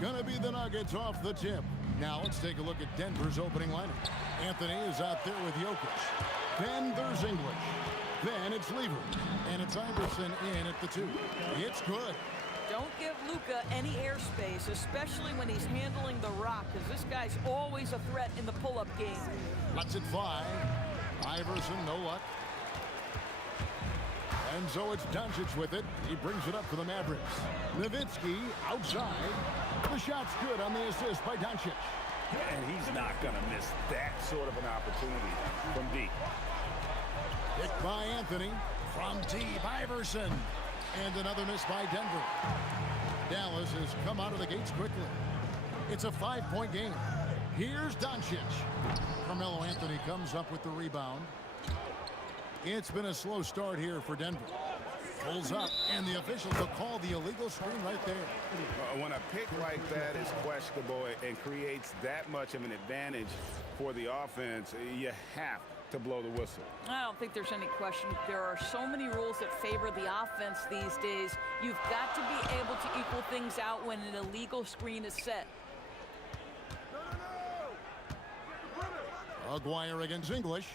Gonna be the Nuggets off the tip. Now let's take a look at Denver's opening lineup. Anthony is out there with Jokic. Then there's English. Then it's Lever. And it's Iverson in at the 2. It's good. Don't give Luka any airspace, especially when he's handling the rock, because this guy's always a threat in the pull-up game. Lets it fly. Iverson, no luck. And so it's Doncic with it. He brings it up for the Mavericks. Nowitzki outside. The shot's good on the assist by Doncic. And he's not going to miss that sort of an opportunity from deep. Picked by Anthony. From deep, Iverson. And another miss by Denver. Dallas has come out of the gates quickly. It's a 5-point game. Here's Doncic. Carmelo Anthony comes up with the rebound. It's been a slow start here for Denver. Pulls up, and the officials will call the illegal screen right there. When a pick like that is questionable and creates that much of an advantage for the offense, you have to blow the whistle. I don't think there's any question. There are so many rules that favor the offense these days. You've got to be able to equal things out when an illegal screen is set. Aguirre against English.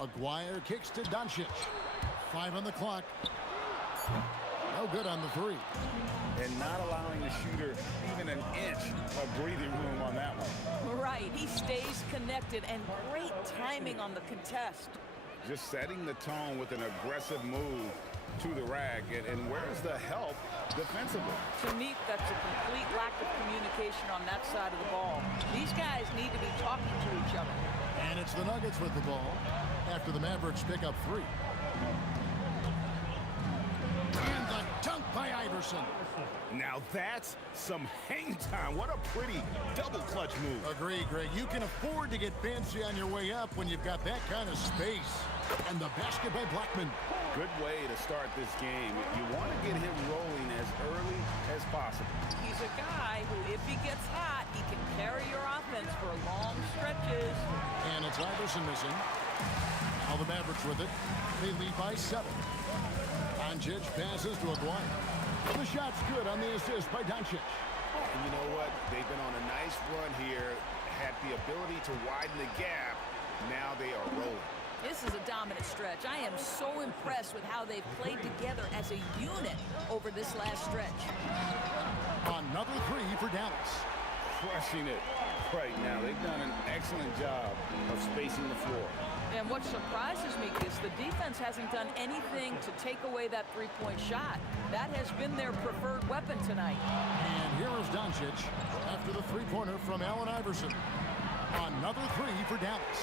Aguirre kicks to Doncic. 5 on the clock. No good on the 3. And not allowing the shooter even an inch of breathing room on that one. Right, he stays connected, and great timing on the contest. Just setting the tone with an aggressive move to the rack. And where's the help defensively? To me, that's a complete lack of communication on that side of the ball. These guys need to be talking to each other. And it's the Nuggets with the ball after the Mavericks pick up 3. And the dunk by Iverson. Now that's some hang time. What a pretty double clutch move. Agree, Greg. You can afford to get fancy on your way up when you've got that kind of space. And the basket by Blackman. Good way to start this game. You want to get him rolling as early as possible. He's a guy who, if he gets hot, he can carry your offense for long stretches. And it's Iverson missing. Now the Mavericks with it. They lead by 7. Doncic passes to Aguirre. The shot's good on the assist by Doncic. And you know what? They've been on a nice run here. Had the ability to widen the gap. Now they are rolling. This is a dominant stretch. I am so impressed with how they've played together as a unit over this last stretch. Another 3 for Dallas. Crushing it right now. They've done an excellent job of spacing the floor. And what surprises me is the defense hasn't done anything to take away that three-point shot. That has been their preferred weapon tonight. And here is Doncic after the three-pointer from Allen Iverson. Another 3 for Dallas.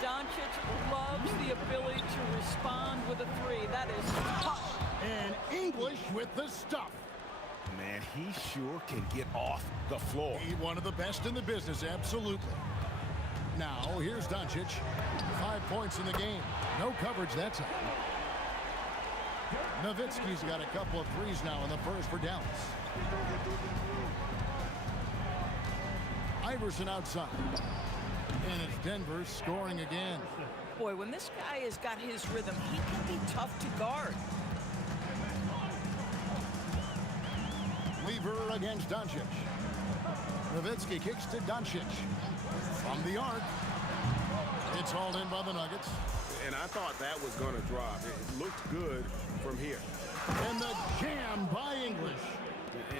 Doncic loves the ability to respond with a 3. That is tough. And English with the stuff. Man, he sure can get off the floor. He's one of the best in the business, absolutely. Now, here's Doncic. 5 points in the game. No coverage that time. Nowitzki's got a couple of threes now in the first for Dallas. Iverson outside. And it's Denver scoring again. Boy, when this guy has got his rhythm, he can be tough to guard. Lever against Doncic. Nowitzki kicks to Doncic. From the arc. It's hauled in by the Nuggets. And I thought that was going to drop. It looked good from here. And the jam by English.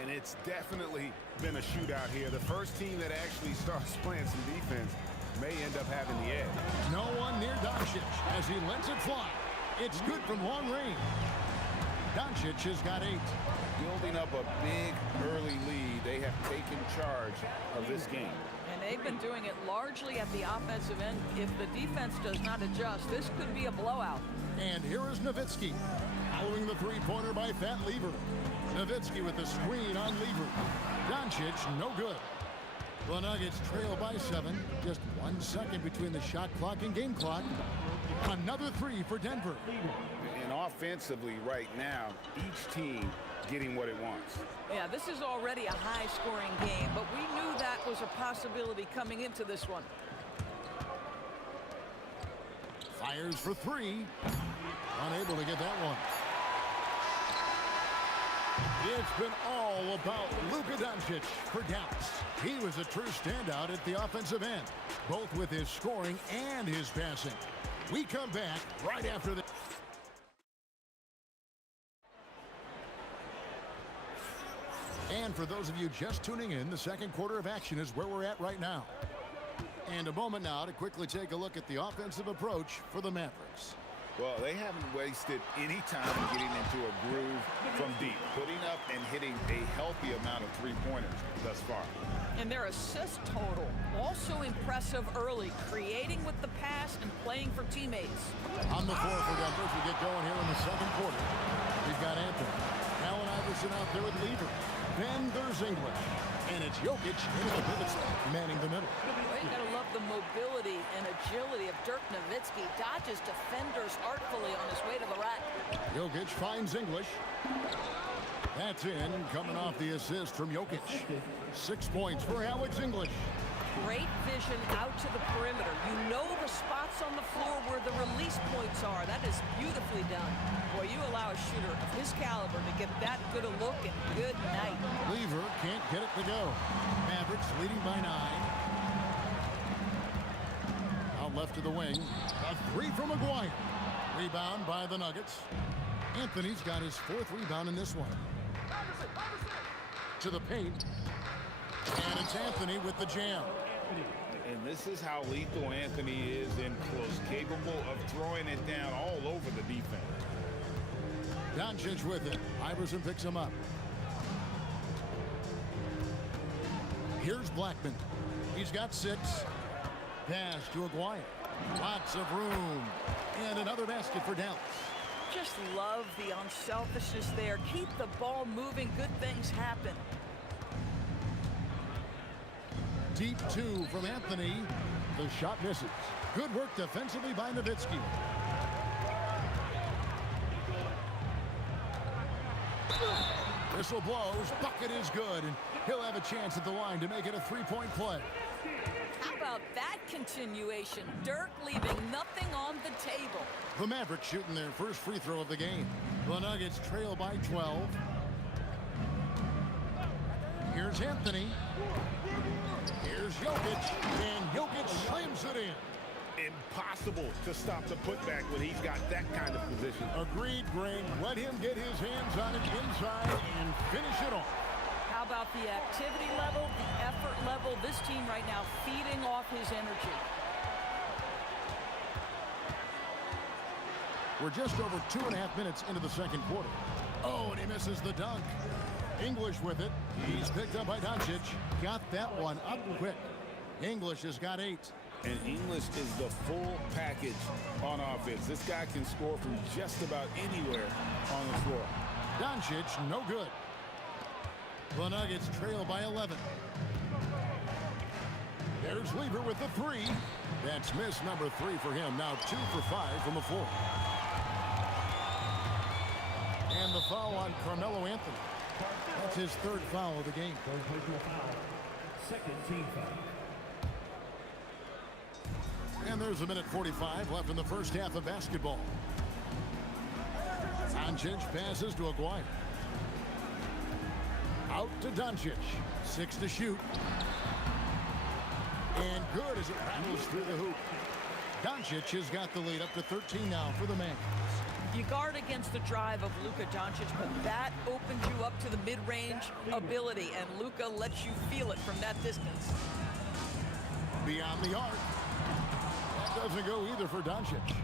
And it's definitely been a shootout here. The first team that actually starts playing some defense may end up having the edge. No one near Doncic as he lets it fly. It's good from long range. Doncic has got 8. Building up a big early lead, they have taken charge of this game. And they've been doing it largely at the offensive end. If the defense does not adjust, this could be a blowout. And here is Nowitzki. Following the three-pointer by Fat Lever. Nowitzki with the screen on Lever. Doncic, no good. The Nuggets trail by 7. Just 1 second between the shot clock and game clock. Another 3 for Denver. And offensively right now, each team getting what it wants. Yeah, this is already a high-scoring game, but we knew that was a possibility coming into this one. Fires for 3. Unable to get that one. It's been all about Luka Doncic for Dallas. He was a true standout at the offensive end, both with his scoring and his passing. We come back right after this. And for those of you just tuning in, the second quarter of action is where we're at right now. And a moment now to quickly take a look at the offensive approach for the Mavericks. Well, they haven't wasted any time getting into a groove from deep, putting up and hitting a healthy amount of three-pointers thus far. And their assist total, also impressive early, creating with the pass and playing for teammates. On the floor for Denver as we get going here in the second quarter. We've got Anthony. Allen Iverson out there with Lever. Then there's English. And it's Jokic into the pivot spot, manning the middle. Well, you gotta love the mobility and agility of Dirk Nowitzki. Dodges defenders artfully on his way to the rack. Jokic finds English. That's in, coming off the assist from Jokic. 6 points for Alex English. Great vision out to the perimeter. You know the spots on the floor where the release points are. That is beautifully done. Boy, you allow a shooter of his caliber to get that good a look, and good night. Lever can't get it to go. Mavericks leading by 9. Out left to the wing. A 3 from Maguire. Rebound by the Nuggets. Anthony's got his 4th rebound in this one. To the paint. And it's Anthony with the jam. And this is how lethal Anthony is in close, capable of throwing it down all over the defense. Doncic with it. Iverson picks him up. Here's Blackman. He's got 6. Pass to Aguirre. Lots of room. And another basket for Dallas. Just love the unselfishness there. Keep the ball moving. Good things happen. Deep 2 from Anthony. The shot misses. Good work defensively by Nowitzki. Whistle blows. Bucket is good. And he'll have a chance at the line to make it a 3-point play. How about that continuation? Dirk leaving nothing on the table. The Mavericks shooting their first free throw of the game. The Nuggets trail by 12. Here's Anthony. Here's Jokic. And Jokic slams it in. Impossible to stop the putback when he's got that kind of position. Agreed, Greg. Let him get his hands on it inside and finish it off. How about the activity level, the effort level? This team right now feeding off his energy. We're just over 2.5 minutes into the second quarter. Oh, and he misses the dunk. English with it. He's picked up by Doncic. Got that one up quick. English has got 8. And English is the full package on offense. This guy can score from just about anywhere on the floor. Doncic, no good. The Nuggets trail by 11. There's Lever with the 3. That's miss number 3 for him. Now 2 for 5 from the floor. And the foul on Carmelo Anthony. That's his 3rd foul of the game. Second team foul. And there's a minute 45 left in the first half of basketball. Doncic passes to Aguirre. Out to Doncic. 6 to shoot. And good as it rattles through the hoop. Doncic has got the lead up to 13 now for the man. You guard against the drive of Luka Doncic, but that opens you up to the mid-range ability, and Luka lets you feel it from that distance. Beyond the arc. That doesn't go either for Doncic.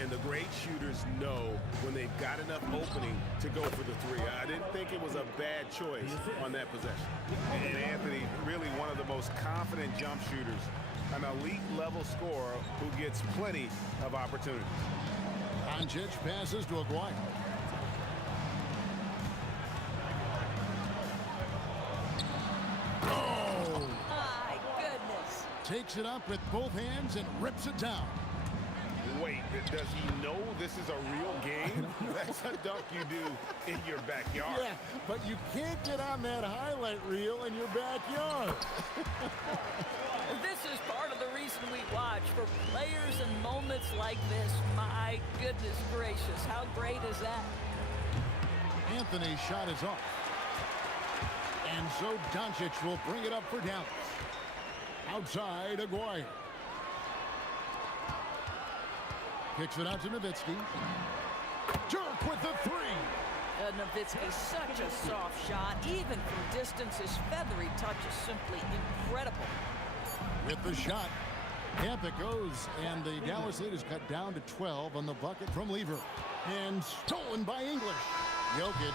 And the great shooters know when they've got enough opening to go for the three. I didn't think it was a bad choice on that possession. And Anthony, really one of the most confident jump shooters, an elite level scorer who gets plenty of opportunity. Doncic passes to Aguirre. Oh! My goodness. Takes it up with both hands and rips it down. Wait, does he know this is a real game? That's a dunk you do in your backyard. Yeah, but you can't get on that highlight reel in your backyard. This is part of the reason we watch, for players and moments like this. My goodness gracious, how great is that? Anthony's shot is off. And so Doncic will bring it up for Dallas. Outside, Aguirre. Kicks it out to Nowitzki. Jerk with the three. Nowitzki, such a soft shot. Even from distance, his feathery touch is simply incredible. With the shot, up it goes, and the Dallas lead is cut down to 12 on the bucket from Lever. And stolen by English. Jokic.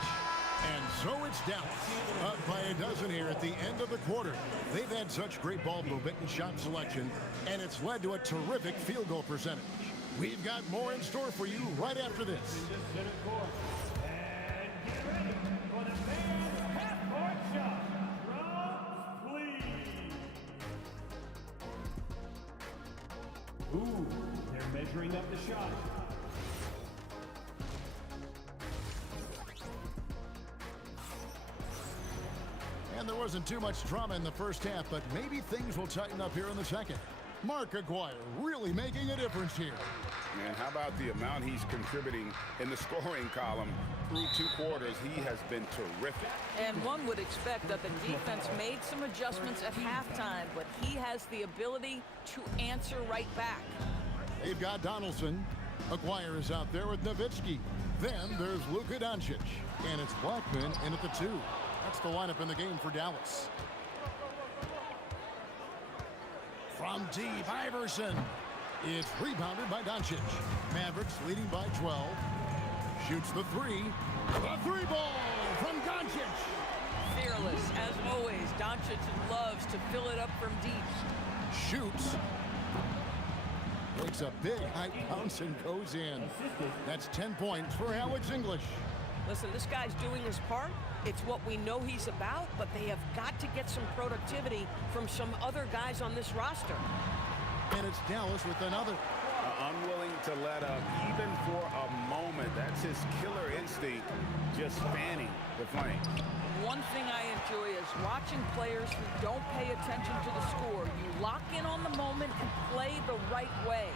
And so it's Dallas, up by a dozen here at the end of the quarter. They've had such great ball movement and shot selection, and it's led to a terrific field goal percentage. We've got more in store for you right after this. Ooh, they're measuring up the shot. And there wasn't too much drama in the first half, but maybe things will tighten up here in the second. Mark Aguirre really making a difference here. Man, how about the amount he's contributing in the scoring column through 2 quarters? He has been terrific. And one would expect that the defense made some adjustments at halftime, but he has the ability to answer right back. They've got Donaldson. Aguirre is out there with Nowitzki. Then there's Luka Doncic. And it's Blackman in at the 2. That's the lineup in the game for Dallas. From deep, Iverson. It's rebounded by Doncic. Mavericks leading by 12. Shoots the 3. The 3 ball from Doncic. Fearless, as always. Doncic loves to fill it up from deep. Shoots. Takes a big high bounce and goes in. That's 10 points for Alex English. Listen, this guy's doing his part. It's what we know he's about, but they have got to get some productivity from some other guys on this roster. And it's Dallas with another. Unwilling to let up, even for a moment. That's his killer instinct, just fanning the flame. One thing I enjoy is watching players who don't pay attention to the score. You lock in on the moment and play the right way.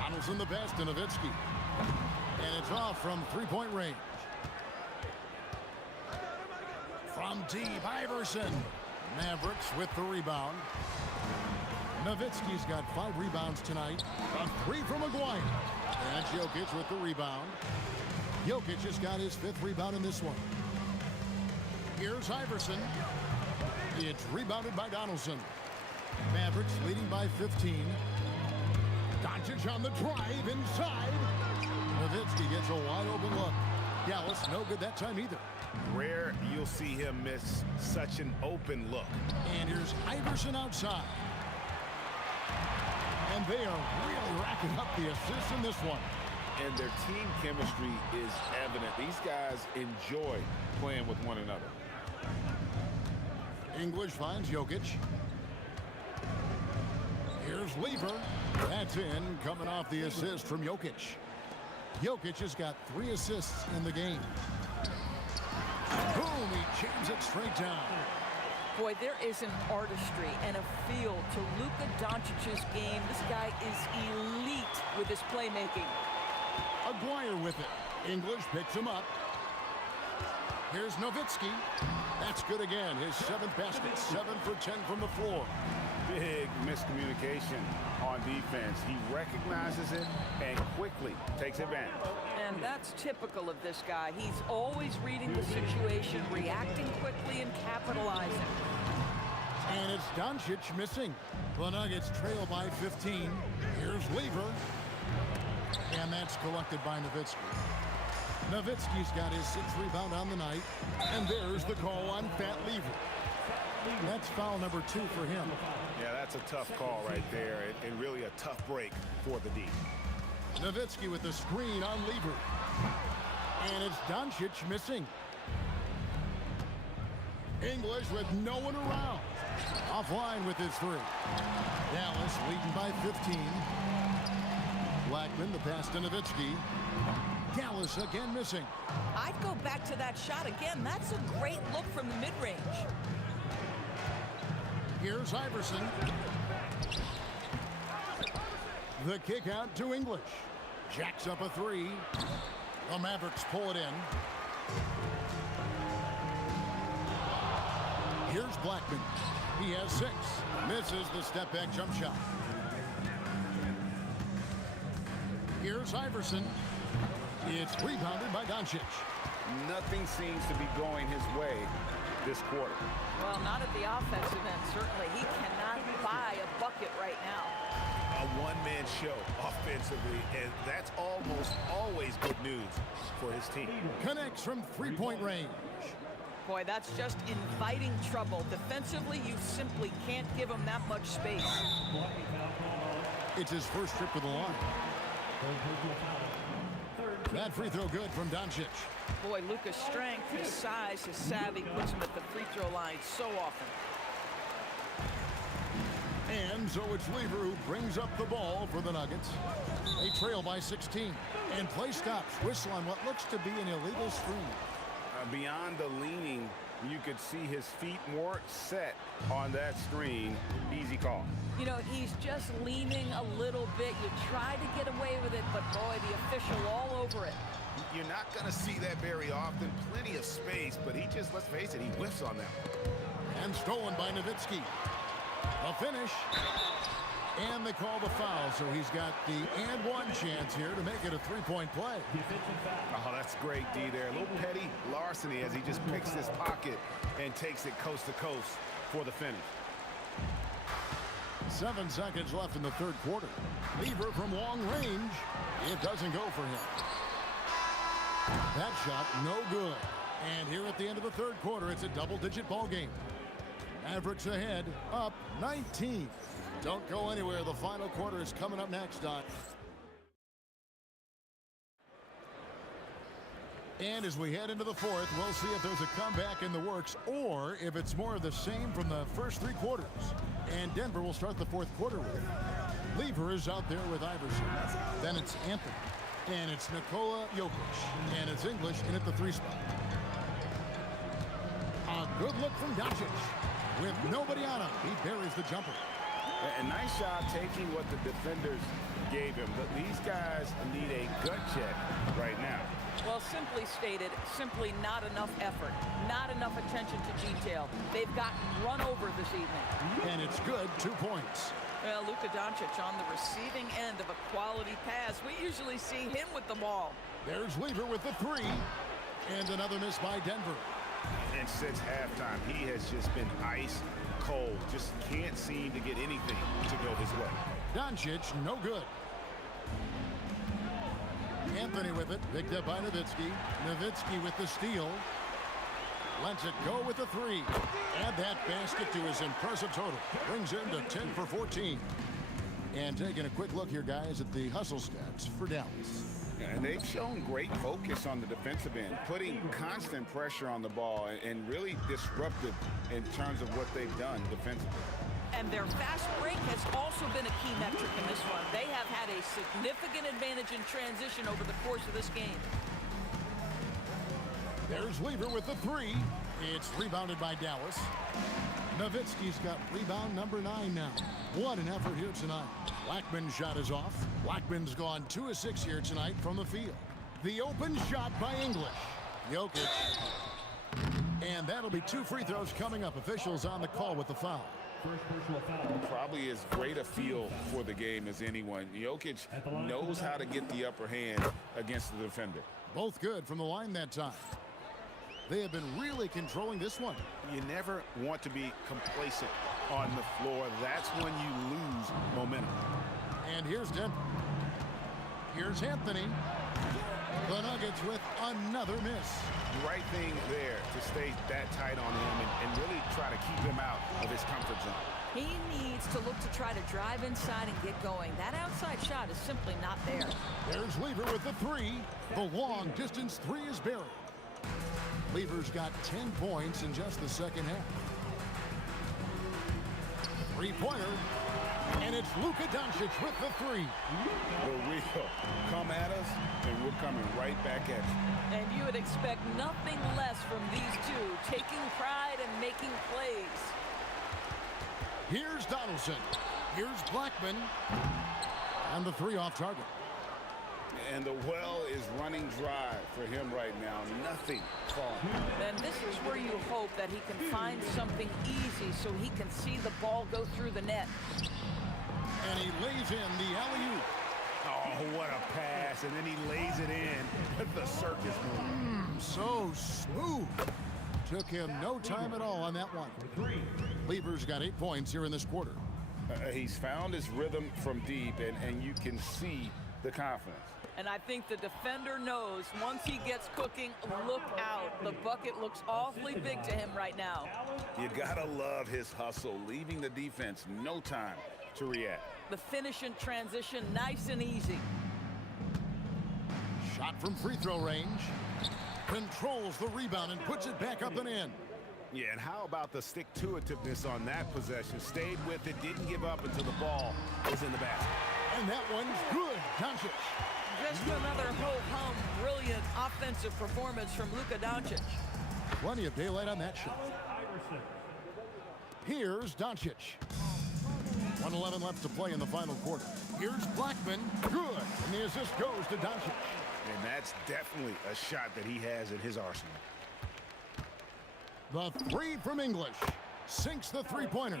Donaldson the best to Nowitzki. And it's off from three-point range. From deep, Iverson. Mavericks with the rebound. Nowitzki's got 5 rebounds tonight. A 3 from Aguirre. And Jokic with the rebound. Jokic has got his 5th rebound in this one. Here's Iverson. It's rebounded by Donaldson. Mavericks leading by 15. Doncic on the drive inside. Nowitzki gets a wide open look. Dallas no good that time either. Rare you'll see him miss such an open look. And here's Iverson outside. And they are really racking up the assists in this one. And their team chemistry is evident. These guys enjoy playing with one another. English finds Jokic. Here's Lever. That's in, coming off the assist from Jokic. Jokic has got 3 assists in the game. Boom, he jams it straight down. Boy, there is an artistry and a feel to Luka Doncic's game. This guy is elite with his playmaking. Aguirre with it. English picks him up. Here's Nowitzki. That's good again. His 7th basket. 7 for 10 from the floor. Big miscommunication on defense. He recognizes it and quickly takes advantage. And that's typical of this guy. He's always reading the situation, reacting quickly, and capitalizing. And it's Doncic missing. The Nuggets trail by 15. Here's Lever. And that's collected by Nowitzki. Nowitzki's got his 6th rebound on the night. And there's the call on Fat Lever. That's foul number 2 for him. Yeah, that's a tough call right there, and really a tough break for the D. Nowitzki with the screen on Lever. And it's Doncic missing. English with no one around. Offline with his 3. Dallas leading by 15. Blackman, the pass to Nowitzki. Dallas again missing. I'd go back to that shot again. That's a great look from the mid-range. Here's Iverson. The kick out to English. Jacks up a 3. The Mavericks pull it in. Here's Blackman. He has 6. Misses the step-back jump shot. Here's Iverson. It's rebounded by Doncic. Nothing seems to be going his way this quarter. Well, not at the offensive end, certainly. He cannot buy a bucket right now. A one-man show offensively, and that's almost always good news for his team. Connects from 3-point range. Boy, that's just inviting trouble. Defensively, you simply can't give him that much space. It's his first trip to the line. That free throw good from Doncic. Boy, Luka's strength, his size, his savvy puts him at the free throw line so often. And so it's Lever who brings up the ball for the Nuggets. They trail by 16. And play stops. Whistle on what looks to be an illegal screen. Beyond the leaning, you could see his feet more set on that screen. Easy call. You know, he's just leaning a little bit. You try to get away with it, but boy, the official all over it. You're not going to see that very often. Plenty of space, but he just, let's face it, he whiffs on that. And stolen by Nowitzki. A finish. And they call the foul, so he's got the and one chance here to make it a 3-point play. Oh, that's great, D there. A little petty larceny as he just picks this pocket and takes it coast to coast for the finish. 7 seconds left in the 3rd quarter. Lever from long range. It doesn't go for him. That shot, no good. And here at the end of the 3rd quarter, it's a double-digit ball game. Mavericks ahead, up 19. Don't go anywhere. The final quarter is coming up next on. And as we head into the 4th, we'll see if there's a comeback in the works or if it's more of the same from the first 3 quarters. And Denver will start the 4th quarter with. Lever is out there with Iverson. Then it's Anthony. And it's Nikola Jokic. And it's English in at the 3 spot. A good look from Doncic. With nobody on him, he buries the jumper. A nice job taking what the defenders gave him. But these guys need a gut check right now. Well, simply stated, simply not enough effort, not enough attention to detail. They've gotten run over this evening. And it's good, 2 points. Well, Luka Doncic on the receiving end of a quality pass. We usually see him with the ball. There's Lever with the 3. And another miss by Denver. And since halftime, he has just been ice cold. Just can't seem to get anything to go his way. Doncic, no good. Anthony with it, picked up by Nowitzki. Nowitzki with the steal. Lets it go with the 3. Add that basket to his impressive total. Brings him to 10 for 14. And taking a quick look here, guys, at the hustle stats for Dallas. And they've shown great focus on the defensive end, putting constant pressure on the ball and really disruptive in terms of what they've done defensively. And their fast break has also been a key metric in this one. They have had a significant advantage in transition over the course of this game. There's Lever with the 3. It's rebounded by Dallas. Nowitzki's got rebound number 9 now. What an effort here tonight. Blackman's shot is off. Blackman's gone 2 of 6 here tonight from the field. The open shot by English. Jokic. And that'll be 2 free throws coming up. Officials on the call with the foul. First personal foul. Probably as great a feel for the game as anyone. Jokic knows how to get the upper hand against the defender. Both good from the line that time. They have been really controlling this one. You never want to be complacent on the floor. That's when you lose momentum. And here's Denver. Here's Anthony. The Nuggets with another miss. Right thing there to stay that tight on him and really try to keep him out of his comfort zone. He needs to look to try to drive inside and get going. That outside shot is simply not there. There's Lever with the 3. The long distance 3 is buried. Lever's got 10 points in just the second half. 3-pointer. And it's Luka Doncic with the 3. The real come at us, and we're coming right back at you. And you would expect nothing less from these two, taking pride and making plays. Here's Donaldson. Here's Blackman. And the 3 off target. And the well is running dry for him right now. Nothing falling. And this is where you hope that he can find something easy so he can see the ball go through the net. And he lays in the alley-oop. Oh, what a pass. And then he lays it in. The circus move. So smooth. Took him no time at all on that one. Lever's got 8 points here in this quarter. He's found his rhythm from deep, and you can see the confidence. And I think the defender knows once he gets cooking, look out. The bucket looks awfully big to him right now. You gotta love his hustle, leaving the defense no time to react. The finish in transition, nice and easy. Shot from free throw range. Controls the rebound and puts it back up and in. Yeah, and how about the stick-to-itiveness on that possession? Stayed with it, didn't give up until the ball was in the basket. And that one's good. Doncic. Just another ho-hum, brilliant offensive performance from Luka Doncic. Plenty of daylight on that shot. Here's Doncic. 1:11 left to play in the final quarter. Here's Blackman. Good. And the assist goes to Doncic. And that's definitely a shot that he has in his arsenal. The 3 from English. Sinks the 3-pointer.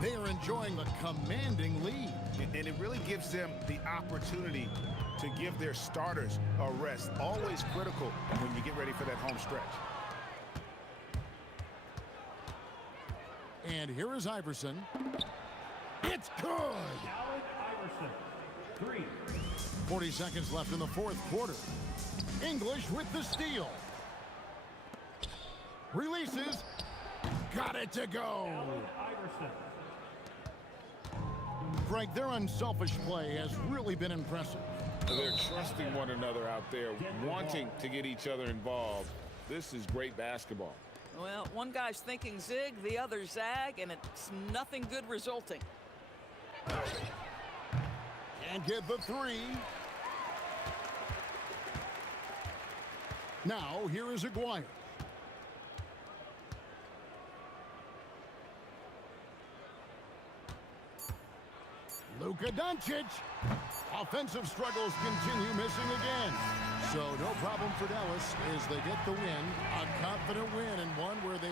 They are enjoying a commanding lead. And it really gives them the opportunity to give their starters a rest. Always critical when you get ready for that home stretch. And here is Iverson. It's good. Allen Iverson. 3. 40 seconds left in the fourth quarter. English with the steal. Releases. Got it to go. Allen Iverson. Frank, their unselfish play has really been impressive. They're trusting one another out there, wanting to get each other involved. This is great basketball. Well, one guy's thinking zig, the other zag, and it's nothing good resulting. Can't get the 3. Now, here is Aguirre. Luka Doncic. Offensive struggles continue, missing again. So no problem for Dallas as they get the win. A confident win and one where they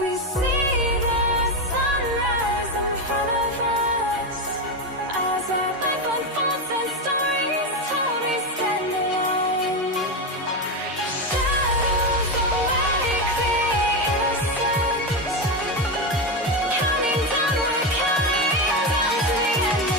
We see the sunrise in front of us as our life unfolds and stories told. We stand alone. Shadows awake the innocence, counting down, we're counting down to the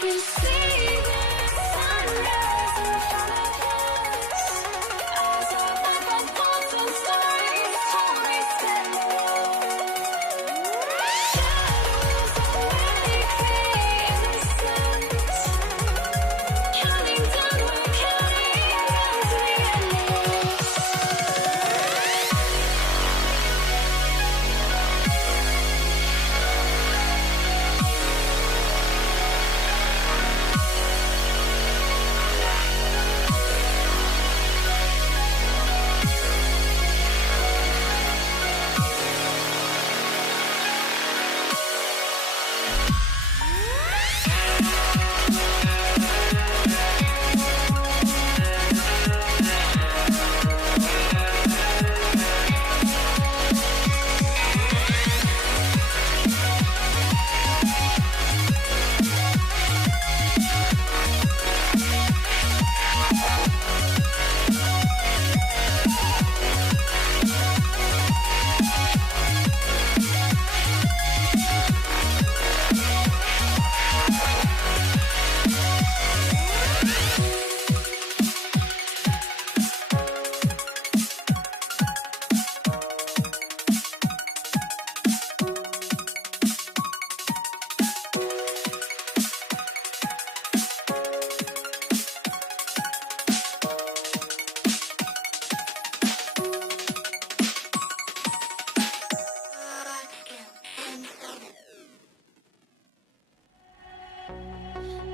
We see the sunrise in front of us as our life unfolds and stories told. We stand alone. Shadows awake the innocence, counting down, we're counting down to the endless.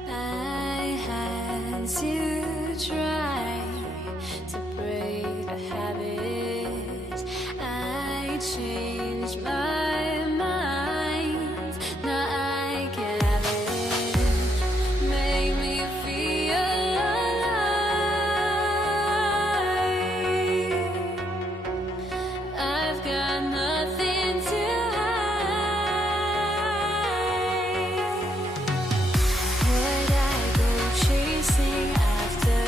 I had to try to break the habit. I changed my mind. Now I can have it. Make me feel alive. I've got nothing to hide. Would I go chasing after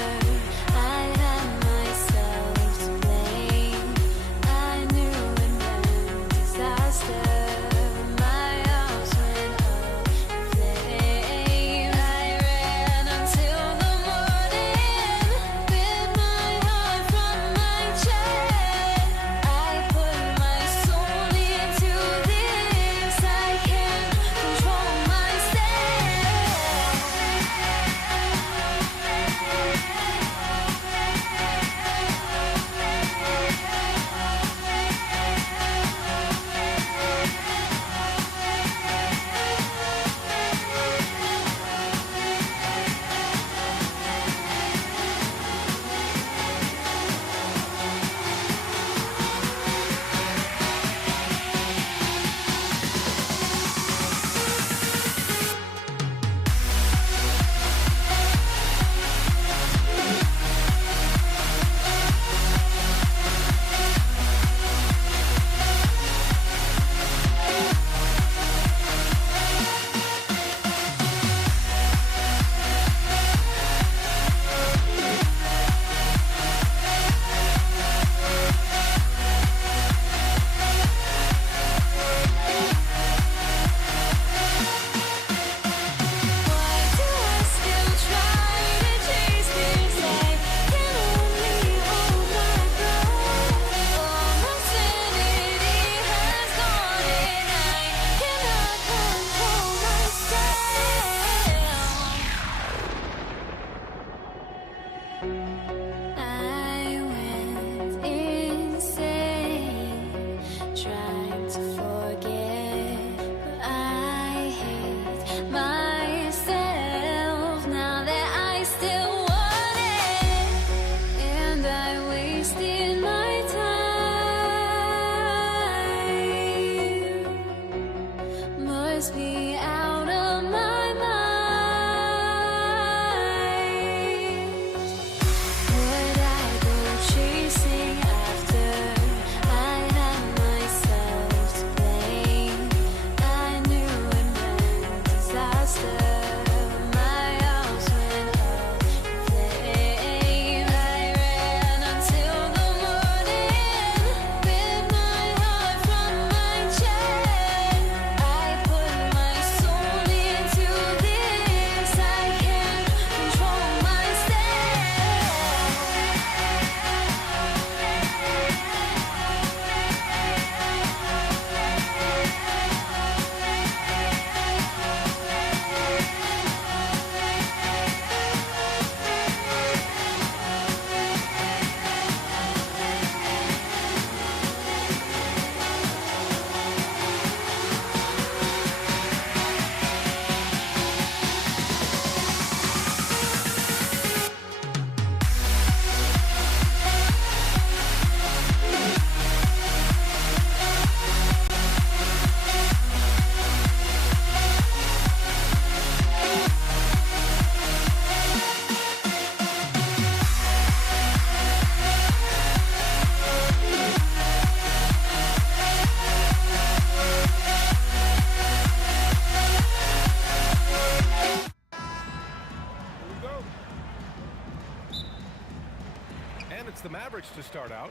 the Mavericks to start out.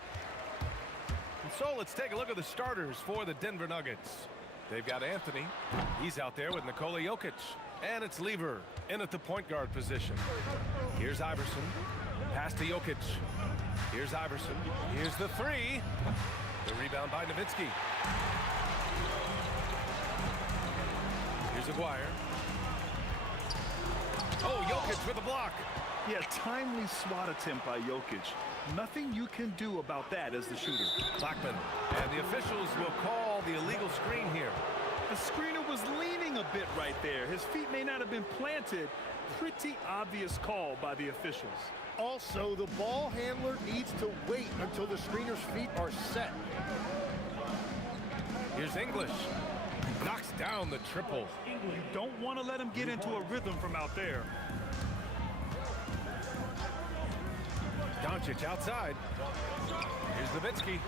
And so let's take a look at the starters for the Denver Nuggets. They've got Anthony. He's out there with Nikola Jokic. And it's Lever in at the point guard position. Here's Iverson. Pass to Jokic. Here's Iverson. Here's the three. The rebound by Nowitzki. Here's Aguirre. Oh, Jokic with a block. Yeah, timely swat attempt by Jokic. Nothing you can do about that as the shooter. Blackman. And the officials will call the illegal screen here. The screener was leaning a bit right there. His feet may not have been planted. Pretty obvious call by the officials. Also, the ball handler needs to wait until the screener's feet are set. Here's English. Knocks down the triple. You don't want to let him get into a rhythm from out there. Doncic outside. Here's Nowitzki.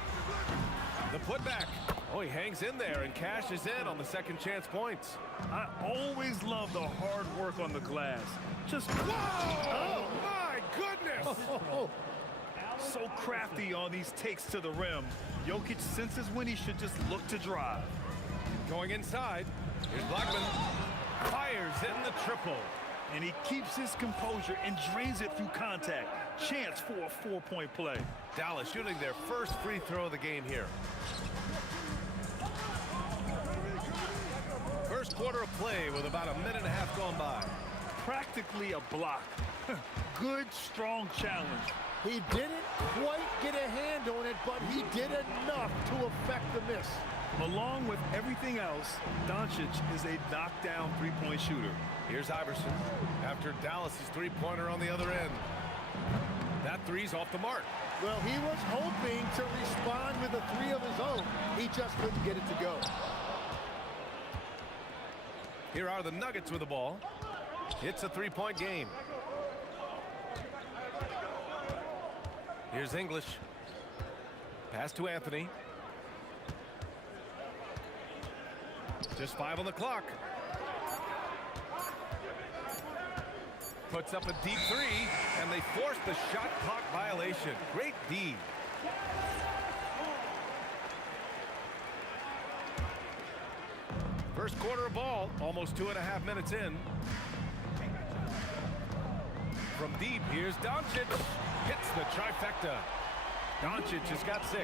The putback. Oh, he hangs in there and cashes in on the second chance points. I always love the hard work on the glass. Just Whoa! Oh, my goodness! so crafty on these takes to the rim. Jokic senses when he should just look to drive. Going inside. Here's Blackman. Fires in the triple. And he keeps his composure and drains it through contact. Chance for a four-point play. Dallas shooting their first free throw of the game here. First quarter of play with about a minute and a half gone by. Practically a block. Good, strong challenge. He didn't quite get a hand on it, but he did enough to affect the miss. Along with everything else, Doncic is a knockdown three-point shooter. Here's Iverson after Dallas's three-pointer on the other end. That three's off the mark. Well, he was hoping to respond with a three of his own. He just couldn't get it to go. Here are the Nuggets with the ball. It's a three-point game. Here's English. Pass to Anthony. Just 5 on the clock. Puts up a deep three, and they force the shot clock violation. Great D. First quarter of ball, almost 2.5 minutes in. From deep, here's Doncic. Hits the trifecta. Doncic has got 6.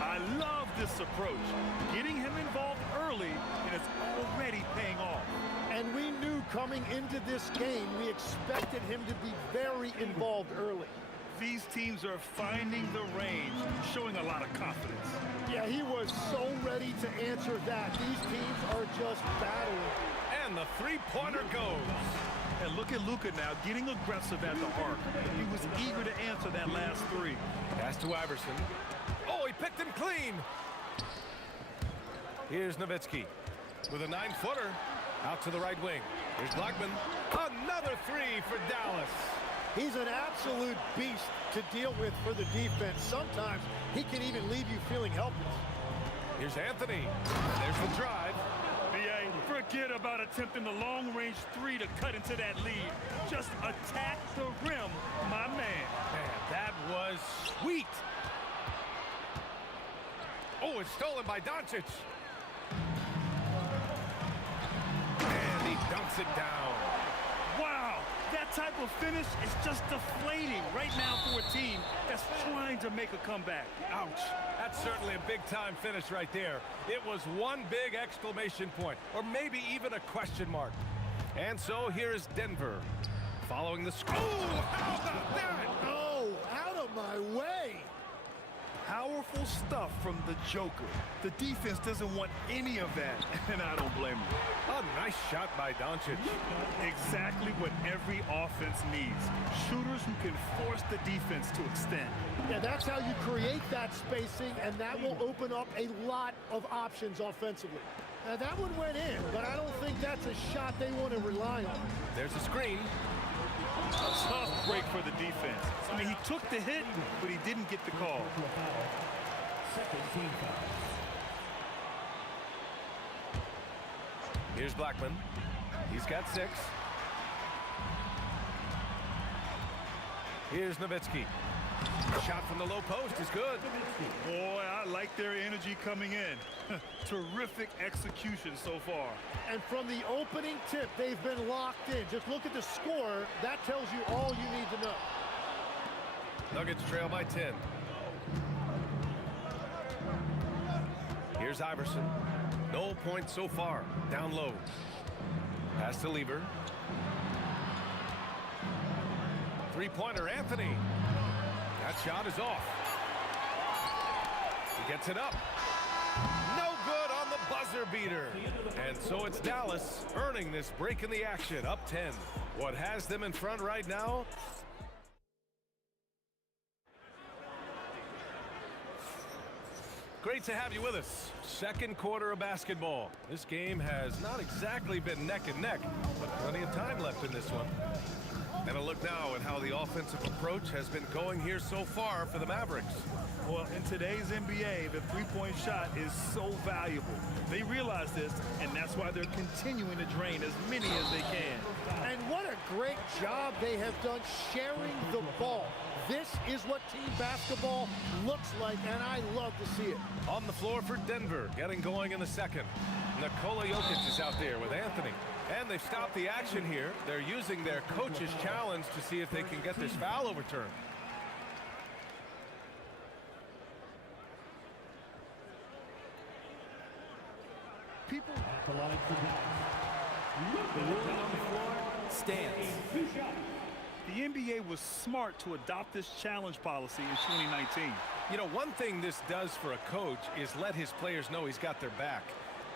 I love this approach. Getting him involved early, and it's already paying off. And we knew coming into this game, we expected him to be very involved early. These teams are finding the range, showing a lot of confidence. Yeah, he was so ready to answer that. These teams are just battling. And the three-pointer goes. And look at Luka now, getting aggressive at the arc. He was eager to answer that last three. Pass to Iverson. Oh, he picked him clean. Here's Nowitzki with a 9-footer out to the right wing. Here's Blackman. Another three for Dallas. He's an absolute beast to deal with for the defense. Sometimes he can even leave you feeling helpless. Here's Anthony. There's the drive. B.A., forget about attempting the long-range three to cut into that lead. Just attack the rim, my man. Man, that was sweet. Oh, it's stolen by Doncic. And he dunks it down. Wow, that type of finish is just deflating right now for a team that's trying to make a comeback. Ouch. That's certainly a big-time finish right there. It was one big exclamation point, or maybe even a question mark. And so here is Denver following the score. Oh, how about that? Oh, out of my way. Powerful stuff from the Joker. The defense doesn't want any of that, and I don't blame him. A nice shot by Doncic. Exactly what every offense needs. Shooters who can force the defense to extend. Yeah, that's how you create that spacing, and that will open up a lot of options offensively. Now, that one went in, but I don't think that's a shot they want to rely on. There's a screen. A tough break for the defense. I mean, he took the hit, but he didn't get the call. Here's Blackman. He's got 6. Here's Nowitzki. Shot from the low post is good. Boy, I like their energy coming in. Terrific execution so far. And from the opening tip, they've been locked in. Just look at the score. That tells you all you need to know. Nuggets trail by 10. Here's Iverson. No points so far. Down low. Pass to Lever. Three-pointer, Anthony. That shot is off. He gets it up. No good on the buzzer beater. And so it's Dallas earning this break in the action, up 10. What has them in front right now? Great to have you with us. Second quarter of basketball. This game has not exactly been neck and neck, but plenty of time left in this one. And a look now at how the offensive approach has been going here so far for the Mavericks. Well, in today's NBA, the three-point shot is so valuable. They realize this, and that's why they're continuing to drain as many as they can. And what a great job they have done sharing the ball. This is what team basketball looks like, and I love to see it. On the floor for Denver, getting going in the second. Nikola Jokic is out there with Anthony. And they've stopped the action here. They're using their coach's challenge to see if they can get this foul overturned. People, The line for Dallas. The ruling on the floor stands. the NBA was smart to adopt this challenge policy in 2019. You know, one thing this does for a coach is let his players know he's got their back.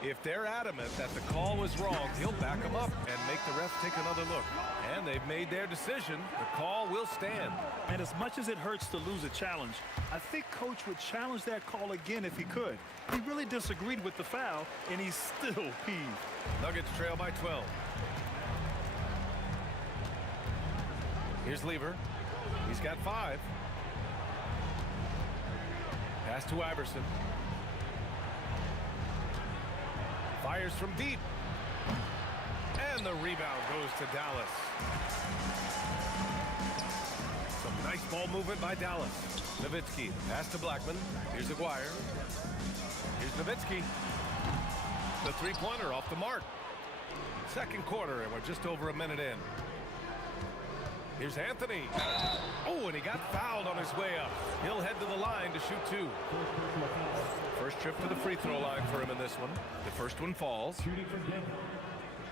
If they're adamant that the call was wrong, he'll back them up and make the ref take another look. And they've made their decision. The call will stand. And as much as it hurts to lose a challenge, I think Coach would challenge that call again if he could. He really disagreed with the foul, and he's still peeved. Nuggets trail by 12. Here's Lever. He's got 5. Pass to Iverson. Fires from deep. And the rebound goes to Dallas. Some nice ball movement by Dallas. Nowitzki, pass to Blackman. Here's Aguirre. Here's Nowitzki. The three-pointer off the mark. Second quarter, and we're just over a minute in. Here's Anthony. Oh, and he got fouled on his way up. He'll head to the line to shoot 2. First trip to the free throw line for him in this one. The first one falls. Shooting for Denver.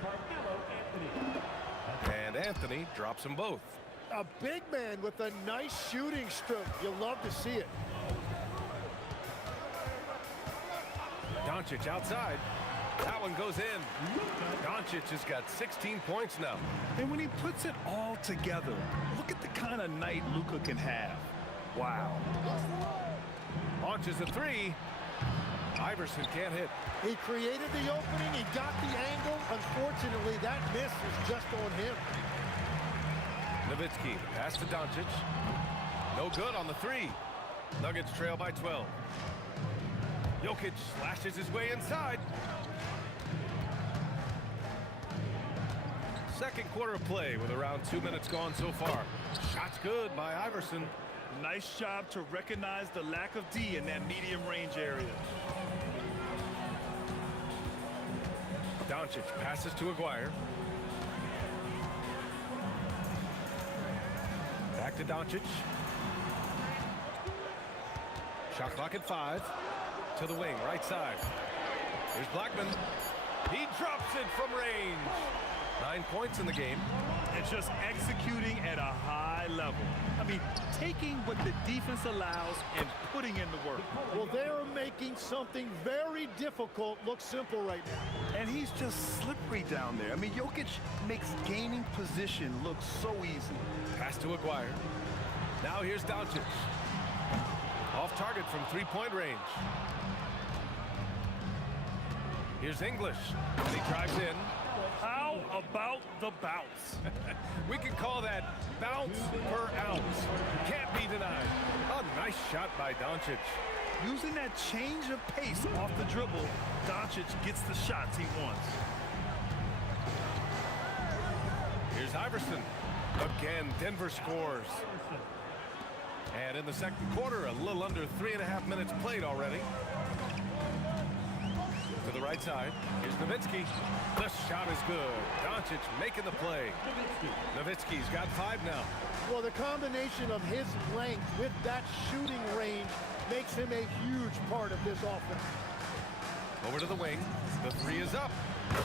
Carmelo Anthony. And Anthony drops them both. A big man with a nice shooting stroke. You love to see it. Doncic outside. That one goes in. Doncic has got 16 points now. And when he puts it all together, look at the kind of night Luka can have. Wow. Launches a 3. Iverson can't hit. He created the opening. He got the angle. Unfortunately, that miss is just on him. Nowitzki, pass to Doncic. No good on the 3. Nuggets trail by 12. Jokic slashes his way inside. Second quarter of play with around 2 minutes gone so far. Shot's good by Iverson. Nice job to recognize the lack of D in that medium range area. Doncic passes to Aguirre. Back to Doncic. Shot clock at 5. To the wing, right side. Here's Blackman. He drops it from range. 9 points in the game. And just executing at a high level. I mean, taking what the defense allows and putting in the work. Well, they're making something very difficult look simple right now. And he's just slippery down there. I mean, Jokic makes gaining position look so easy. Pass to Aguirre. Now here's Doncic. Off target from three-point range. Here's English. And he drives in. How about the bounce? We can call that bounce per ounce. Can't be denied. A nice shot by Doncic. Using that change of pace off the dribble, Doncic gets the shots he wants. Here's Iverson. Again, Denver scores. And in the second quarter, a little under 3.5 minutes played already. To the right side, here's Nowitzki. The shot is good. Doncic making the play. Nowitzki's got 5 now. Well, the combination of his length with that shooting range makes him a huge part of this offense. Over to the wing. The 3 is up.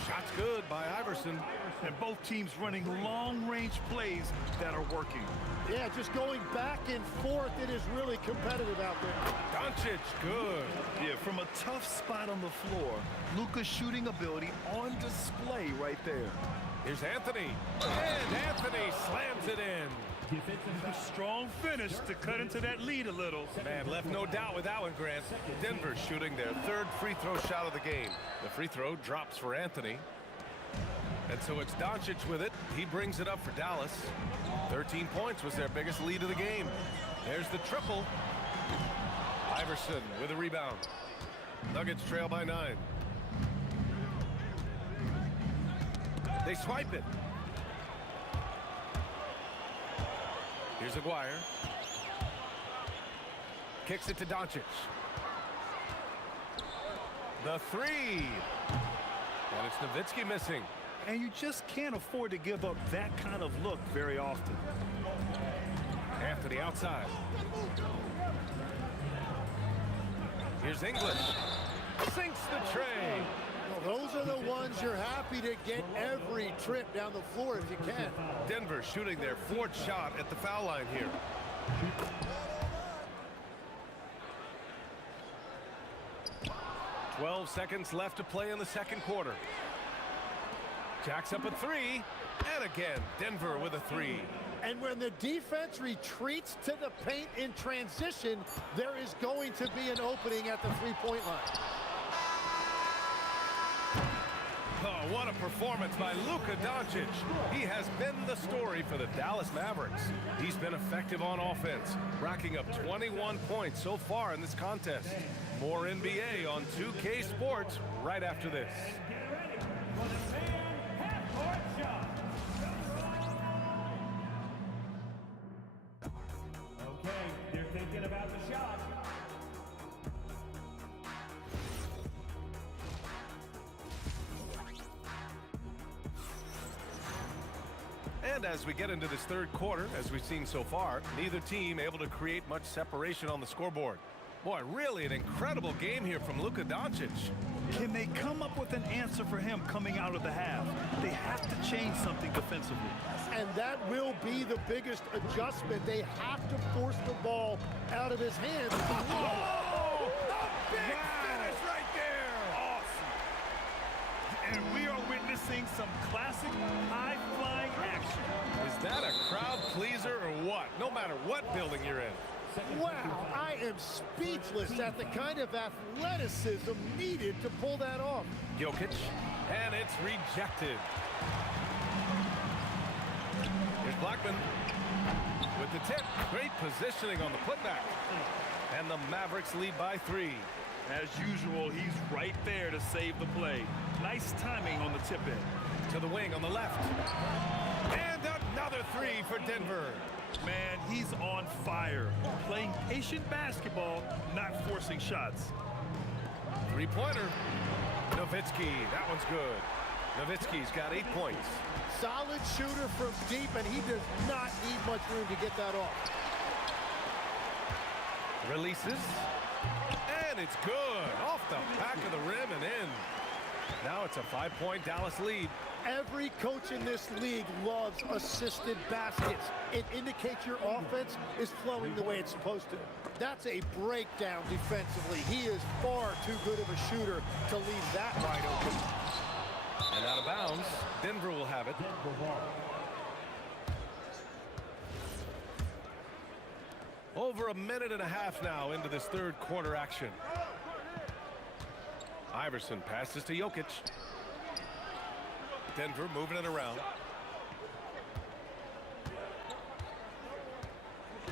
Shot's good by Iverson. And both teams running long-range plays that are working. Yeah, just going back and forth, it is really competitive out there. Doncic, good. Yeah, from a tough spot on the floor, Luka's shooting ability on display right there. Here's Anthony. And Anthony slams it in. A strong finish to cut into that lead a little. Man, left no doubt with that one, Grant. Denver shooting their 3rd free throw shot of the game. The free throw drops for Anthony. And so it's Doncic with it. He brings it up for Dallas. 13 points was their biggest lead of the game. There's the triple. Iverson with a rebound. Nuggets trail by 9. They swipe it. Here's Aguirre. Kicks it to Doncic. The 3. And it's Nowitzki missing. And you just can't afford to give up that kind of look very often. Anthony outside. Here's English. Sinks the tray. Well, those are the ones you're happy to get every trip down the floor if you can. Denver shooting their 4th shot at the foul line here. "12 seconds left to play in the second quarter. Jacks up a 3, and again, Denver with a 3. And when the defense retreats to the paint in transition, there is going to be an opening at the three-point line. Oh, what a performance by Luka Doncic. He has been the story for the Dallas Mavericks. He's been effective on offense, racking up 21 points so far in this contest. More NBA on 2K Sports right after this. Okay, they're thinking about the shot. And as we get into this third quarter, as we've seen so far, neither team able to create much separation on the scoreboard. Boy, really an incredible game here from Luka Doncic. Can they come up with an answer for him coming out of the half? They have to change something defensively. And that will be the biggest adjustment. They have to force the ball out of his hands. Oh, a big finish right there. Awesome. And we are witnessing some classic high-flying action. Is that a crowd pleaser or what? No matter what building you're in. Wow, I am speechless at the kind of athleticism needed to pull that off. Jokic, and it's rejected. Here's Blackman with the tip. Great positioning on the putback. And the Mavericks lead by 3. As usual, he's right there to save the play. Nice timing on the tip in. To the wing on the left. And another 3 for Denver. Man, he's on fire. Playing patient basketball, not forcing shots. Three-pointer. Nowitzki, that one's good. Nowitzki's got 8 points. Solid shooter from deep, and he does not need much room to get that off. Releases. And it's good. Off the back of the rim and in. Now it's a 5-point Dallas lead. Every coach in this league loves assisted baskets. It indicates your offense is flowing the way it's supposed to. That's a breakdown defensively. He is far too good of a shooter to leave that wide open. And out of bounds, Denver will have it. Over a minute and a half now into this third quarter action. Iverson passes to Jokic. Denver moving it around.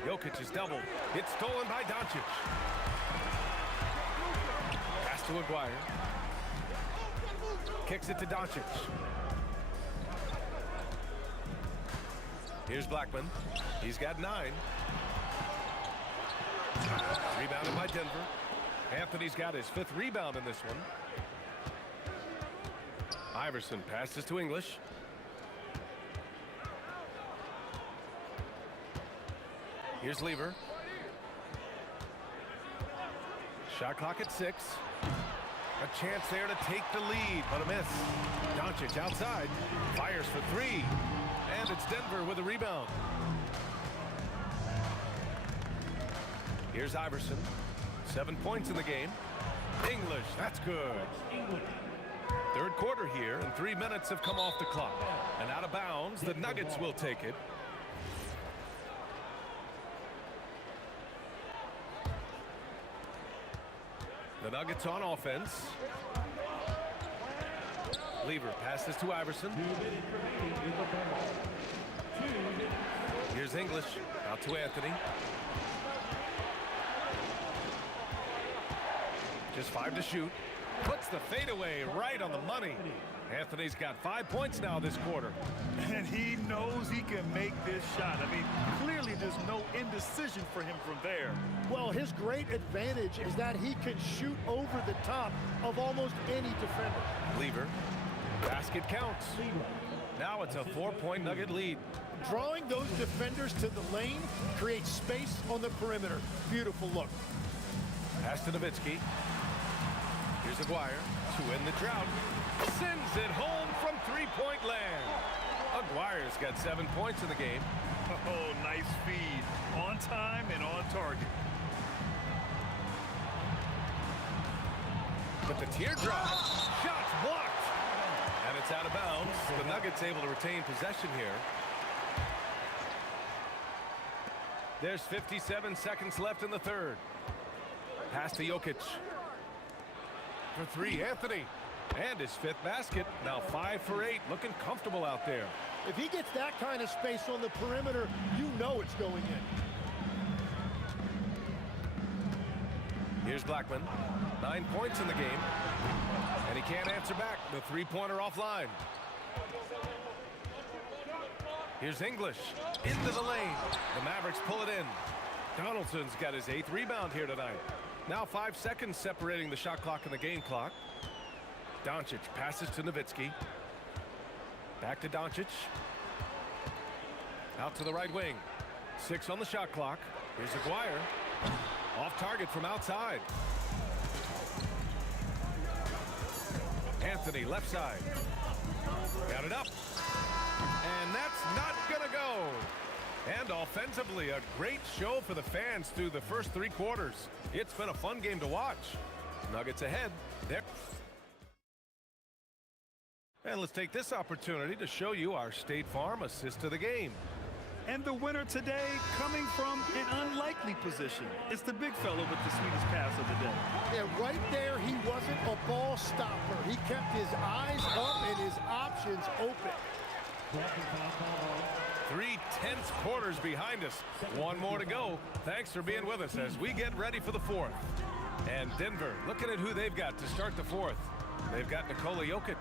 Jokic is doubled. It's stolen by Doncic. Pass to Aguirre. Kicks it to Doncic. Here's Blackman. He's got 9. Rebounded by Denver. Anthony's got his 5th rebound in this one. Iverson passes to English. Here's Lever. Shot clock at 6. A chance there to take the lead, but a miss. Doncic outside. Fires for 3. And it's Denver with a rebound. Here's Iverson. 7 points in the game. English, that's good. 3rd quarter here, and 3 minutes have come off the clock. And out of bounds, the Nuggets will take it. The Nuggets on offense. Lever passes to Iverson. Here's English. Out to Anthony. Just 5 to shoot. Puts the fadeaway right on the money. Anthony's got 5 points now this quarter. And he knows he can make this shot. I mean, clearly there's no indecision for him from there. Well, his great advantage is that he can shoot over the top of almost any defender. Lever. Basket counts. Now it's a 4-point Nugget lead. Drawing those defenders to the lane creates space on the perimeter. Beautiful look. Pass to Nowitzki. Here's Aguirre to end the drought. Sends it home from 3-point land. Aguirre's got 7 points in the game. Oh, nice feed. On time and on target. But the teardrop. Shots blocked. And it's out of bounds. The Nuggets able to retain possession here. There's 57 seconds left in the 3rd. Pass to Jokic. For 3, Anthony. And his 5th basket. Now 5 for 8. Looking comfortable out there. If he gets that kind of space on the perimeter, you know it's going in. Here's Blackman. 9 points in the game. And he can't answer back. The 3-pointer offline. Here's English. Into the lane. The Mavericks pull it in. Donaldson's got his 8th rebound here tonight. Now 5 seconds separating the shot clock and the game clock. Doncic passes to Nowitzki. Back to Doncic. Out to the right wing. 6 on the shot clock. Here's Aguirre. Off target from outside. Anthony left side. Got it up. And that's not gonna go. And offensively, a great show for the fans through the first 3 quarters. It's been a fun game to watch. Nuggets ahead. There. And let's take this opportunity to show you our State Farm assist of the game. And the winner today coming from an unlikely position. It's the big fellow with the sweetest pass of the day. Yeah, right there, he wasn't a ball stopper. He kept his eyes up and his options open. 3 tense quarters behind us. 1 more to go. Thanks for being with us as we get ready for the 4th. And Denver, looking at who they've got to start the 4th. They've got Nikola Jokic.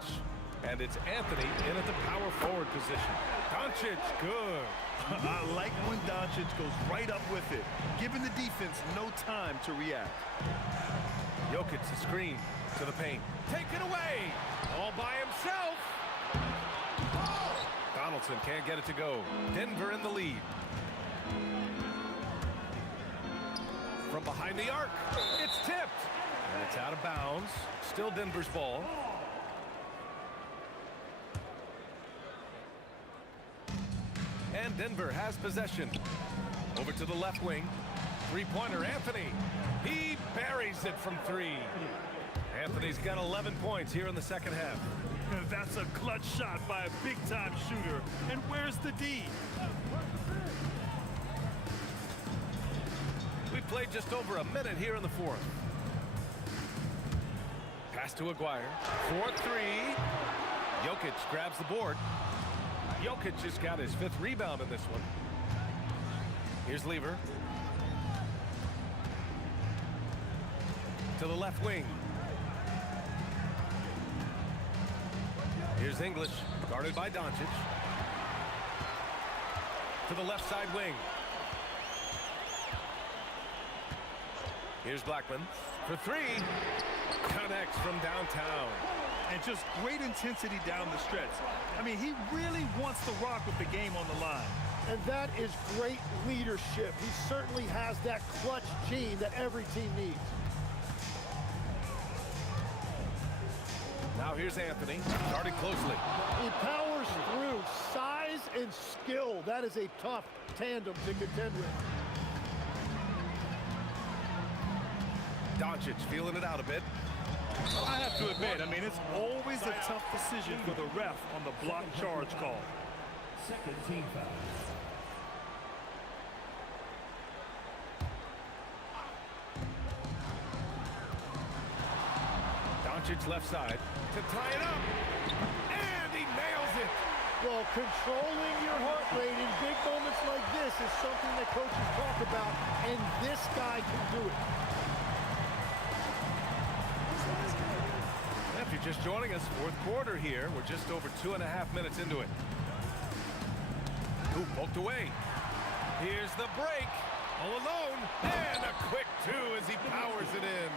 And it's Anthony in at the power forward position. Doncic, good. I like when Doncic goes right up with it, giving the defense no time to react. Jokic, the screen to the paint. Taken away. All by himself. Donaldson can't get it to go. Denver in the lead. From behind the arc. It's tipped. And it's out of bounds. Still Denver's ball. And Denver has possession. Over to the left wing. 3-pointer, Anthony. He buries it from 3. Anthony's got 11 points here in the second half. That's a clutch shot by a big-time shooter. And where's the D? We played just over a minute here in the 4th. Pass to Aguirre. 4-3. Jokic grabs the board. Jokic has got his 5th rebound in this one. Here's Lever. To the left wing. Here's English, guarded by Doncic. To the left side wing. Here's Blackman for three. Connects from downtown. And just great intensity down the stretch. I mean, he really wants to rock with the game on the line. And that is great leadership. He certainly has that clutch gene that every team needs. Now here's Anthony, starting closely. He powers through. Size and skill. That is a tough tandem to contend with. Doncic feeling it out a bit. I have to admit, I mean, it's always a tough decision for the ref on the block charge call. Second team foul. Doncic left side to tie it up. And he nails it. Well, controlling your heart rate in big moments like this is something that coaches talk about, and this guy can do it. If you're just joining us, fourth quarter here. We're just over 2.5 minutes into it. Who poked away? Here's the break. All alone. And a quick two as he powers it in.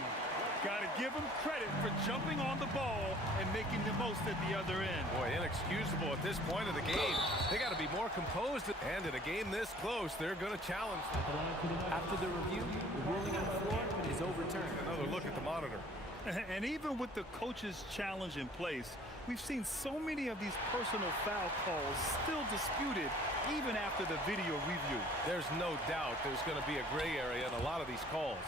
Got to give him credit for jumping on the ball and making the most at the other end. Boy, inexcusable at this point of the game. They got to be more composed. And in a game this close, they're going to challenge. After the review, the ruling on the floor is overturned. Another look at the monitor. And even with the coach's challenge in place, we've seen so many of these personal foul calls still disputed even after the video review. There's no doubt there's going to be a gray area in a lot of these calls.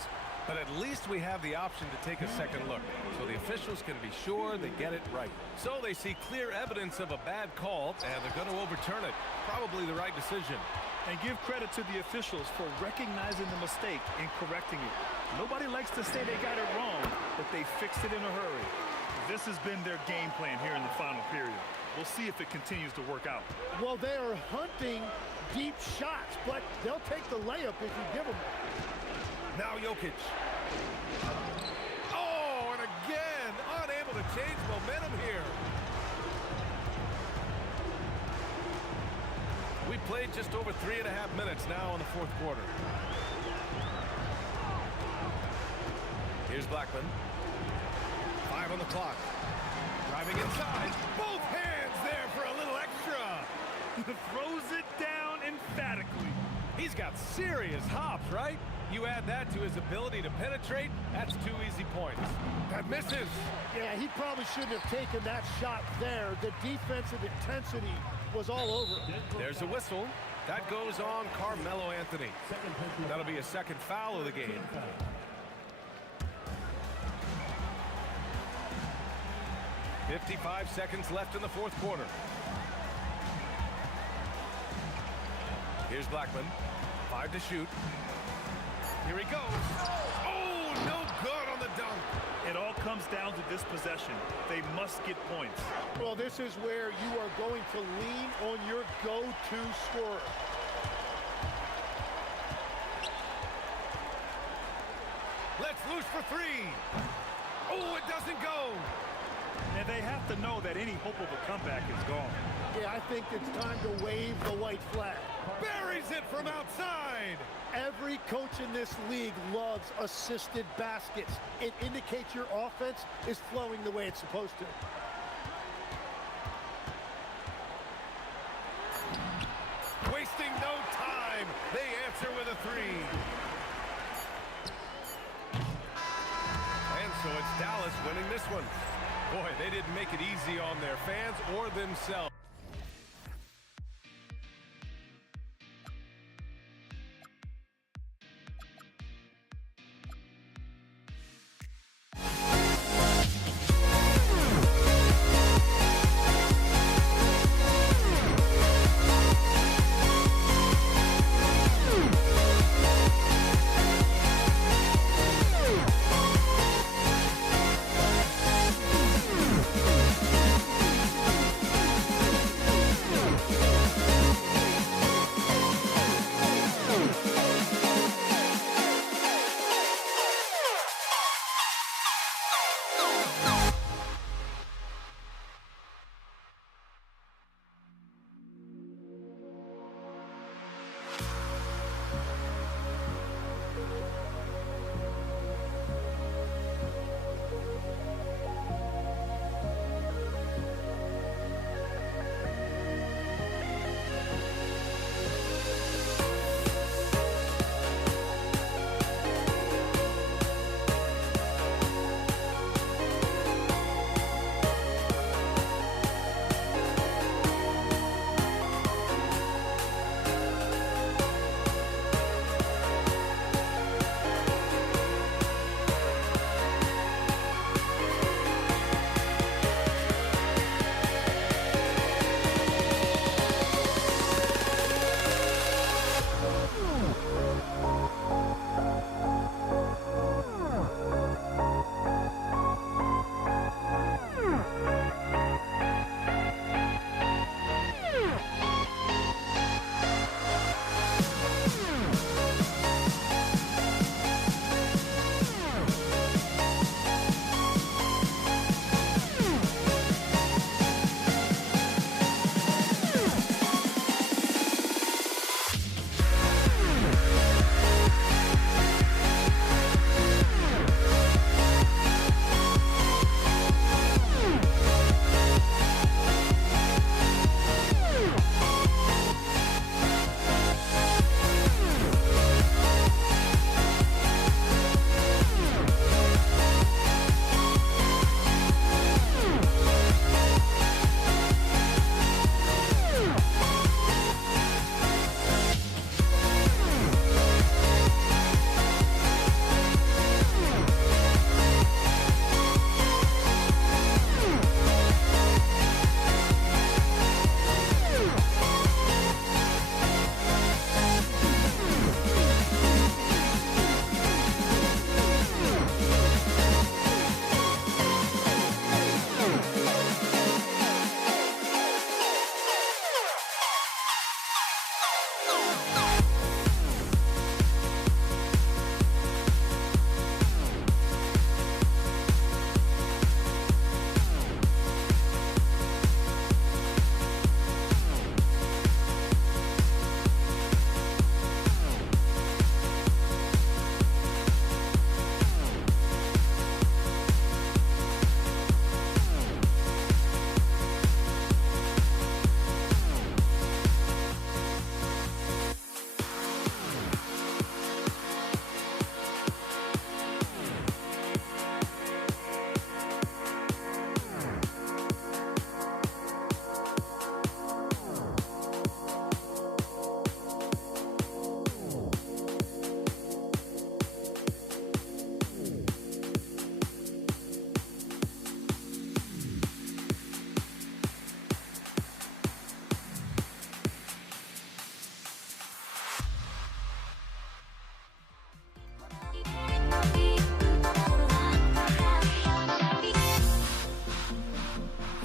But at least we have the option to take a second look, so the officials can be sure they get it right. So they see clear evidence of a bad call, and they're going to overturn it. Probably the right decision. And give credit to the officials for recognizing the mistake and correcting it. Nobody likes to say they got it wrong, but they fixed it in a hurry. This has been their game plan here in the final period. We'll see if it continues to work out. Well, they are hunting deep shots, but they'll take the layup if you give them. Now Jokic. Oh, and again, unable to change momentum here. We played just over 3.5 minutes now in the fourth quarter. Here's Blackman. 5 on the clock. Driving inside. Both hands there for a little extra. Throws it down emphatically. He's got serious hops, right? You add that to his ability to penetrate, that's 2 easy points. That misses. Yeah, he probably shouldn't have taken that shot there. The defensive intensity was all over. There's a whistle. That goes on Carmelo Anthony. That'll be a second foul of the game. "55 seconds left in the fourth quarter. Here's Blackman. 5 to shoot. Here he goes. Oh, no good on the dunk. It all comes down to this possession. They must get points. Well, this is where you are going to lean on your go-to scorer. Let's loose for 3. Oh, it doesn't go. And they have to know that any hope of a comeback is gone. Yeah, I think it's time to wave the white flag. Buries it from outside. Every coach in this league loves assisted baskets. It indicates your offense is flowing the way it's supposed to. Wasting no time. They answer with a 3. And so it's Dallas winning this one. Boy, they didn't make it easy on their fans or themselves.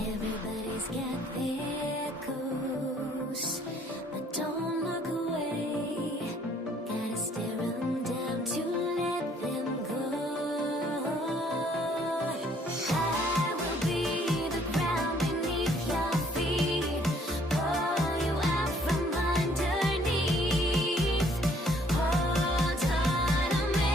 Everybody's got their goals, but don't look away. Gotta stare 'em down to let them go. I will be the ground beneath your feet, pull you out from underneath. Hold on to me.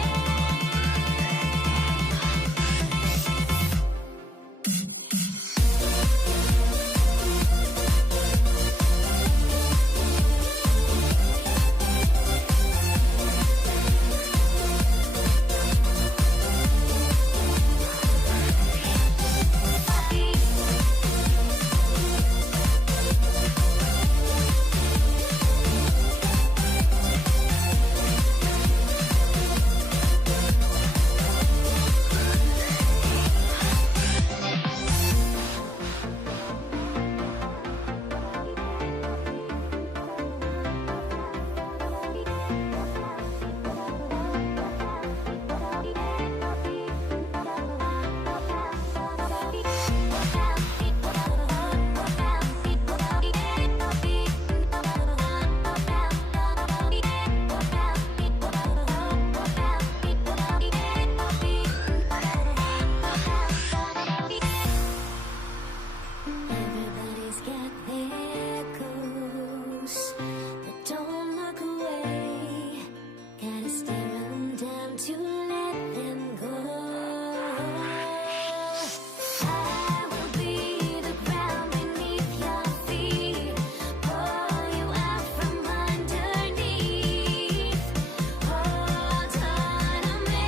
Everybody's got their goals, but don't look away. Gotta stare 'em down to let them go. I will be the ground beneath your feet, pull you out from underneath. Hold on to me.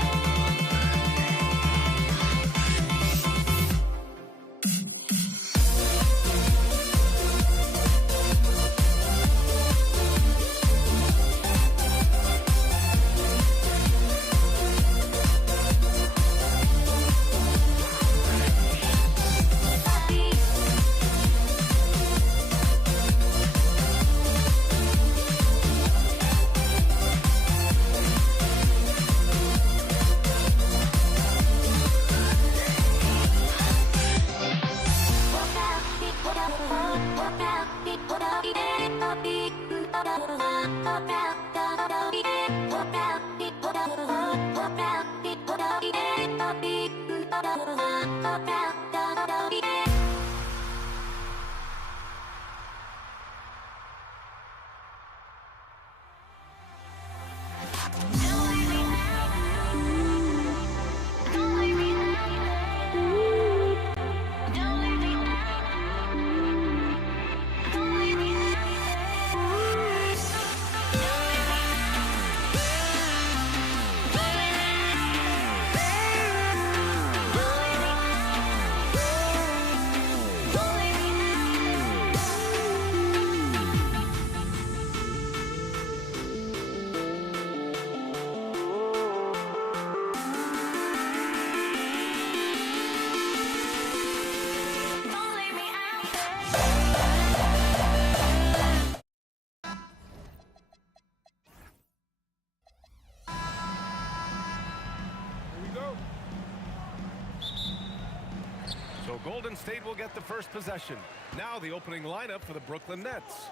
So Golden State will get the first possession. Now the opening lineup for the Brooklyn Nets.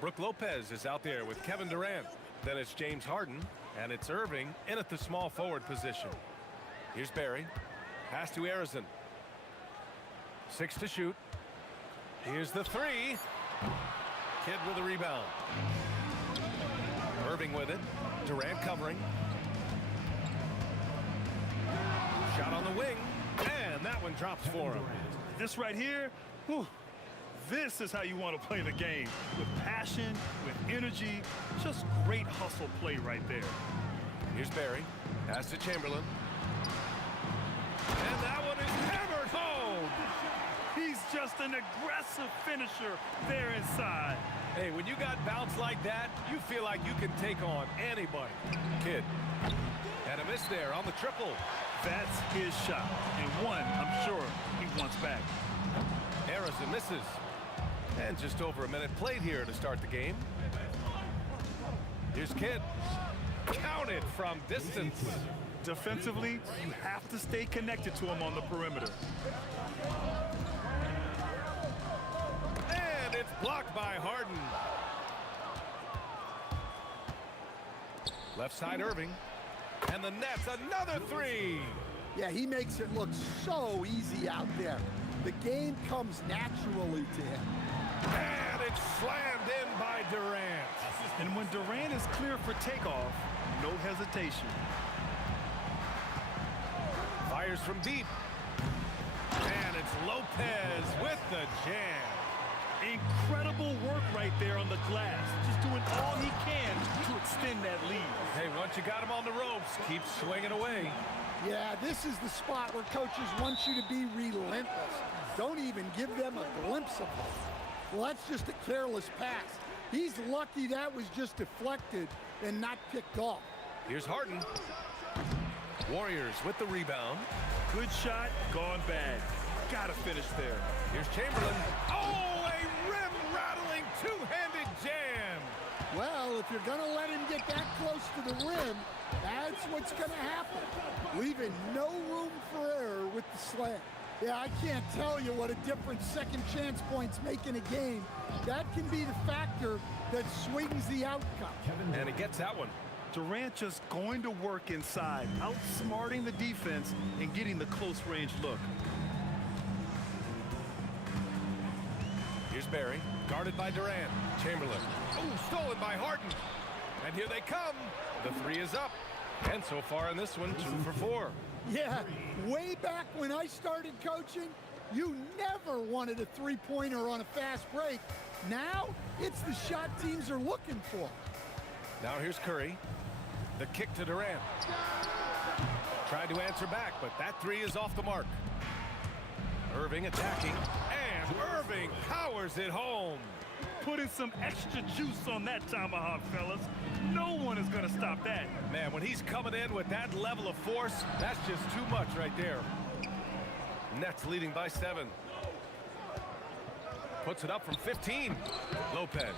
Brooke Lopez is out there with Kevin Durant. Then it's James Harden, and it's Irving in at the small forward position. Here's Barry. Pass to Arizon. 6 to shoot. Here's the 3. Kidd with a rebound. Irving with it. Durant covering. Shot on the wing, and that one drops for him. This right here, whew, this is how you want to play the game. With passion, with energy, just great hustle play right there. Here's Barry. Pass to Chamberlain. And that one is hammered home. He's just an aggressive finisher there inside. Hey, when you got bounce like that, you feel like you can take on anybody. Kidd. And a miss there on the triple. That's his shot, and one I'm sure he wants back. Harrison misses. And just over a minute played here to start the game. Here's Kidd. Counted from distance. Defensively, you have to stay connected to him on the perimeter. And it's blocked by Harden. Left side Irving. And the Nets, another 3. Yeah, he makes it look so easy out there. The game comes naturally to him. And it's slammed in by Durant. And when Durant is clear for takeoff, no hesitation. Fires from deep. And it's Lopez with the jam. Incredible work right there on the glass. Just doing all he can to extend that lead. Hey, once you got him on the ropes, keep swinging away. Yeah, this is the spot where coaches want you to be relentless. Don't even give them a glimpse of it. Well, that's just a careless pass. He's lucky that was just deflected and not picked off. Here's Harden. Warriors with the rebound. Good shot, gone bad. Gotta finish there. Here's Chamberlain. Oh, a rim-rattling two-handed jam. Well, if you're going to let him get that close to the rim, that's what's going to happen. Leaving no room for error with the slam. Yeah, I can't tell you what a difference second chance points make in a game. That can be the factor that swings the outcome. And he gets that one. Durant just going to work inside, outsmarting the defense and getting the close range look. Here's Barry, guarded by Durant. Chamberlain. Oh, stolen by Harden. And here they come. The 3 is up. And so far in this one, 2 for 4. Yeah, way back when I started coaching, you never wanted a three-pointer on a fast break. Now, it's the shot teams are looking for. Now here's Curry. The kick to Durant. Tried to answer back, but that 3 is off the mark. Irving attacking, and Irving powers it home. Putting some extra juice on that tomahawk, fellas. No one is going to stop that. Man, when he's coming in with that level of force, that's just too much right there. Nets leading by 7. Puts it up from 15. Lopez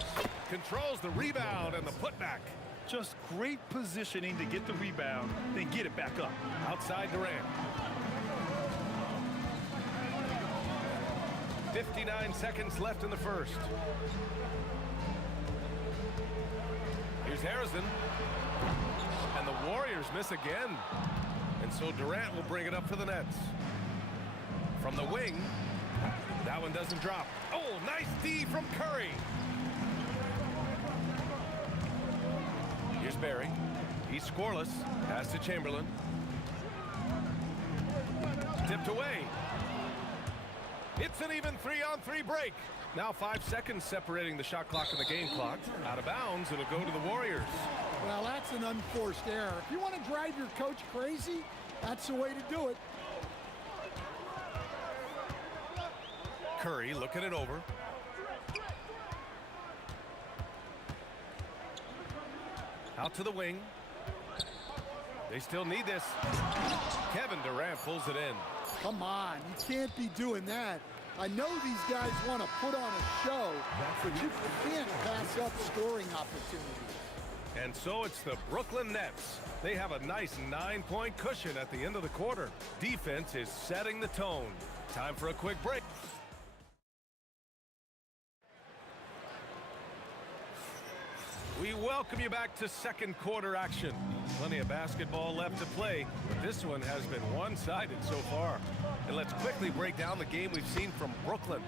controls the rebound and the putback. Just great positioning to get the rebound, then get it back up. Outside Durant. 59 seconds left in the first. Here's Harrison. And the Warriors miss again. And so Durant will bring it up for the Nets. From the wing. That one doesn't drop. Oh, nice D from Curry. Here's Barry. He's scoreless. Pass to Chamberlain. Tipped away. It's an even 3-on-3 break. Now 5 seconds separating the shot clock and the game clock. Out of bounds, it'll go to the Warriors. Well, that's an unforced error. If you want to drive your coach crazy, that's the way to do it. Curry looking it over. Out to the wing. They still need this. Kevin Durant pulls it in. Come on, you can't be doing that. I know these guys want to put on a show, but you can't pass up scoring opportunities. And so it's the Brooklyn Nets. They have a nice 9-point cushion at the end of the quarter. Defense is setting the tone. Time for a quick break. We welcome you back to second quarter action. Plenty of basketball left to play, but this one has been one-sided so far. And let's quickly break down the game we've seen from Brooklyn.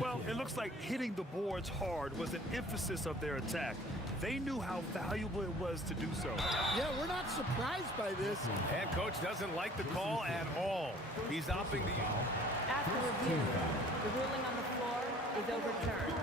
Well, it looks like hitting the boards hard was an emphasis of their attack. They knew how valuable it was to do so. Yeah, we're not surprised by this. Head coach doesn't like the call at all. He's opting to... After review, the ruling on the floor is overturned.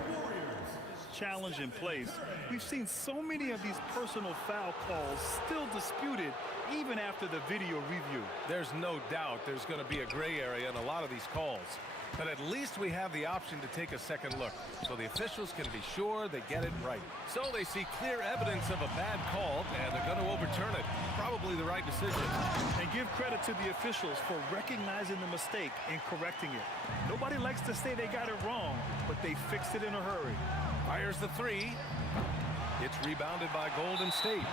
Challenge in place. We've seen so many of these personal foul calls still disputed even after the video review. There's no doubt there's going to be a gray area in a lot of these calls. But at least we have the option to take a second look, so the officials can be sure they get it right. So they see clear evidence of a bad call, and they're going to overturn it. Probably the right decision. And give credit to the officials for recognizing the mistake and correcting it. Nobody likes to say they got it wrong, but they fixed it in a hurry. Fires the three. It's rebounded by Golden State.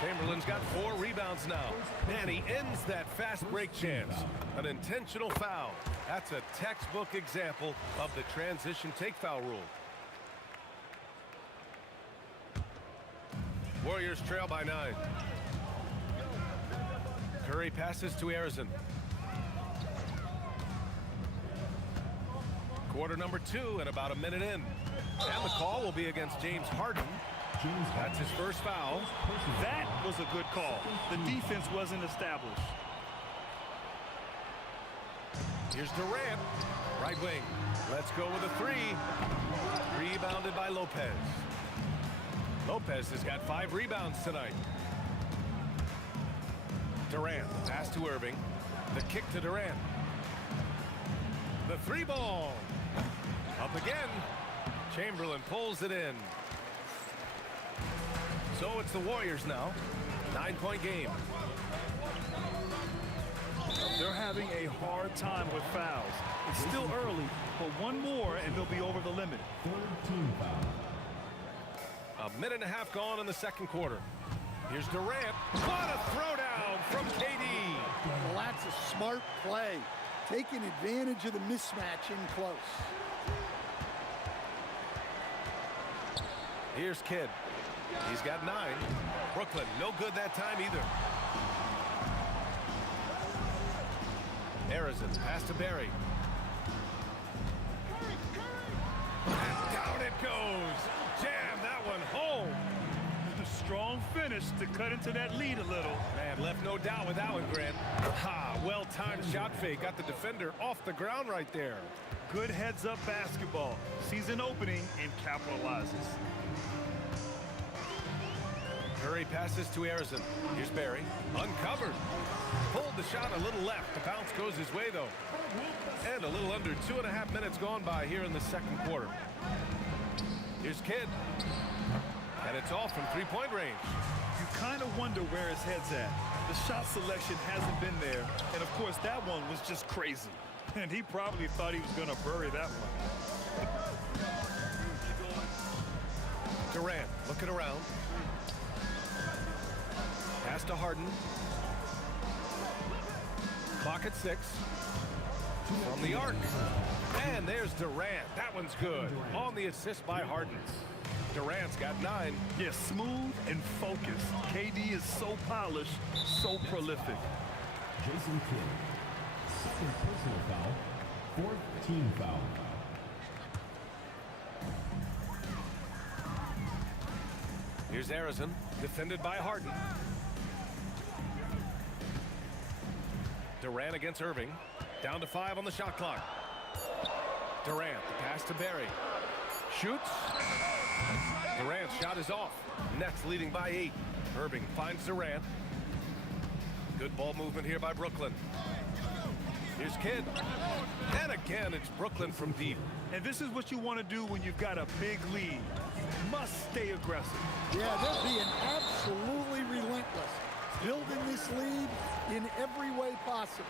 Chamberlain's got 4 rebounds now. And he ends that fast break chance. An intentional foul. That's a textbook example of the transition take foul rule. Warriors trail by 9. Curry passes to Arizon. Quarter number 2 and about a minute in. And the call will be against James Harden. That's his first foul. That was a good call. The defense wasn't established. Here's Durant, right wing. Let's go with a 3. Rebounded by Lopez. Lopez has got 5 rebounds tonight. Durant, pass to Irving. The kick to Durant. The 3 ball. Up again. Chamberlain pulls it in. So it's the Warriors now. 9-point game. They're having a hard time with fouls. It's still early, but one more and they'll be over the limit. A minute and a half gone in the second quarter. Here's Durant. What a throwdown from KD. Well, that's a smart play. Taking advantage of the mismatch in close. Here's Kidd. He's got 9. Brooklyn, no good that time either. Arizon, pass to Barry. And down it goes. Jam that one home. A strong finish to cut into that lead a little. Man, left no doubt with that one, Grant. Ha, well-timed shot fake. Got the defender off the ground right there. Good heads-up basketball. Sees an opening and capitalizes. Curry passes to Arizon. Here's Barry. Uncovered. Pulled the shot a little left. The bounce goes his way, though. And a little under 2.5 minutes gone by here in the second quarter. Here's Kidd. And it's off from 3-point range. You kind of wonder where his head's at. The shot selection hasn't been there. And, of course, that one was just crazy. And he probably thought he was going to bury that one. Durant looking around. Pass to Harden. Clock at 6. From the arc. And there's Durant. That one's good. On the assist by Harden. Durant's got 9. Yeah, smooth and focused. KD is so polished, so prolific. Jason Kidd, second personal foul, 4th team foul. Here's Arizon, defended by Harden. Durant against Irving. Down to 5 on the shot clock. Durant, the pass to Barry. Shoots. Durant's shot is off. Nets leading by 8. Irving finds Durant. Good ball movement here by Brooklyn. Here's Kidd. And again, it's Brooklyn from deep. And this is what you want to do when you've got a big lead. You must stay aggressive. Yeah, they're being absolutely relentless. Building this lead in every way possible.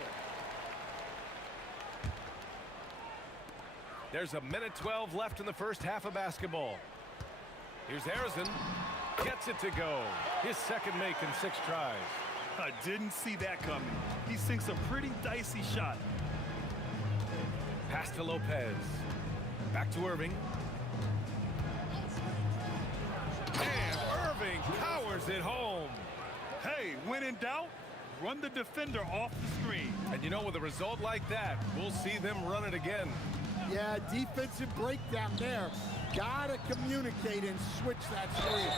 There's a minute 12 left in the first half of basketball. Here's Arizon. Gets it to go. His second make in 6 tries. I didn't see that coming. He sinks a pretty dicey shot. Pass to Lopez. Back to Irving. And it home. Hey, when in doubt, run the defender off the screen. And you know, with a result like that, we'll see them run it again. Yeah, defensive breakdown there. Gotta communicate and switch that screen.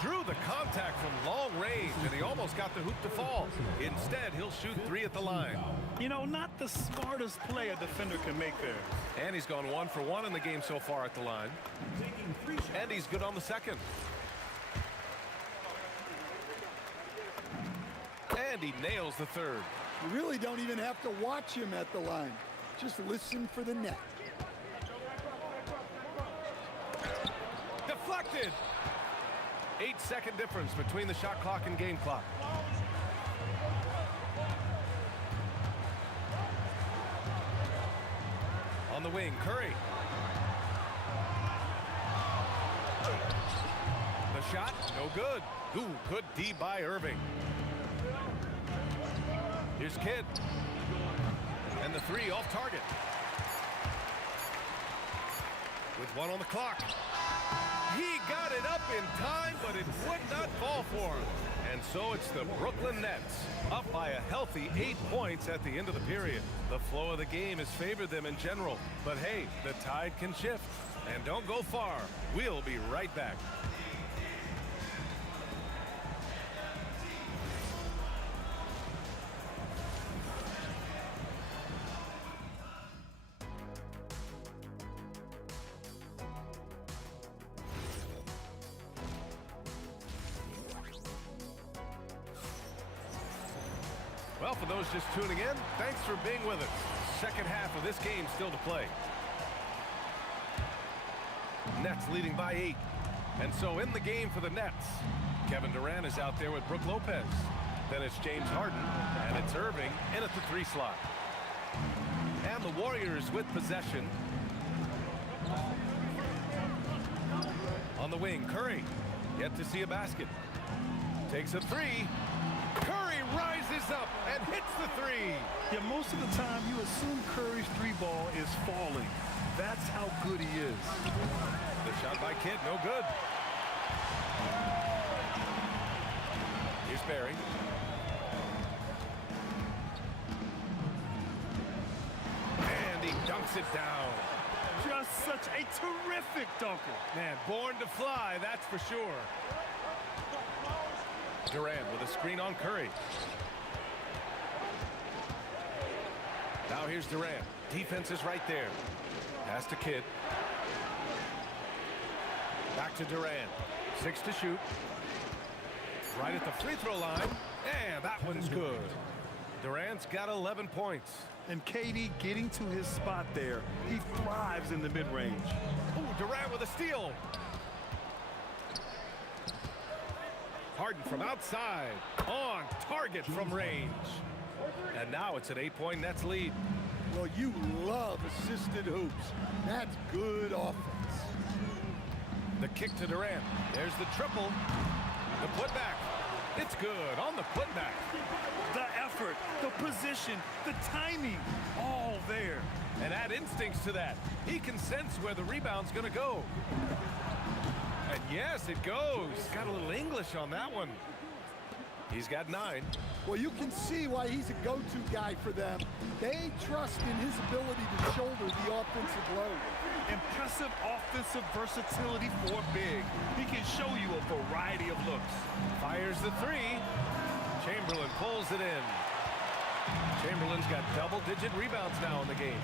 Drew the contact from long range, and he almost got the hoop to fall. Instead, he'll shoot 3 at the line. You know, not the smartest play a defender can make there. And he's gone 1 for 1 in the game so far at the line. And he's good on the second. And he nails the third. You really don't even have to watch him at the line. Just listen for the net. Deflected. 8-second difference between the shot clock and game clock. On the wing, Curry. The shot, no good. Ooh, good D by Irving. Here's Kidd. And the 3 off target. With 1 on the clock. He got it up in time, but it would not fall for him. And so it's the Brooklyn Nets, up by a healthy 8 points at the end of the period. The flow of the game has favored them in general. But hey, the tide can shift. And don't go far. We'll be right back. Well, for those just tuning in, thanks for being with us. Second half of this game still to play. Nets leading by 8. And so in the game for the Nets, Kevin Durant is out there with Brook Lopez. Then it's James Harden, and it's Irving in at the 3 slot. And the Warriors with possession. On the wing, Curry, yet to see a basket. Takes a 3. Curry rises up and hits the 3. Yeah, most of the time you assume Curry's 3-ball is falling. That's how good he is. The shot by Kidd, no good. Here's Barry. And he dunks it down. Just such a terrific dunker. Man, born to fly, that's for sure. Durant with a screen on Curry. Now here's Durant. Defense is right there. Pass to Kidd. Back to Durant. 6 to shoot. Right at the free throw line. And that one's good. Durant's got 11 points. And KD getting to his spot there. He thrives in the mid-range. Ooh, Durant with a steal. Harden from outside. On target from range. And now it's an 8-point Nets lead. Well, you love assisted hoops. That's good offense. The kick to Durant. There's the triple. The putback. It's good on the putback. The effort, the position, the timing, all there. And add instincts to that. He can sense where the rebound's going to go. And yes, it goes. Got a little English on that one. He's got 9. Well, you can see why he's a go-to guy for them. They trust in his ability to shoulder the offensive load. Impressive offensive versatility for big. He can show you a variety of looks. Fires the 3. Chamberlain pulls it in. Chamberlain's got double-digit rebounds now in the game.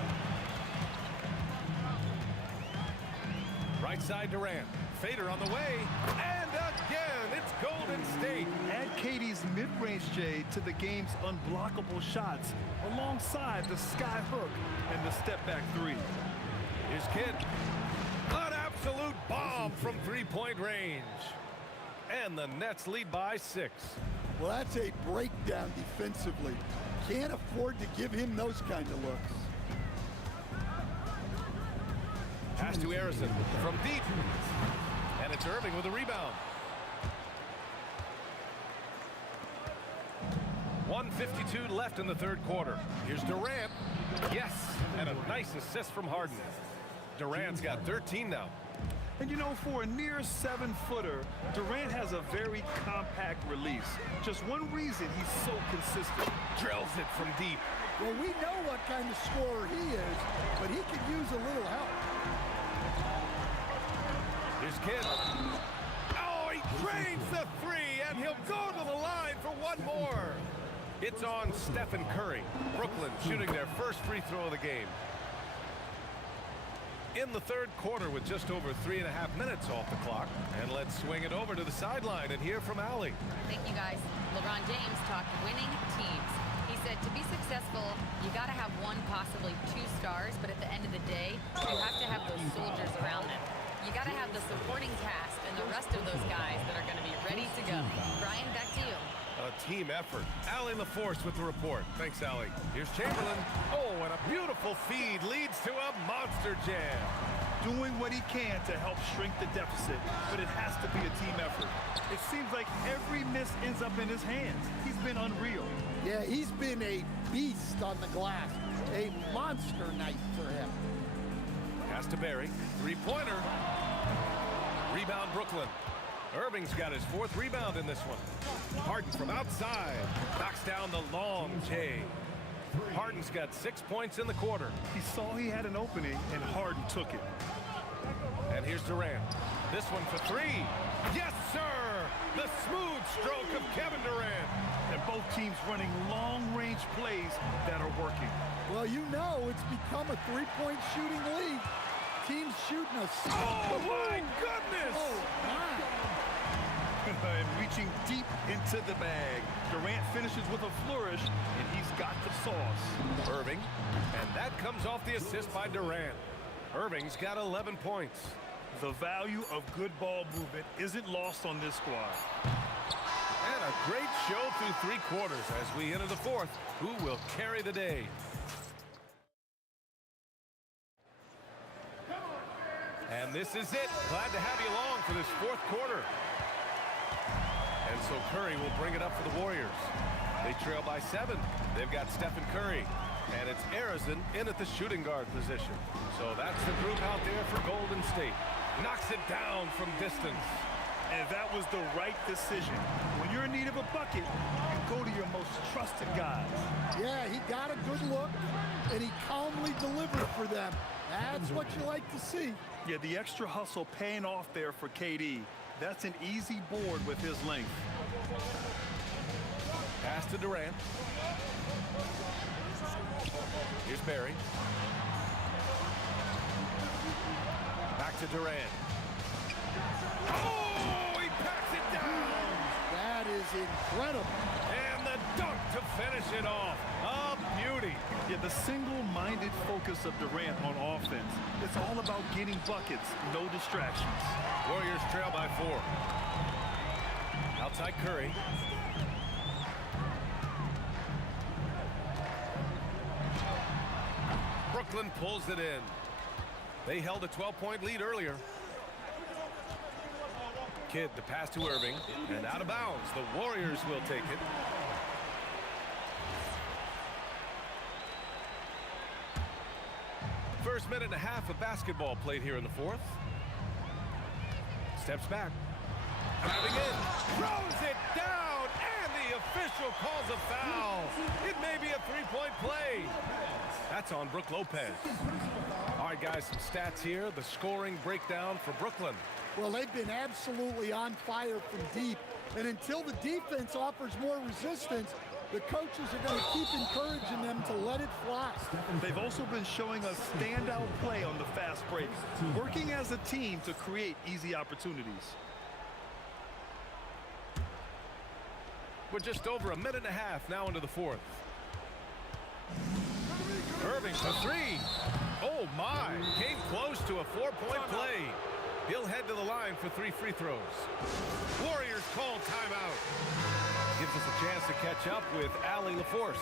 Right side Durant. Fader on the way. And again, it's Golden State. Add KD's mid-range J to the game's unblockable shots alongside the sky hook and the step-back 3. Here's Kidd. An absolute bomb from 3-point range. And the Nets lead by 6. Well, that's a breakdown defensively. Can't afford to give him those kind of looks. Pass to Harrison from deep. And it's Irving with a rebound. 1:52 left in the third quarter. Here's Durant. Yes, and a nice assist from Harden. Durant's got 13 now. And you know, for a near 7-footer, Durant has a very compact release. Just one reason he's so consistent. Drills it from deep. Well, we know what kind of scorer he is, but he could use a little help. Here's Kidd. Oh, he drains the three, and he'll go to the line for one more. It's on Stephen Curry. Brooklyn shooting their first free throw of the game. In the third quarter with just over 3.5 minutes off the clock. And let's swing it over to the sideline and hear from Allie. Thank you, guys. LeBron James talked winning teams. He said to be successful, you got to have one, possibly two stars, but at the end of the day, you have to have those soldiers around them. You got to have the supporting cast and the rest of those guys that are going to be ready to go. Brian, back to you. A team effort. Allie LaForce with the report. Thanks, Allie. Here's Chamberlain. Oh, and a beautiful feed leads to a monster jam. Doing what he can to help shrink the deficit, but it has to be a team effort. It seems like every miss ends up in his hands. He's been unreal. Yeah, he's been a beast on the glass. A monster night for him. Pass to Barry. Three-pointer. Rebound Brooklyn. Irving's got his fourth rebound in this one. Harden from outside knocks down the long J. Harden's got 6 points in the quarter. He saw he had an opening, and Harden took it. And here's Durant. This one for three. Yes, sir! The smooth stroke of Kevin Durant. And both teams running long-range plays that are working. Well, you know it's become a three-point shooting league. Teams shooting a... Oh, my goodness! Oh, my. And reaching deep into the bag. Durant finishes with a flourish, and he's got the sauce. Irving, and that comes off the assist by Durant. Irving's got 11 points. The value of good ball movement isn't lost on this squad. And a great show through three quarters as we enter the fourth. Who will carry the day? And this is it. Glad to have you along for this fourth quarter. And so Curry will bring it up for the Warriors. They trail by 7. They've got Stephen Curry. And it's Arizin in at the shooting guard position. So that's the group out there for Golden State. Knocks it down from distance. And that was the right decision. When you're in need of a bucket, you go to your most trusted guys. Yeah, he got a good look, and he calmly delivered for them. That's what you like to see. Yeah, the extra hustle paying off there for KD. That's an easy board with his length. Pass to Durant. Here's Barry. Back to Durant. Oh, he packs it down. That is incredible. And the dunk to finish it off. A beauty. Yeah, the single-minded focus of Durant on offense. It's all about getting buckets, no distractions. Warriors trail by 4. Outside Curry. Brooklyn pulls it in. They held a 12-point lead earlier. Kidd, the pass to Irving, and out of bounds. The Warriors will take it. First minute and a half of basketball played here in the fourth. Steps back. Driving in. Throws it down. And the official calls a foul. It may be a three-point play. That's on Brook Lopez. All right, guys, some stats here. The scoring breakdown for Brooklyn. Well, they've been absolutely on fire from deep. And until the defense offers more resistance, the coaches are going to keep encouraging them to let it fly. They've also been showing a standout play on the fast break, working as a team to create easy opportunities. We're just over a minute and a half now into the fourth. Irving for three. Oh, my. Came close to a four-point play. He'll head to the line for 3 free throws. Warriors call timeout. Gives us a chance to catch up with Allie LaForce.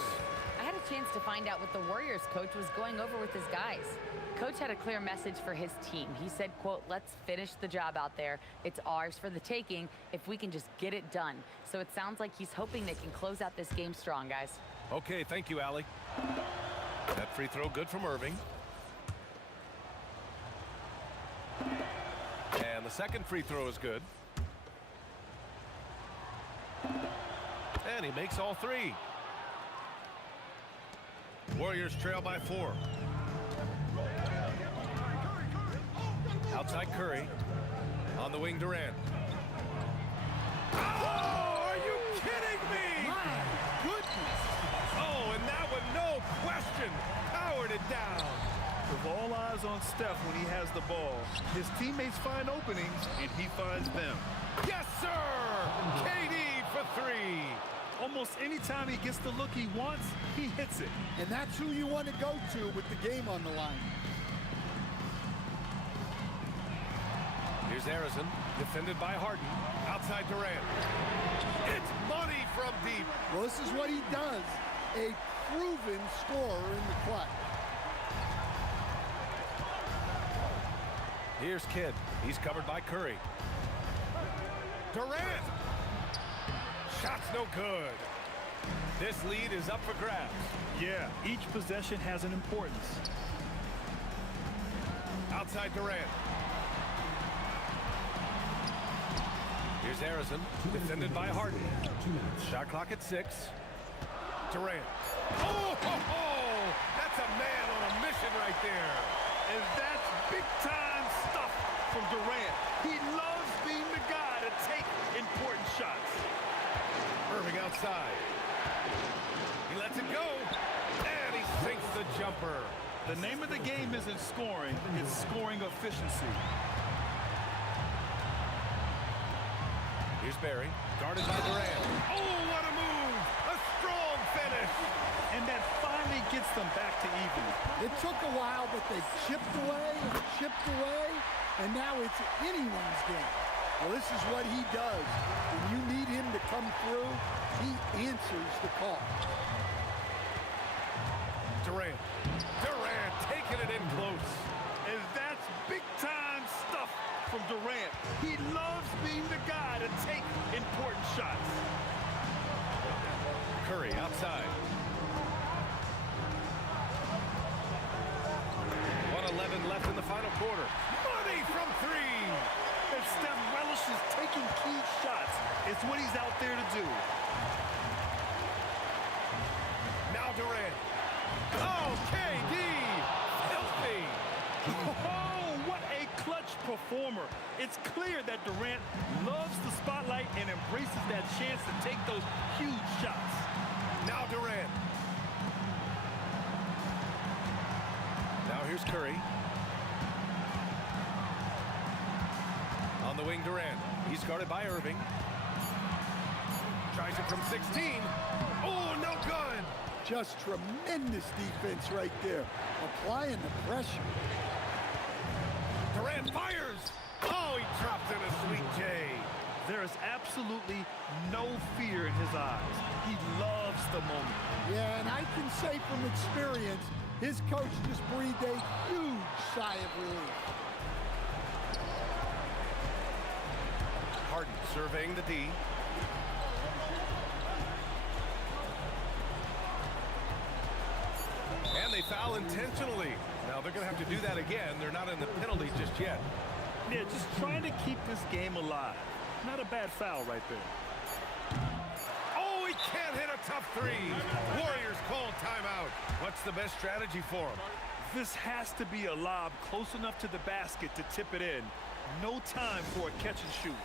I had a chance to find out what the Warriors coach was going over with his guys. Coach had a clear message for his team. He said, quote, let's finish the job out there. It's ours for the taking if we can just get it done. So it sounds like he's hoping they can close out this game strong, guys. Okay, thank you, Allie. That free throw good from Irving. And the second free throw is good. And he makes all three. Warriors trail by 4. Outside Curry. On the wing, Durant. Oh, are you kidding me? My goodness. Oh, and that one, no question, powered it down. With all eyes on Steph when he has the ball, his teammates find openings, and he finds them. Yes, sir! KD for 3. Almost any time he gets the look he wants, he hits it. And that's who you want to go to with the game on the line. Here's Harrison, defended by Harden. Outside Durant. It's money from deep. Well, this is what he does. A proven scorer in the clutch. Here's Kidd. He's covered by Curry. Durant! Shot's no good. This lead is up for grabs. Yeah, each possession has an importance. Outside Durant. Here's Harrison, defended by Harden. Shot clock at 6. Durant. Oh, ho, ho! That's a man on a mission right there. And that's big-time stuff from Durant. He loves being the guy to take important shots. Irving outside. He lets it go. And he sinks the jumper. The name of the game isn't scoring, it's scoring efficiency. Here's Barry, guarded by Durant. Oh, what a move! A strong finish! And that finally gets them back to even. It took a while, but they chipped away, and now it's anyone's game. Well, this is what he does. When you need him to come through, he answers the call. Durant taking it in close. And that's big-time stuff from Durant. He loves being the guy to take important shots. Curry outside. 1:11 left in the final quarter. Money from 3. And Steph relishes taking key shots. It's what he's out there to do. Now Durant. Oh, KD! Filthy! Oh, what a clutch performer. It's clear that Durant loves the spotlight and embraces that chance to take those huge shots. Now Durant. Now here's Curry. On the wing, Durant. He's guarded by Irving. Tries it from 16. Oh, no good! Just tremendous defense right there. Applying the pressure. Durant fires! Oh, he dropped in a sweet J. There is absolutely no fear in his eyes. He loves the moment. Yeah, and I can say from experience, his coach just breathed a huge sigh of relief. Harden surveying the D. And they foul intentionally. Now they're going to have to do that again. They're not in the penalty just yet. Yeah, just trying to keep this game alive. Not a bad foul right there. Oh, he can't hit a tough 3. Warriors call timeout. What's the best strategy for him? This has to be a lob close enough to the basket to tip it in. No time for a catch and shoot.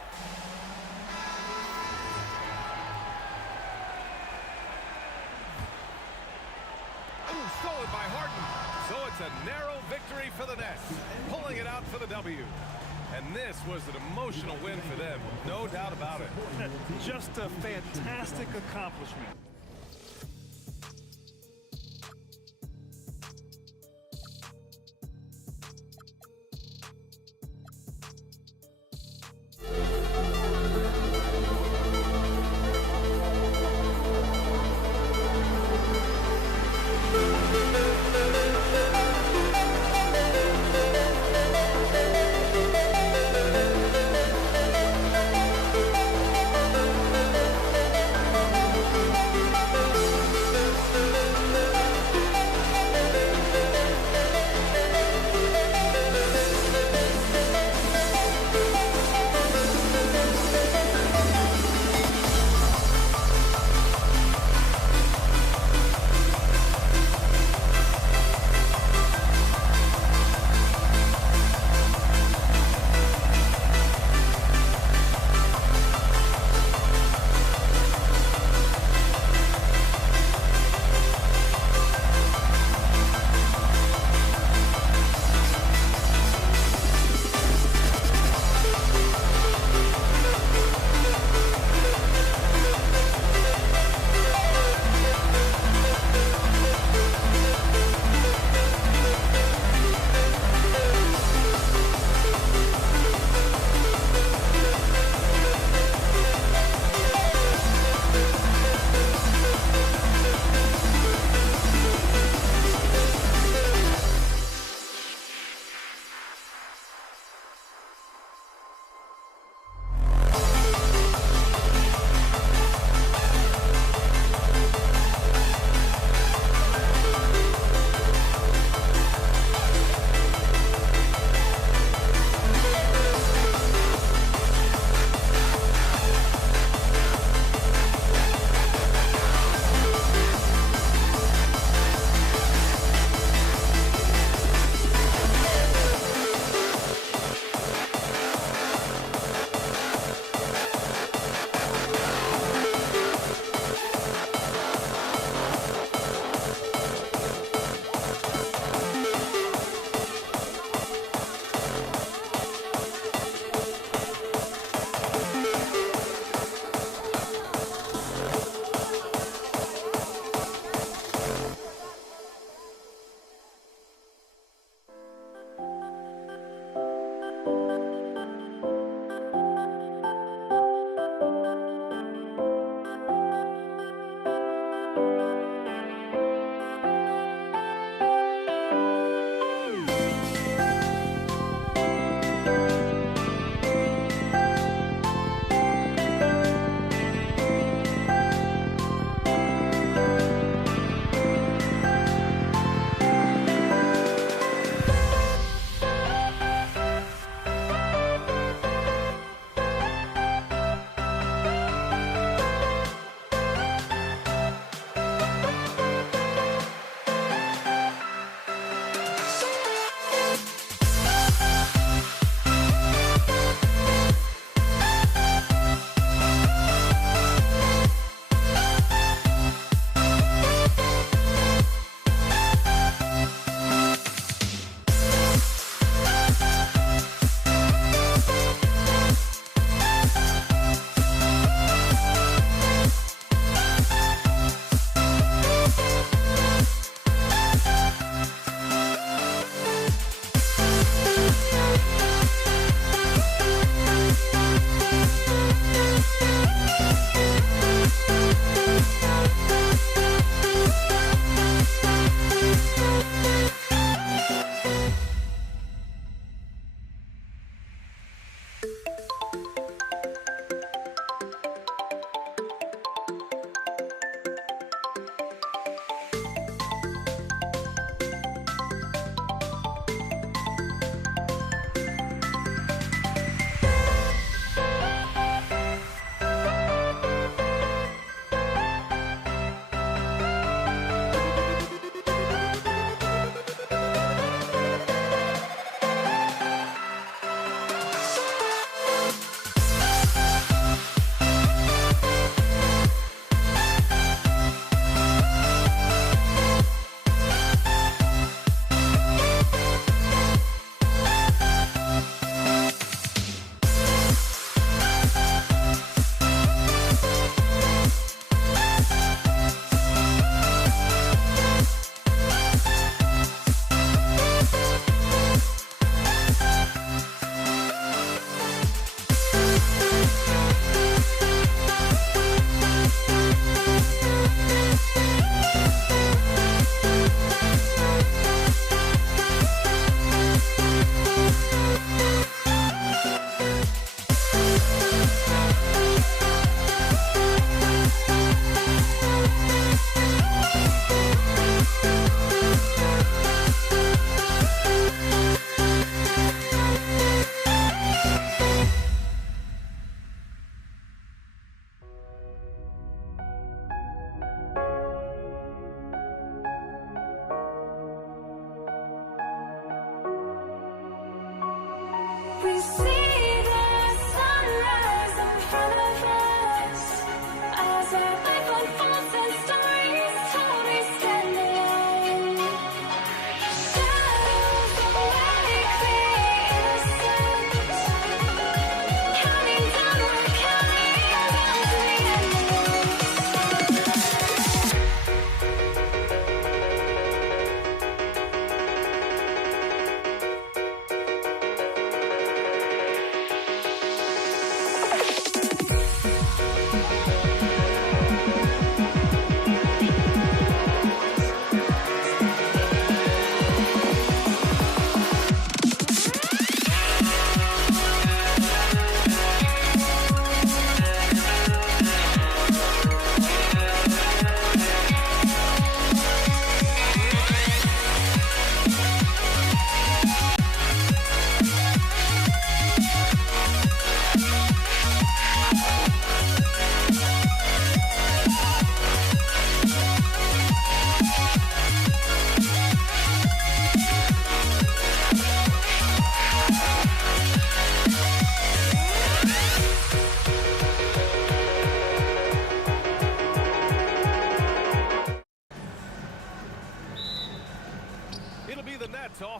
Oh, stolen by Harden. So it's a narrow victory for the Nets, pulling it out for the W. And this was an emotional win for them, no doubt about it. Just a fantastic accomplishment.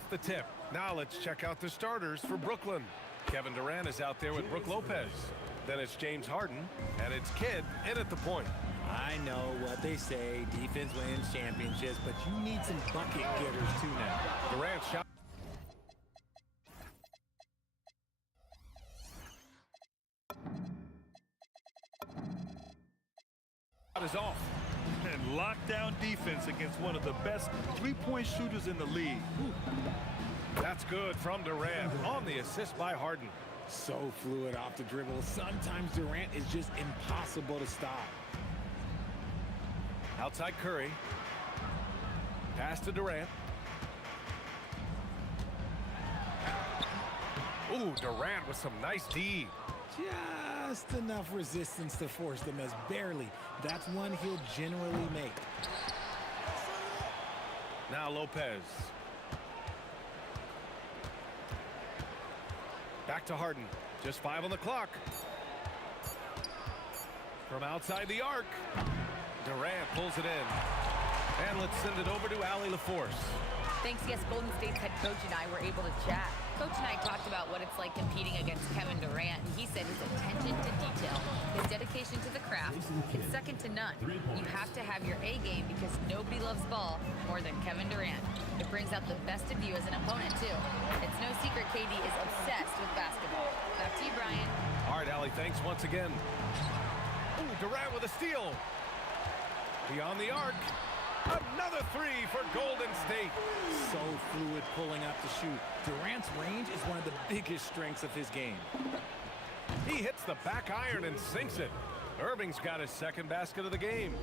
off the tip. Now let's check out the starters for Brooklyn. Kevin Durant is out there with Brook Lopez. Then it's James Harden, and it's Kidd in at the point. I know what they say, defense wins championships, but you need some bucket getters too now. Durant shot is off. And lockdown defense against one of the best three-point shooters in the league. That's good from Durant on the assist by Harden. So fluid off the dribble. Sometimes Durant is just impossible to stop. Outside Curry. Pass to Durant. Ooh, Durant with some nice D. Just enough resistance to force the miss. Barely. That's one he'll generally make. Now Lopez. Back to Harden. Just 5 on the clock. From outside the arc. Durant pulls it in. And let's send it over to Allie LaForce. Thanks, yes, Golden State's head coach and I were able to chat. Coach and I talked about what it's like competing against Kevin Durant, and he said his attention to detail, his dedication to the craft, it's second to none. You have to have your A game because nobody loves ball more than Kevin Durant. It brings out the best of you as an opponent, too. It's no secret KD is obsessed with basketball. Back to you, Brian. All right, Allie, thanks once again. Ooh, Durant with a steal. Beyond the arc. Another three for Golden State. So fluid pulling up to shoot. Durant's range is one of the biggest strengths of his game. He hits the back iron and sinks it. Irving's got his second basket of the game.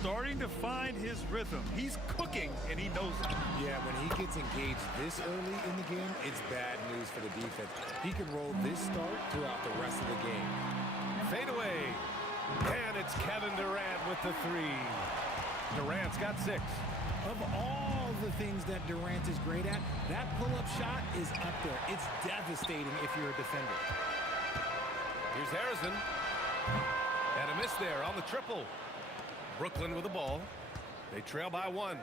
Starting to find his rhythm. He's cooking, and he knows it. Yeah, when he gets engaged this early in the game, it's bad news for the defense. He can roll this start throughout the rest of the game. Fade away. And it's Kevin Durant with the three. Durant's got 6. Of all the things that Durant is great at, that pull-up shot is up there. It's devastating if you're a defender. Here's Harrison. And a miss there on the triple. Brooklyn with the ball. They trail by 1.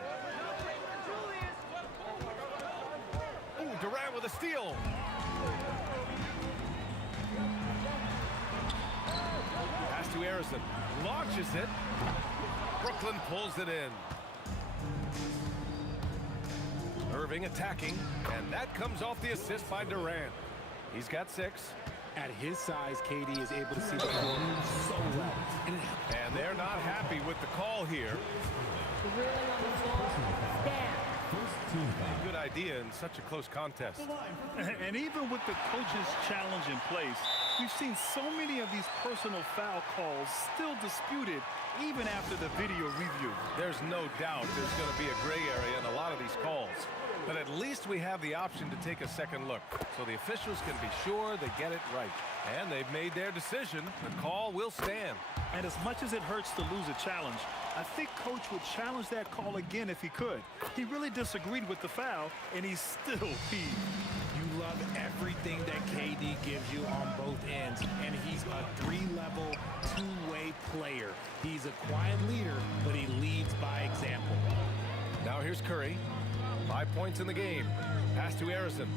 Ooh, Durant with a steal. Pass to Harrison. Launches it. Brooklyn pulls it in. Irving attacking, and that comes off the assist by Durant. He's got 6. At his size, KD is able to see the floor so well. And they're not happy with the call here. Really on the floor. Stand. Good idea in such a close contest. And even with the coach's challenge in place, we've seen so many of these personal foul calls still disputed even after the video review. There's no doubt there's going to be a gray area in a lot of these calls. But at least we have the option to take a second look, so the officials can be sure they get it right. And they've made their decision. The call will stand. And as much as it hurts to lose a challenge, I think Coach would challenge that call again if he could. He really disagreed with the foul, and he's still peeved. You love everything that KD gives you on both ends, and he's a 3-level, 2-way player. He's a quiet leader, but he leads by example. Now here's Curry. 5 points in the game. Pass to Harrison.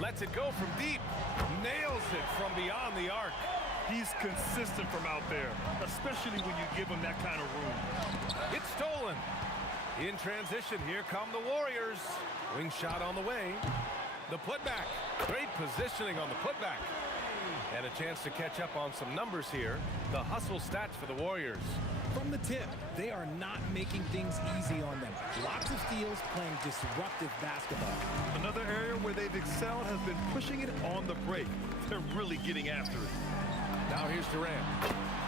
Lets it go from deep. Nails it from beyond the arc. He's consistent from out there, especially when you give him that kind of room. It's stolen. In transition, here come the Warriors. Wing shot on the way. The putback. Great positioning on the putback. And a chance to catch up on some numbers here. The hustle stats for the Warriors. From the tip, they are not making things easy on them. Lots of steals, playing disruptive basketball. Another area where they've excelled has been pushing it on the break. They're really getting after it. Now here's Durant.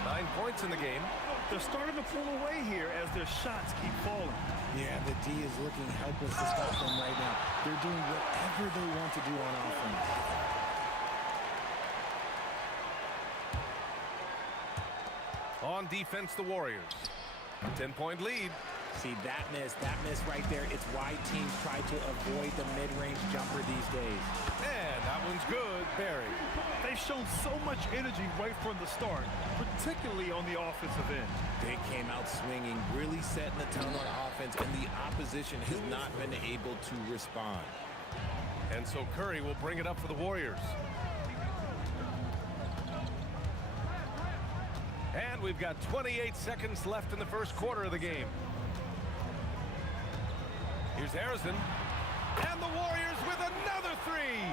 9 points in the game. They're starting to pull away here as their shots keep falling. Yeah, the D is looking helpless to stop them right now. They're doing whatever they want to do on offense. On defense, the Warriors. 10-point lead. See, that miss right there. It's why teams try to avoid the mid-range jumper these days. And that one's good. Barry. They've shown so much energy right from the start, particularly on the offensive end. They came out swinging, really setting the tone on offense, and the opposition has not been able to respond. And so Curry will bring it up for the Warriors. And we've got 28 seconds left in the first quarter of the game. Here's Harrison. And the Warriors with another three.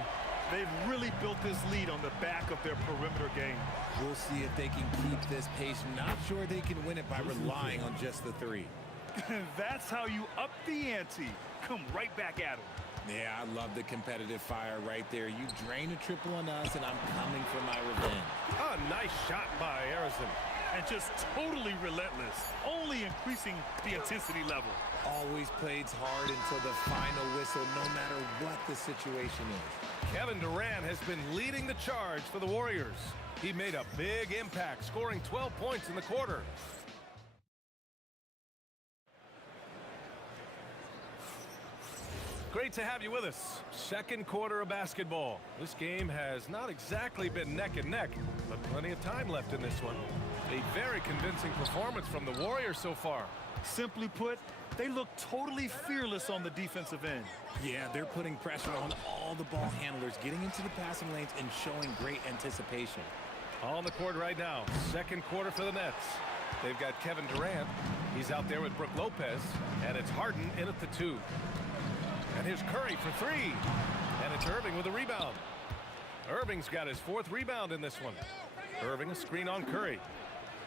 They've really built this lead on the back of their perimeter game. We'll see if they can keep this pace. Not sure they can win it by relying on just the three. That's how you up the ante. Come right back at them. Yeah, I love the competitive fire right there. You drain a triple on us, and I'm coming for my revenge. A nice shot by Harrison. And just totally relentless, only increasing the intensity level. Always plays hard until the final whistle, no matter what the situation is. Kevin Durant has been leading the charge for the Warriors. He made a big impact, scoring 12 points in the quarter. Great to have you with us. Second quarter of basketball. This game has not exactly been neck and neck, but plenty of time left in this one. A very convincing performance from the Warriors so far. Simply put, they look totally fearless on the defensive end. Yeah, they're putting pressure on all the ball handlers, getting into the passing lanes and showing great anticipation. On the court right now. Second quarter for the Nets. They've got Kevin Durant. He's out there with Brook Lopez, and it's Harden in at the 2. And here's Curry for 3. And it's Irving with a rebound. Irving's got his 4th rebound in this one. Irving a screen on Curry.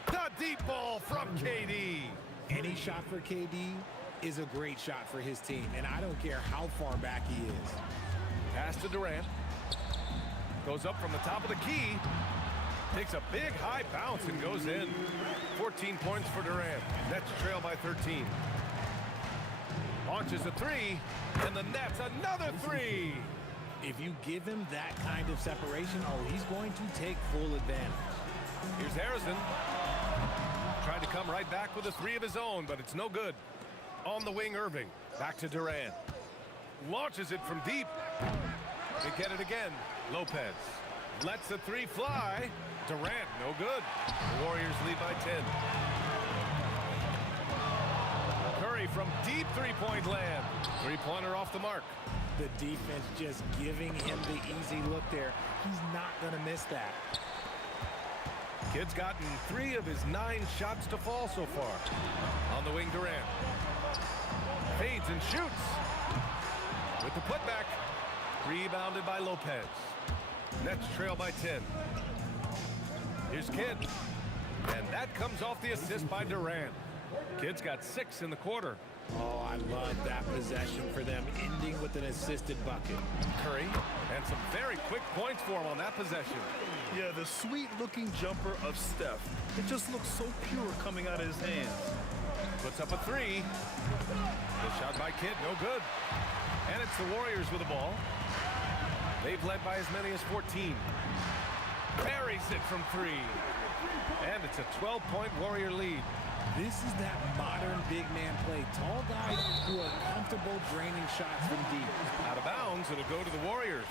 The deep ball from KD. Any shot for KD is a great shot for his team, and I don't care how far back he is. Pass to Durant. Goes up from the top of the key. Takes a big high bounce and goes in. 14 points for Durant. Nets trail by 13. Launches a 3, and the Nets another 3. If you give him that kind of separation, oh, he's going to take full advantage. Here's Harrison. Tried to come right back with a 3 of his own, but it's no good. On the wing, Irving. Back to Durant. Launches it from deep. They get it again. Lopez lets the 3 fly. Durant, no good. The Warriors lead by 10. Curry from deep 3-point land. 3-pointer off the mark. The defense just giving him the easy look there. He's not going to miss that. Kid's gotten 3 of his 9 shots to fall so far. On the wing, Durant. Fades and shoots. With the putback. Rebounded by Lopez. Nets trail by 10. Here's Kidd. And that comes off the assist by Durant. Kidd's got 6 in the quarter. Oh, I love that possession for them, ending with an assisted bucket. Curry, and some very quick points for him on that possession. Yeah, the sweet-looking jumper of Steph. It just looks so pure coming out of his hands. Puts up a 3. The shot by Kidd, no good. And it's the Warriors with the ball. They've led by as many as 14. Buries it from 3. And it's a 12-point Warrior lead. This is that modern big man play. Tall guys who are comfortable draining shots from deep. Out of bounds, it'll go to the Warriors.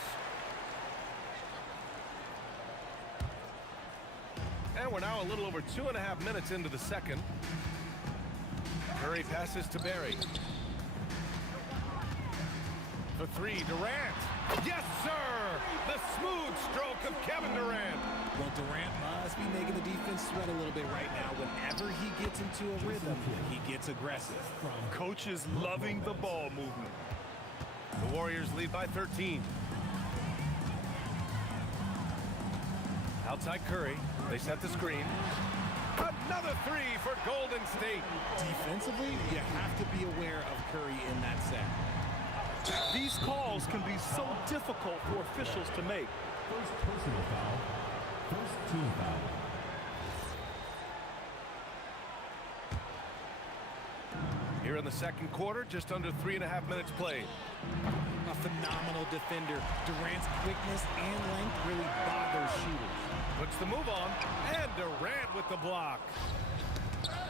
And we're now a little over 2.5 minutes into the second. Curry passes to Barry. For 3, Durant. Yes, sir! The smooth stroke of Kevin Durant. Well, Durant must be making the defense sweat a little bit right now. Whenever he gets into a rhythm, he gets aggressive. Coach is loving the ball movement. The Warriors lead by 13. Outside Curry. They set the screen. Another 3 for Golden State. Defensively, you have to be aware of Curry in that set. These calls can be so difficult for officials to make. First personal foul. First team foul. Here in the second quarter, just under 3.5 minutes played. A phenomenal defender. Durant's quickness and length really bothers shooters. Puts the move on, and Durant with the block.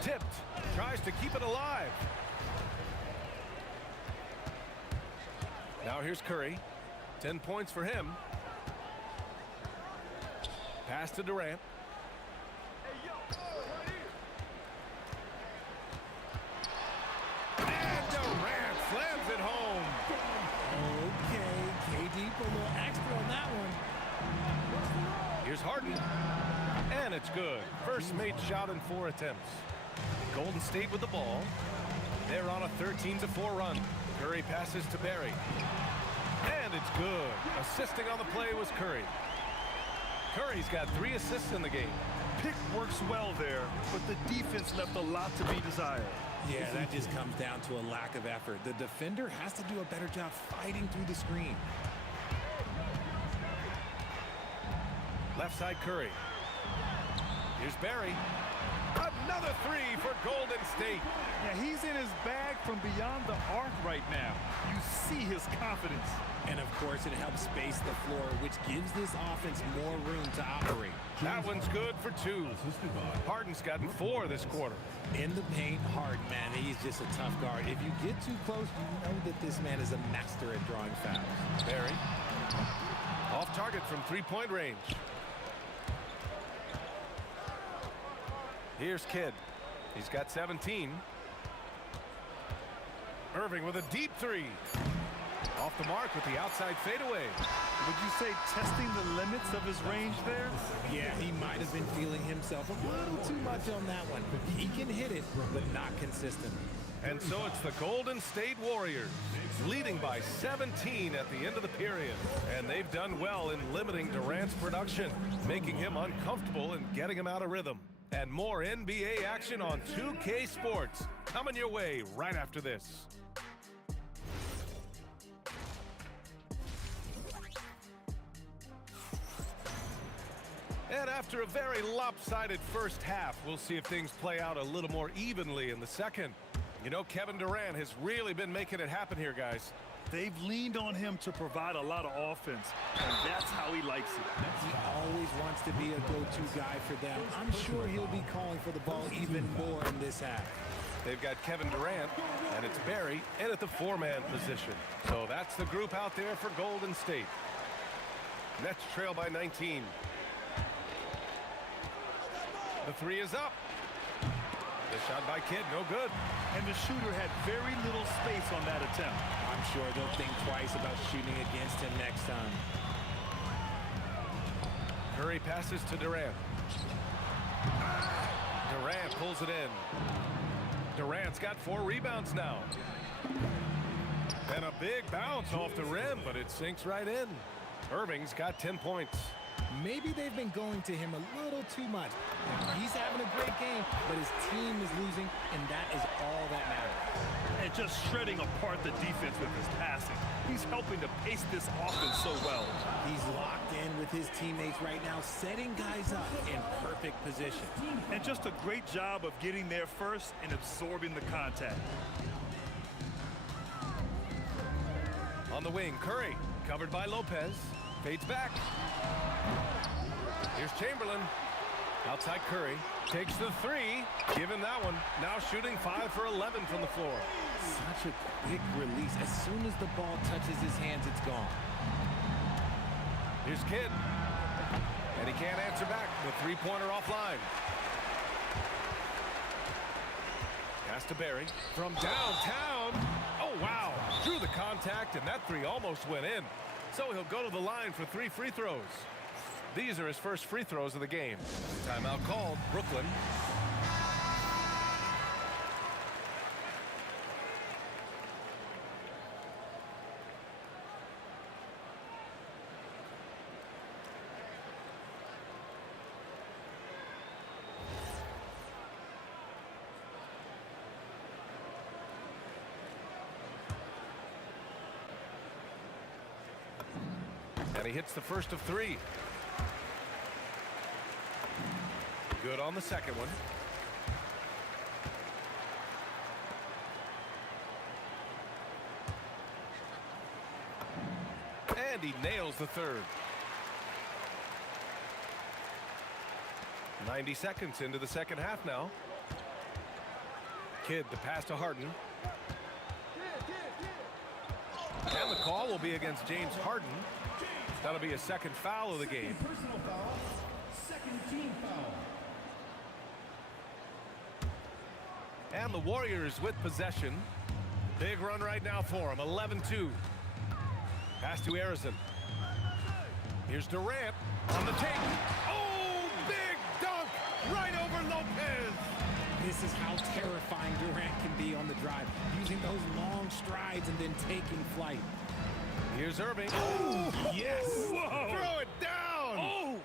Tipped, tries to keep it alive. Now here's Curry. 10 points for him. Pass to Durant. And Durant slams it home. Okay, KD put a little extra on that one. Here's Harden. And it's good. First made shot in 4 attempts. Golden State with the ball. They're on a 13-4 run. Curry passes to Barry. And it's good. Assisting on the play was Curry. Curry's got 3 assists in the game. Pick works well there, but the defense left a lot to be desired. Yeah, that just comes down to a lack of effort. The defender has to do a better job fighting through the screen. Left side Curry. Here's Barry. Another 3 for Golden State. Yeah, he's in his bag from beyond the arc right now. You see his confidence. And of course, it helps space the floor, which gives this offense more room to operate. That one's good for 2. Harden's gotten 4 this quarter. In the paint, Harden, man, he's just a tough guard. If you get too close, you know that this man is a master at drawing fouls. Barry. Off target from 3-point range. Here's Kidd. He's got 17. Irving with a deep 3. Off the mark with the outside fadeaway. Would you say testing the limits of his range there? Yeah, he might have been feeling himself a little too much on that one. He can hit it, but not consistently. And so it's the Golden State Warriors leading by 17 at the end of the period. And they've done well in limiting Durant's production, making him uncomfortable and getting him out of rhythm. And more NBA action on 2K Sports coming your way right after this. And after a very lopsided first half, we'll see if things play out a little more evenly in the second. You know, Kevin Durant has really been making it happen here, guys. They've leaned on him to provide a lot of offense, and that's how he likes it. He always wants to be a go-to guy for them. I'm sure he'll be calling for the ball even more in this half. They've got Kevin Durant, and it's Barry in at the 4-man position. So that's the group out there for Golden State. Nets trail by 19. The 3 is up. The shot by Kidd, no good. And the shooter had very little space on that attempt. I'm sure they'll think twice about shooting against him next time. Curry passes to Durant. Durant pulls it in. Durant's got 4 rebounds now. And a big bounce off the rim, but it sinks right in. Irving's got 10 points. Maybe they've been going to him a little too much. He's having a great game, but his team is losing, and that is all that matters. And just shredding apart the defense with his passing. He's helping to pace this offense so well. He's locked in with his teammates right now, setting guys up in perfect position. And just a great job of getting there first and absorbing the contact. On the wing, Curry, covered by Lopez, fades back. Here's Chamberlain. Outside Curry, takes the 3, given that one. Now shooting 5 for 11 from the floor. Such a quick release. As soon as the ball touches his hands, it's gone. Here's Kidd. And he can't answer back. The 3-pointer offline. Pass to Barry from downtown. Oh, wow. Drew the contact, and that 3 almost went in. So he'll go to the line for 3 free throws. These are his first free throws of the game. Timeout called, Brooklyn. And he hits the first of 3. Good on the second one. And he nails the third. 90 seconds into the second half now. Kidd, the pass to Harden. And the call will be against James Harden. That'll be a second foul of the game. team foul. And the Warriors with possession. Big run right now for him. 11-2. Pass to Arizon. Here's Durant on the take. Oh, big dunk right over Lopez. This is how terrifying Durant can be on the drive, using those long strides and then taking flight. Here's Irving. Oh, Yes! whoa! Throw it down. Oh!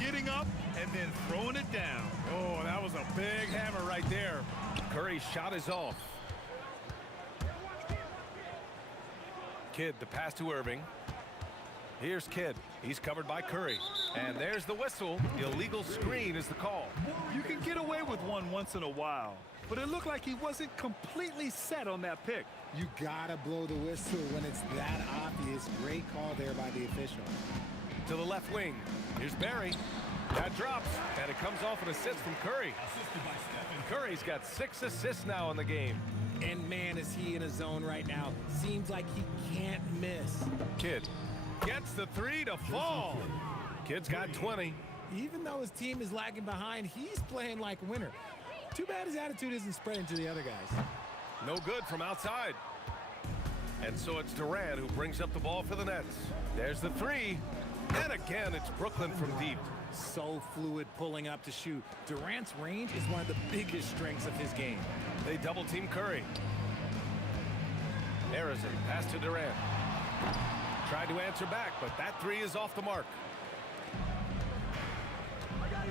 Getting up and then throwing it down. Oh, that was a big hammer right there. Curry's shot is off. Kidd, the pass to Irving. Here's Kidd. He's covered by Curry. And there's the whistle. The illegal screen is the call. You can get away with one once in a while, but it looked like he wasn't completely set on that pick. You gotta blow the whistle when it's that obvious. Great call there by the official. To the left wing. Here's Barry. That drops, and it comes off an assist from Curry. Assisted by Stephen. Curry's got 6 assists now in the game. And man, is he in a zone right now. Seems like he can't miss. Kidd gets the 3 to fall. Kidd's got 20. Even though his team is lagging behind, he's playing like a winner. Too bad his attitude isn't spreading to the other guys. No good from outside. And so it's Durant who brings up the ball for the Nets. There's the 3. And again, it's Brooklyn from deep. So fluid pulling up to shoot. Durant's range is one of the biggest strengths of his game. They double team Curry. Arizon, pass to Durant. Tried to answer back, but that 3 is off the mark.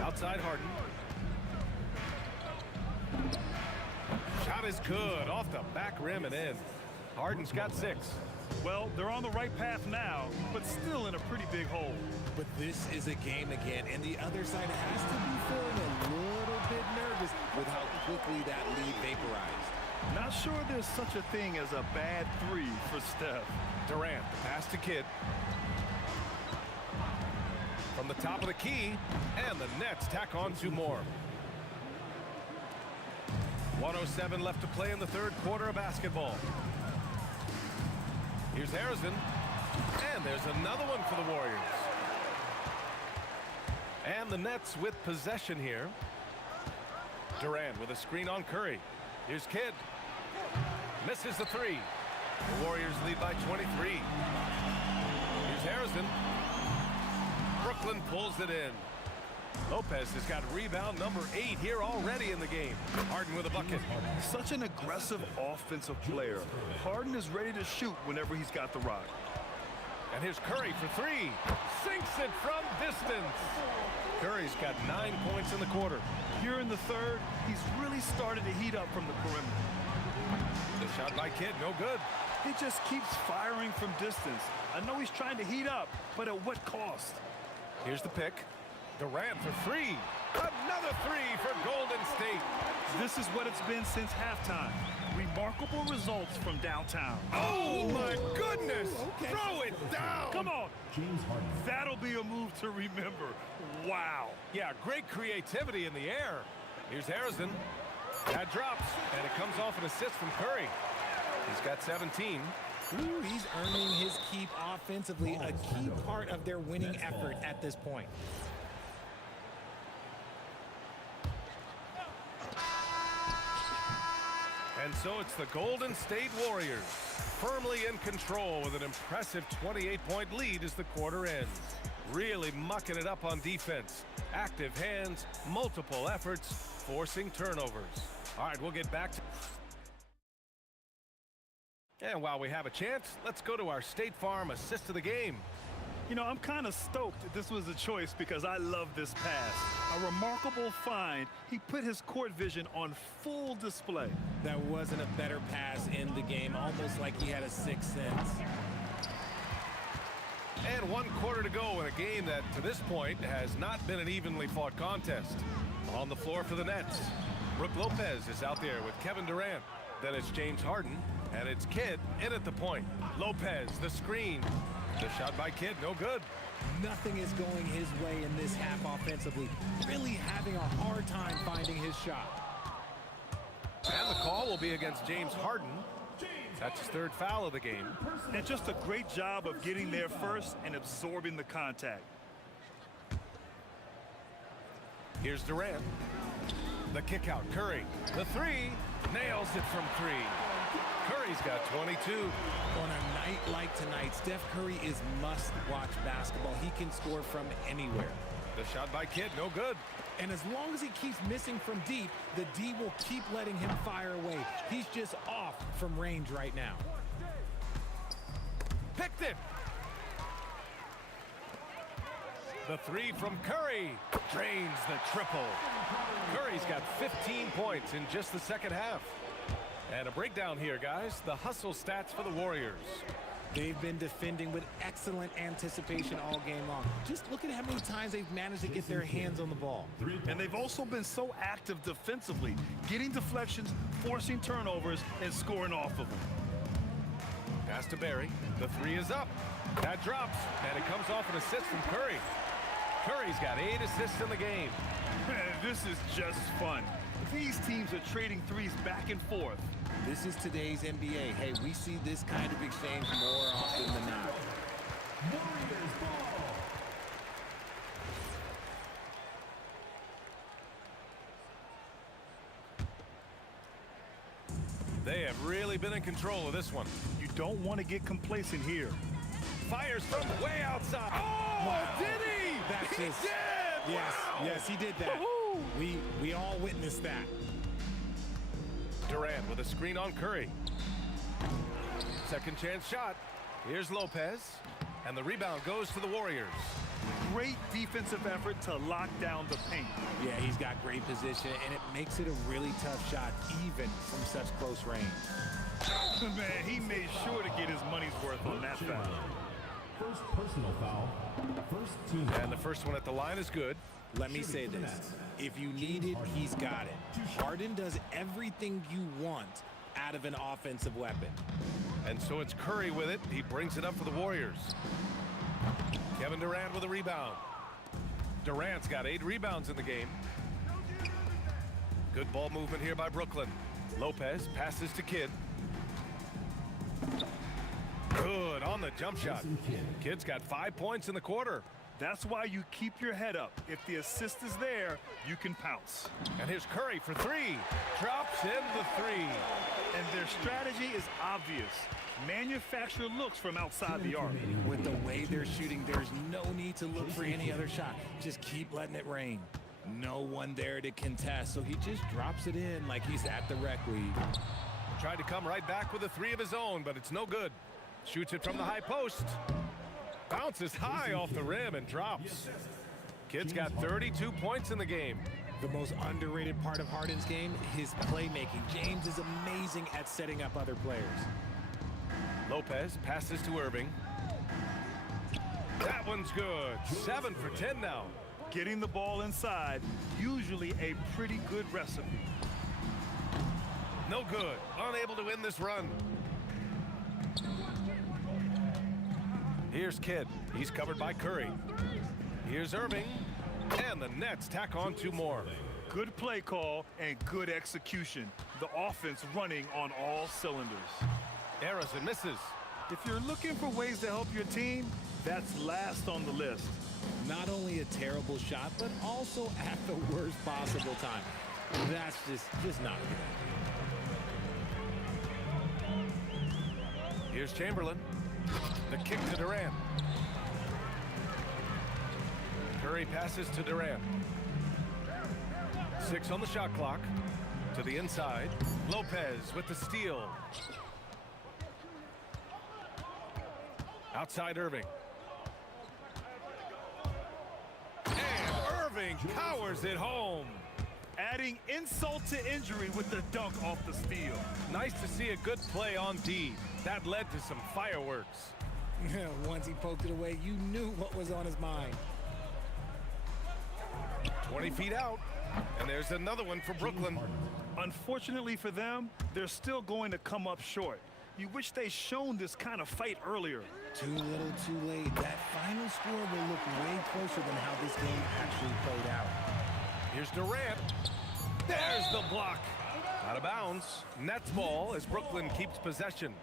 Outside Harden. Shot is good, off the back rim and in. Harden's got 6. Well, they're on the right path now, but still in a pretty big hole. But this is a game again, and the other side has to be feeling a little bit nervous with how quickly that lead vaporized. Not sure there's such a thing as a bad 3 for Steph. Durant, pass to Kidd. From the top of the key, and the Nets tack on 2 more. 1:07 left to play in the third quarter of basketball. Here's Arizon, and there's another one for the Warriors. And the Nets with possession here. Durant with a screen on Curry. Here's Kidd. Misses the 3. The Warriors lead by 23. Here's Harrison. Brooklyn pulls it in. Lopez has got rebound number 8 here already in the game. Harden with a bucket. Such an aggressive offensive player. Harden is ready to shoot whenever he's got the rock. And here's Curry for 3. Sinks it from distance. Curry's got 9 points in the quarter. Here in the third, he's really started to heat up from the perimeter. The shot by Kidd, no good. He just keeps firing from distance. I know he's trying to heat up, but at what cost? Here's the pick. Durant for 3. Another 3 for Golden State. This is what it's been since halftime. Remarkable results from downtown. Oh my goodness! Okay. Throw it down! Come on. James Harden. That'll be a move to remember. Wow. Yeah, great creativity in the air. Here's Harrison. That drops, and it comes off an assist from Curry. He's got 17. Ooh, he's earning his keep offensively, a key part of their winning effort at this point. And so it's the Golden State Warriors, firmly in control with an impressive 28-point lead as the quarter ends. Really mucking it up on defense. Active hands, multiple efforts, forcing turnovers. All right, we'll get back to... And while we have a chance, let's go to our State Farm assist of the game. You know, I'm kind of stoked that this was a choice because I love this pass. A remarkable find. He put his court vision on full display. That wasn't a better pass in the game, almost like he had a sixth sense. And 1 quarter to go in a game that, to this point, has not been an evenly fought contest. On the floor for the Nets, Brook Lopez is out there with Kevin Durant. Then it's James Harden, and it's Kidd in at the point. Lopez, the screen. The shot by Kidd, no good. Nothing is going his way in this half offensively. Really having a hard time finding his shot. And the call will be against James Harden. That's his 3rd foul of the game. And just a great job of getting there first and absorbing the contact. Here's Durant. The kick out, Curry. The three, nails it from three. Curry's got 22. On a night like tonight, Steph Curry is must-watch basketball. He can score from anywhere. The shot by Kidd, no good. And as long as he keeps missing from deep, the D will keep letting him fire away. He's just off from range right now. Picked it. The three from Curry drains the triple. Curry's got 15 points in just the second half. And a breakdown here, guys. The hustle stats for the Warriors. They've been defending with excellent anticipation all game long. Just look at how many times they've managed to get their hands on the ball. And they've also been so active defensively, getting deflections, forcing turnovers, and scoring off of them. Pass to Barry. The three is up. That drops, and it comes off an assist from Curry. Curry's got 8 assists in the game. Man, this is just fun. These teams are trading threes back and forth. This is today's NBA. Hey, we see this kind of exchange more often than not. Warriors ball. They have really been in control of this one. You don't want to get complacent here. Fires from way outside. Oh, Wow. did he? That's He just- did. Yes, Wow. yes, he did that. We all witnessed that. Durant with a screen on Curry. Second chance shot. Here's Lopez. And the rebound goes to the Warriors. Great defensive effort to lock down the paint. Yeah, he's got great position, and it makes it a really tough shot, even from such close range. Man, he made sure to get his money's worth on that foul. First personal foul. First team. And the first one at the line is good. Let me say this. If you need it, he's got it. Harden does everything you want out of an offensive weapon. And so it's Curry with it. He brings it up for the Warriors. Kevin Durant with a rebound. Durant's got 8 rebounds in the game. Good ball movement here by Brooklyn. Lopez passes to Kidd. Good on the jump shot. Kidd's got 5 points in the quarter. That's why you keep your head up. If the assist is there, you can pounce. And here's Curry for 3. Drops in the 3. And their strategy is obvious. Manufacture looks from outside the arc. With the way they're shooting, there's no need to look for any other shot. Just keep letting it rain. No one there to contest, so he just drops it in like he's at the rec league. Tried to come right back with a 3 of his own, but it's no good. Shoots it from the high post. Bounces high off the rim and drops. Kidd's got 32 points in the game. The most underrated part of Harden's game, his playmaking. James is amazing at setting up other players. Lopez passes to Irving. That one's good. 7 for 10 now. Getting the ball inside, usually a pretty good recipe. No good. Unable to win this run. Here's Kidd. He's covered by Curry. Here's Irving. And the Nets tack on 2 more. Good play call and good execution. The offense running on all cylinders. Errors and misses. If you're looking for ways to help your team, that's last on the list. Not only a terrible shot, but also at the worst possible time. That's just not good. Here's Chamberlain. The kick to Durant. Curry passes to Durant. 6 on the shot clock. To the inside. Lopez with the steal. Outside Irving. And Irving powers it home. Adding insult to injury with the dunk off the steal. Nice to see a good play on D. That led to some fireworks. Once he poked it away, you knew what was on his mind. 20 feet out. And there's another one for Brooklyn. Unfortunately for them, they're still going to come up short. You wish they'd shown this kind of fight earlier. Too little, too late. That final score will look way closer than how this game actually played out. Here's Durant. There's the block. Out of bounds. Nets ball as Brooklyn keeps possession.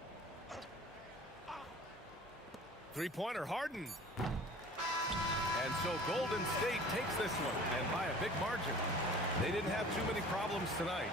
3-pointer Harden. And So Golden State takes this one, and by a big margin. They didn't have too many problems tonight.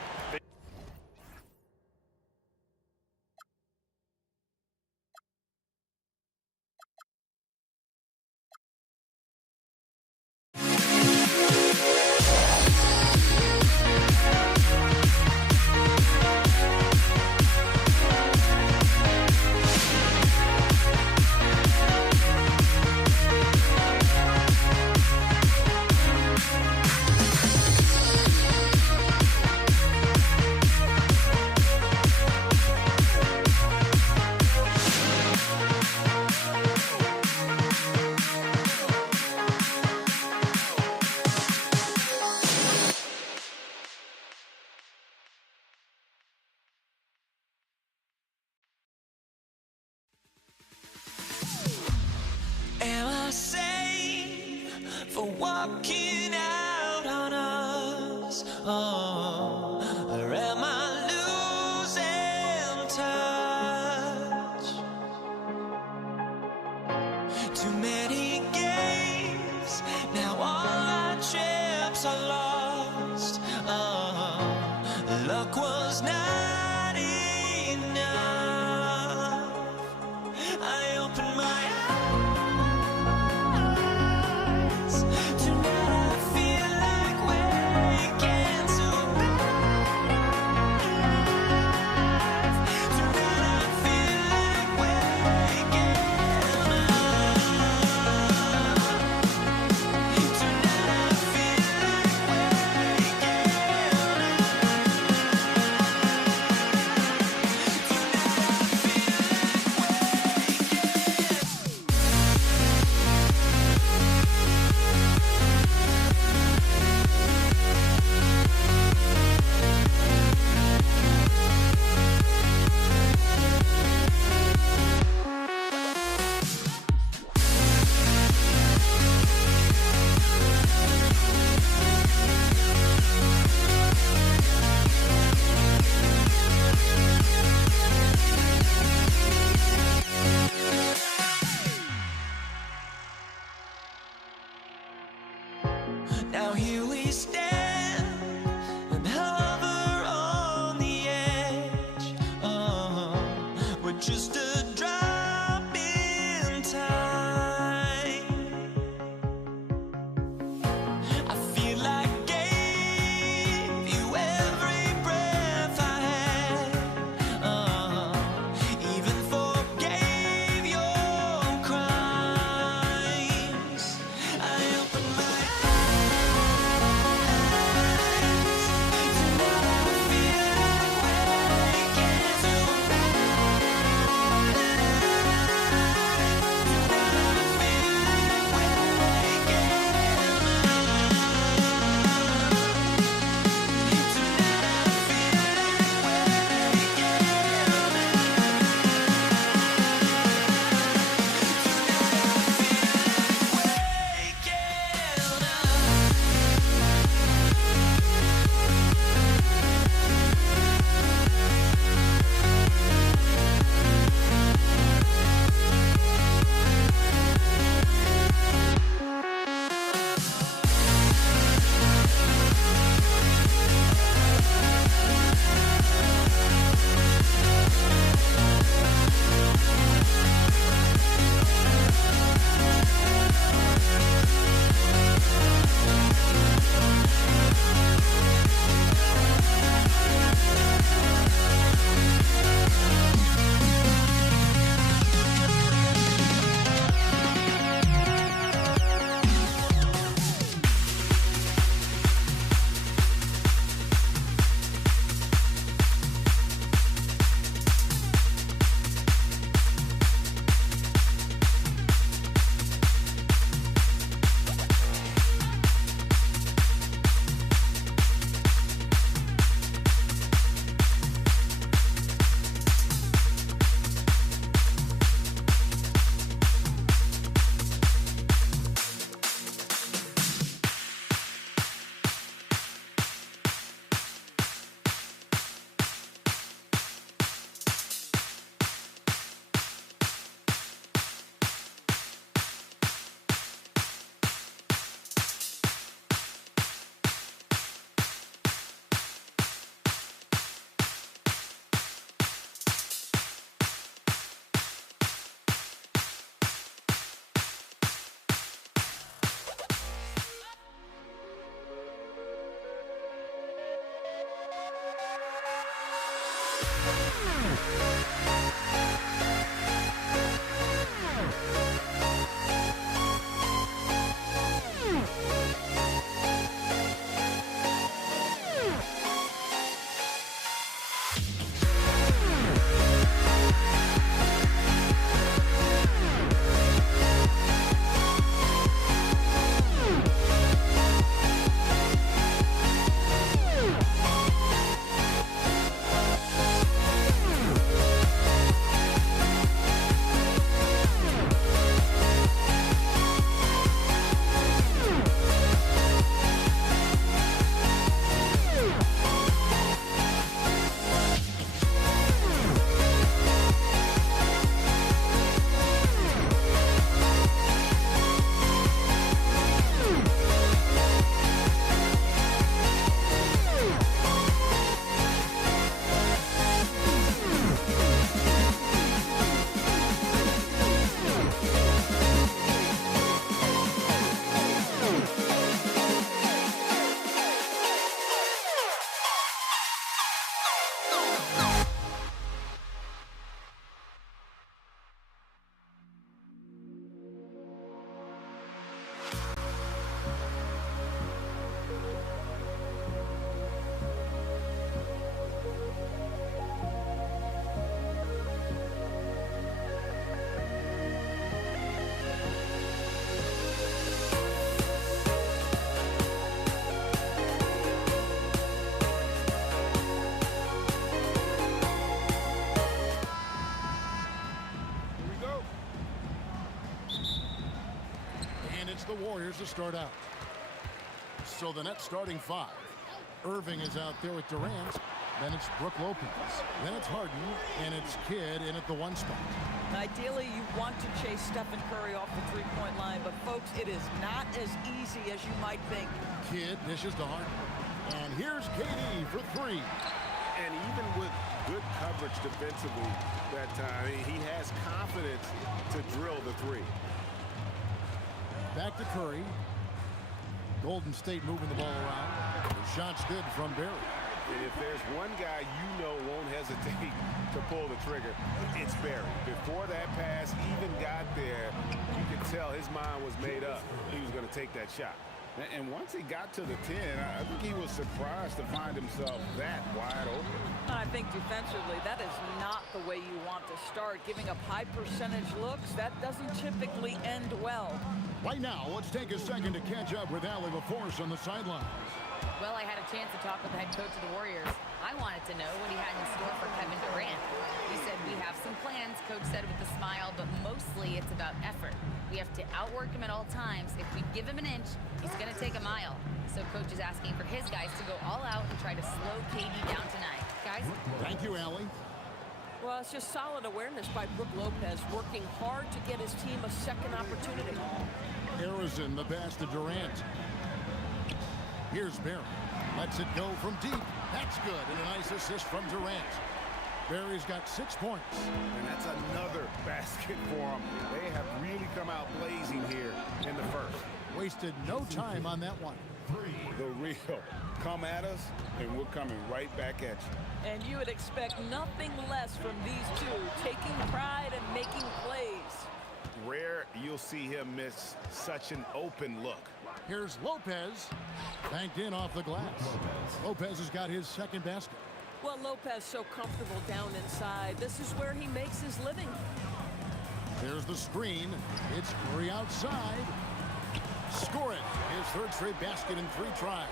Am I sane for walking out on us? Oh, or am I losing touch? Too many games, now all our chips are lost. Oh, luck was not enough. I opened my eyes. The Warriors to start out. So the net starting five. Irving is out there with Durant. Then it's Brook Lopez. Then it's Harden. And it's Kidd in at the one spot. Ideally, you want to chase Stephen Curry off the three-point line, but folks, it is not as easy as you might think. Kidd dishes to Harden. And here's KD for three. And even with good coverage defensively that time, he has confidence to drill the three. Back to Curry. Golden State moving the ball around. The shot's good from Barry. And if there's one guy you know won't hesitate to pull the trigger, it's Barry. Before that pass even got there, you could tell his mind was made up. He was going to take that shot. And once he got to the 10, I think he was surprised to find himself that wide open. I think defensively, that is not the way you want to start. Giving up high percentage looks, that doesn't typically end well. Right now, let's take a second to catch up with Allie LaForce on the sidelines. Well, I had a chance to talk with the head coach of the Warriors. I wanted to know what he had in store for Kevin Durant. He said, we have some plans, Coach said with a smile, but mostly it's about effort. We have to outwork him at all times. If we give him an inch, he's going to take a mile. So Coach is asking for his guys to go all out and try to slow KD down tonight. Guys? Thank you, Allie. Well, it's just solid awareness by Brook Lopez, working hard to get his team a second opportunity. Harrison, the pass to Durant. Here's Barry. Lets it go from deep. That's good. And a nice assist from Durant. Barry's got 6 points. And that's another basket for him. They have really come out blazing here in the first. Wasted no time on that one. The real. Come at us, and we're coming right back at you. And you would expect nothing less from these two, taking pride and making plays. Rare you'll see him miss such an open look. Here's Lopez. Banked in off the glass. Lopez has got his second basket. Well, Lopez so comfortable down inside. This is where he makes his living. There's the screen. It's Curry outside. Score it. His third straight basket in 3 tries.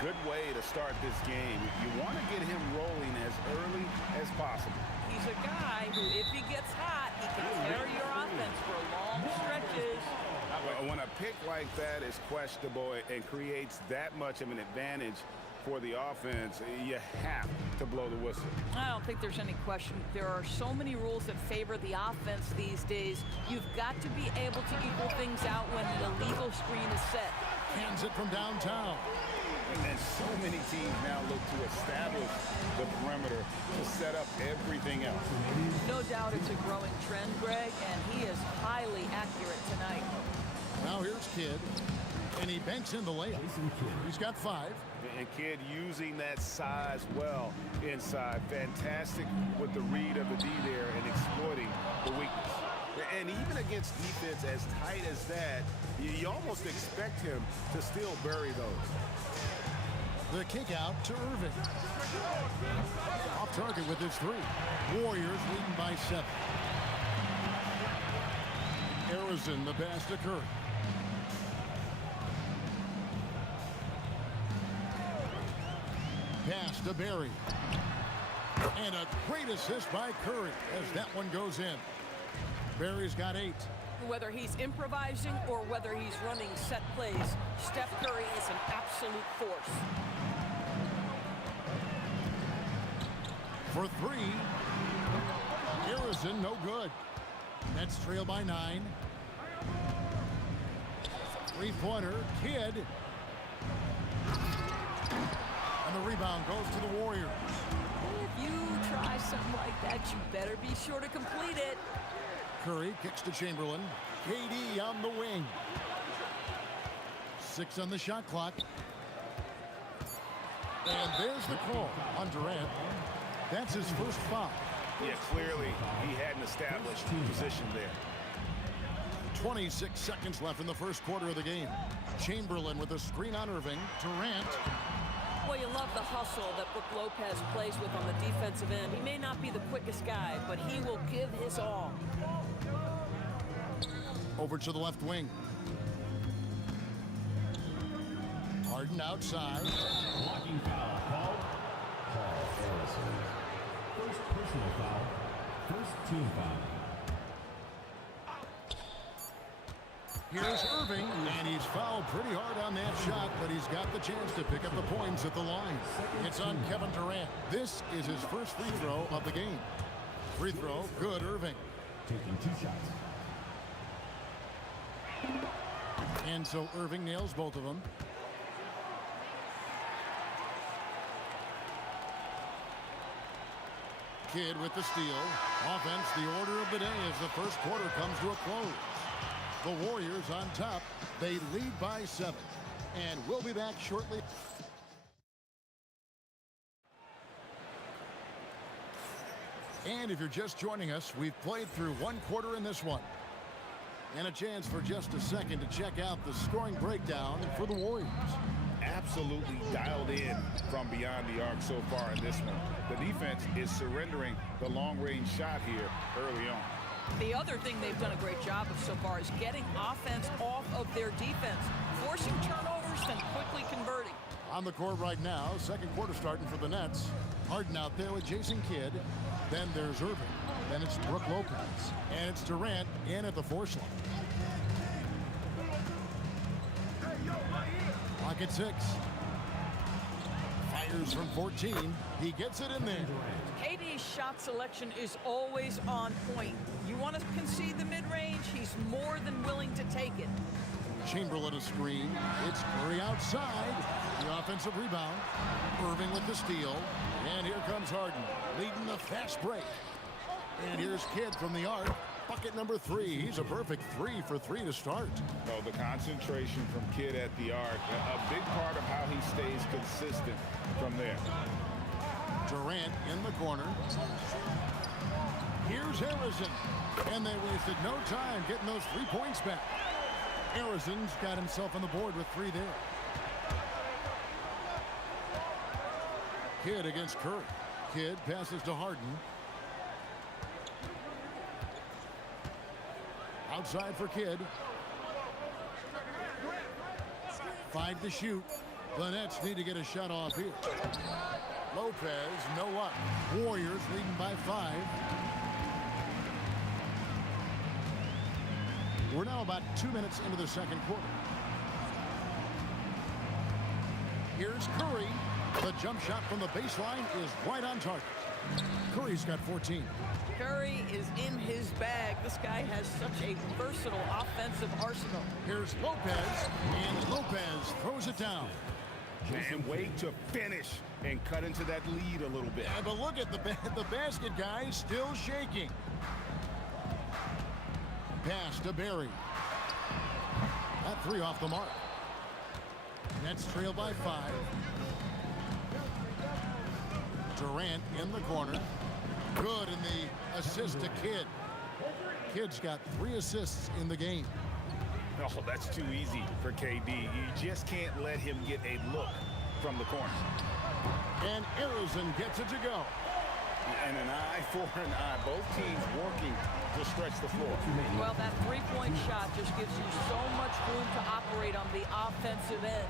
Good way to start this game. You want to get him rolling as early as possible. He's a guy who, if he gets hot, he can carry your offense for long stretches. When a pick like that is questionable and creates that much of an advantage for the offense, you have to blow the whistle. I don't think there's any question. There are so many rules that favor the offense these days. You've got to be able to equal things out when the illegal screen is set. Hands it from downtown. And so many teams now look to establish the perimeter to set up everything else. No doubt it's a growing trend, Greg, and he is highly accurate tonight. Now here's Kidd. And he banks in the layup. He's got 5. And Kidd using that size well inside. Fantastic with the read of the D there and exploiting the weakness. And even against defense as tight as that, you almost expect him to still bury those. The kick out to Irving. Off target with his 3. Warriors leading by 7. Harrison, the pass to Curry. Pass to Barry. And a great assist by Curry as that one goes in. Barry's got 8. Whether he's improvising or whether he's running set plays, Steph Curry is an absolute force. For 3. Harrison, no good. Nets trail by 9. 3-pointer, Kidd. And the rebound goes to the Warriors. If you try something like that, you better be sure to complete it. Curry kicks to Chamberlain. KD on the wing. 6 on the shot clock. And there's the call on Durant. That's his first foul. Yeah, clearly he had an established position there. 26 seconds left in the first quarter of the game. Chamberlain with a screen on Irving. Durant. Well, you love the hustle that Brook Lopez plays with on the defensive end. He may not be the quickest guy, but he will give his all. Over to the left wing. Harden outside. Blocking foul called. Paul Harrison. First personal foul. First team foul. Here's Irving, and he's fouled pretty hard on that shot, but he's got the chance to pick up the points at the line. It's on Kevin Durant. This is his first free throw of the game. Free throw, good, Irving. Taking 2 shots. And so Irving nails both of them. Kidd with the steal. Offense, the order of the day as the first quarter comes to a close. The Warriors on top. They lead by 7. And we'll be back shortly. And if you're just joining us, we've played through 1 quarter in this one. And a chance for just a second to check out the scoring breakdown for the Warriors. Absolutely dialed in from beyond the arc so far in this one. The defense is surrendering the long-range shot here early on. The other thing they've done a great job of so far is getting offense off of their defense, forcing turnovers, then quickly converting. On the court right now, second quarter starting for the Nets. Harden out there with Jason Kidd. Then there's Irving. Then it's Brook Lopez. And it's Durant in at the force line. Clock at 6. Fires from 14. He gets it in there. KD's shot selection is always on point. You want to concede the mid-range, he's more than willing to take it. Chamberlain a screen. It's Curry outside. The offensive rebound. Irving with the steal. And here comes Harden, leading the fast break. And here's Kidd from the arc. Bucket number 3. He's a perfect 3 for 3 to start. Oh, the concentration from Kidd at the arc, a big part of how he stays consistent from there. Durant in the corner. Here's Harrison. And they wasted no time getting those 3 points back. Harrison's got himself on the board with 3 there. Kidd against Curry. Kidd passes to Harden. Outside for Kidd. 5 to shoot. The Nets need to get a shot off here. Lopez, no luck. Warriors leading by 5. We're now about 2 minutes into the second quarter. Here's Curry. The jump shot from the baseline is right on target. Curry's got 14. Curry is in his bag. This guy has such a versatile offensive arsenal. Here's Lopez, and Lopez throws it down. And wait to finish and cut into that lead a little bit. Yeah, but look at the basket guy still shaking. Pass to Barry. That 3 off the mark. Nets trail by 5. Durant in the corner. Good in the assist to Kidd. Kidd's got 3 assists in the game. Oh, that's too easy for KD. You just can't let him get a look from the corner. And Arizon gets it to go. And an eye for an eye. Both teams working to stretch the floor. Well, that three-point shot just gives you so much room to operate on the offensive end.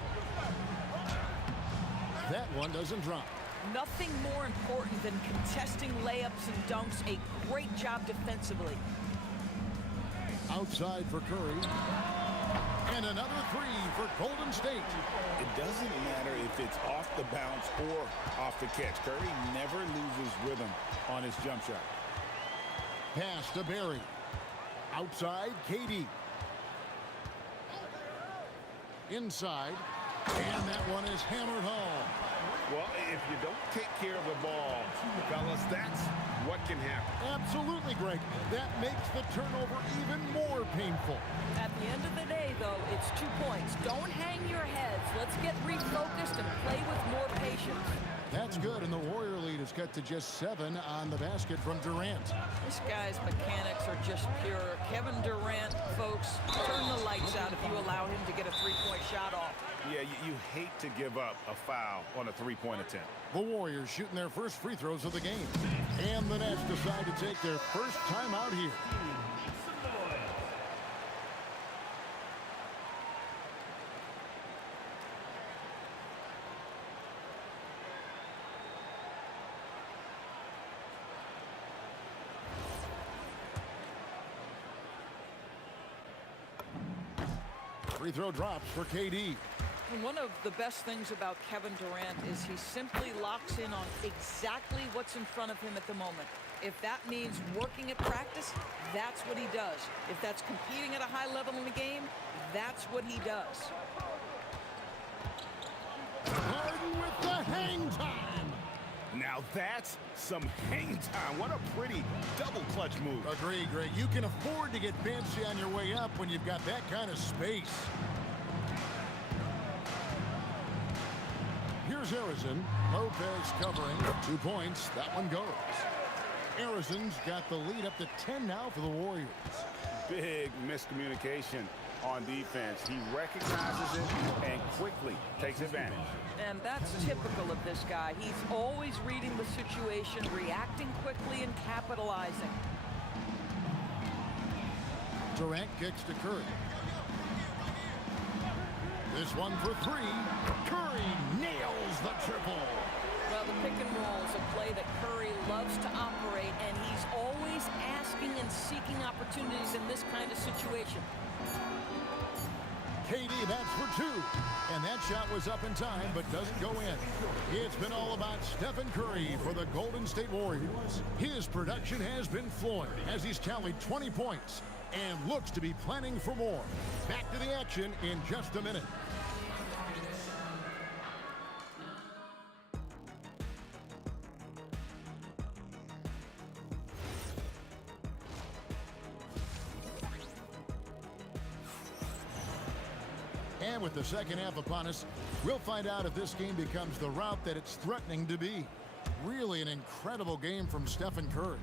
That one doesn't drop. Nothing more important than contesting layups and dunks. A great job defensively. Outside for Curry. And another 3 for Golden State. It doesn't matter if it's off the bounce or off the catch. Curry never loses rhythm on his jump shot. Pass to Barry. Outside, KD. Inside. And that one is hammered home. Well, if you don't take care of the ball, fellas, that's what can happen. Absolutely, Greg. That makes the turnover even more painful. At the end of the day, though, it's 2 points. Don't hang your heads. Let's get refocused and play with more patience. That's good, and the Warrior lead is cut to just 7 on the basket from Durant. This guy's mechanics are just pure. Kevin Durant, folks, turn the lights out if you allow him to get a three-point shot off. Yeah, you hate to give up a foul on a three-point attempt. The Warriors shooting their first free throws of the game. And the Nets decide to take their first time out here. Free throw drops for KD. And one of the best things about Kevin Durant is he simply locks in on exactly what's in front of him at the moment. If that means working at practice, that's what he does. If that's competing at a high level in the game, that's what he does. Harden with the hang time. Now that's some hang time. What a pretty double clutch move. Agree, Greg. You can afford to get fancy on your way up when you've got that kind of space. Here's Arizon. Lopez covering. 2 points. That one goes. Arizon's got the lead up to 10 now for the Warriors. Big miscommunication on defense. He recognizes it and quickly takes advantage. And that's typical of this guy. He's always reading the situation, reacting quickly, and capitalizing. Durant kicks to Curry. This one for 3. Curry nails the triple. Well, the pick and roll is a play that Curry loves to operate, and he's always asking and seeking opportunities in this kind of situation. KD bats for 2. And that shot was up in time, but doesn't go in. It's been all about Stephen Curry for the Golden State Warriors. His production has been flowing as he's tallied 20 points and looks to be planning for more. Back to the action in just a minute. And with the second half upon us, we'll find out if this game becomes the route that it's threatening to be. Really an incredible game from Stephen Curry.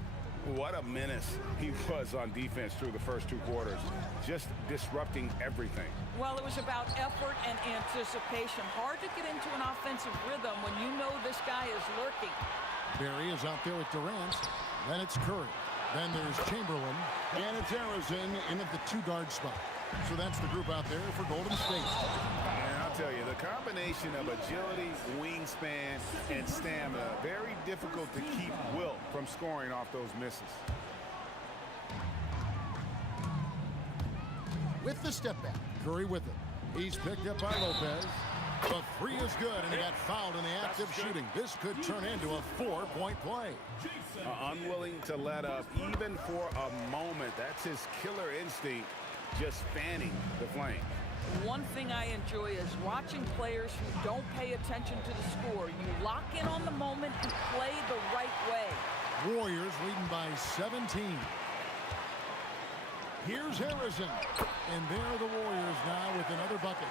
What a menace he was on defense through the first 2 quarters, just disrupting everything. Well, it was about effort and anticipation. Hard to get into an offensive rhythm when you know this guy is lurking. Barry is out there with Durant. Then it's Curry. Then there's Chamberlain. And it's Arizon in at the 2-guard spot. So that's the group out there for Golden State. And I'll tell you, the combination of agility, wingspan, and stamina, very difficult to keep Wilt from scoring off those misses. With the step back, Curry with it. He's picked up by Lopez. The 3 is good, and he got fouled in the act of shooting. This could turn into a 4-point play. Unwilling to let up, even for a moment. That's his killer instinct, just fanning the flame. One thing I enjoy is watching players who don't pay attention to the score. You lock in on the moment and play the right way. Warriors leading by 17. Here's Harrison. And there are the Warriors now with another bucket.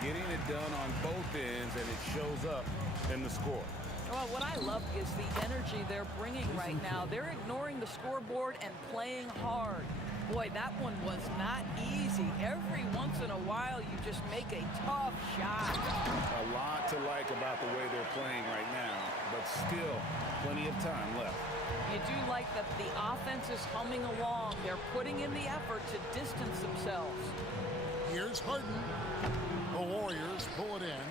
getting it done on both ends, and it shows up in the score. Well, what I love is the energy they're bringing right now. They're ignoring the scoreboard and playing hard. Boy, that one was not easy. Every once in a while, you just make a tough shot. A lot to like about the way they're playing right now, but still plenty of time left. You do like that the offense is humming along. They're putting in the effort to distance themselves. Here's Harden. The Warriors pull it in.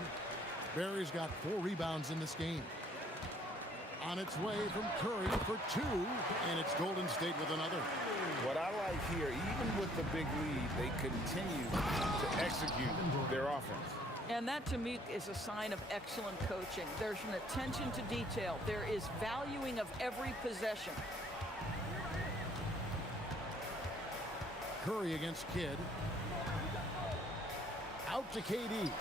Barry's got 4 rebounds in this game. On its way from Curry for 2, and it's Golden State with another. What I like here, even with the big lead, they continue to execute their offense. And that, to me, is a sign of excellent coaching. There's an attention to detail. There is valuing of every possession. Curry against Kidd. Out to KD.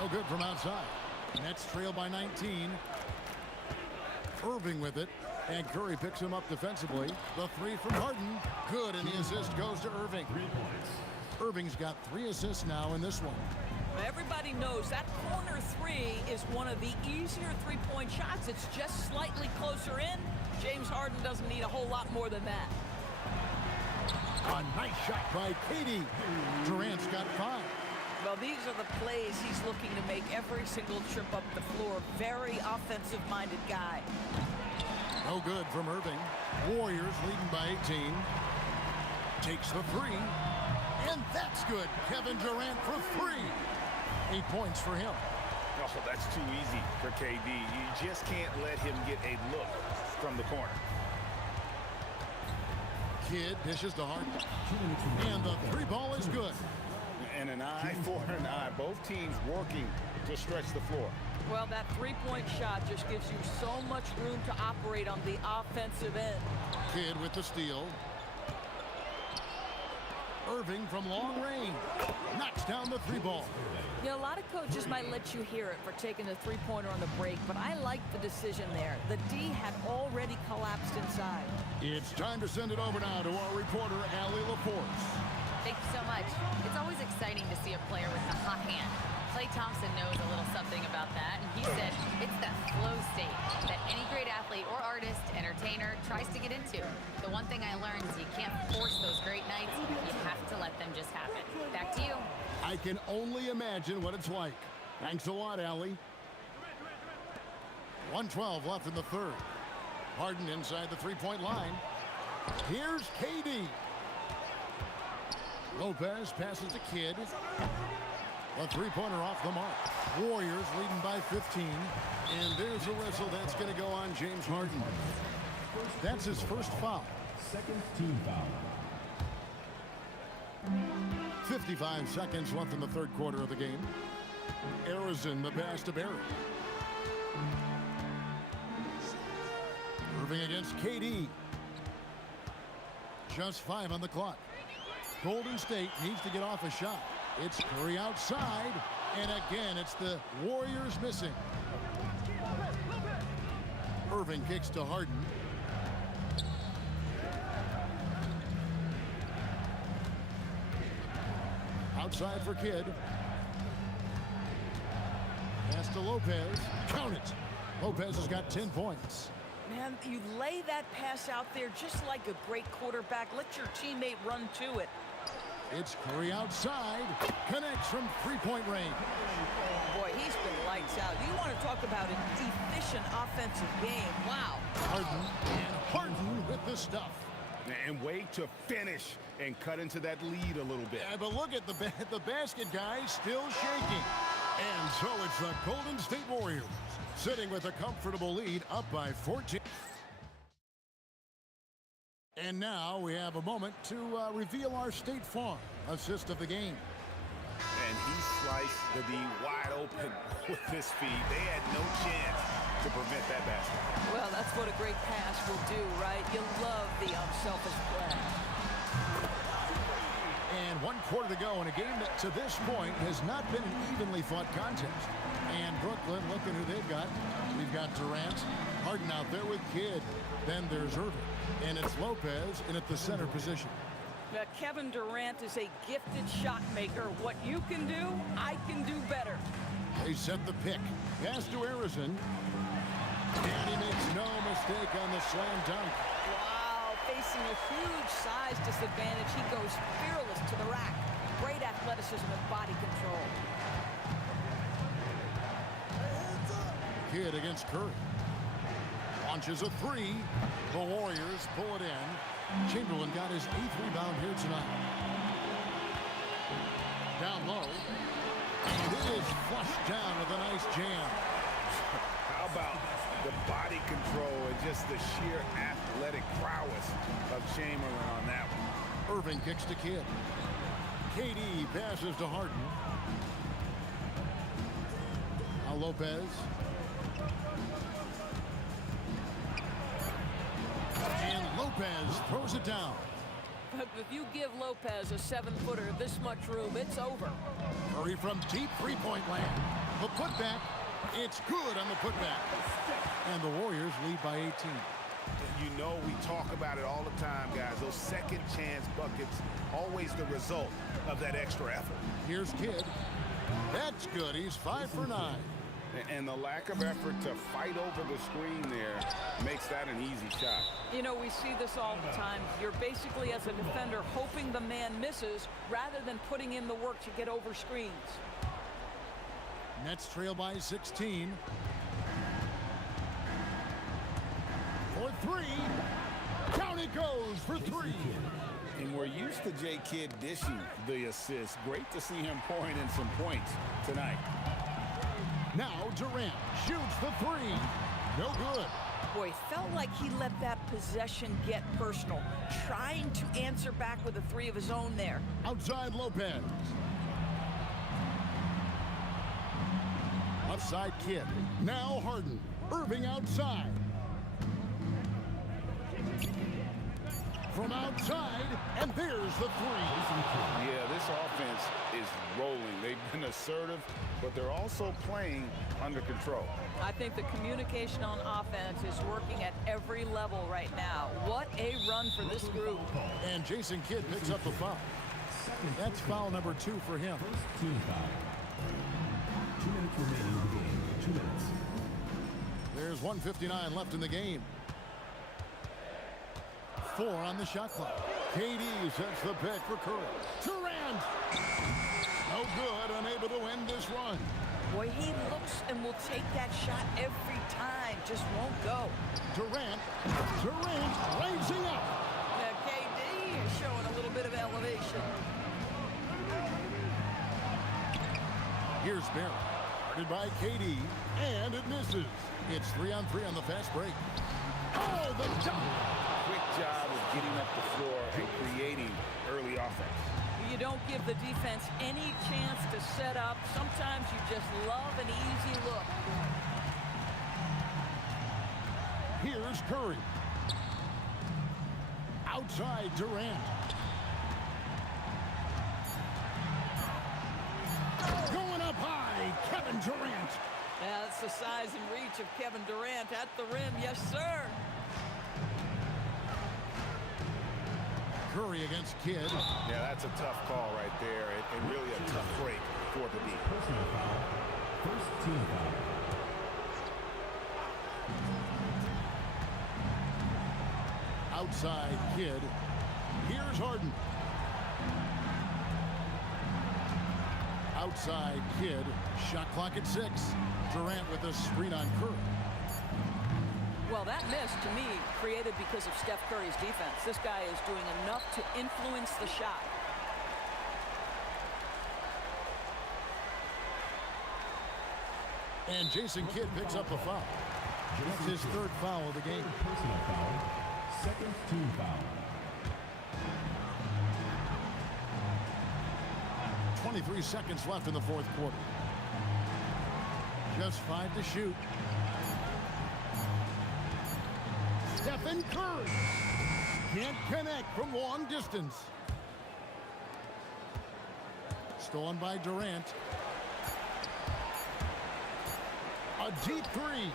No good from outside. Nets trail by 19. Irving with it. And Curry picks him up defensively. The 3 from Harden. Good, and the assist goes to Irving. Irving's got 3 assists now in this one. Everybody knows that corner 3 is one of the easier three-point shots. It's just slightly closer in. James Harden doesn't need a whole lot more than that. A nice shot by KD. Durant's got 5. Well, these are the plays he's looking to make every single trip up the floor. Very offensive-minded guy. No good from Irving. Warriors leading by 18. Takes the 3. And that's good. Kevin Durant for 3. 8 points for him. Oh, that's too easy for KD. You just can't let him get a look from the corner. Kidd dishes to Harden. And the 3 ball is good. And an eye for an eye. Both teams working to stretch the floor. Well, that three-point shot just gives you so much room to operate on the offensive end. Kidd with the steal. Irving from long range. Knocks down the 3 ball. You know, a lot of coaches might let you hear it for taking the three-pointer on the break, but I like the decision there. The D had already collapsed inside. It's time to send it over now to our reporter, Allie LaForce. Thank you so much. It's always exciting to see a player with a hot hand. Klay Thompson knows a little something about that, and he said it's that flow state that any great athlete or artist, entertainer, tries to get into. The one thing I learned is you can't force those great nights. You have to let them just happen. Back to you. I can only imagine what it's like. Thanks a lot, Allie. 1:12 left in the 3rd. Harden inside the 3-point line. Here's KD. Lopez passes to Kidd. A 3-pointer off the mark. Warriors leading by 15. And there's a whistle that's going to go on James Harden. That's his first foul. Second team foul. 55 seconds left in the 3rd quarter of the game. Arizon, the pass to Barry. Irving against KD. Just 5 on the clock. Golden State needs to get off a shot. It's Curry outside, and again, it's the Warriors missing. Irving kicks to Harden. Outside for Kidd. Pass to Lopez. Count it. Lopez has got 10 points. Man, you lay that pass out there just like a great quarterback. Let your teammate run to it. It's Curry outside. Connects from 3-point range. Boy, he's been lights out. You want to talk about an efficient offensive game. Wow. Harden, and Harden with the stuff. And wait to finish and cut into that lead a little bit. Yeah, but look at the basket guy still shaking. And so it's the Golden State Warriors sitting with a comfortable lead up by 14. And now we have a moment to reveal our State Farm assist of the game. And he sliced the D wide open with his feet. They had no chance to prevent that basket. Well, that's what a great pass will do, right? You love the unselfish play. And 1 quarter to go in a game that to this point has not been an evenly fought contest. And Brooklyn, looking who they've got. We've got Durant, Harden out there with Kidd. Then there's Irving. And it's Lopez in at the center position. Kevin Durant is a gifted shot maker. What you can do, I can do better. They set the pick. Pass to Harrison. And he makes no mistake on the slam dunk. Wow, facing a huge size disadvantage, he goes fearless to the rack. Great athleticism and body control. Kidd against Curry. Launches a three. The Warriors pull it in. Chamberlain got his 8th rebound here tonight. Down low. And it is flushed down with a nice jam. How about the body control and just the sheer athletic prowess of Chamberlain on that one? Irving kicks to Kidd. KD passes to Harden. Now Lopez. And Lopez throws it down. But if you give Lopez a 7-footer this much room, it's over. Curry from deep three-point land. The putback. It's good on the putback. And the Warriors lead by 18. You know, we talk about it all the time, guys. Those second chance buckets, always the result of that extra effort. Here's Kidd. That's good. He's 5 for 9. And the lack of effort to fight over the screen there makes that an easy shot. You know, we see this all the time. You're basically, as a defender, hoping the man misses rather than putting in the work to get over screens. Nets trail by 16. For 3. Down it goes for 3. And we're used to J. Kidd dishing the assist. Great to see him pouring in some points tonight. Now Durant shoots the 3. No good. Boy, felt like he let that possession get personal, trying to answer back with a 3 of his own there. Outside Lopez. Left side Kidd. Now Harden. Irving outside. From outside, and there's the 3. Yeah, this offense is rolling. They've been assertive, but they're also playing under control. I think the communication on offense is working at every level right now. What a run for this group. And Jason Kidd picks up the foul. That's foul number 2 for him. First team foul. 2 minutes remaining in the game. 2 minutes. There's 1:59 left in the game. 4 on the shot clock. KD sets the pick for Curry. Durant! No good, unable to end this run. Boy, he looks and will take that shot every time. Just won't go. Durant raising up. Now, KD is showing a little bit of elevation. Here's Barrett. Guarded by KD, and it misses. It's 3-on-3 on the fast break. Oh, the dunk! Quick job of getting up the floor and creating early offense. You don't give the defense any chance to set up. Sometimes you just love an easy look. Here's Curry. Outside Durant. Going up high, Kevin Durant. Yeah, that's the size and reach of Kevin Durant at the rim. Yes, sir. Curry against Kidd. Yeah, that's a tough call right there, and really a tough break for it to be. Personal foul. First team foul. Outside Kidd. Here's Harden. Outside Kidd. Shot clock at 6. Durant with a screen on Curry. Well, that miss, to me, created because of Steph Curry's defense. This guy is doing enough to influence the shot. And Jason Kidd picks up the foul. That's his 3rd foul of the game. Personal foul. Second team foul. 23 seconds left in the 4th quarter. Just 5 to shoot. Stephen Curry can't connect from long distance. Stolen by Durant. A deep 3.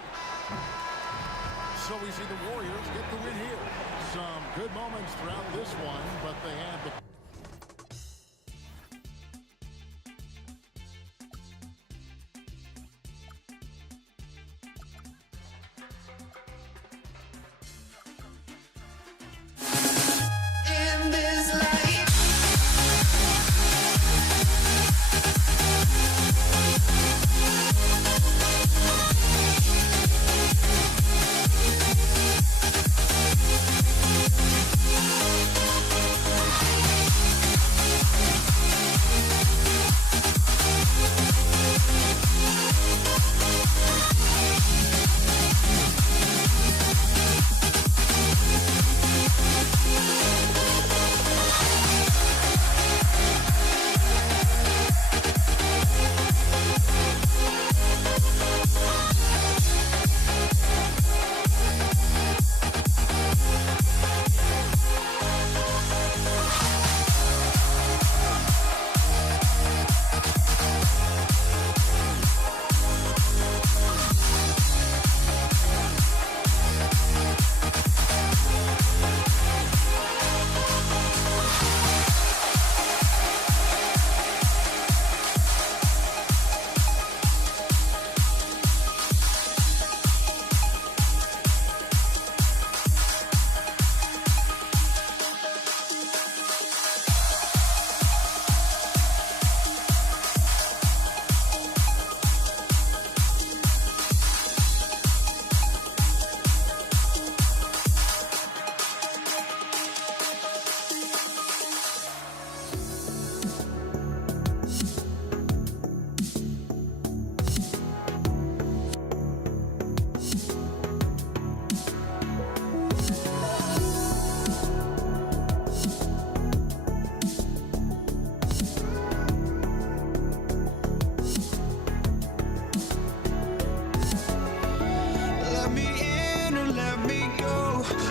So we see the Warriors get the win here. Some good moments throughout this one, but they had the... In this life.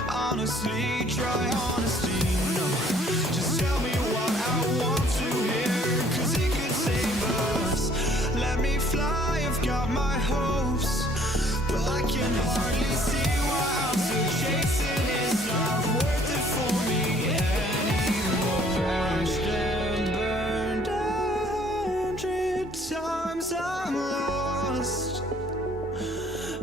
Honestly, try honesty, no. Just tell me what I want to hear, 'cause it could save us. Let me fly, I've got my hopes, but I can hardly see why I'm still chasing. It's not worth it for me anymore. Crashed and burned 100 times, I'm lost.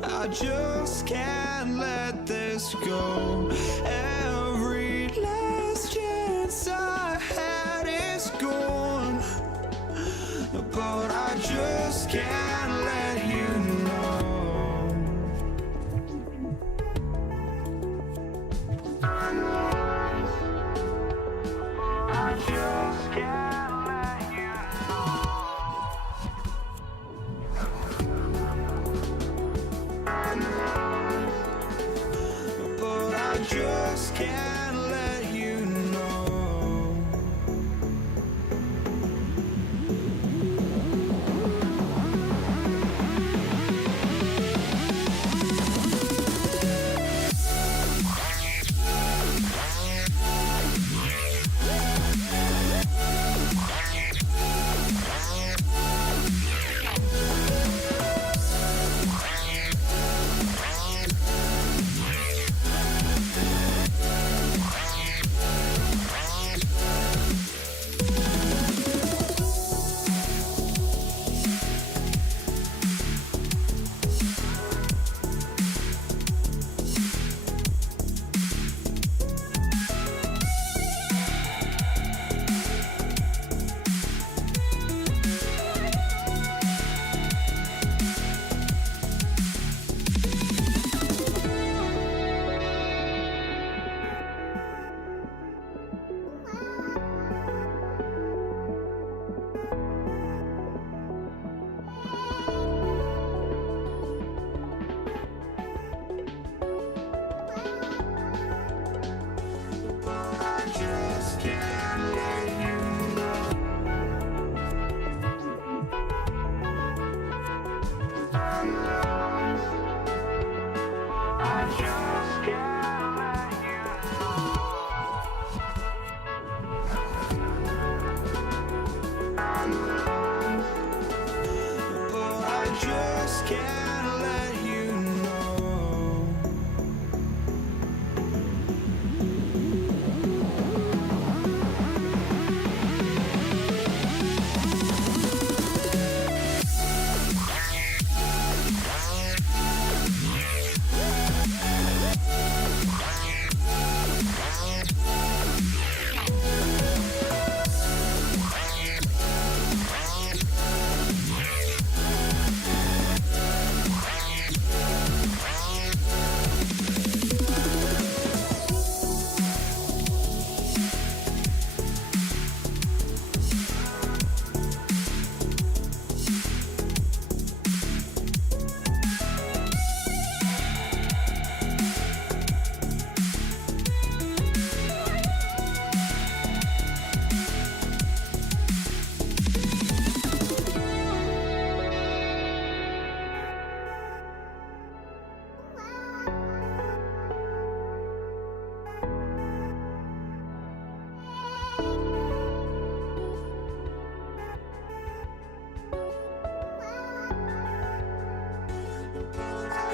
I just can't let this go. Every last chance I had is gone, but I just can't let you know. I just can't let you know. But I just can't let you know.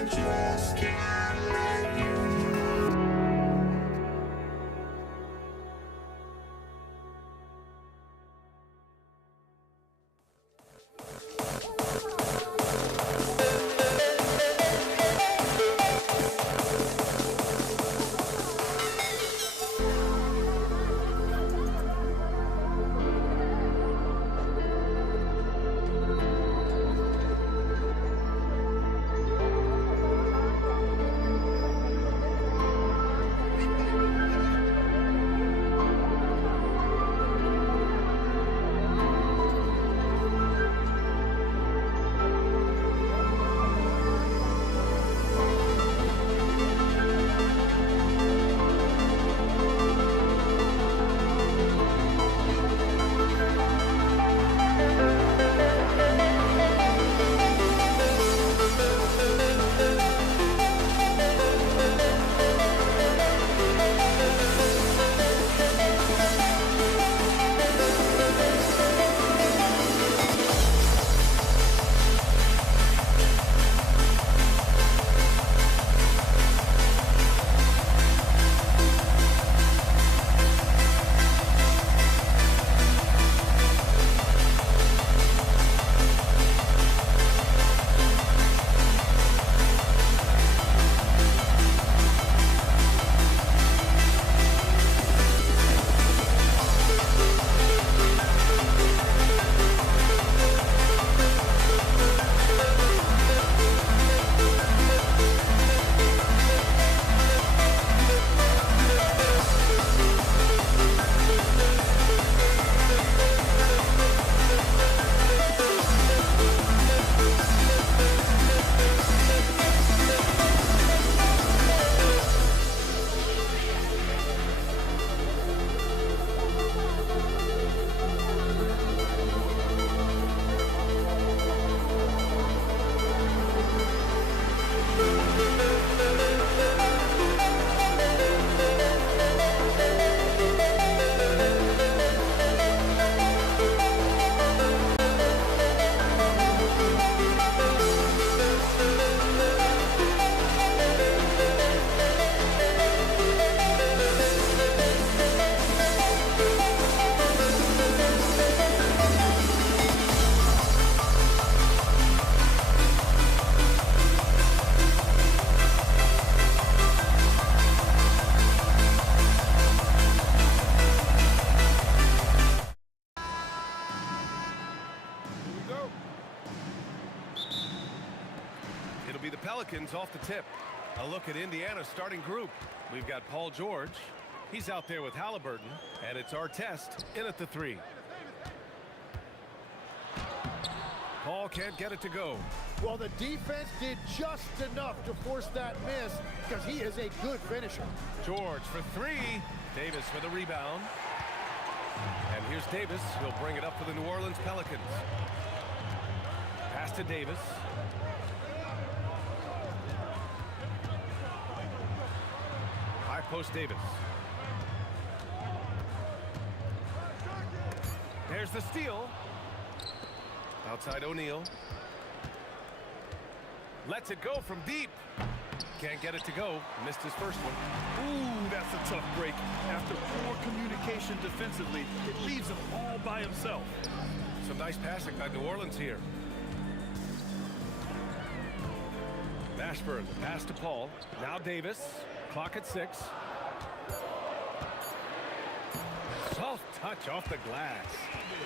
just can't let you know. Pelicans off the tip. A look at Indiana's starting group. We've got Paul George. He's out there with Halliburton. And it's Artest in at the 3. Paul can't get it to go. Well, the defense did just enough to force that miss because he is a good finisher. George for 3. Davis for the rebound. And here's Davis. He'll bring it up for the New Orleans Pelicans. Pass to Davis. High post Davis. There's the steal. Outside O'Neal. Lets it go from deep. Can't get it to go. Missed his first one. Ooh, that's a tough break. After poor communication defensively, it leaves him all by himself. Some nice passing by New Orleans here. Mashburn, the pass to Paul. Now Davis. Clock at 6. Soft touch off the glass.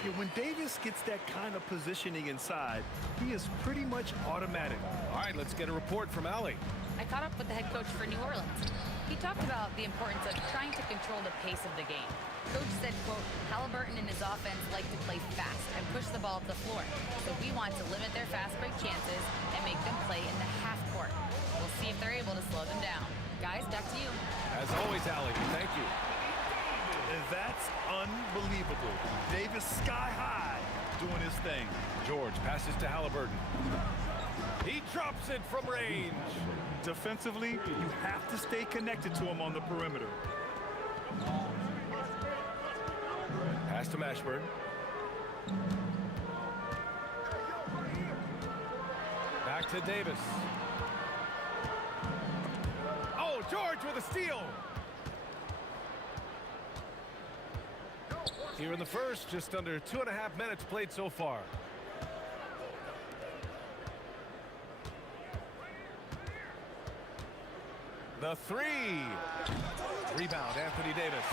Yeah, when Davis gets that kind of positioning inside, he is pretty much automatic. All right, let's get a report from Allie. I caught up with the head coach for New Orleans. He talked about the importance of trying to control the pace of the game. Coach said, quote, Halliburton and his offense like to play fast and push the ball up the floor. So we want to limit their fast break chances and make them play in the half court. We'll see if they're able to slow them down. Guys, back to you. As always, Allie, thank you. And that's unbelievable. Davis sky high doing his thing. George passes to Halliburton. He drops it from range. Defensively, you have to stay connected to him on the perimeter. Pass to Mashburn. Back to Davis. a steal. Here in the first, just under 2.5 minutes played so far. The three. Rebound, Anthony Davis.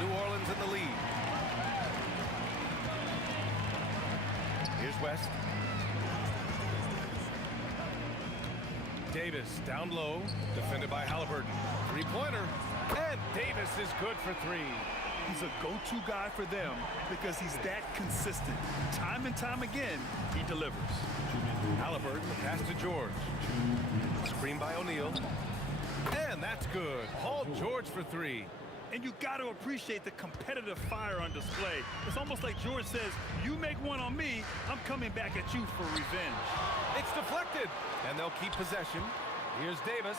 New Orleans in the lead. Here's West. Davis down low, defended by Halliburton. Three-pointer, and Davis is good for three. He's a go-to guy for them because he's that consistent. Time and time again, he delivers. Halliburton, the pass to George. Screen by O'Neal. And that's good. Paul George for three. And you got to appreciate the competitive fire on display. It's almost like George says, you make one on me, I'm coming back at you for revenge. It's deflected, and they'll keep possession. Here's Davis.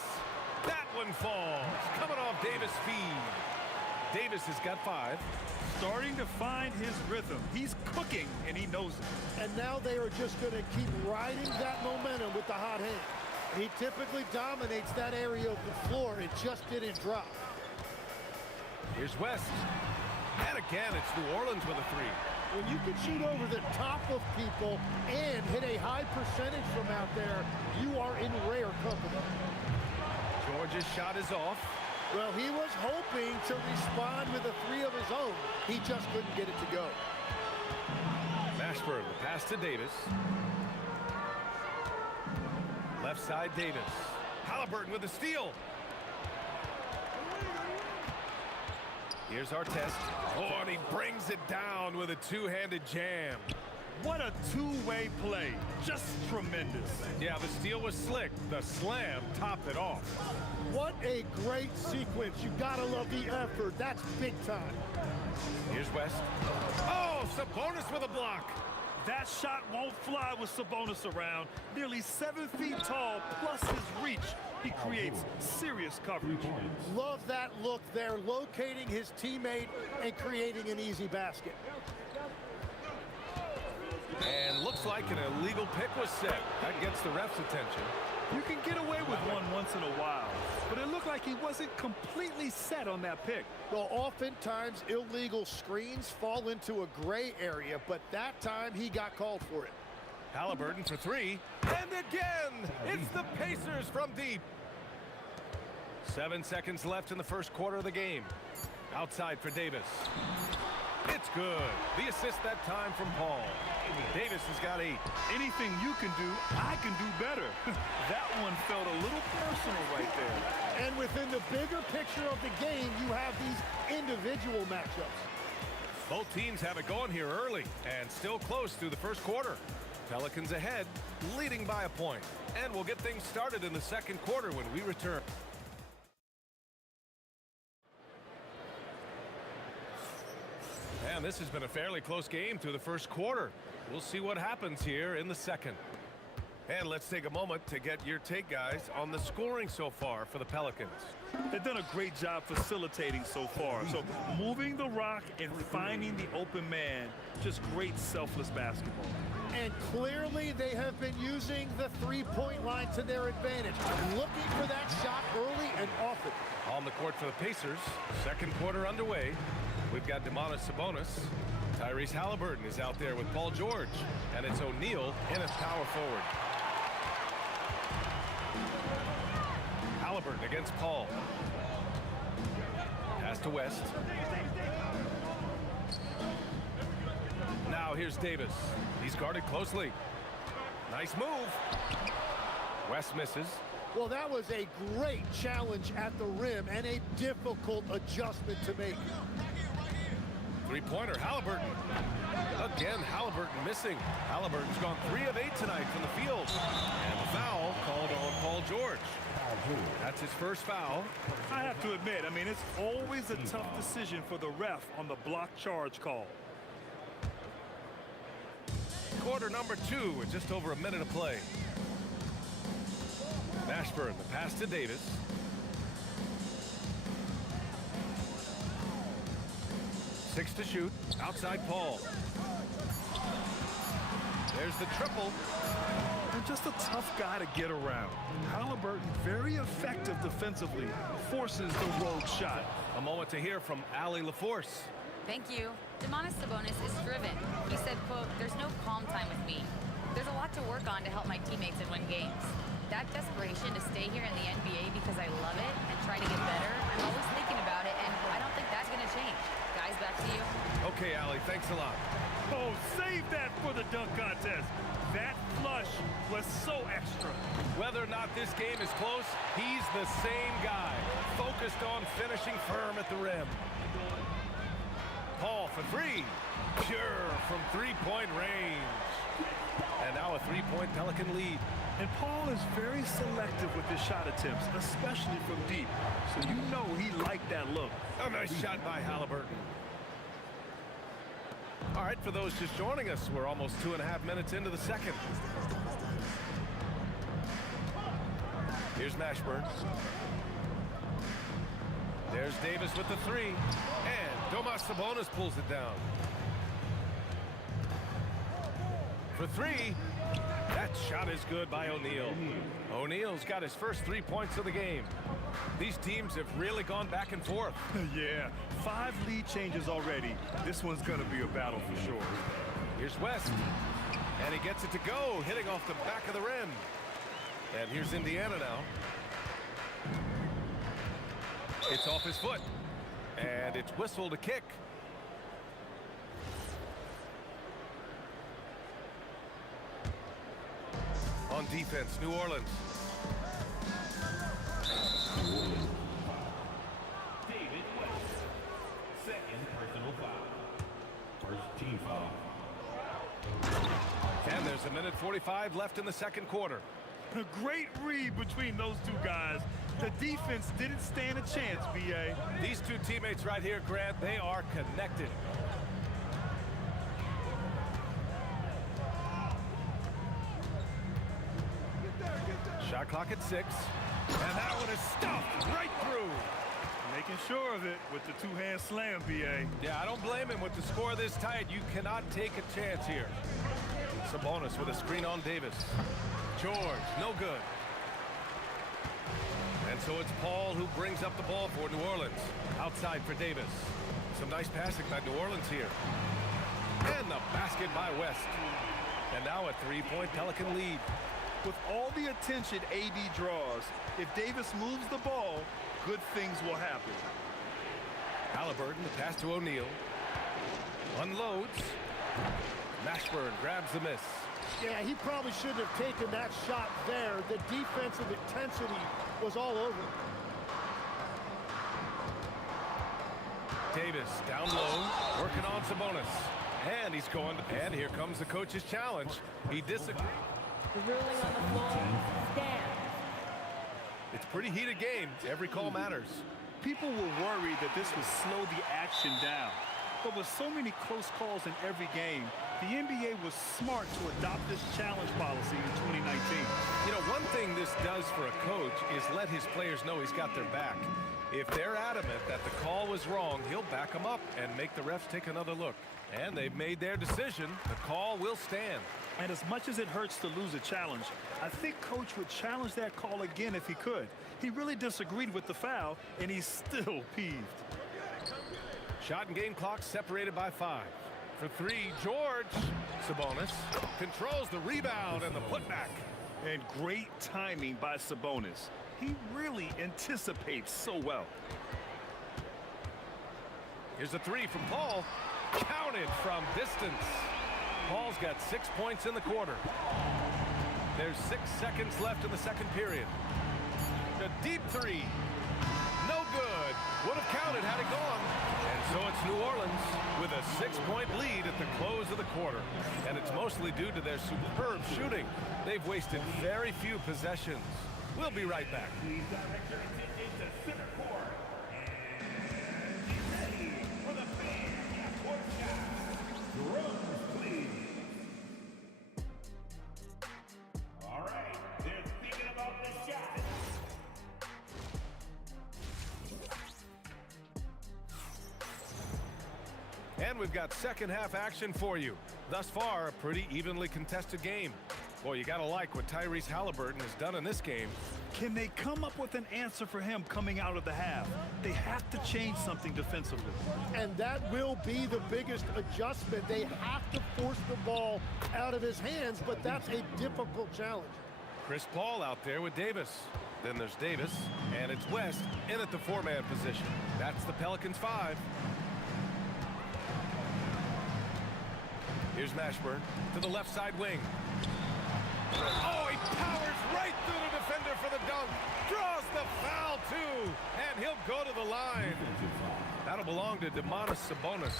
That one falls. Coming off Davis' feed. Davis has got 5. Starting to find his rhythm. He's cooking, and he knows it. And now they are just going to keep riding that momentum with the hot hand. He typically dominates that area of the floor. It just didn't drop. Here's West. And again, it's New Orleans with a three. When you can shoot over the top of people and hit a high percentage from out there, you are in rare company. George's shot is off. Well, he was hoping to respond with a three of his own. He just couldn't get it to go. Mashburn, the pass to Davis. Left side, Davis. Halliburton with the steal. Here's Artest. Oh, and he brings it down with a two-handed jam. What a two-way play. Just tremendous. Yeah, the steal was slick. The slam topped it off. What a great sequence. You gotta love the effort. That's big time. Here's West. Oh, Sabonis with a block. That shot won't fly with Sabonis around. Nearly 7 feet tall, plus his reach. He creates serious coverage. Love that look there, locating his teammate and creating an easy basket. And looks like an illegal pick was set. That gets the ref's attention. You can get away with one once in a while, but it looked like he wasn't completely set on that pick. Well, oftentimes illegal screens fall into a gray area, but that time he got called for it. Halliburton for three. And again, it's the Pacers from deep. 7 seconds left in the first quarter of the game. Outside for Davis. It's good. The assist that time from Paul. Davis has got 8. Anything you can do, I can do better. That one felt a little personal right there. And within the bigger picture of the game, you have these individual matchups. Both teams have it going here early and still close through the first quarter. Pelicans ahead, leading by a point. And we'll get things started in the second quarter when we return. And this has been a fairly close game through the first quarter. We'll see what happens here in the second. And let's take a moment to get your take, guys, on the scoring so far for the Pelicans. They've done a great job facilitating so far. So moving the rock and finding the open man, just great selfless basketball. And clearly they have been using the three-point line to their advantage, looking for that shot early and often. On the court for the Pacers, second quarter underway. We've got Domantas Sabonis. Tyrese Halliburton is out there with Paul George. And it's O'Neal in as power forward. Halliburton against Paul. Pass to West. Now here's Davis. He's guarded closely. Nice move. West misses. Well, that was a great challenge at the rim and a difficult adjustment to make. Three-pointer, Halliburton. Again, Halliburton missing. Halliburton's gone 3 of 8 tonight from the field. And the foul called on Paul George. That's his first foul. I have to admit, I mean, it's always a tough decision for the ref on the block charge call. Quarter number 2 with just over a minute of play. Mashburn, the pass to Davis. Six to shoot. Outside Paul. There's the triple. and just a tough guy to get around. Halliburton, very effective defensively, forces the rogue shot. A moment to hear from Allie LaForce. Thank you. Domantas Sabonis is driven. He said, quote, "There's no calm time with me. There's a lot to work on to help my teammates and win games. That desperation to stay here in the NBA because I love it and try to get better, I'm always thinking about it, and I don't think that's going to change." Guys, back to you. Okay, Allie, thanks a lot. Oh, save that for the dunk contest. That flush was so extra. Whether or not this game is close, he's the same guy, focused on finishing firm at the rim. Paul for three. Pure from three-point range. And now a three-point Pelican lead. And Paul is very selective with his shot attempts, especially from deep. So you know he liked that look. A nice shot by Halliburton. All right, for those just joining us, we're almost 2.5 minutes into the second. Here's Mashburn. There's Davis with the three. And Domas Sabonis pulls it down. For three. That shot is good by O'Neal. O'Neal's got his first 3 points of the game. These teams have really gone back and forth. Yeah, 5 lead changes already. This one's going to be a battle for sure. Here's West. And he gets it to go, hitting off the back of the rim. And here's Indiana now. It's off his foot. And it's whistled a kick. On defense, New Orleans. David West. Second personal foul. First team foul. And there's a minute 45 left in the second quarter. A great read between those two guys. The defense didn't stand a chance, B.A. These two teammates right here, Grant, they are connected. Shot clock at 6. And that one is stuffed right through. Making sure of it with the two-hand slam, B.A. Yeah, I don't blame him. With the score this tight, you cannot take a chance here. Sabonis with a screen on Davis. George, no good. And so it's Paul who brings up the ball for New Orleans. Outside for Davis. Some nice passing by New Orleans here. And the basket by West. And now a three-point Pelican lead. With all the attention AD draws, if Davis moves the ball, good things will happen. Halliburton, the pass to O'Neal. Unloads. Mashburn grabs the miss. Yeah, he probably shouldn't have taken that shot there. The defensive intensity was all over. Davis down low, working on Sabonis. And he's going to, and here comes the coach's challenge. He disagrees. The ruling on the floor stands. It's a pretty heated game. Every call matters. People were worried that this would slow the action down. But with so many close calls in every game, the NBA was smart to adopt this challenge policy in 2019. You know, one thing this does for a coach is let his players know he's got their back. If they're adamant that the call was wrong, he'll back them up and make the refs take another look. And they've made their decision. The call will stand. And as much as it hurts to lose a challenge, I think Coach would challenge that call again if he could. He really disagreed with the foul, and he's still peeved. Shot and game clock separated by 5. For 3, George. Sabonis controls the rebound and the putback. And great timing by Sabonis. He really anticipates so well. Here's a 3 from Paul. Counted from distance. Paul's got 6 points in the quarter. There's 6 seconds left in the second period. The deep 3. No good. Would have counted had it gone. And so it's New Orleans with a 6-point lead at the close of the quarter. And it's mostly due to their superb shooting. They've wasted very few possessions. We'll be right back. Please direct your attention to center court. And be ready for the fan half-court shot. Drums, please. All right, they're thinking about the shot. And we've got second half action for you. Thus far, a pretty evenly contested game. Boy, you got to like what Tyrese Halliburton has done in this game. Can they come up with an answer for him coming out of the half? They have to change something defensively. And that will be the biggest adjustment. They have to force the ball out of his hands, but that's a difficult challenge. Chris Paul out there with Davis. Then there's Davis, and it's West in at the four-man position. That's the Pelicans' 5. Here's Mashburn to the left side wing. Oh, he powers right through the defender for the dunk. Draws the foul, too. And he'll go to the line. That'll belong to Domantas Sabonis.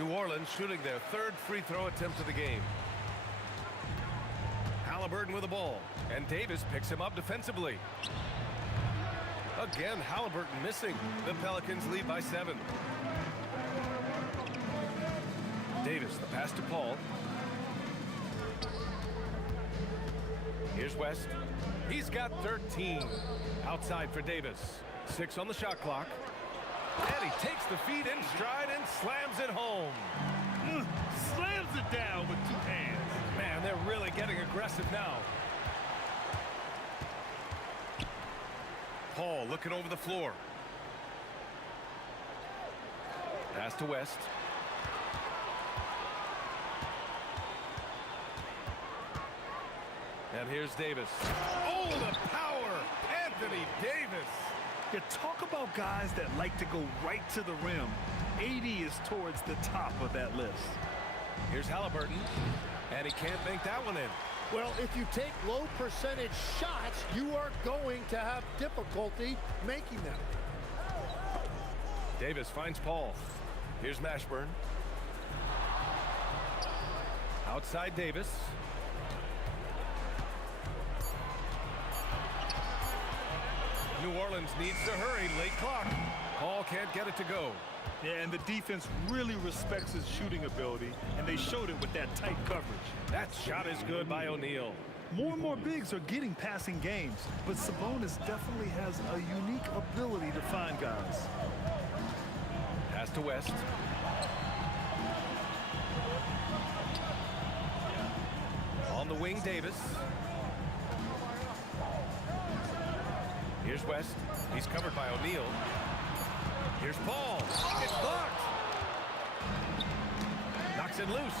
New Orleans shooting their 3rd free throw attempt of the game. Halliburton with the ball. And Davis picks him up defensively. Again, Halliburton missing. The Pelicans lead by 7. Davis, the pass to Paul. Here's West. He's got 13. Outside for Davis. 6 on the shot clock. And he takes the feed in stride and slams it home. Slams it down with 2 hands. Man, they're really getting aggressive now. Paul looking over the floor. Pass to West. And here's Davis. Oh, the power! Anthony Davis! You talk about guys that like to go right to the rim. AD is towards the top of that list. Here's Halliburton, and he can't make that one in. Well, if you take low percentage shots, you are going to have difficulty making them. Davis finds Paul. Here's Mashburn. Outside Davis. New Orleans needs to hurry, late clock. Paul can't get it to go. Yeah, and the defense really respects his shooting ability, and they showed it with that tight coverage. That shot is good by O'Neal. More and more bigs are getting passing games, but Sabonis definitely has a unique ability to find guys. Pass to West. On the wing, Davis. Here's West. He's covered by O'Neal. Here's Paul. It's blocked. Knocks it loose.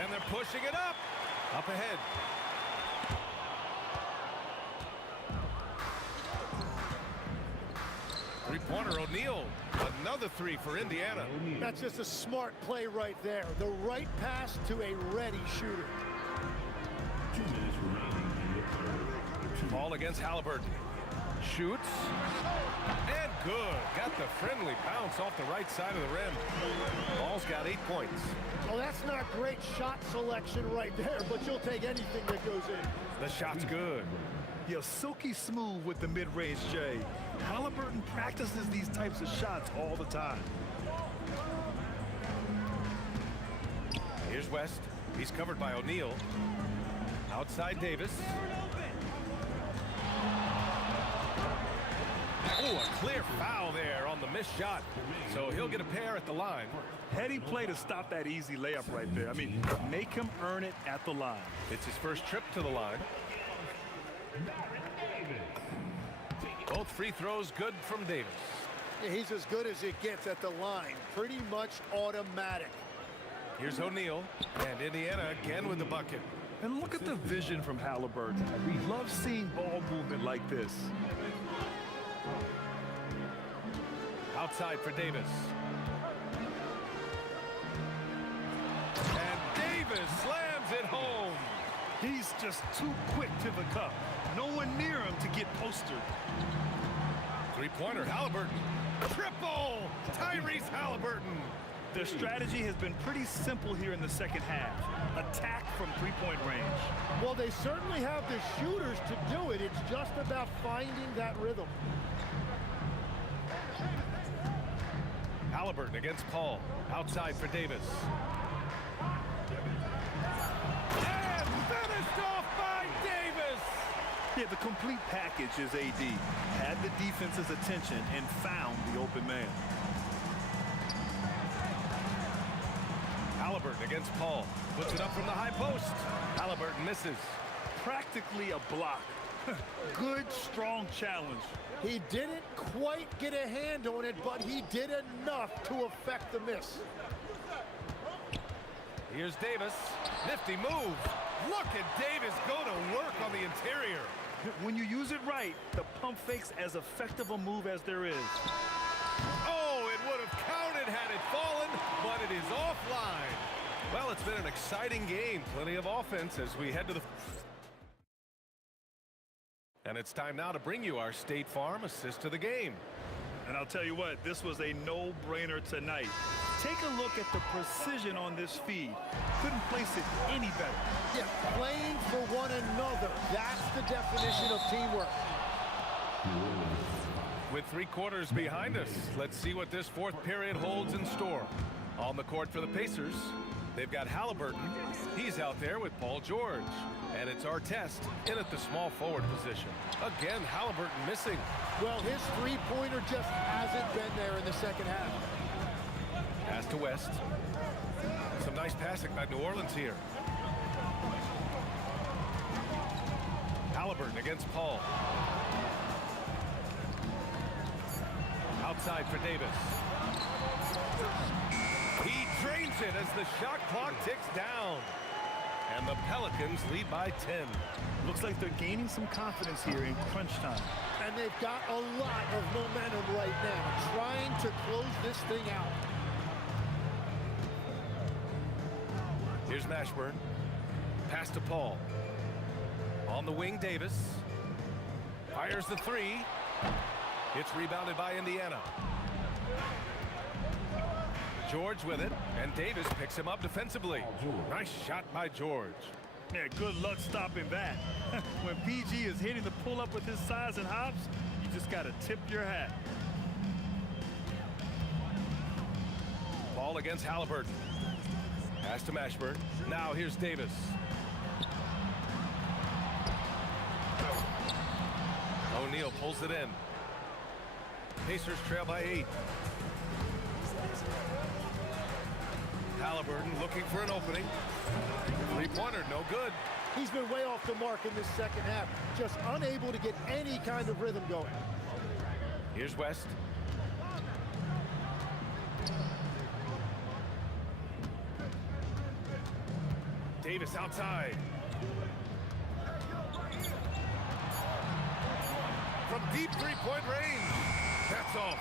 And they're pushing it up. Up ahead. Three-pointer, O'Neal. Another 3 for Indiana. That's just a smart play right there. The right pass to a ready shooter. 2 minutes remaining in the 3rd. Paul against Halliburton. Shoots. And good. Got the friendly bounce off the right side of the rim. Ball's got 8 points. Well, that's not great shot selection right there, but you'll take anything that goes in. The shot's good. Yeah, silky smooth with the mid-range J. Halliburton practices these types of shots all the time. Here's West. He's covered by O'Neal. Outside Davis. Oh, a clear foul there on the missed shot. So he'll get a pair at the line. Heady play to stop that easy layup right there. I mean, make him earn it at the line. It's his first trip to the line. Both free throws good from Davis. Yeah, he's as good as it gets at the line. Pretty much automatic. Here's O'Neal. And Indiana again with the bucket. And look at the vision from Halliburton. We love seeing ball movement like this. Outside for Davis. And Davis slams it home. He's just too quick to the cup. No one near him to get postered. Three-pointer, Halliburton. Triple! Tyrese Halliburton. Their strategy has been pretty simple here in the second half. Attack from three-point range. Well, they certainly have the shooters to do it. It's just about finding that rhythm. Halliburton against Paul. Outside for Davis. And finished off by Davis! Yeah, the complete package is AD. Had the defense's attention and found the open man. Halliburton against Paul. Puts it up from the high post. Halliburton misses. practically a block. Good, strong challenge. He didn't quite get a hand on it, but he did enough to affect the miss. Here's Davis. Nifty move. Look at Davis go to work on the interior. When you use it right, the pump fake's as effective a move as there is. Oh, it would have counted had it fallen, but it is offline. Well, it's been an exciting game. Plenty of offense as we head to the... And it's time now to bring you our State Farm assist of the game. And I'll tell you what, this was a no-brainer tonight. Take a look at the precision on this feed. Couldn't place it any better. Yeah, playing for one another. That's the definition of teamwork. With 3 quarters behind us, let's see what this fourth period holds in store. On the court for the Pacers, they've got Halliburton. He's out there with Paul George. And it's Artest in at the small forward position. Again, Halliburton missing. Well, his three-pointer just hasn't been there in the second half. Pass to West. Some nice passing by New Orleans here. Halliburton against Paul. Outside for Davis. He drains it as the shot clock ticks down. And the Pelicans lead by 10. Looks like they're gaining some confidence here in crunch time. And they've got a lot of momentum right now, trying to close this thing out. Here's Mashburn. Pass to Paul. On the wing, Davis. Fires the 3. It's rebounded by Indiana. George with it, and Davis picks him up defensively. Nice shot by George. Yeah, good luck stopping that. When PG is hitting the pull-up with his size and hops, you just got to tip your hat. Ball against Halliburton. Pass to Mashburn. Now here's Davis. O'Neal pulls it in. Pacers trail by 8. Halliburton looking for an opening. Three-pointer, no good. He's been way off the mark in this second half, just unable to get any kind of rhythm going. Here's West. Davis outside. From deep three-point range. That's off.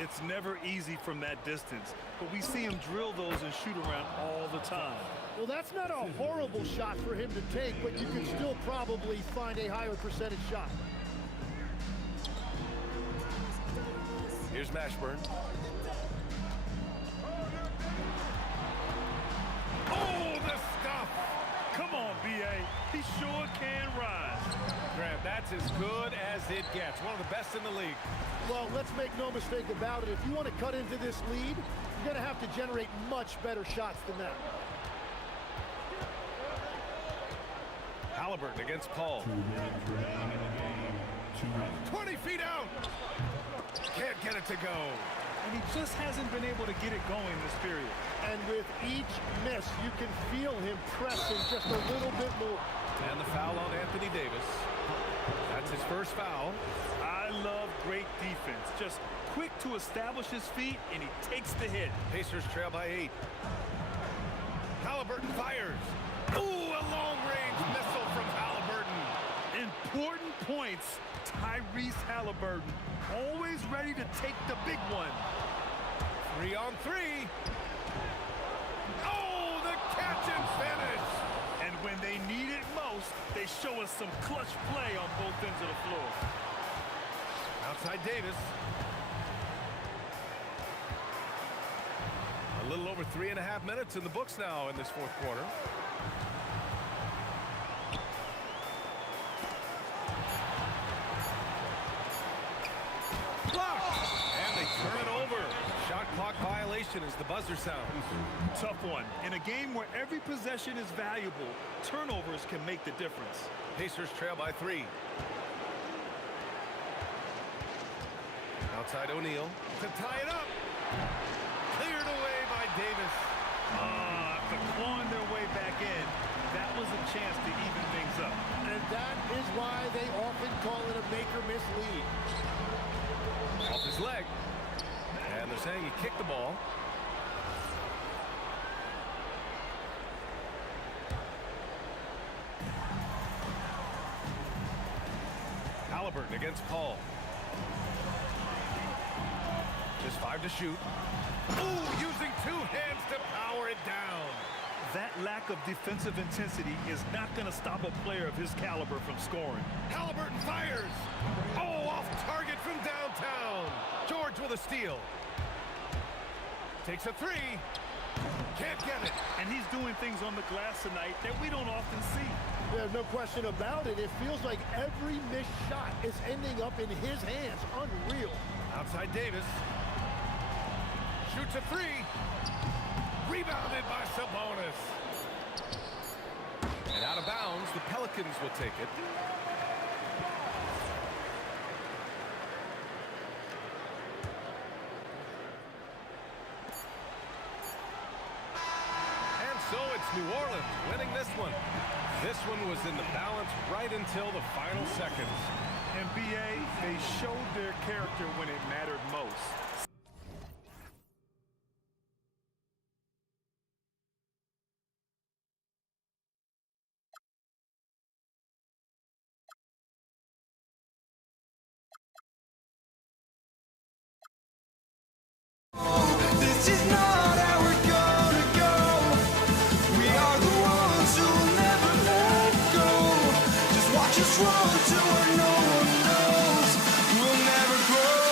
It's never easy from that distance, but we see him drill those and shoot around all the time. Well, that's not a horrible shot for him to take, but you can still probably find a higher percentage shot. Here's Mashburn. Oh, the stuff! Come on, B.A. He sure can rise. Grant, that's as good as it gets. One of the best in the league. Well, let's make no mistake about it. If you want to cut into this lead, you're going to have to generate much better shots than that. Halliburton against Paul. 20 feet out. Can't get it to go. And he just hasn't been able to get it going this period. And with each miss, you can feel him pressing just a little bit more. And the foul on Anthony Davis. That's his first foul. I love great defense. Just quick to establish his feet, and he takes the hit. Pacers trail by 8. Halliburton fires. Ooh, a long-range missile from Halliburton. Important points. Tyrese Halliburton, always ready to take the big one. 3 on 3. Oh, the catch and finish. And when they need it most, they show us some clutch play on both ends of the floor. Outside Davis. A little over 3.5 minutes in the books now in this fourth quarter. Blocked! And they turn it over. Shot clock violation as the buzzer sounds. Tough one. In a game where every possession is valuable, turnovers can make the difference. Pacers trail by 3. Outside O'Neal to tie it up. Cleared away by Davis. After clawing their way back in, That was a chance to even things up. And that is why they often call it a make-or-miss lead. Off his leg. And they're saying he kicked the ball. Halliburton against Paul. Just 5 to shoot. Ooh, using 2 hands to power it down. That lack of defensive intensity is not going to stop a player of his caliber from scoring. Halliburton fires. Oh, off target from downtown. George with a steal. Takes a 3. Can't get it. And he's doing things on the glass tonight that we don't often see. There's no question about it. It feels like every missed shot is ending up in his hands. Unreal. Outside Davis. Shoots a 3. Rebounded by Sabonis. And out of bounds, the Pelicans will take it. And so it's New Orleans winning this one. This one was in the balance right until the final seconds. NBA, they showed their character when it mattered most. This is not how we're gonna go. We are the ones who'll never let go. Just watch us run to where no one knows. We'll never grow.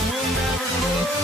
We'll never grow.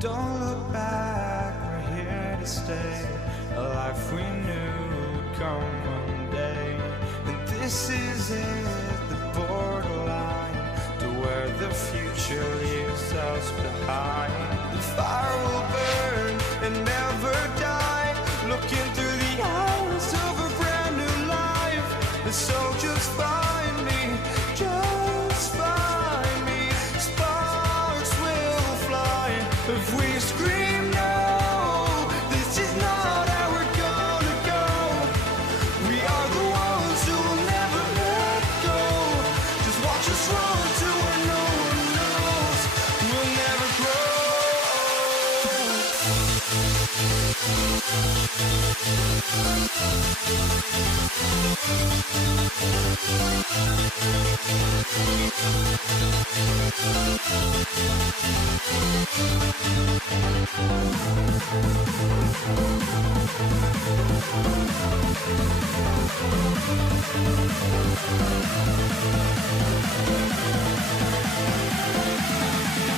Don't look back, we're here to stay. A life we knew would come one day. And this is it, the borderline to where the future leaves us behind. The fire will burn and never die. Looking through the eyes of a brand new life. And so just find me, just find me. Sparks will fly if we scream no. This is not how we're gonna go. We are the ones who will never let go. Just watch us run to where no one knows. We'll never grow.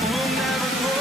We'll never grow.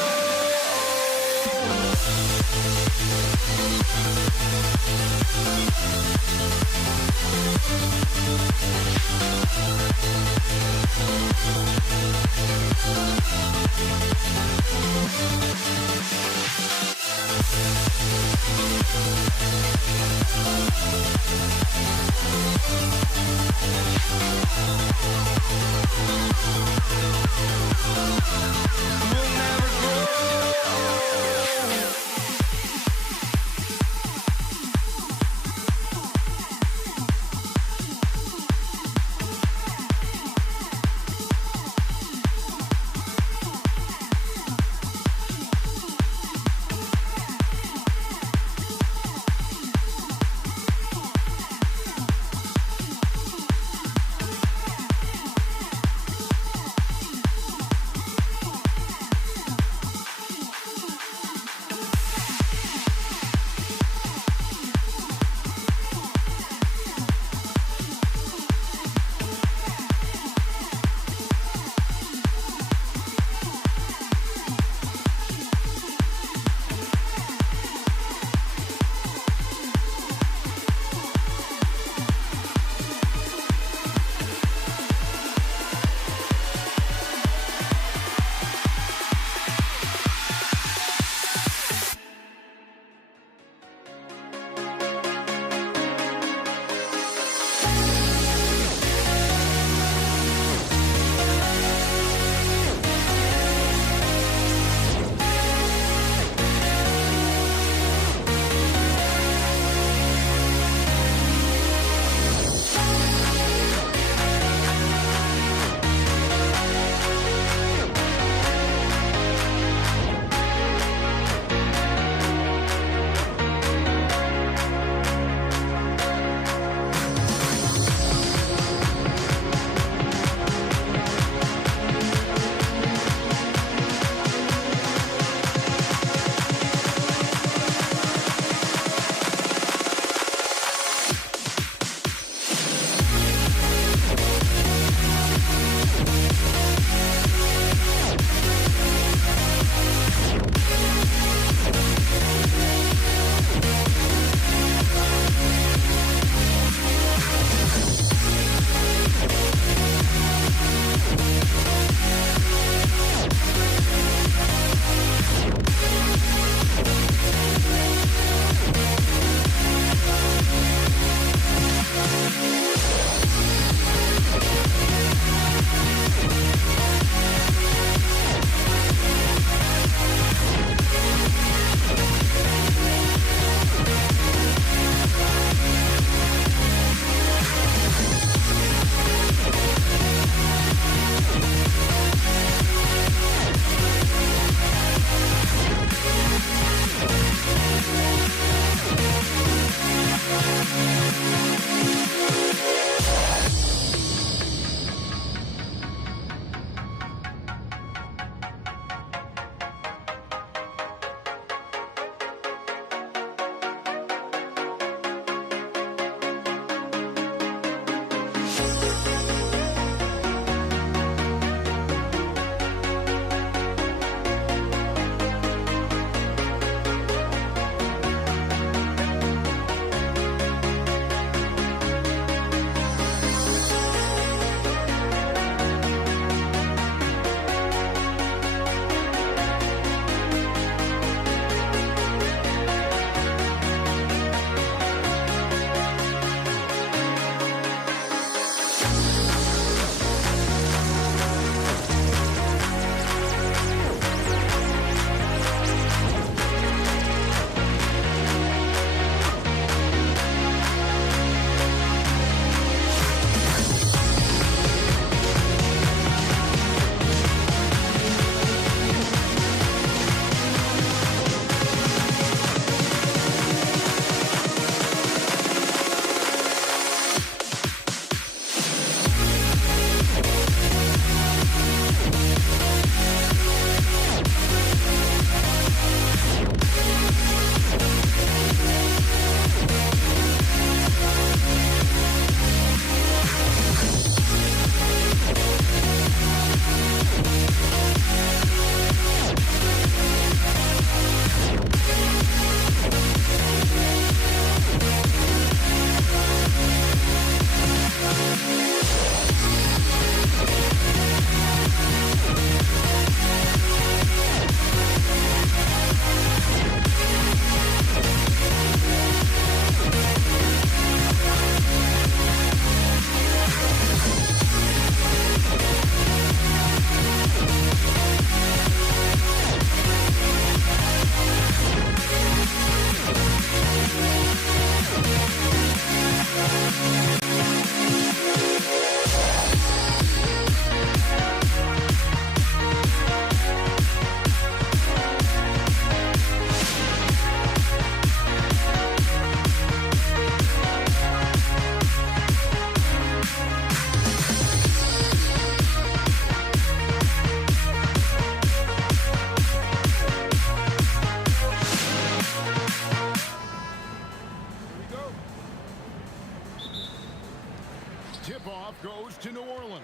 Tip-off goes to New Orleans.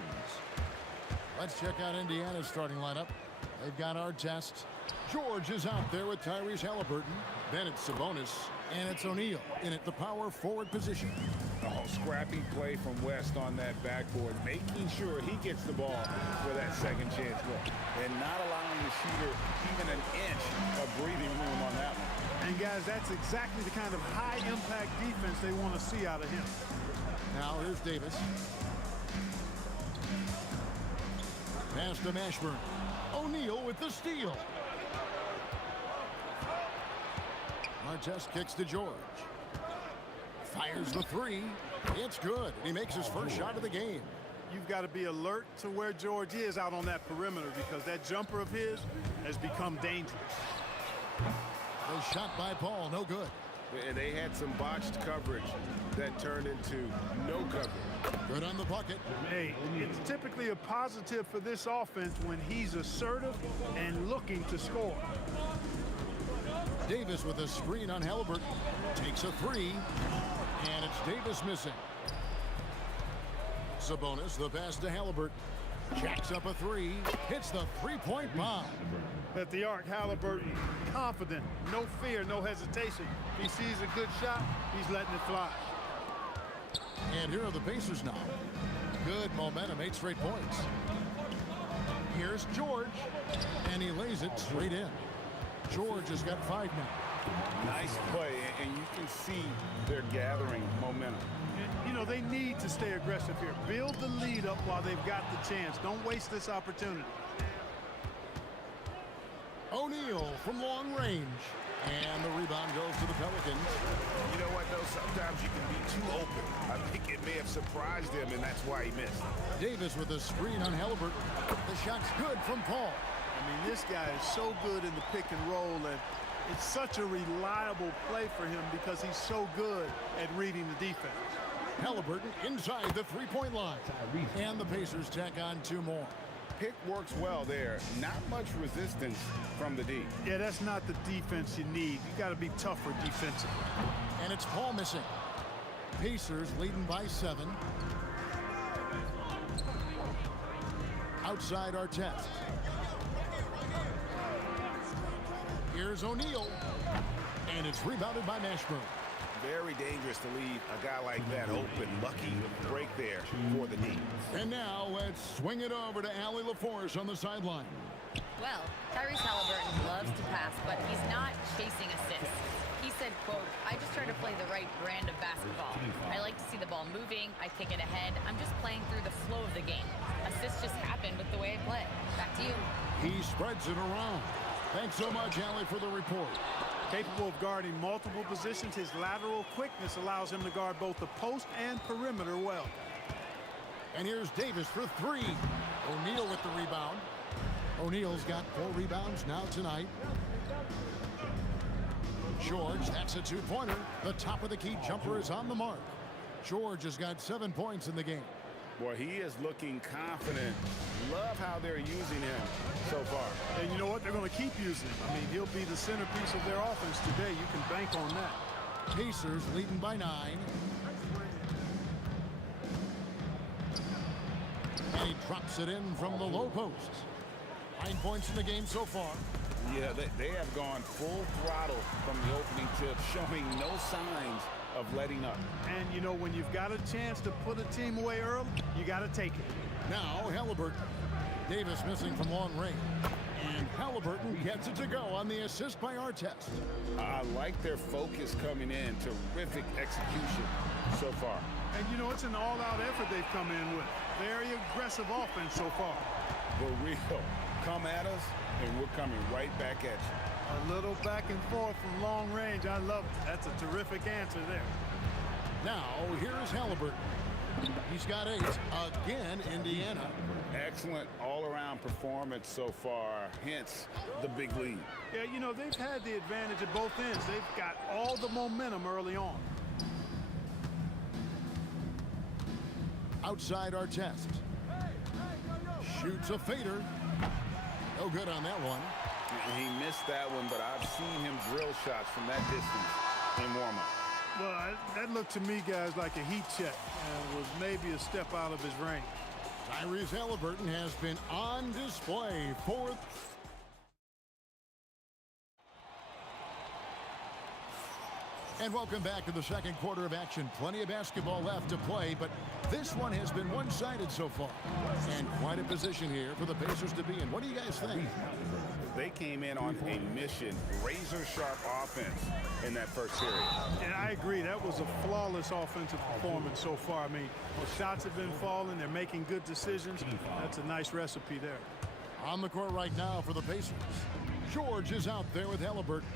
Let's check out Indiana's starting lineup. They've got Artest. George is out there with Tyrese Halliburton. Then it's Sabonis. And it's O'Neal in at the power forward position. Oh, scrappy play from West on that backboard, making sure he gets the ball for that second chance look. And not allowing the shooter even an inch of breathing room on that one. And guys, that's exactly the kind of high-impact defense they want to see out of him. Now here's Davis. Pass to Mashburn. O'Neal with the steal. Artest kicks to George. Fires the three. It's good. He makes his first shot of the game. You've got to be alert to where George is out on that perimeter because that jumper of his has become dangerous. A shot by Paul, no good. And they had some botched coverage that turned into no coverage. Good on the bucket. Hey, it's typically a positive for this offense when he's assertive and looking to score. Davis with a screen on Halliburton. Takes a three. And it's Davis missing. Sabonis, the pass to Halliburton. Jacks up a three. Hits the three-point bomb. At the arc, Halliburton, confident, no fear, no hesitation. He sees a good shot, he's letting it fly. And here are the Pacers now. Good momentum, 8 straight points. Here's George, and he lays it straight in. George has got 5 now. Nice play, and you can see they're gathering momentum. You know, they need to stay aggressive here. Build the lead up while they've got the chance. Don't waste this opportunity. O'Neal from long range. And the rebound goes to the Pelicans. You know what, though? Sometimes you can be too open. I think it may have surprised him, and that's why he missed. Davis with a screen on Halliburton. The shot's good from Paul. I mean, this guy is so good in the pick and roll, and it's such a reliable play for him because he's so good at reading the defense. Halliburton inside the three-point line. And the Pacers tack on 2 more. Pick works well there. Not much resistance from the D. Yeah, that's not the defense you need. You got to be tougher defensively. And it's Paul missing. Pacers leading by 7. Outside Artest. Here's O'Neal. And it's rebounded by Mashburn. Very dangerous to leave a guy like that open. Lucky break there for the D. And now let's swing it over to Allie LaForce on the sideline. Well, Tyrese Halliburton loves to pass, but he's not chasing assists. He said, quote, "I just try to play the right brand of basketball. I like to see the ball moving. I kick it ahead. I'm just playing through the flow of the game. Assists just happen with the way I play." Back to you. He spreads it around. Thanks so much, Allie, for the report. Capable of guarding multiple positions, his lateral quickness allows him to guard both the post and perimeter well. And here's Davis for three. O'Neal with the rebound. O'Neal's got 4 rebounds now tonight. George, that's a 2-pointer. The top of the key jumper is on the mark. George has got 7 points in the game. Boy, he is looking confident. Love how they're using him so far. And you know what? They're going to keep using him. I mean, he'll be the centerpiece of their offense today. You can bank on that. Pacers leading by 9. And he drops it in from the low post. 9 points in the game so far. Yeah, they have gone full throttle from the opening tip, showing no signs of letting up. And, you know, when you've got a chance to put a team away early, you got to take it. Now Halliburton. Davis missing from long range. And Halliburton gets it to go on the assist by Artest. I like their focus coming in. Terrific execution so far. And, you know, it's an all-out effort they've come in with. Very aggressive offense so far. For real. Come at us, and we're coming right back at you. A little back and forth from long range. I love it. That's a terrific answer there. Now, here's Halliburton. He's got 8. Again, Indiana. Excellent all-around performance so far, hence the big lead. Yeah, you know, they've had the advantage at both ends. They've got all the momentum early on. Outside Artest. Shoots a fader. No good on that one. He missed that one, but I've seen him drill shots from that distance in warm-up. Well, that looked to me, guys, like a heat check and was maybe a step out of his range. Tyrese Halliburton has been on display for... And welcome back to the second quarter of action. Plenty of basketball left to play, but this one has been one-sided so far. And quite a position here for the Pacers to be in. What do you guys think? They came in on a mission, razor-sharp offense in that first period. And I agree, that was a flawless offensive performance so far. I mean, the shots have been falling, they're making good decisions. That's a nice recipe there. On the court right now for the Pacers. George is out there with Halliburton.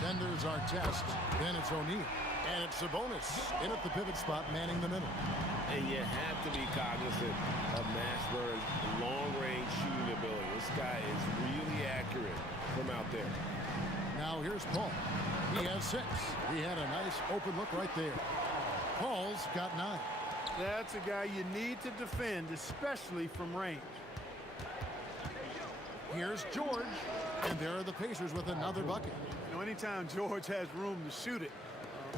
Then there's Artest. Then it's O'Neal. And it's Sabonis in at the pivot spot, manning the middle. And you have to be cognizant of Mashburn's long-range shooting ability. This guy is really accurate from out there. Now here's Paul. He has 6. He had a nice open look right there. Paul's got 9. That's a guy you need to defend, especially from range. Here's George. And there are the Pacers with another bucket. You know, anytime George has room to shoot it,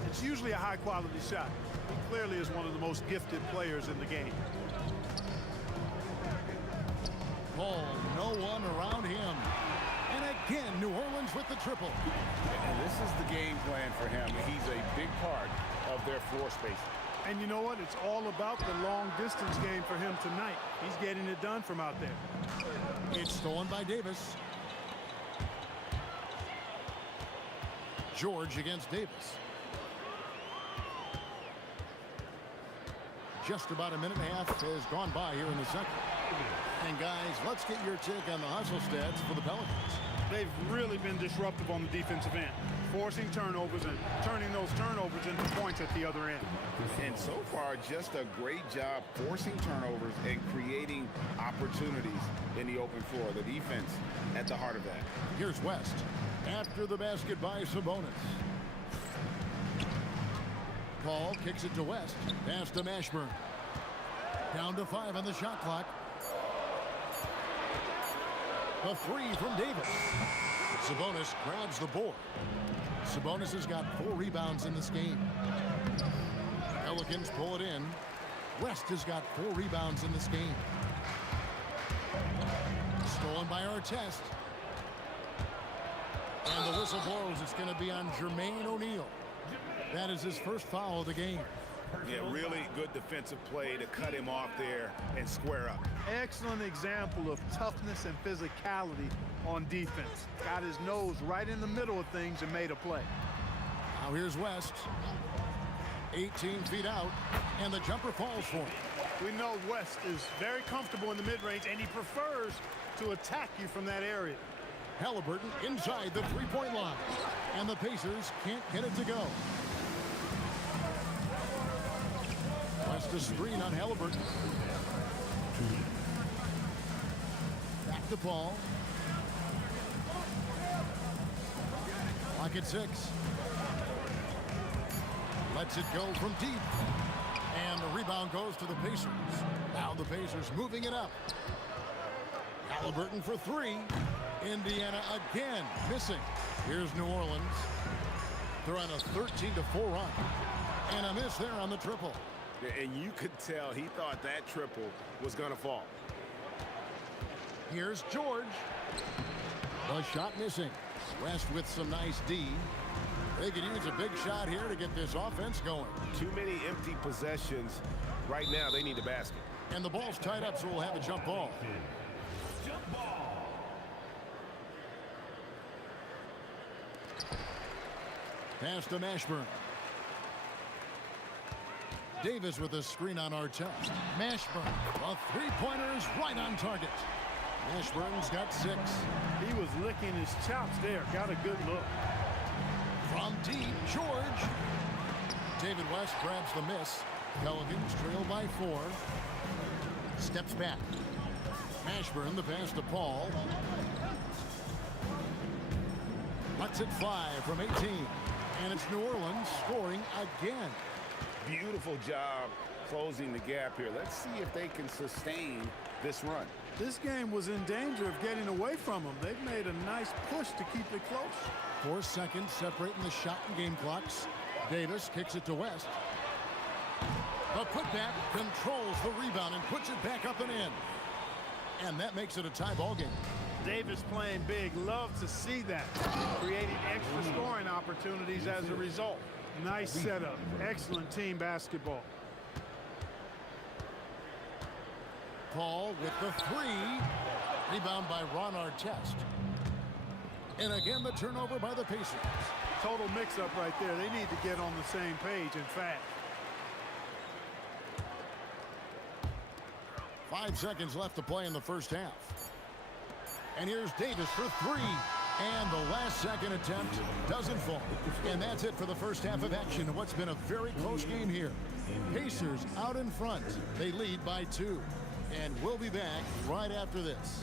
it's usually a high-quality shot. He clearly is one of the most gifted players in the game. Paul, no one around him. And again, New Orleans with the triple. And this is the game plan for him. He's a big part of their floor spacing. And you know what? It's all about the long-distance game for him tonight. He's getting it done from out there. It's stolen by Davis. George against Davis. Just about a minute and a half has gone by here in the second. And guys, let's get your take on the hustle stats for the Pelicans. They've really been disruptive on the defensive end, forcing turnovers and turning those turnovers into points at the other end. And so far, just a great job forcing turnovers and creating opportunities in the open floor. The defense at the heart of that. Here's West. After the basket by Sabonis. Paul kicks it to West. Pass to Mashburn. Down to 5 on the shot clock. A 3 from Davis. Sabonis grabs the board. Sabonis has got 4 rebounds in this game. Pelicans pull it in. West has got 4 rebounds in this game. Rebound by Artest. And the whistle blows. It's going to be on Jermaine O'Neal. That is his first foul of the game. Yeah, really good defensive play to cut him off there and square up. Excellent example of toughness and physicality on defense. Got his nose right in the middle of things and made a play. Now here's West. 18 feet out, and the jumper falls for him. We know West is very comfortable in the mid-range, and he prefers to attack you from that area. Halliburton inside the three-point line, and the Pacers can't get it to go. West a screen on Halliburton. Back to Paul. Lock at 6. Lets it go from deep. And the rebound goes to the Pacers. Now the Pacers moving it up. Halliburton for 3. Indiana again missing. Here's New Orleans. They're on a 13-4 run. And a miss there on the triple. And you could tell he thought that triple was going to fall. Here's George. The shot missing. West with some nice D. They could use a big shot here to get this offense going. Too many empty possessions. Right now, they need a basket. And the ball's tied up, so we'll have a jump ball. Jump ball. Pass to Mashburn. Davis with a screen on Artest. Mashburn. A three-pointer is right on target. Mashburn's got 6. He was licking his chops there. Got a good look. From deep, George. David West grabs the miss. Pelicans trail by 4. Steps back. Mashburn, the pass to Paul. Lets it fly from 18. And it's New Orleans scoring again. Beautiful job closing the gap here. Let's see if they can sustain this run. This game was in danger of getting away from them. They've made a nice push to keep it close. 4 seconds separating the shot and game clocks. Davis kicks it to West. The putback controls the rebound and puts it back up and in. And that makes it a tie ball game. Davis playing big. Love to see that. Creating extra scoring opportunities as a result. Nice setup. Excellent team basketball. Paul with the 3. Rebound by Ron Artest. And again, the turnover by the Pacers. Total mix-up right there. They need to get on the same page and fast. 5 seconds left to play in the first half. And here's Davis for 3. And the last second attempt doesn't fall. And that's it for the first half of action. What's been a very close game here. Pacers out in front. They lead by 2. And we'll be back right after this.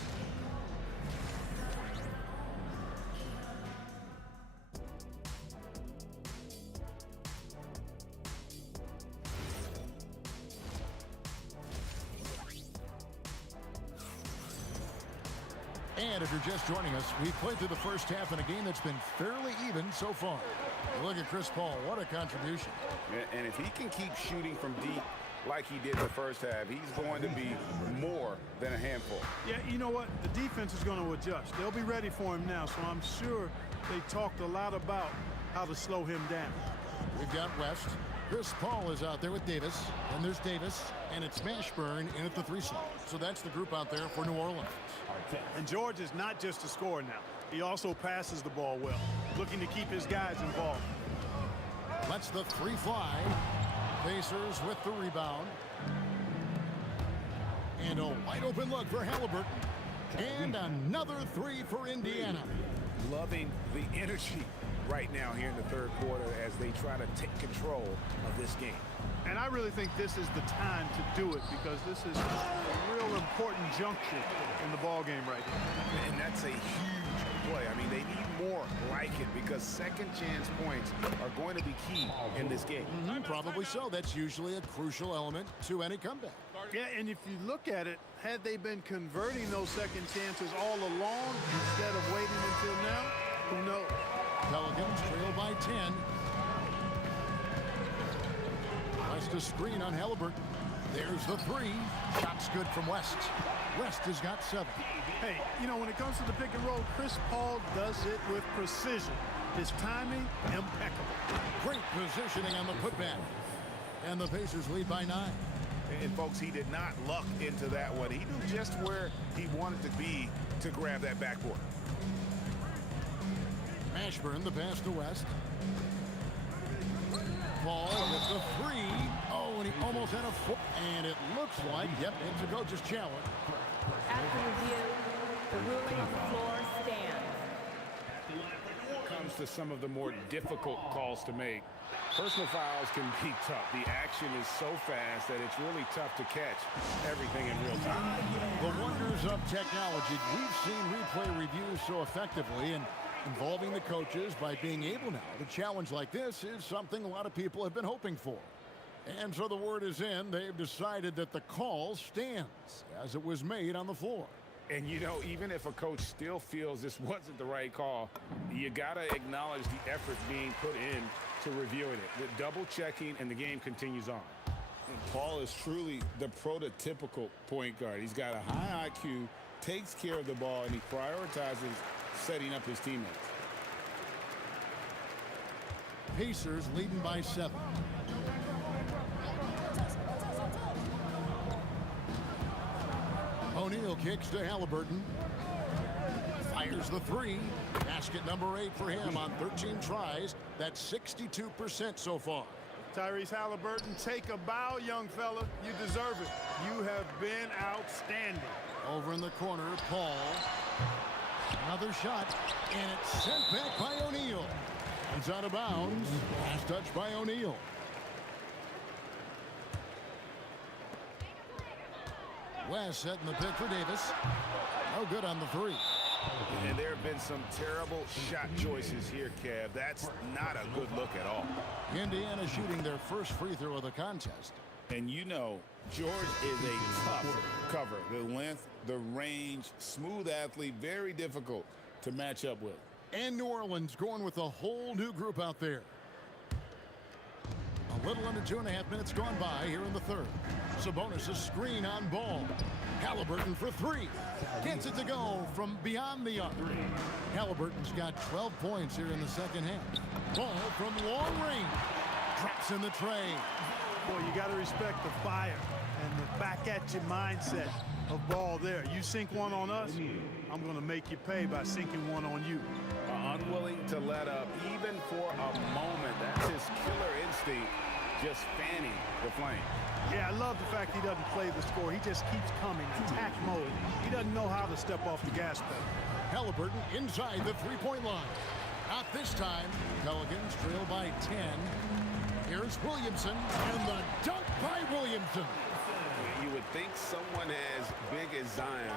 And if you're just joining us, we've played through the first half in a game that's been fairly even so far. Look at Chris Paul. What a contribution. And if he can keep shooting from deep like he did in the first half, he's going to be more than a handful. Yeah, you know what? The defense is going to adjust. They'll be ready for him now, so I'm sure they talked a lot about how to slow him down. We've got West. Chris Paul is out there with Davis. And there's Davis. And it's Mashburn in at the 3 slot. So that's the group out there for New Orleans. And George is not just a scorer now. He also passes the ball well, looking to keep his guys involved. Lets the 3 fly. Pacers with the rebound. And a wide open look for Halliburton. And another 3 for Indiana. Loving the energy right now here in the third quarter as they try to take control of this game. And I really think this is the time to do it because this is a real important juncture in the ball game right here. And that's a huge play. I mean, they need more like it because second chance points are going to be key in this game. Probably so. That's usually a crucial element to any comeback. Yeah, and if you look at it, had they been converting those second chances all along instead of waiting until now, who knows? Pelicans trail by 10. West a screen on Halliburton. There's the 3. Shot's good from West. West has got 7. Hey, you know, when it comes to the pick and roll, Chris Paul does it with precision. His timing, impeccable. Great positioning on the putback. And the Pacers lead by 9. And folks, he did not luck into that one. He knew just where he wanted to be to grab that backboard. Mashburn, the pass to West. Paul with the 3. Oh, and he almost had a foot. And it looks like, yep, it's a coach's challenge. After review, the ruling on the floor stands. Comes to some of the more difficult calls to make. Personal fouls can be tough. The action is so fast that it's really tough to catch everything in real time. The wonders of technology. We've seen replay reviews so effectively, and involving the coaches by being able now to challenge like this is something a lot of people have been hoping for. And so the word is in. They've decided that the call stands as it was made on the floor. And, you know, even if a coach still feels this wasn't the right call, you got to acknowledge the effort being put in to reviewing it, the double checking, and the game continues on. And Paul is truly the prototypical point guard. He's got a high IQ, takes care of the ball, and he prioritizes setting up his teammates. Pacers leading by 7. O'Neal kicks to Halliburton. Fires the 3. Basket number 8 for him on 13 tries. That's 62% so far. Tyrese Halliburton, take a bow, young fella. You deserve it. You have been outstanding. Over in the corner, Paul. Another shot, and it's sent back by O'Neal. It's out of bounds. Last touch by O'Neal. West setting the pick for Davis. No good on the 3. And there have been some terrible shot choices here, Kev. That's not a good look at all. Indiana shooting their first free throw of the contest. And you know, George is a tough cover. The length, the range, smooth athlete, very difficult to match up with. And New Orleans going with a whole new group out there. A little under 2.5 minutes gone by here in the third. Sabonis a screen on Ball. Halliburton for 3. Gets it to go from beyond the arc. Halliburton's got 12 points here in the second half. Ball from long range. Drops in the tray. Boy, you got to respect the fire and the back-at-you mindset of Ball there. You sink one on us, I'm going to make you pay by sinking one on you. Unwilling to let up even for a moment. That's his killer instinct, just fanning the flame. Yeah, I love the fact he doesn't play the score. He just keeps coming, attack mode. He doesn't know how to step off the gas pedal. Halliburton inside the three-point line. Not this time. Pelicans trail by 10. Here's Williamson, and the dunk by Williamson. You would think someone as big as Zion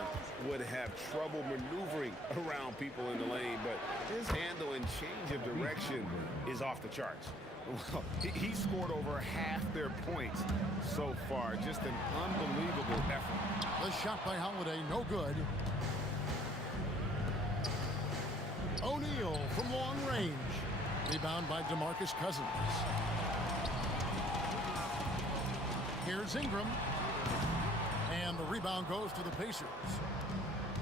would have trouble maneuvering around people in the lane, but his handle and change of direction is off the charts. Well, he scored over half their points so far. Just an unbelievable effort. The shot by Holiday, no good. O'Neal from long range. Rebound by DeMarcus Cousins. Here's Ingram. And the rebound goes to the Pacers.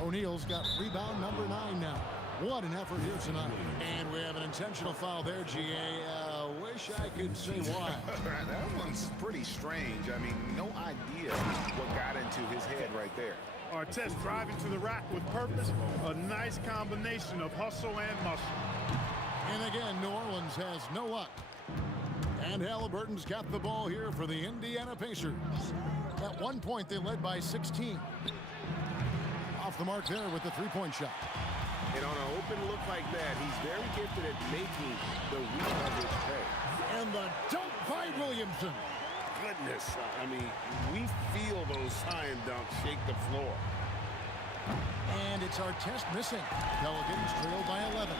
O'Neal's got rebound number 9 now. What an effort here tonight. And we have an intentional foul there, GA. Wish I could say why. That one's pretty strange. I mean, no idea what got into his head right there. Artest driving to the rack with purpose. A nice combination of hustle and muscle. And again, New Orleans has no luck. And Halliburton's got the ball here for the Indiana Pacers. At one point, they led by 16. Off the mark there with the three-point shot. And on an open look like that, he's very gifted at making the weak coverage pay. And the dunk by Williamson. Goodness, I mean, we feel those Zion dunks shake the floor. And it's Artest missing. Pelicans trail by 11.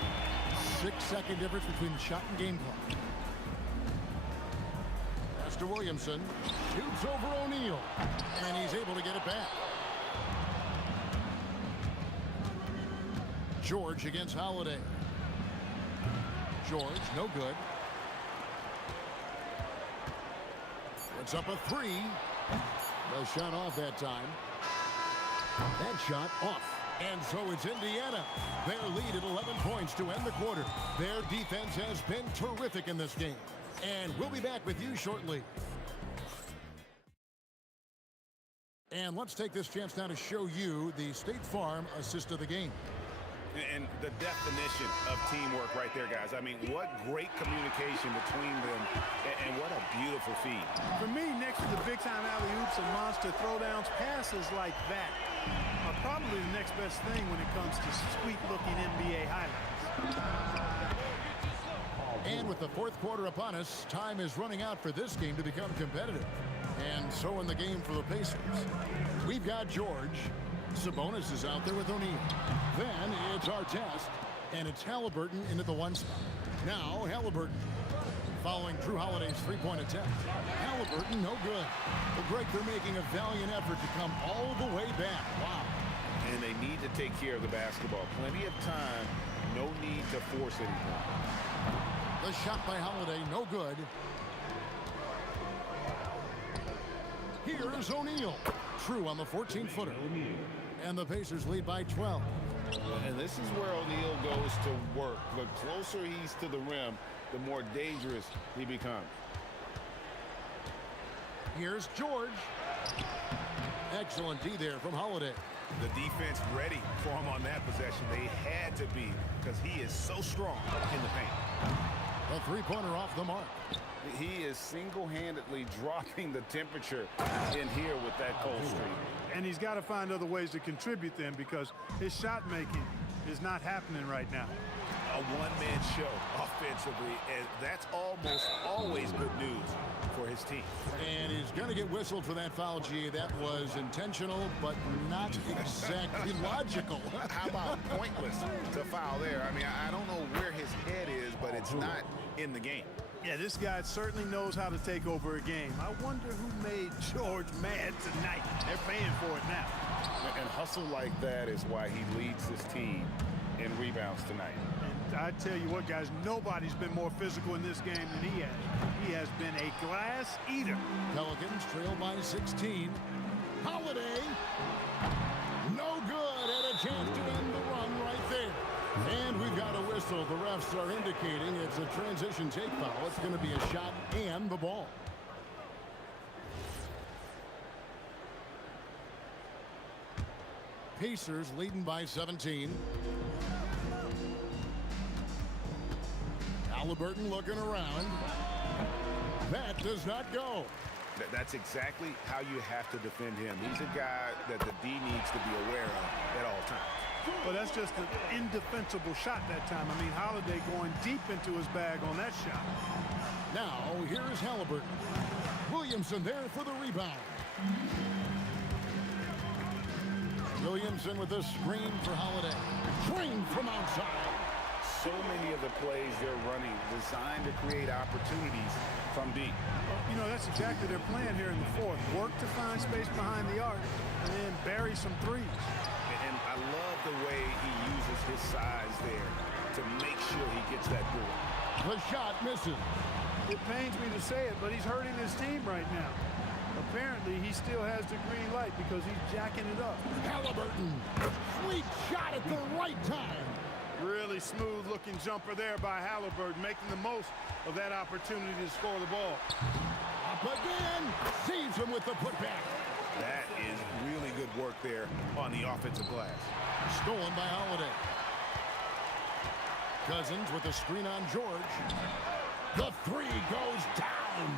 6-second difference between the shot and game clock. Pass to Williamson. Shoots over O'Neal. And he's able to get it back. George against Holiday. George, no good. It's up a 3. The shot off that time. That shot off. And so it's Indiana. Their lead at 11 points to end the quarter. Their defense has been terrific in this game. And we'll be back with you shortly. And let's take this chance now to show you the State Farm assist of the game. And the definition of teamwork right there, guys. I mean, what great communication between them, and what a beautiful feed. For me, next to the big-time alley-oops and monster throwdowns, passes like that are probably the next best thing when it comes to sweet-looking NBA highlights. And with the fourth quarter upon us, time is running out for this game to become competitive. And so in the game for the Pacers, we've got George. Sabonis is out there with O'Neal. Then it's Artest, and it's Halliburton into the one spot. Now Halliburton, following Drew Holiday's three-point attempt. Halliburton, no good. But Greg, they're making a valiant effort to come all the way back. Wow. And they need to take care of the basketball. Plenty of time, no need to force anything. The shot by Holiday, no good. Here's O'Neal. True on the 14-footer. And the Pacers lead by 12. And this is where O'Neal goes to work. The closer he's to the rim, the more dangerous he becomes. Here's George. Excellent D there from Holiday. The defense ready for him on that possession. They had to be, because he is so strong in the paint. A three-pointer off the mark. He is single-handedly dropping the temperature in here with that cold streak. And he's got to find other ways to contribute then, because his shot making is not happening right now. A one-man show offensively, and that's almost always good news for his team. And he's going to get whistled for that foul, G. That was intentional, but not exactly logical. How about pointless to foul there? I mean, I don't know where his head is, but it's not in the game. Yeah, this guy certainly knows how to take over a game. I wonder who made George mad tonight. They're paying for it now. And hustle like that is why he leads his team in rebounds tonight. And I tell you what, guys, nobody's been more physical in this game than he has. He has been a glass eater. Pelicans trail by 16. Holiday. No good, and a chance to end the run right there. And we've got a whistle. The refs are indicating it's a transition take foul. It's going to be a shot and the ball. Pacers leading by 17. Halliburton looking around. That does not go. That's exactly how you have to defend him. He's a guy that the D needs to be aware of at all times. Well, that's just an indefensible shot that time. I mean, Holiday going deep into his bag on that shot. Now, here is Halliburton. Williamson there for the rebound. Williamson with the screen for Holiday. Screen from outside. So many of the plays they're running designed to create opportunities from deep. You know, that's exactly their plan here in the fourth. Work to find space behind the arc and then bury some threes. And I love the way he uses his size there to make sure he gets that board. The shot misses. It pains me to say it, but he's hurting his team right now. Apparently, he still has the green light because he's jacking it up. Halliburton, sweet shot at the right time. Really smooth-looking jumper there by Halliburton, making the most of that opportunity to score the ball. Up again, sees him with the putback. That is really good work there on the offensive glass. Stolen by Holiday. Cousins with the screen on George. The three goes down.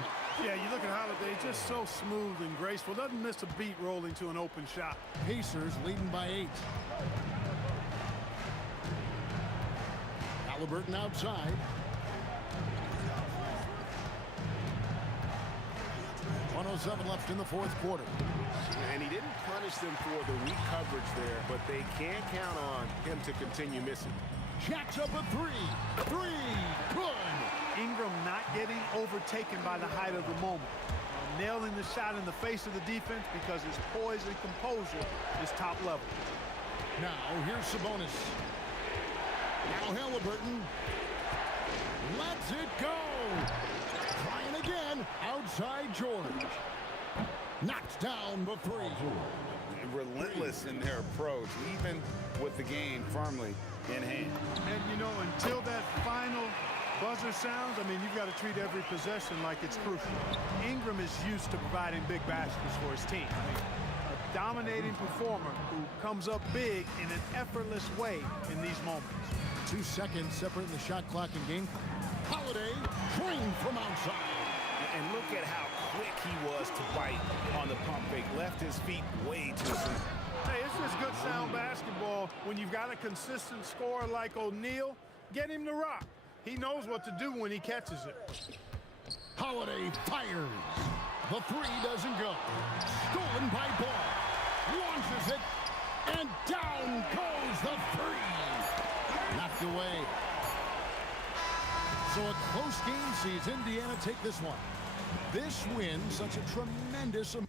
Yeah, you look at Holiday, just so smooth and graceful. Doesn't miss a beat rolling to an open shot. Pacers leading by 8. Halliburton outside. 1:07 left in the fourth quarter. And he didn't punish them for the weak coverage there, but they can count on him to continue missing. Jacks up a three. Good. Ingram not getting overtaken by the height of the moment. Nailing the shot in the face of the defense because his poise and composure is top level. Now, here's Sabonis. Now Halliburton lets it go. Trying again, outside George. Knocks down the three. relentless in their approach, even with the game firmly in hand. And, you know, until that final buzzer sounds, I mean, you've got to treat every possession like it's crucial. Ingram is used to providing big baskets for his team. I mean, a dominating performer who comes up big in an effortless way in these moments. 2 seconds separating the shot clock and game clock. Holiday drained from outside. And look at how quick he was to bite on the pump fake. Left his feet way too soon. Hey, it's just good sound basketball when you've got a consistent scorer like O'Neal. Get him to rock. He knows what to do when he catches it. Holiday fires. The three doesn't go. Stolen by Ball. Launches it. And down goes the three. Knocked away. So a close game sees Indiana take this one. This win, such a tremendous amount.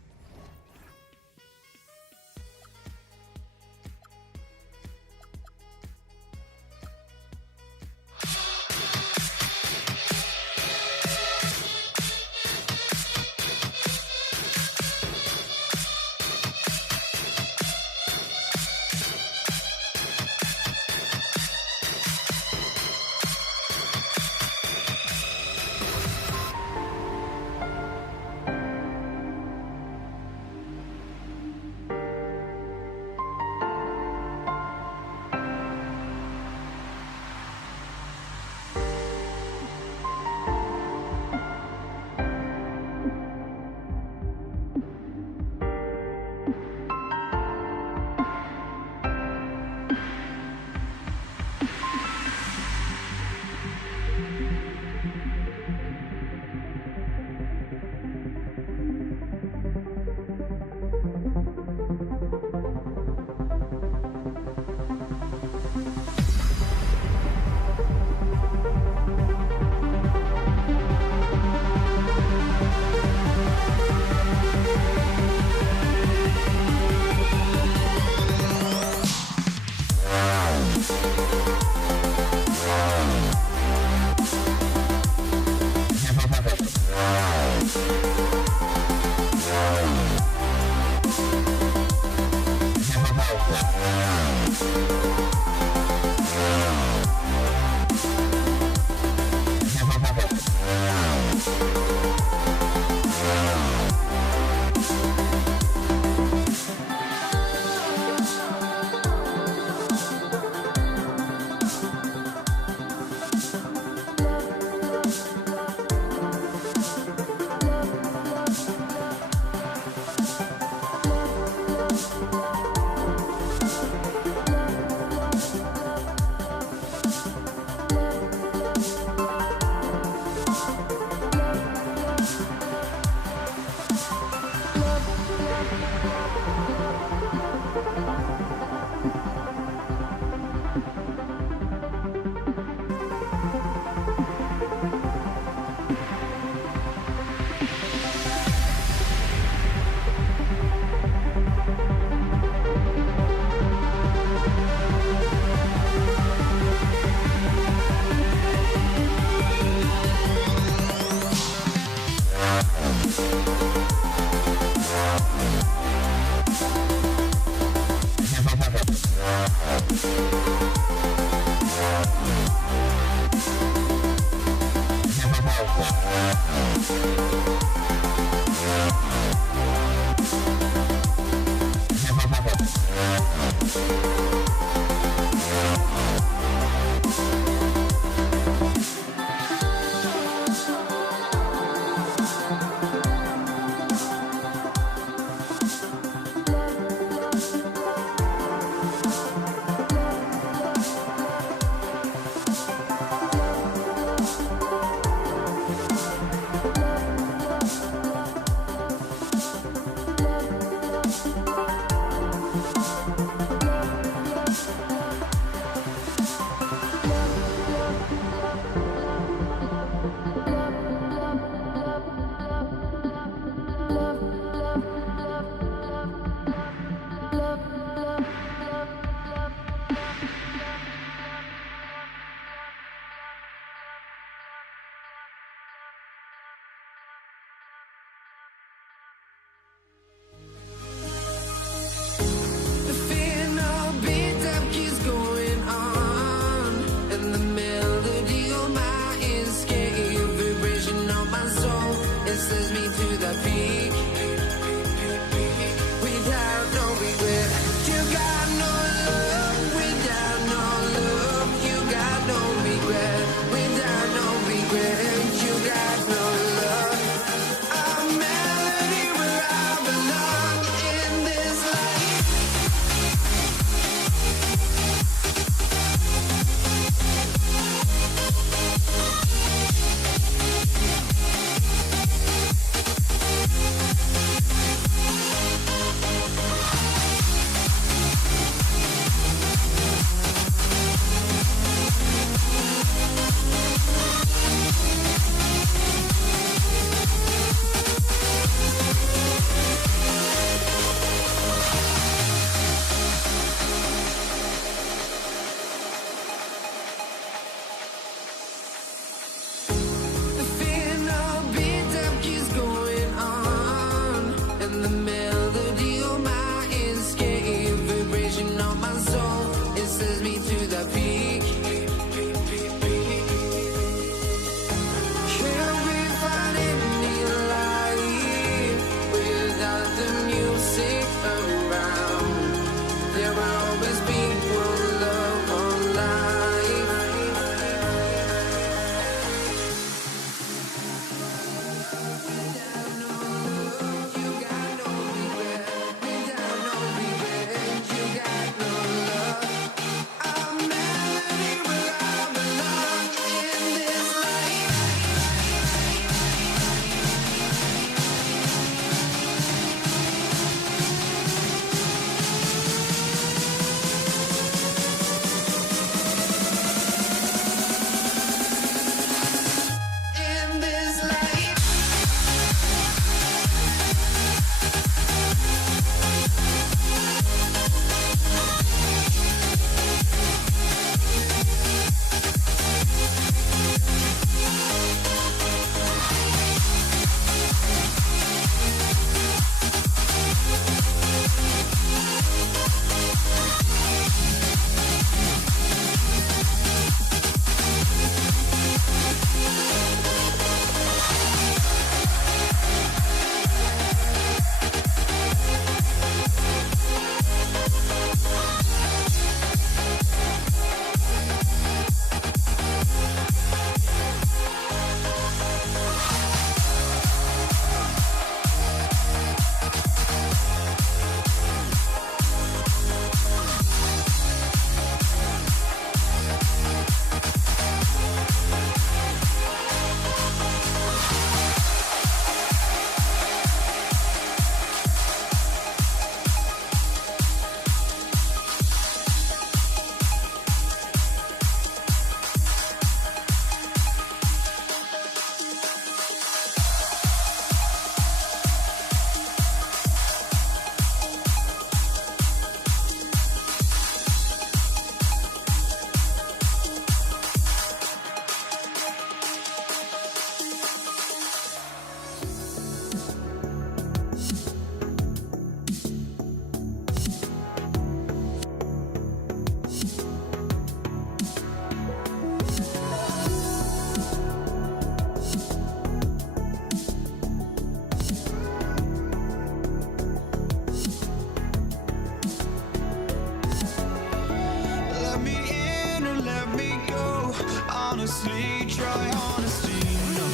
honestly, try honesty. No,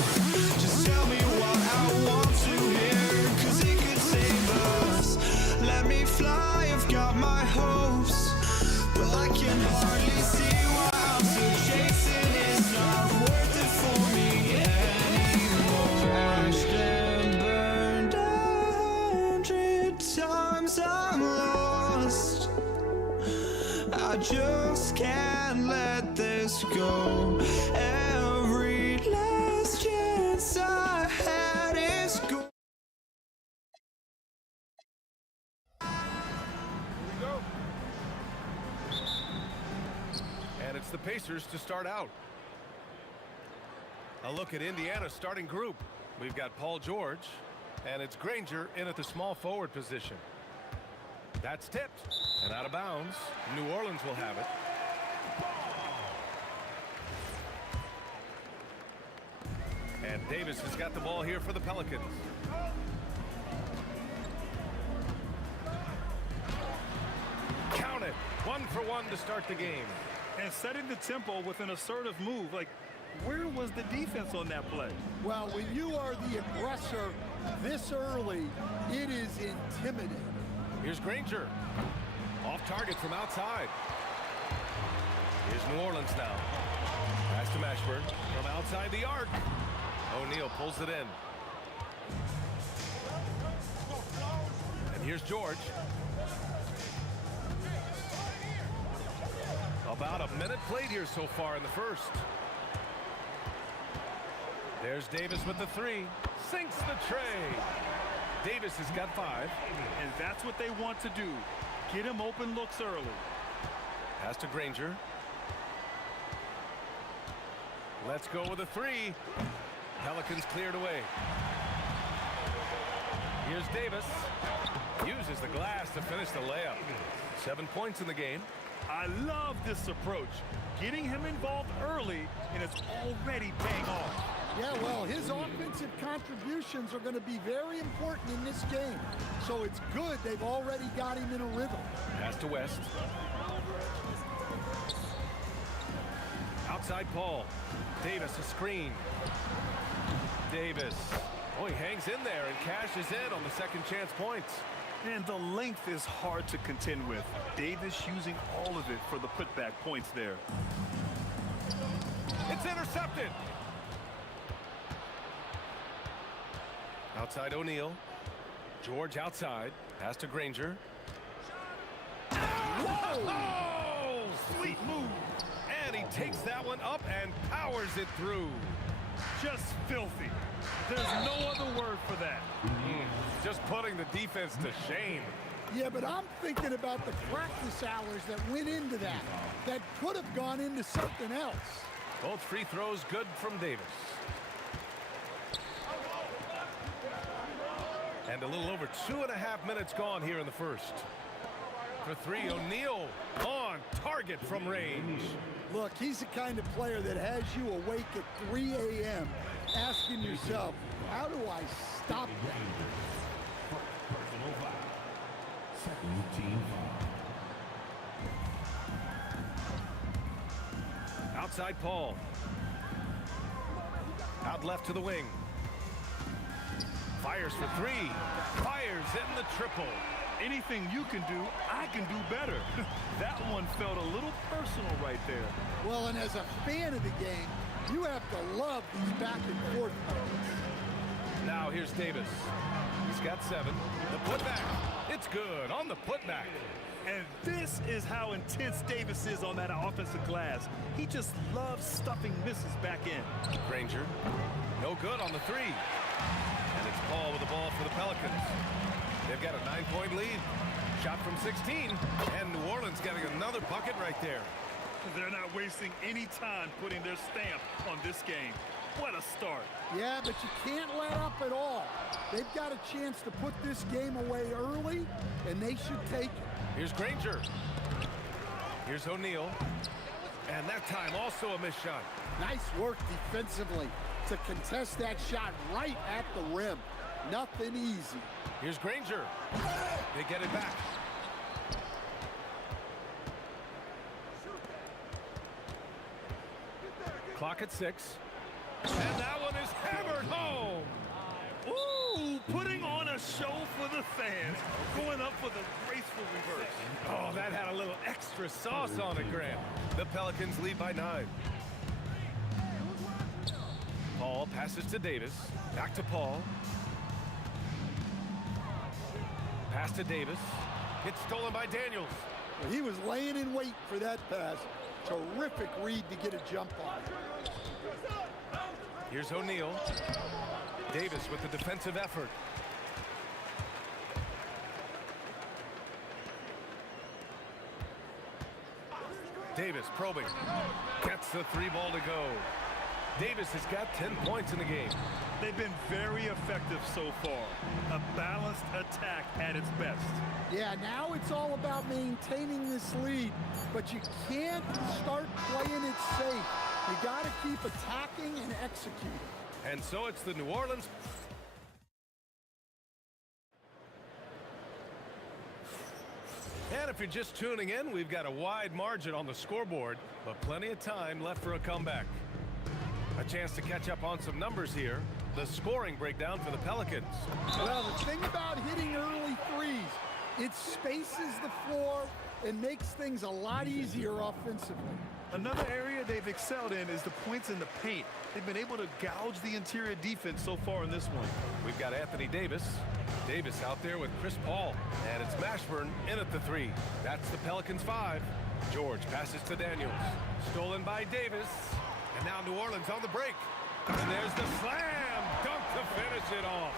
just tell me what I want to hear, 'cause it could save us. Let me fly, I've got my hopes, but I can hardly see why I'm still chasing. It's not worth it for me anymore. Crashed and burned 100 times, I'm lost. I just can't let this go. Every last chance I had is gone. And it's the Pacers to start out. A look at Indiana's starting group. We've got Paul George, and it's Granger in at the small forward position. That's tipped and out of bounds. New Orleans will have it. And Davis has got the ball here for the Pelicans. Count it. 1 for 1 to start the game. And setting the tempo with an assertive move. Like, where was the defense on that play? Well, when you are the aggressor this early, it is intimidating. Here's Granger. Off target from outside. Here's New Orleans now. Pass to Mashburn from outside the arc. O'Neal pulls it in. And here's George. About a minute played here so far in the first. There's Davis with the three. Sinks the tray. Davis has got 5. And that's what they want to do. Get him open looks early. Pass to Granger. Let's go with a 3. Pelicans cleared away. Here's Davis. Uses the glass to finish the layup. 7 points in the game. I love this approach. Getting him involved early, and it's already paying off. Yeah, well, his offensive contributions are going to be very important in this game. So it's good they've already got him in a rhythm. Pass to West. Outside Paul. Davis a screen. Davis. Oh, he hangs in there and cashes in on the second chance points. And the length is hard to contend with. Davis using all of it for the putback points there. It's intercepted. Outside O'Neal. George outside. Pass to Granger. Whoa! Sweet move. And he takes that one up and powers it through. Just filthy. There's no other word for that. Just putting the defense to shame. Yeah, but I'm thinking about the practice hours that went into that. That could have gone into something else. Both free throws good from Davis. And a little over 2.5 minutes gone here in the first. For 3, O'Neal on target from range. Look, he's the kind of player that has you awake at 3 a.m. asking yourself, how do I stop that? Personal foul. Second team foul. Outside Paul. Out left to the wing. Fires for 3. Fires in the triple. Anything you can do, I can do better. That one felt a little personal right there. Well, and as a fan of the game, you have to love these back and forth moments. Now here's Davis. He's got 7. The putback. It's good on the putback. And this is how intense Davis is on that offensive glass. He just loves stuffing misses back in. Granger. No good on the 3. And it's Paul with the ball for the Pelicans. They've got a 9-point lead. Shot from 16. And New Orleans getting another bucket right there. They're not wasting any time putting their stamp on this game. What a start. Yeah, but you can't let up at all. They've got a chance to put this game away early, and they should take it. Here's Granger. Here's O'Neal. And that time also a missed shot. Nice work defensively to contest that shot right at the rim. Nothing easy. Here's Granger. They get it back. Clock at 6. And that one is hammered home. Ooh, putting on a show for the fans. Going up for the graceful reverse. Oh, that had a little extra sauce on it, Grant. The Pelicans lead by 9. Paul passes to Davis. Back to Paul. Pass to Davis. It's stolen by Daniels. He was laying in wait for that pass. Terrific read to get a jump on. Here's O'Neal. Davis with the defensive effort. Davis probing. Gets the 3 ball to go. Davis has got 10 points in the game. They've been very effective so far. A balanced attack at its best. Yeah, now it's all about maintaining this lead, but you can't start playing it safe. You got to keep attacking and executing. And so it's the New Orleans. And if you're just tuning in, we've got a wide margin on the scoreboard, but plenty of time left for a comeback. A chance to catch up on some numbers here. The scoring breakdown for the Pelicans. Well, the thing about hitting early threes, it spaces the floor and makes things a lot easier offensively. Another area they've excelled in is the points in the paint. They've been able to gouge the interior defense so far in this one. We've got Anthony Davis. Davis out there with Chris Paul. And it's Mashburn in at the 3. That's the Pelicans 5. George passes to Daniels. Stolen by Davis. And now New Orleans on the break. And there's the slam dunk to finish it off.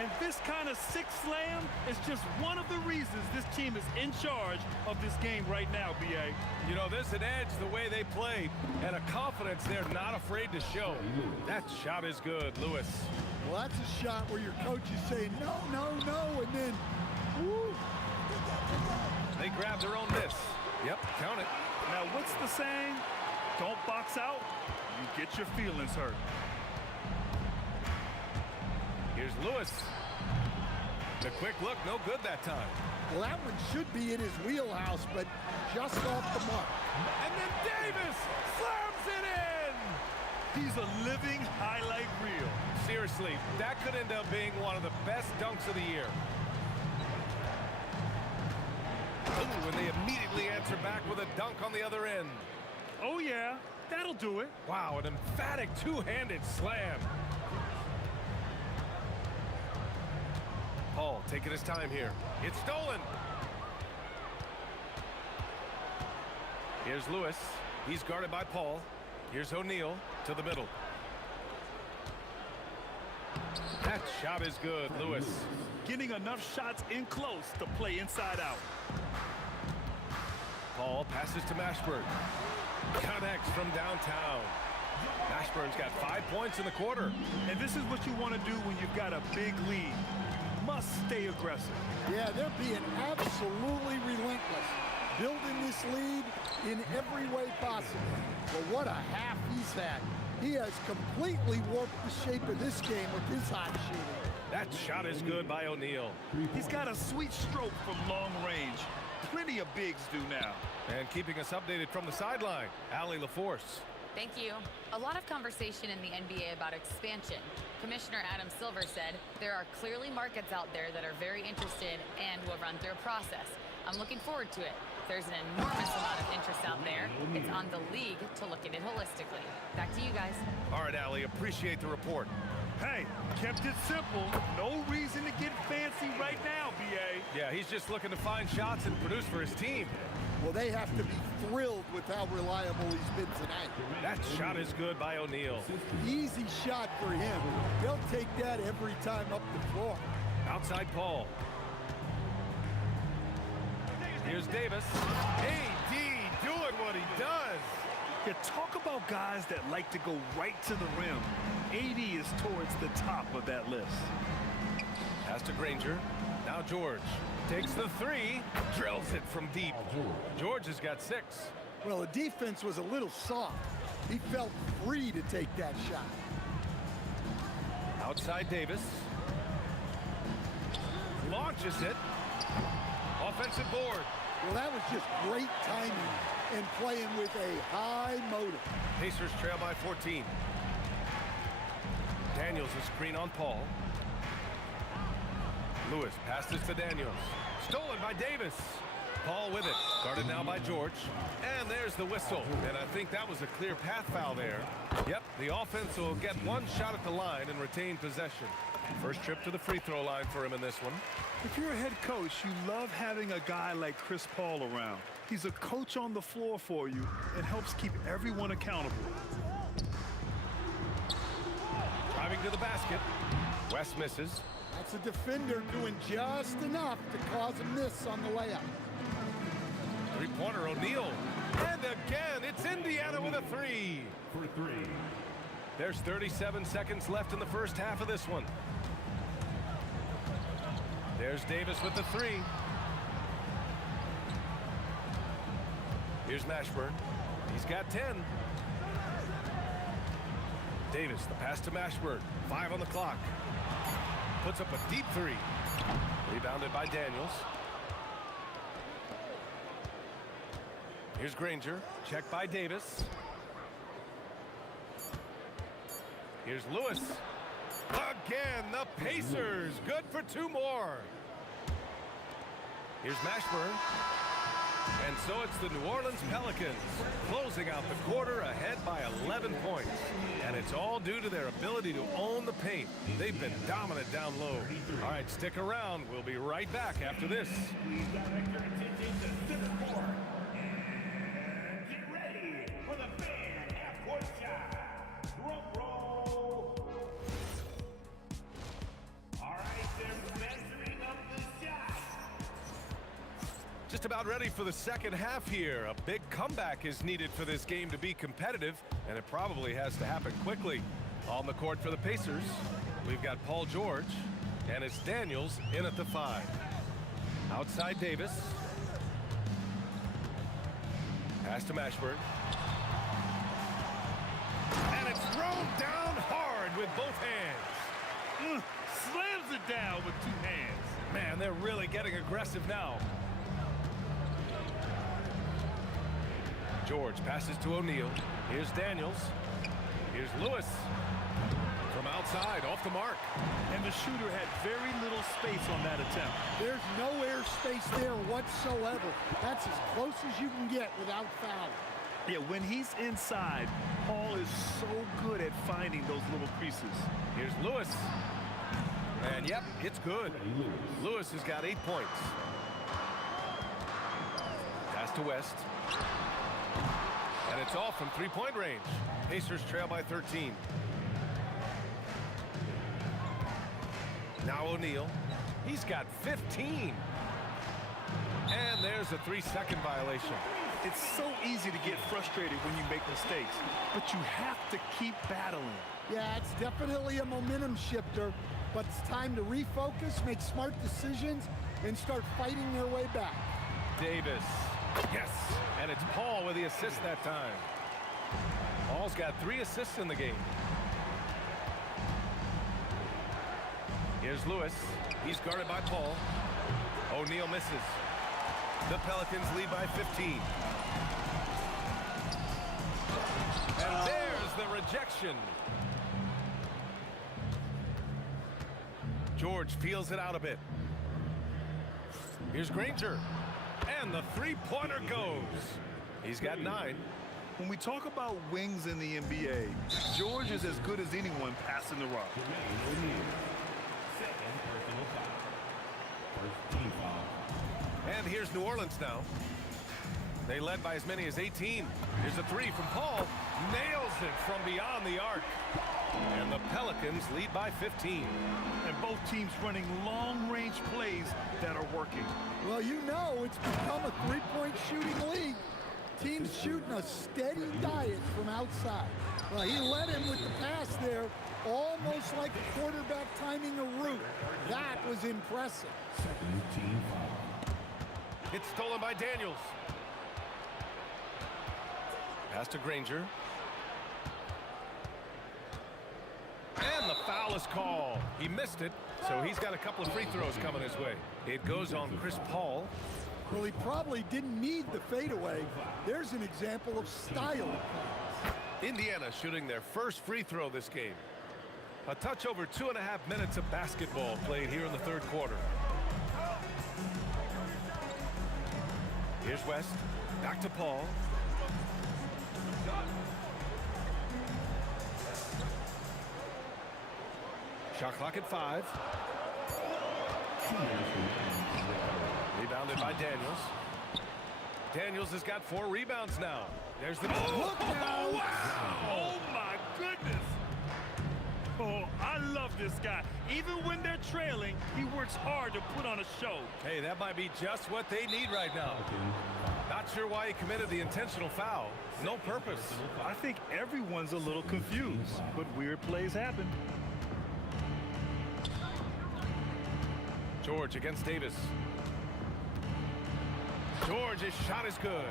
And this kind of sick slam is just one of the reasons this team is in charge of this game right now, B.A. You know, there's an edge the way they play and a confidence they're not afraid to show. That shot is good, Lewis. Well, that's a shot where your coach is saying, no, no, no, and then, woo. They grab their own miss. Yep, count it. Now, what's the saying? Don't box out, you get your feelings hurt. Here's Lewis. The quick look, no good that time. Well, that one should be in his wheelhouse, but just off the mark. And then Davis slams it in! He's a living highlight reel. Seriously, that could end up being one of the best dunks of the year. Ooh, and they immediately answer back with a dunk on the other end. Oh, yeah, that'll do it. Wow, an emphatic two-handed slam. Paul taking his time here. It's stolen. Here's Lewis. He's guarded by Paul. Here's O'Neal to the middle. That shot is good, Lewis. Getting enough shots in close to play inside out. Paul passes to Mashburn. Connects from downtown. Mashburn's got 5 points in the quarter. And this is what you want to do when you've got a big lead. Must stay aggressive. Yeah, they're being absolutely relentless. Building this lead in every way possible. But what a half he's had. He has completely warped the shape of this game with his hot shooting. That shot is good by O'Neal. He's got a sweet stroke from long range. Plenty of bigs do now. And keeping us updated from the sideline, Allie LaForce. Thank you. A lot of conversation in the NBA about expansion. Commissioner Adam Silver said there are clearly markets out there that are very interested and will run through a process. I'm looking forward to it. There's an enormous amount of interest out there. It's on the league to look at it holistically. Back to you guys. All right, Allie, appreciate the report. Hey, kept it simple. No reason to get fancy right now, B.A. Yeah, he's just looking to find shots and produce for his team. Well, they have to be thrilled with how reliable he's been tonight. That shot is good by O'Neal. Easy shot for him. They'll take that every time up the floor. Outside Paul. Here's Davis. AD doing what he does. Yeah, talk about guys that like to go right to the rim. AD is towards the top of that list. Pass to Granger. Now George takes the 3, drills it from deep. George has got 6. Well, the defense was a little soft. He felt free to take that shot. Outside Davis. Launches it. Offensive board. Well, that was just great timing. and playing with a high motive. Pacers trail by 14. Daniels a screen on Paul. Lewis passes to Daniels. Stolen by Davis. Paul with it. Guarded now by George. And there's the whistle. And I think that was a clear path foul there. Yep, the offense will get one shot at the line and retain possession. First trip to the free throw line for him in this one. If you're a head coach, you love having a guy like Chris Paul around. He's a coach on the floor for you and helps keep everyone accountable. Driving to the basket. West misses. That's a defender doing just enough to cause a miss on the layup. Three-pointer O'Neal. And again, it's Indiana with a three. For three. There's 37 seconds left in the first half of this one. There's Davis with the three. Here's Mashburn. He's got 10. Davis, the pass to Mashburn. 5 on the clock. Puts up a deep three. Rebounded by Daniels. Here's Granger. Checked by Davis. Here's Lewis. Again, the Pacers. Good for 2 more. Here's Mashburn. And so it's the New Orleans Pelicans closing out the quarter ahead by 11 points. And it's all due to their ability to own the paint. They've been dominant down low. All right, stick around. We'll be right back after this. Please direct your attention to center court. And get ready for the fan half-court shot. Drum roll. All right, they're measuring up the shot. Just about ready for the second half here. A big comeback is needed for this game to be competitive, and it probably has to happen quickly. On the court for the Pacers, we've got Paul George, and it's Daniels in at the 5. Outside Davis. Pass to Mashburn. And it's thrown down hard with both hands. Slams it down with 2 hands. Man, they're really getting aggressive now. George passes to O'Neal. Here's Daniels. Here's Lewis. From outside, off the mark. And the shooter had very little space on that attempt. There's no air space there whatsoever. That's as close as you can get without fouling. Yeah, when he's inside, Paul is so good at finding those little creases. Here's Lewis. And yep, it's good. Lewis has got 8 points. Pass to West. And it's off from 3-point range. Pacers trail by 13. Now O'Neal. He's got 15. And there's a 3-second violation. It's so easy to get frustrated when you make mistakes, but you have to keep battling. Yeah, it's definitely a momentum shifter, but it's time to refocus, make smart decisions, and start fighting their way back. Davis. Yes. And it's Paul with the assist that time. Paul's got 3 assists in the game. Here's Lewis. He's guarded by Paul. O'Neal misses. The Pelicans lead by 15. And there's the rejection. George feels it out a bit. Here's Granger. And the 3-pointer goes. He's got 9. When we talk about wings in the NBA, George is as good as anyone passing the rock. And here's New Orleans now. They led by as many as 18. Here's a 3 from Paul. Nails it from beyond the arc. And the Pelicans lead by 15. And both teams running long-range plays that are working. Well, you know it's become a 3-point shooting league. Teams shooting a steady diet from outside. Well, he led him with the pass there, almost like a quarterback timing a route. That was impressive. It's stolen by Daniels. Pass to Granger. And the foul is called. He missed it, so he's got a couple of free throws coming his way. It goes on Chris Paul. Well, he probably didn't need the fadeaway. There's an example of style. Indiana shooting their first free throw this game. A touch over 2.5 minutes of basketball played here in the third quarter. Here's West. Back to Paul. Shot clock at 5. Rebounded by Daniels. Daniels has got 4 rebounds now. There's the ball. Look now. Oh, wow. Oh, my goodness. Oh, I love this guy. Even when they're trailing, he works hard to put on a show. Hey, that might be just what they need right now. Not sure why he committed the intentional foul. No purpose. I think everyone's a little confused, but weird plays happen. George against Davis. George's shot is good.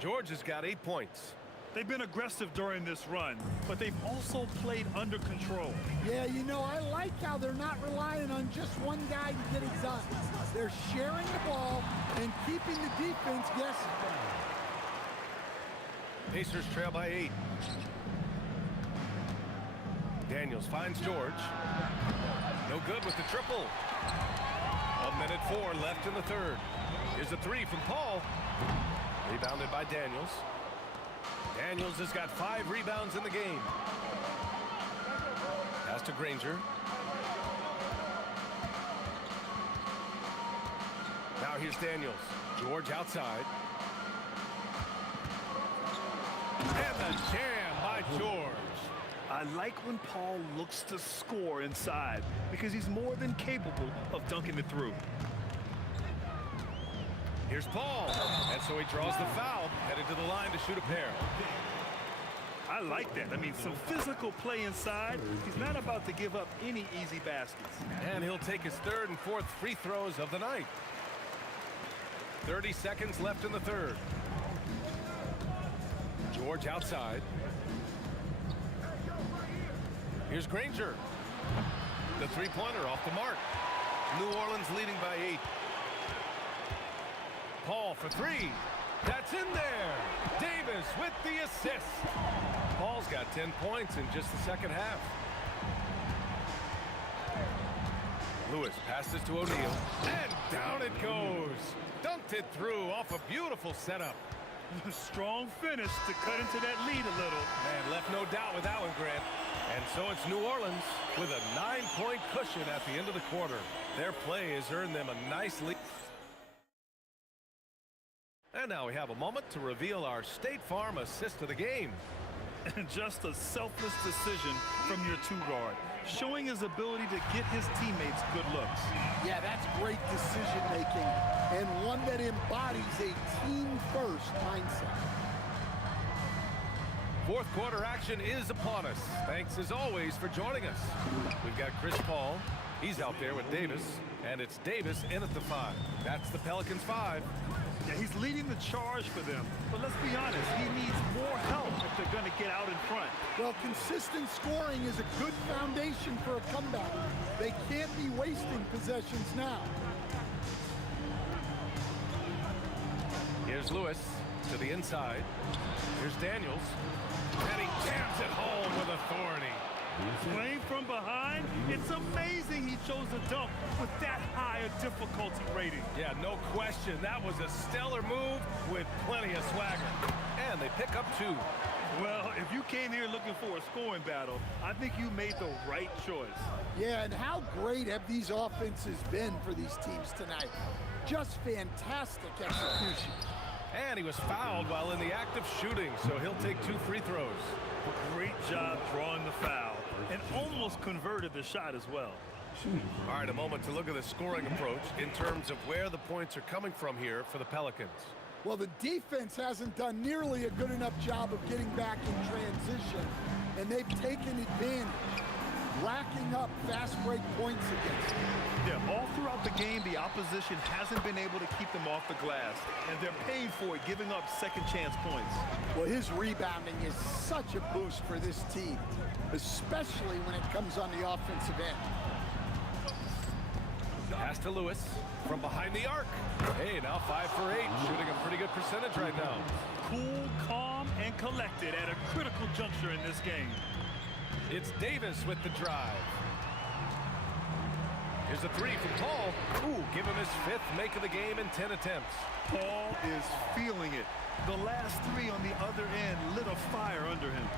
George has got 8 points. They've been aggressive during this run, but they've also played under control. Yeah, you know, I like how they're not relying on just one guy to get it done. They're sharing the ball and keeping the defense guessing. Pacers trail by 8. Daniels finds George. No good with the triple. 1:04 left in the third. Here's a 3 from Paul. Rebounded by Daniels. Daniels has got 5 rebounds in the game. Pass to Granger. Now here's Daniels. George outside. And the jam by George. I like when Paul looks to score inside because he's more than capable of dunking it through. Here's Paul. And so he draws the foul, headed to the line to shoot a pair. I like that. I mean, some physical play inside. He's not about to give up any easy baskets. And he'll take his 3rd and 4th free throws of the night. 30 seconds left in the third. George outside. Here's Granger. The three-pointer off the mark. New Orleans leading by 8. Paul for 3. That's in there. Davis with the assist. Paul's got 10 points in just the second half. Lewis passes to O'Neal. And down it goes. Dunked it through off a beautiful setup. Strong finish to cut into that lead a little. Man, left no doubt with that one, Grant. And so it's New Orleans with a 9-point cushion at the end of the quarter. Their play has earned them a nice lead. And now we have a moment to reveal our State Farm assist of the game. And just a selfless decision from your 2-guard, showing his ability to get his teammates good looks. Yeah, that's great decision-making, and one that embodies a team-first mindset. Fourth quarter action is upon us. Thanks, as always, for joining us. We've got Chris Paul. He's out there with Davis, and it's Davis in at the 5. That's the Pelicans' 5. Yeah, he's leading the charge for them. But let's be honest, he needs more help if they're going to get out in front. Well, consistent scoring is a good foundation for a comeback. They can't be wasting possessions now. Here's Lewis to the inside. Here's Daniels. And he jams it home with authority. Playing from behind, it's amazing he chose to dunk with that high a difficulty rating. Yeah, no question. That was a stellar move with plenty of swagger. And they pick up 2. Well, if you came here looking for a scoring battle, I think you made the right choice. Yeah, and how great have these offenses been for these teams tonight? Just fantastic execution. And he was fouled while in the act of shooting, so he'll take 2 free throws. Great job drawing the foul, and almost converted the shot as well. All right, a moment to look at the scoring approach in terms of where the points are coming from here for the Pelicans. Well, the defense hasn't done nearly a good enough job of getting back in transition, and they've taken advantage, racking up fast break points against them. Yeah, all throughout the game, the opposition hasn't been able to keep them off the glass, and they're paying for it, giving up second chance points. Well, his rebounding is such a boost for this team, especially when it comes on the offensive end. Pass to Lewis from behind the arc. Hey, now 5 for 8, shooting a pretty good percentage right now. Cool, calm, and collected at a critical juncture in this game. It's Davis with the drive. Here's a 3 from Paul. Ooh, give him his 5th make of the game in 10 attempts. Paul is feeling it. The last 3 on the other end lit a fire under him.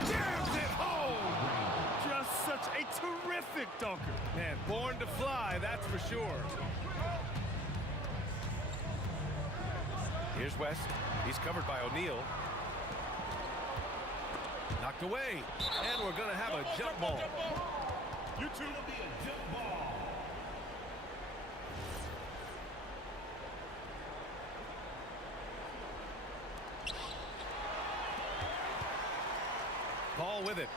Jams it home! Just such a terrific dunker. Man, born to fly, that's for sure. Here's West. He's covered by O'Neal. Knocked away. And we're going to have a jump ball. You two will be a jump ball. Ball with it.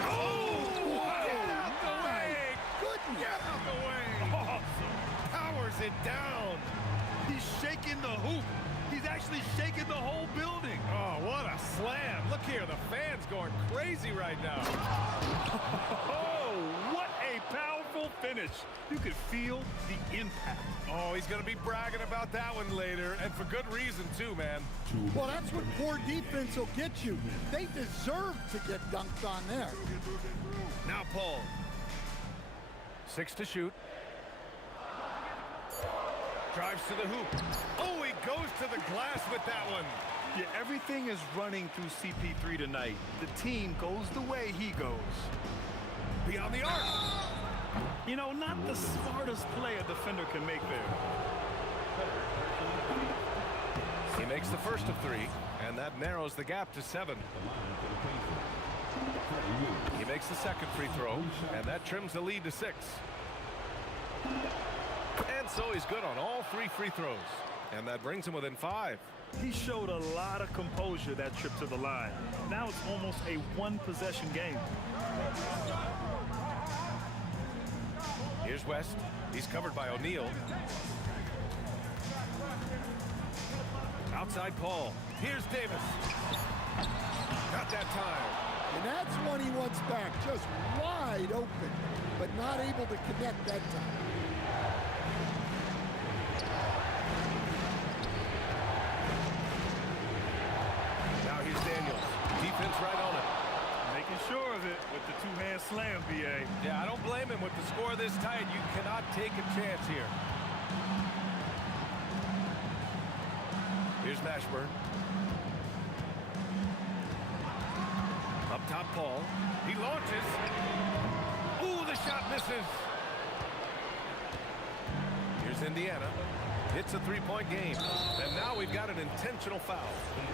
Oh! Get out the way! Goodness. Get out the way! Awesome. Powers it down. He's shaking the hoop. He's actually shaking the whole building. Oh, what a slam. Look here, the fans going crazy right now. Oh, what a powerful finish. You could feel the impact. Oh, he's going to be bragging about that one later, and for good reason, too, man. Well, that's what poor defense will get you. They deserve to get dunked on there. Now Paul. 6 to shoot. Drives to the hoop. Oh, he goes to the glass with that one. Yeah, everything is running through CP3 tonight. The team goes the way he goes. Beyond the arc. You know, not the smartest play a defender can make there. He makes the first of 3, and that narrows the gap to 7. He makes the second free throw, and that trims the lead to 6. And so he's good on all 3 free throws, and that brings him within 5. He showed a lot of composure that trip to the line. Now it's almost a one-possession game. Here's West. He's covered by O'Neal. Outside Paul. Here's Davis. Not that time. And that's one he wants back, just wide open, but not able to connect that time. Now here's Daniels. Defense right on it. Making sure of it with the two-hand slam, BA. Yeah, I don't blame him. With the score this tight, you cannot take a chance here. Here's Mashburn. Up top, Paul. He launches. Ooh, the shot misses. Here's Indiana. It's a 3-point game. And now we've got an intentional foul.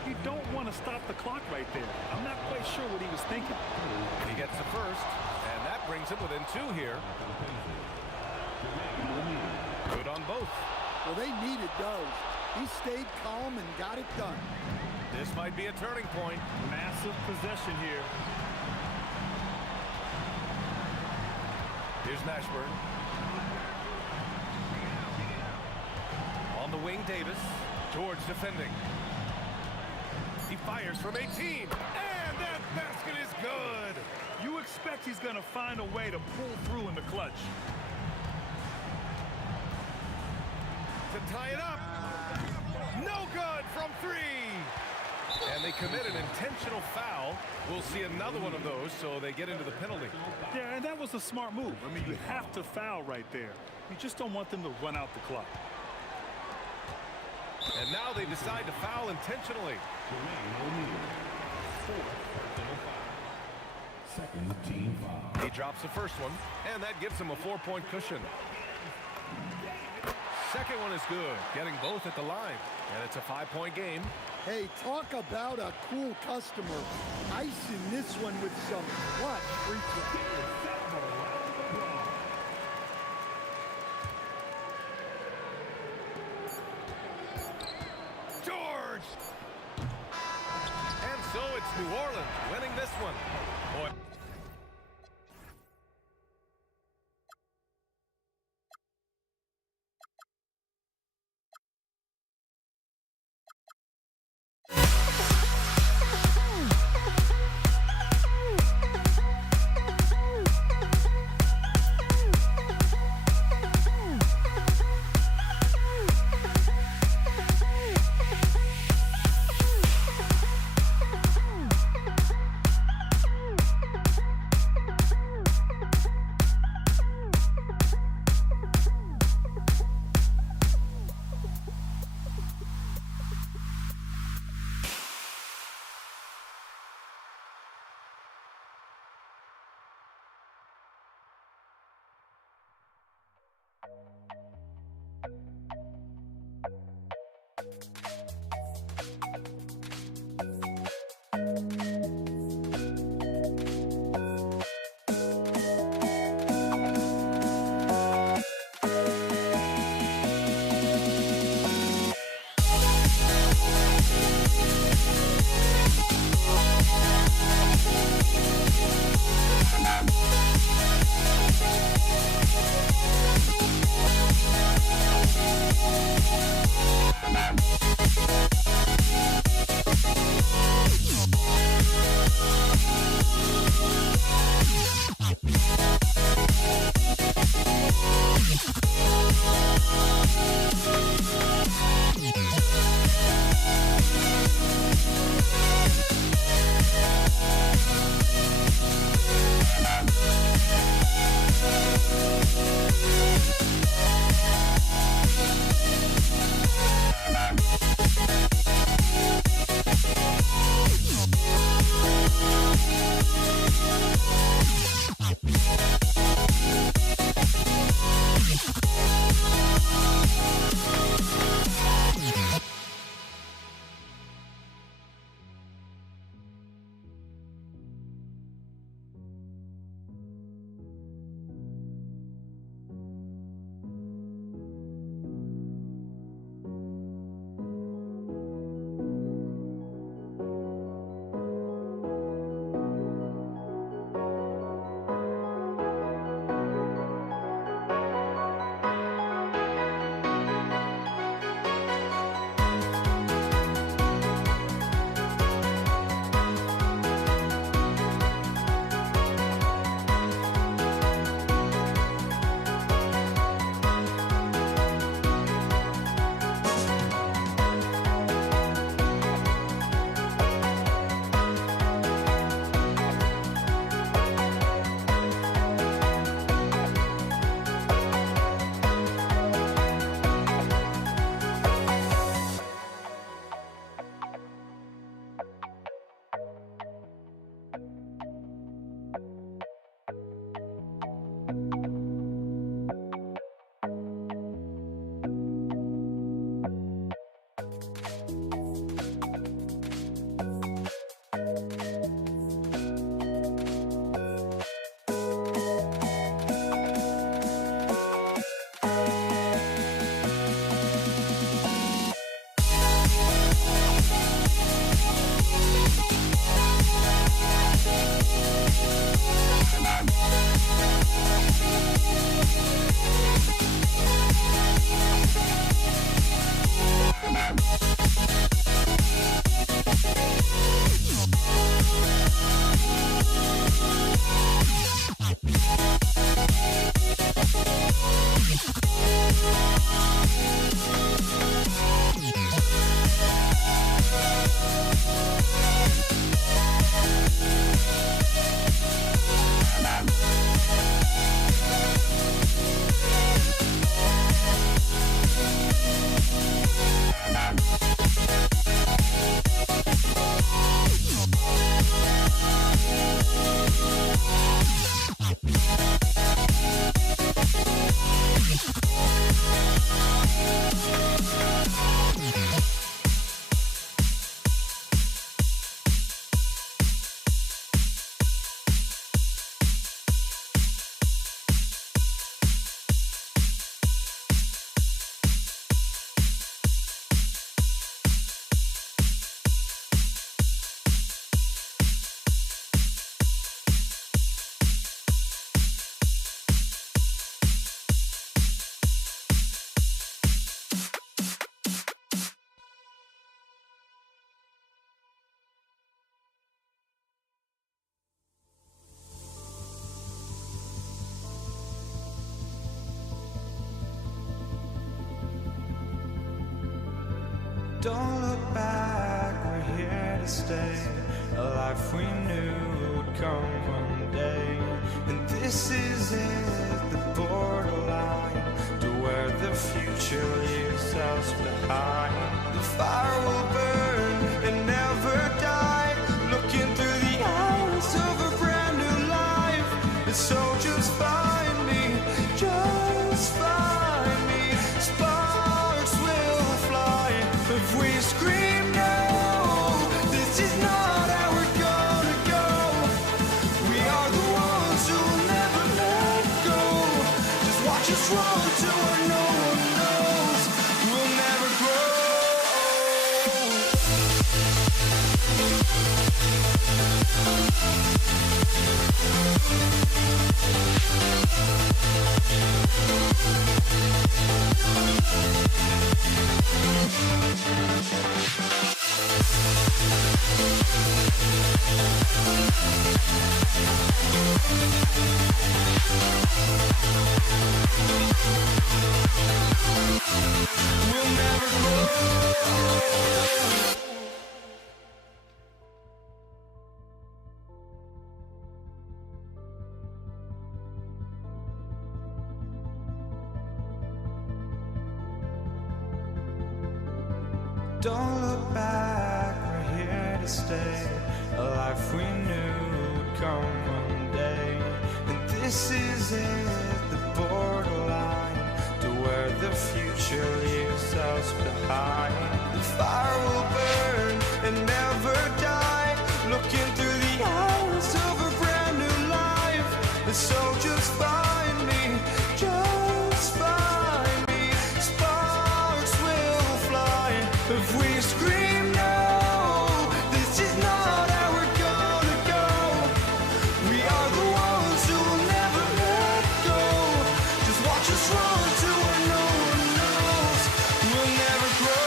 You don't want to stop the clock right there. I'm not quite sure what he was thinking. He gets the first, and that brings him within 2 here. Good on both. Well, they needed those. He stayed calm and got it done. This might be a turning point. Massive possession here. Here's Mashburn. On the wing, Davis. George defending. He fires from 18. And that basket is good. You expect he's going to find a way to pull through in the clutch. To tie it up. No good from 3. And they commit an intentional foul. We'll see another one of those, so they get into the penalty. Yeah, and that was a smart move. I mean, you have to foul right there. You just don't want them to run out the clock. And now they decide to foul intentionally. Second team foul. He drops the first one, and that gives him a 4-point cushion. Second one is good, getting both at the line. And it's a 5-point game. Hey, talk about a cool customer. Icing this one with some clutch free throw. George! And so it's New Orleans winning this one. Boy. Don't look back, we're here to stay. A life we knew would come one day. And this is it, the borderline to where the future leaves us behind. The fire will burn and never die. Looking through the eyes of a brand new life. And so just find me, just find me. Sparks will fly if we scream no. The This is not how we're gonna go. We are the ones who will never let go. Just watch us run to where no one knows. We'll never grow. We'll never grow. Don't look back, we're here to stay. A life we knew would come one day. And this is it, the borderline to where the future leaves us behind. The fire will burn and never die. Looking through the eyes of a brand new life. And so just find me, just find me. Sparks will fly if we scream no. This is not how we're gonna go. We are the ones who will never let go. Just watch us run to where no one knows. We'll never grow.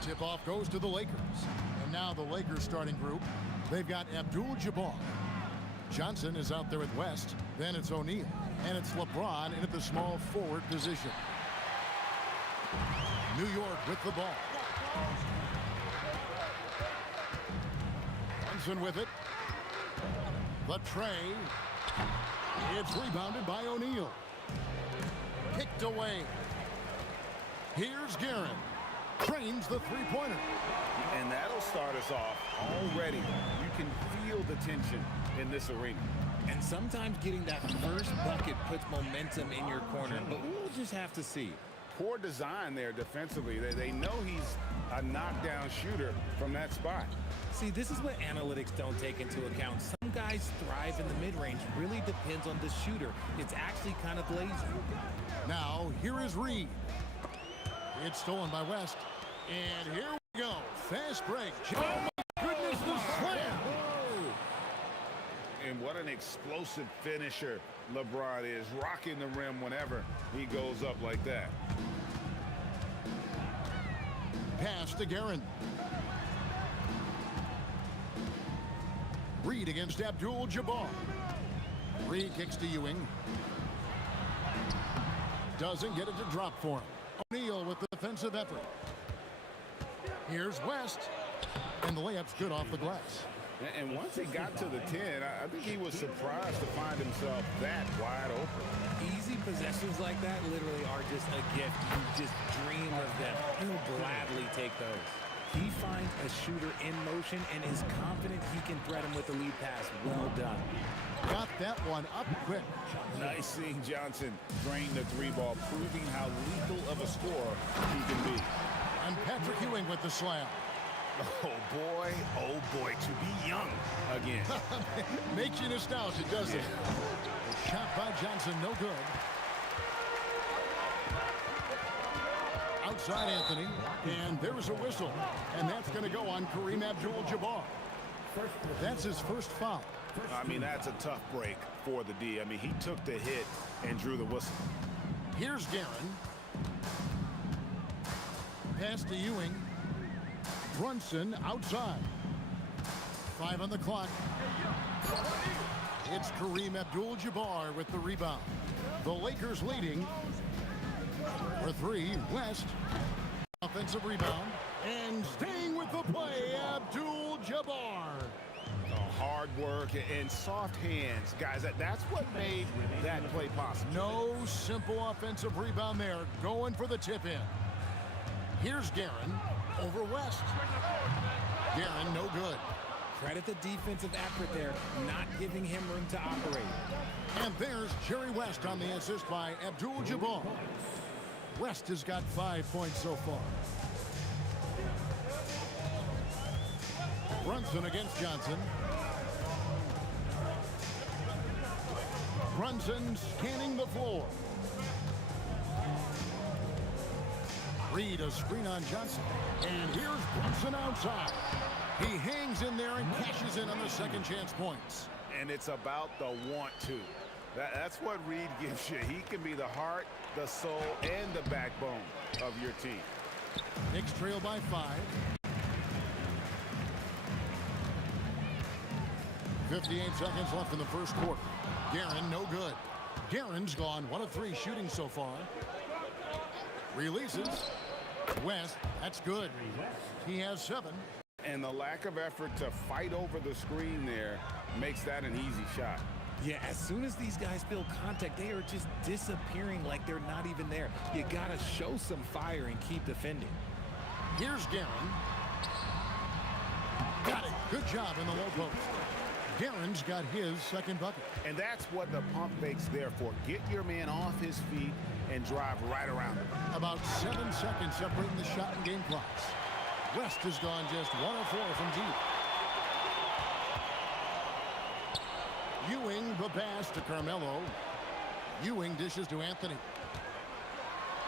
Tip-off goes to the Lakers. And now the Lakers starting group. They've got Abdul-Jabbar. Johnson is out there at West. Then it's O'Neal. And it's LeBron in at the small forward position. New York with the ball. Johnson with it. The tray. It's rebounded by O'Neal. Kicked away. Here's Guerin. Trains the three-pointer. And that'll start us off already. You can feel the tension in this arena. And sometimes getting that first bucket puts momentum in your corner, but we'll just have to see. Poor design there defensively. They know he's a knockdown shooter from that spot. See, this is what analytics don't take into account. Some guys thrive in the mid-range. Really depends on the shooter. It's actually kind of lazy. Now, here is Reed. It's stolen by West. And here we go. Fast break. Oh, my goodness, the slam. And what an explosive finisher LeBron is. Rocking the rim whenever he goes up like that. Pass to Guerin. Reed against Abdul-Jabbar. Reed kicks to Ewing. Doesn't get it to drop for him. O'Neal with the defensive effort. Here's West. And the layup's good off the glass. And once he got to the 10, I think he was surprised to find himself that wide open. Easy possessions like that literally are just a gift. You just dream of them. He'll gladly take those. He finds a shooter in motion and is confident he can thread him with the lead pass. Well done. Got that one up quick. Nice seeing Johnson drain the three ball, proving how lethal of a scorer he can be. And Patrick Ewing with the slam. Oh boy, to be young again. Makes you nostalgic, doesn't it? The shot by Johnson, no good. Outside Anthony, and there's a whistle. And that's going to go on Kareem Abdul-Jabbar. That's his first foul. I mean, that's a tough break for the D. I mean, he took the hit and drew the whistle. Here's Guerin. Pass to Ewing. Brunson outside. 5 on the clock. It's Kareem Abdul-Jabbar with the rebound. The Lakers leading for 3. West. Offensive rebound. And staying with the play, Abdul-Jabbar. Hard work and soft hands, guys. That's what made that play possible. No simple offensive rebound there. Going for the tip in. Here's Guerin over West. Guerin, no good. Credit the defensive effort there, not giving him room to operate. And there's Jerry West on the assist by Abdul-Jabbar. West has got 5 points so far. Brunson against Johnson. Brunson scanning the floor. Reed a screen on Johnson. And here's Brunson outside. He hangs in there and cashes in on the second chance points. And it's about the want to. That's what Reed gives you. He can be the heart, the soul, and the backbone of your team. Knicks trail by 5. 58 seconds left in the first quarter. Guerin, no good. Guerin's gone 1 of 3 shooting so far. Releases. West, that's good. He has 7. And the lack of effort to fight over the screen there makes that an easy shot. Yeah, as soon as these guys feel contact, they are just disappearing like they're not even there. You gotta show some fire and keep defending. Here's Guerin. Got it. Good job in the low post. Guerin's got his second bucket. And that's what the pump fake's there for. Get your man off his feet and drive right around him. About 7 seconds separating the shot and game clocks. West has gone just 1 of 4 from deep. Ewing the pass to Carmelo. Ewing dishes to Anthony.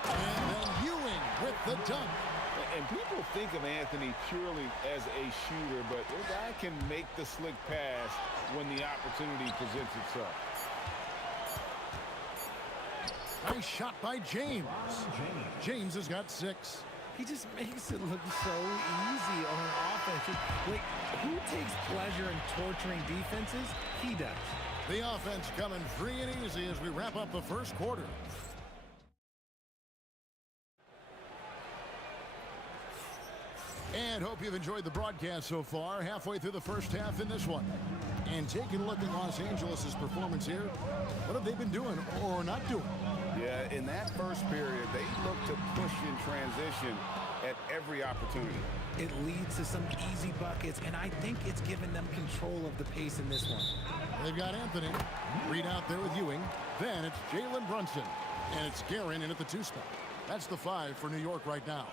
And then Ewing with the dunk. And people think of Anthony purely as a shooter, but the guy can make the slick pass when the opportunity presents itself. Nice shot by James. James has got 6. He just makes it look so easy on offense. Like, who takes pleasure in torturing defenses? He does. The offense coming free and easy as we wrap up the first quarter. And hope you've enjoyed the broadcast so far. Halfway through the first half in this one. And taking a look at Los Angeles' performance here. What have they been doing or not doing? Yeah, in that first period, they looked to push in transition at every opportunity. It leads to some easy buckets, and I think it's given them control of the pace in this one. They've got Anthony. Reed out there with Ewing. Then it's Jalen Brunson. And it's Guerin in at the 2 spot. That's the 5 for New York right now.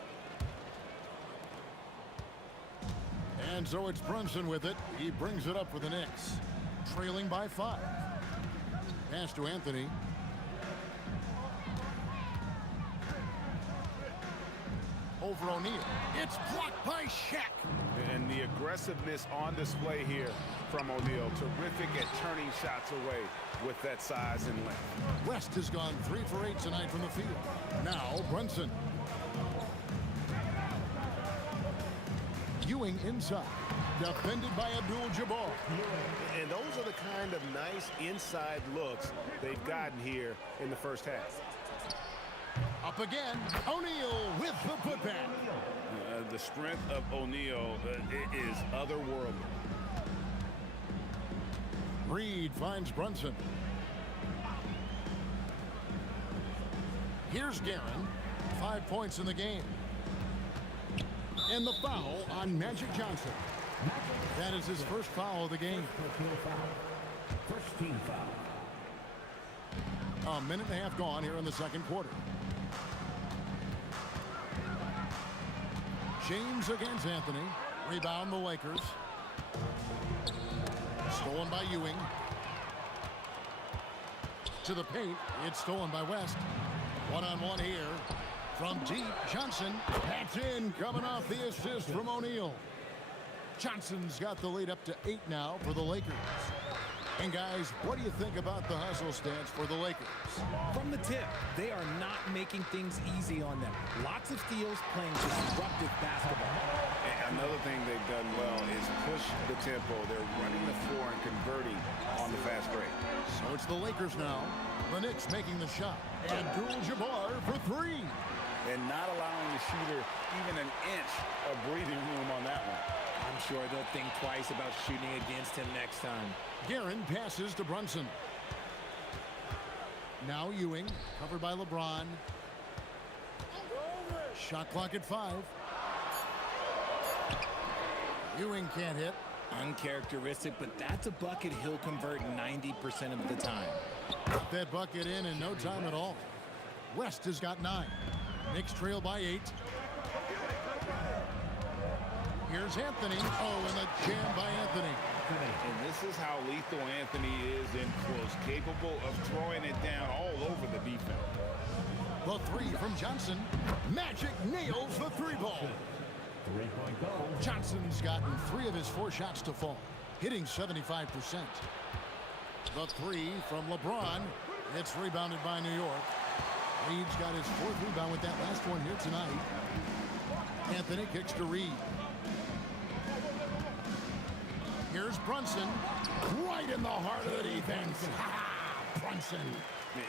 And so it's Brunson with it. He brings it up for the Knicks. Trailing by 5. Pass to Anthony. Over O'Neal. It's blocked by Shaq. And the aggressiveness on display here from O'Neal. Terrific at turning shots away with that size and length. West has gone 3 for 8 tonight from the field. Now Brunson. Ewing inside. Defended by Abdul-Jabbar. And those are the kind of nice inside looks they've gotten here in the first half. Up again. O'Neal with the putback. The strength of O'Neal is otherworldly. Reed finds Brunson. Here's Guerin. 5 points in the game. And the foul on Magic Johnson. That is his first foul of the game. First team foul. A minute and a half gone here in the second quarter. James against Anthony. Rebound the Lakers. Stolen by Ewing. To the paint. It's stolen by West. One-on-one here. From deep, Johnson. That's in, coming off the assist from O'Neal. Johnson's got the lead up to 8 now for the Lakers. And guys, what do you think about the hustle stance for the Lakers? From the tip, they are not making things easy on them. Lots of steals, playing disruptive basketball. And another thing they've done well is push the tempo. They're running the floor and converting on the fast break. So it's the Lakers now. The Knicks making the shot. Abdul-Jabbar for 3. and not allowing the shooter even an inch of breathing room on that one. I'm sure they'll think twice about shooting against him next time. Guerin passes to Brunson. Now Ewing, covered by LeBron. Shot clock at 5. Ewing can't hit. Uncharacteristic, but that's a bucket he'll convert 90% of the time. Got that bucket in no time at all. West has got 9. Knicks trail by 8. Here's Anthony. Oh, and a jam by Anthony. And this is how lethal Anthony is in close, capable of throwing it down all over the defense. The 3 from Johnson. Magic nails the 3-ball. Johnson's gotten 3 of his 4 shots to fall, hitting 75%. The 3 from LeBron. It's rebounded by New York. Reed's got his 4th rebound with that last one here tonight. Anthony kicks to Reed. Here's Brunson, right in the heart of the defense. Brunson.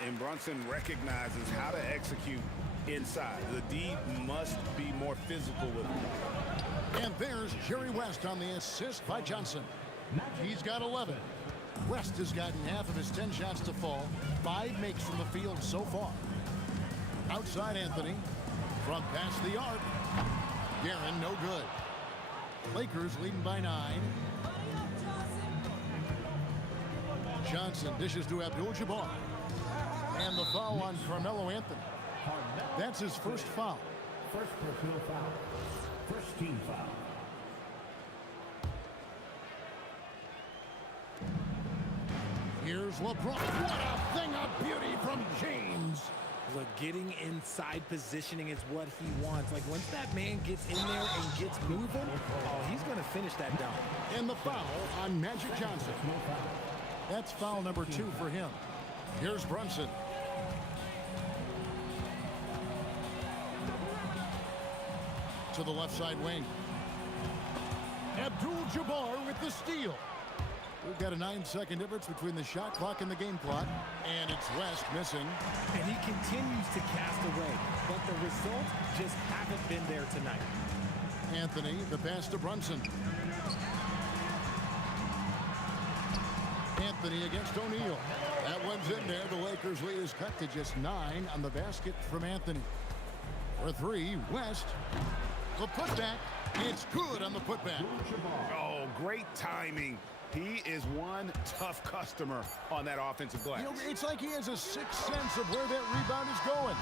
And Brunson recognizes how to execute inside. The D must be more physical with him. And there's Jerry West on the assist by Johnson. He's got 11. West has gotten half of his 10 shots to fall. 5 makes from the field so far. Outside Anthony. From past the arc. Guerin, no good. Lakers leading by 9. Johnson dishes to Abdul-Jabbar. And the foul on Carmelo Anthony. That's his first foul. First personal foul. First team foul. Here's LeBron. What a thing of beauty from James. Look, getting inside positioning is what he wants. Like, once that man gets in there and gets moving, oh, he's going to finish that dunk. And the foul on Magic Johnson. That's foul number 2 for him. Here's Brunson. To the left side wing. Abdul-Jabbar with the steal. We've got a 9-second difference between the shot clock and the game clock. And it's West missing. And he continues to cast away, but the results just haven't been there tonight. Anthony, the pass to Brunson. Anthony against O'Neal. That one's in there. The Lakers lead is cut to just 9 on the basket from Anthony. For 3, West. The putback. It's good on the putback. Oh, great timing. He is one tough customer on that offensive glass. You know, it's like he has a sixth sense of where that rebound is going.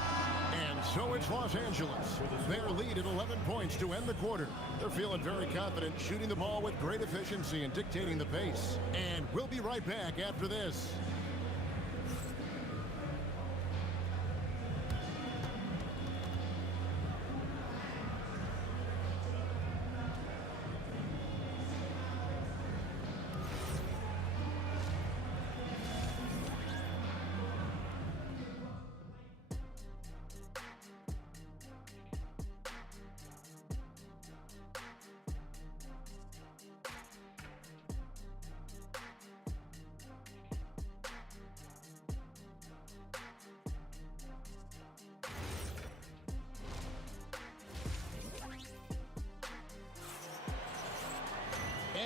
And so it's Los Angeles. Their lead at 11 points to end the quarter. They're feeling very confident, shooting the ball with great efficiency and dictating the pace. And we'll be right back after this.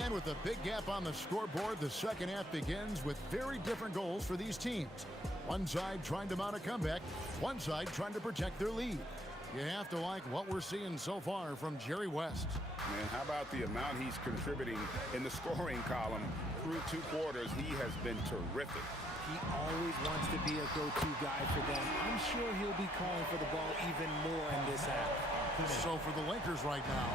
And with a big gap on the scoreboard, the second half begins with very different goals for these teams. One side trying to mount a comeback, one side trying to protect their lead. You have to like what we're seeing so far from Jerry West. Man, how about the amount he's contributing in the scoring column? Through 2 quarters, he has been terrific. He always wants to be a go-to guy for them. I'm sure he'll be calling for the ball even more in this half. So for the Lakers right now,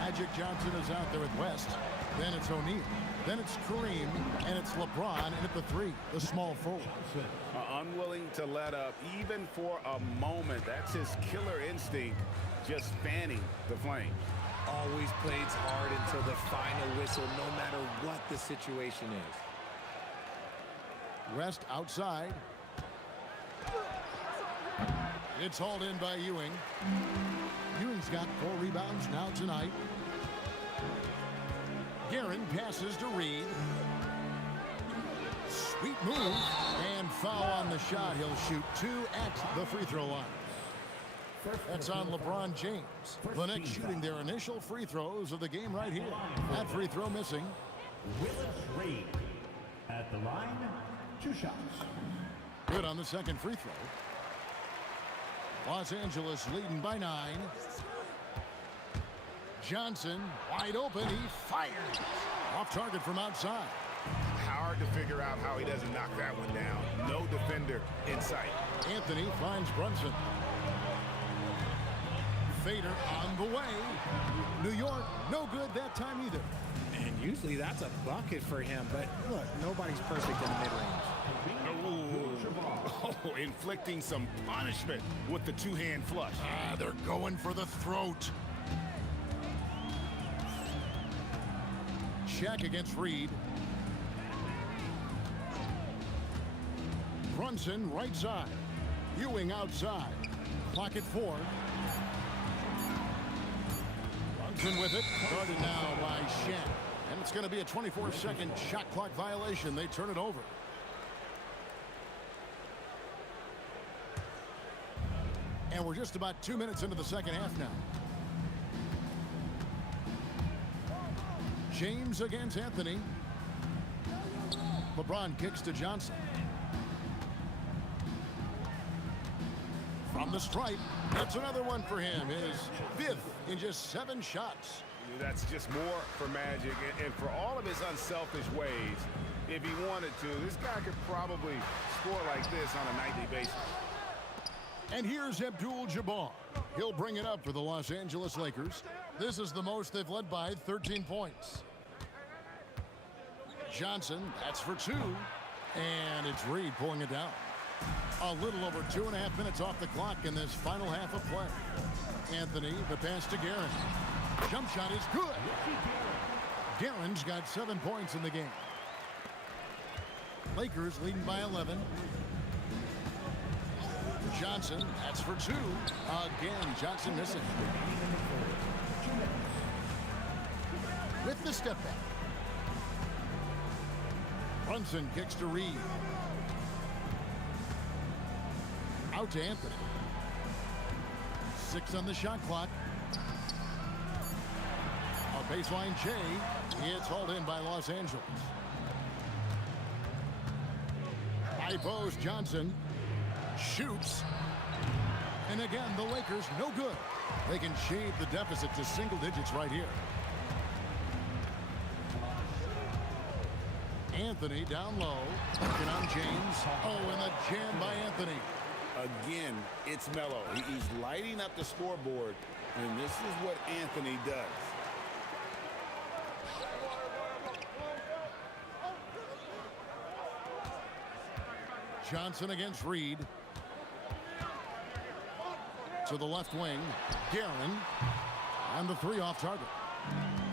Magic Johnson is out there with West. Then it's O'Neal. Then it's Kareem. And it's LeBron. And at the 3, the small forward. Unwilling to let up even for a moment. That's his killer instinct, just fanning the flame. Always plays hard until the final whistle, no matter what the situation is. West outside. It's hauled in by Ewing. Ewing's got 4 rebounds now tonight. Guerin passes to Reed. Sweet move. And foul on the shot. He'll shoot 2 at the free throw line. That's on LeBron James. The Knicks shooting their initial free throws of the game right here. That free throw missing. Willis Reed at the line, 2 shots. Good on the second free throw. Los Angeles leading by 9. Johnson wide open. He fires. Off target from outside. Hard to figure out how he doesn't knock that one down. No defender in sight. Anthony finds Brunson. Fader on the way. New York, no good that time either. And usually that's a bucket for him, but look, nobody's perfect in the mid-range. Oh, inflicting some punishment with the two-hand flush. They're going for the throat. Shaq against Reed. Brunson right side. Ewing outside. Clock at 4. Brunson with it. Guarded now by Shaq. And it's going to be a 24-second shot clock violation. They turn it over. And we're just about 2 minutes into the second half now. James against Anthony. LeBron kicks to Johnson. From the stripe, that's another one for him. His 5th in just 7 shots. That's just more for Magic. And for all of his unselfish ways, if he wanted to, this guy could probably score like this on a nightly basis. And here's Abdul-Jabbar. He'll bring it up for the Los Angeles Lakers. This is the most they've led by, 13 points. Johnson, that's for 2. And it's Reed pulling it down. A little over 2.5 minutes off the clock in this final half of play. Anthony, the pass to Guerin. Jump shot is good. Guerin's got 7 points in the game. Lakers leading by 11. Johnson, that's for 2. Again, Johnson missing. With the step back. Brunson kicks to Reed. Out to Anthony. 6 on the shot clock. A baseline J. It's hauled in by Los Angeles. High post, Johnson. Shoots. And again, the Lakers no good. They can shave the deficit to single digits right here. Anthony down low. Looking on James. Oh, and a jam by Anthony. Again, it's Melo. He's lighting up the scoreboard, and this is what Anthony does. Johnson against Reed. To the left wing. Guerin. And the 3 off target.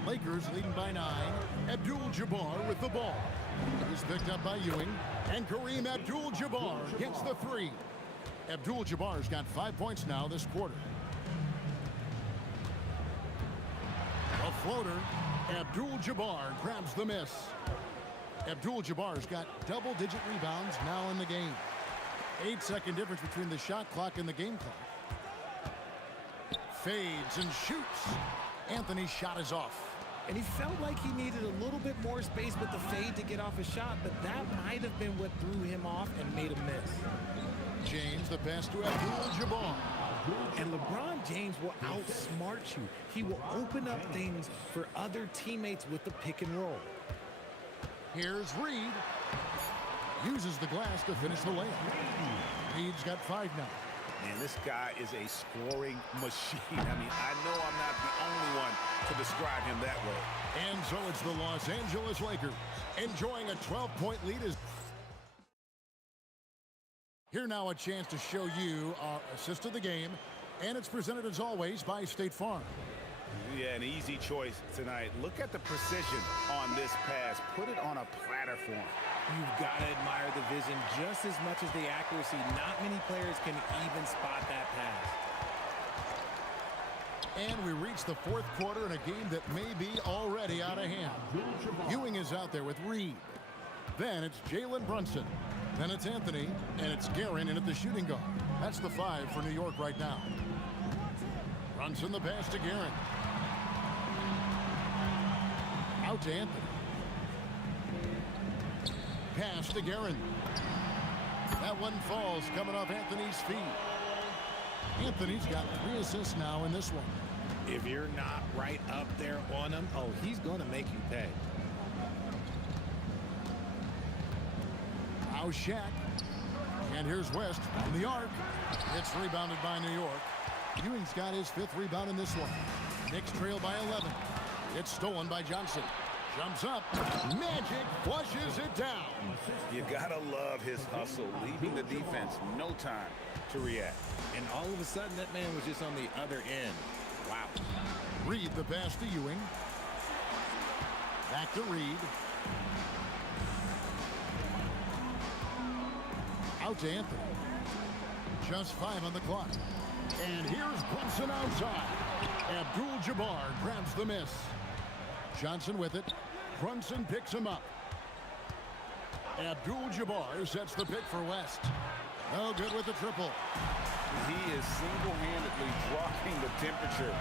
Lakers leading by 9. Abdul-Jabbar with the ball. It is picked up by Ewing. And Kareem Abdul-Jabbar gets the 3. Abdul-Jabbar's got 5 points now this quarter. A floater. Abdul-Jabbar grabs the miss. Abdul-Jabbar's got double-digit rebounds now in the game. 8-second difference between the shot clock and the game clock. Fades and shoots. Anthony's shot is off. And he felt like he needed a little bit more space with the fade to get off a shot, but that might have been what threw him off and made him miss. James, the pass to Abdul-Jabbar. And LeBron James will outsmart you. He will open up things for other teammates with the pick and roll. Here's Reed. Uses the glass to finish the layup. Reed's got 5 now. Man, this guy is a scoring machine. I mean, I know I'm not the only one to describe him that way. And so it's the Los Angeles Lakers enjoying a 12-point lead. Here now a chance to show you our assist of the game. And it's presented as always by State Farm. Yeah, an easy choice tonight. Look at the precision on this pass. Put it on a platter for him. You've got to admire the vision just as much as the accuracy. Not many players can even spot that pass. And we reach the 4th quarter in a game that may be already out of hand. Ewing is out there with Reed. Then it's Jalen Brunson. Then it's Anthony. And it's Guerin in at the shooting guard. That's the 5 for New York right now. Brunson the pass to Guerin. Out to Anthony. Pass to Guerin. That one falls coming off Anthony's feet. Anthony's got 3 assists now in this one. If you're not right up there on him, oh, he's going to make you pay. Now Shaq. And here's West from the arc. It's rebounded by New York. Ewing's got his 5th rebound in this one. Knicks trail by 11. It's stolen by Johnson. Jumps up. Magic flushes it down. You gotta love his hustle, leaving the defense no time to react. And all of a sudden, that man was just on the other end. Wow. Reed the pass to Ewing. Back to Reed. Out to Anthony. Just 5 on the clock. And here's Brunson outside. Abdul-Jabbar grabs the miss. Johnson with it. Brunson picks him up. Abdul-Jabbar sets the pick for West. No good with the triple. He is single-handedly dropping the temperature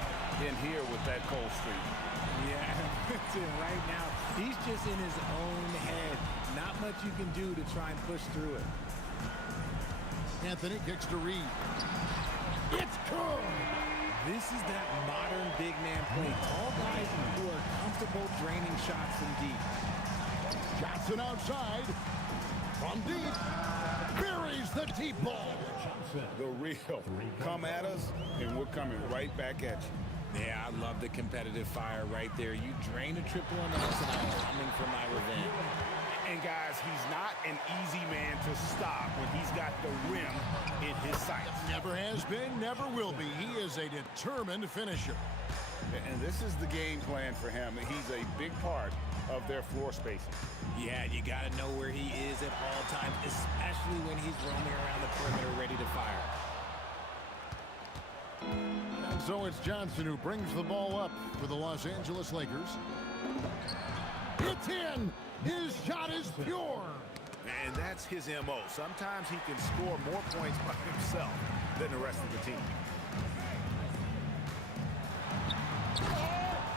in here with that cold streak. Yeah, right now, he's just in his own head. Not much you can do to try and push through it. Anthony kicks to Reed. It's good. This is that modern big man play. All guys who are comfortable draining shots from deep. Johnson outside. From deep. Buries the deep ball. The real. Come at us, and we're coming right back at you. Yeah, I love the competitive fire right there. You drain a triple on us, and I'm coming for my revenge. And guys, he's not an easy man to stop when he's got the rim in his sights. Never has been, never will be. He is a determined finisher. And this is the game plan for him. He's a big part of their floor spacing. Yeah, you got to know where he is at all times, especially when he's roaming around the perimeter ready to fire. And so it's Johnson who brings the ball up for the Los Angeles Lakers. It's in! His shot is pure! And that's his MO. Sometimes he can score more points by himself than the rest of the team.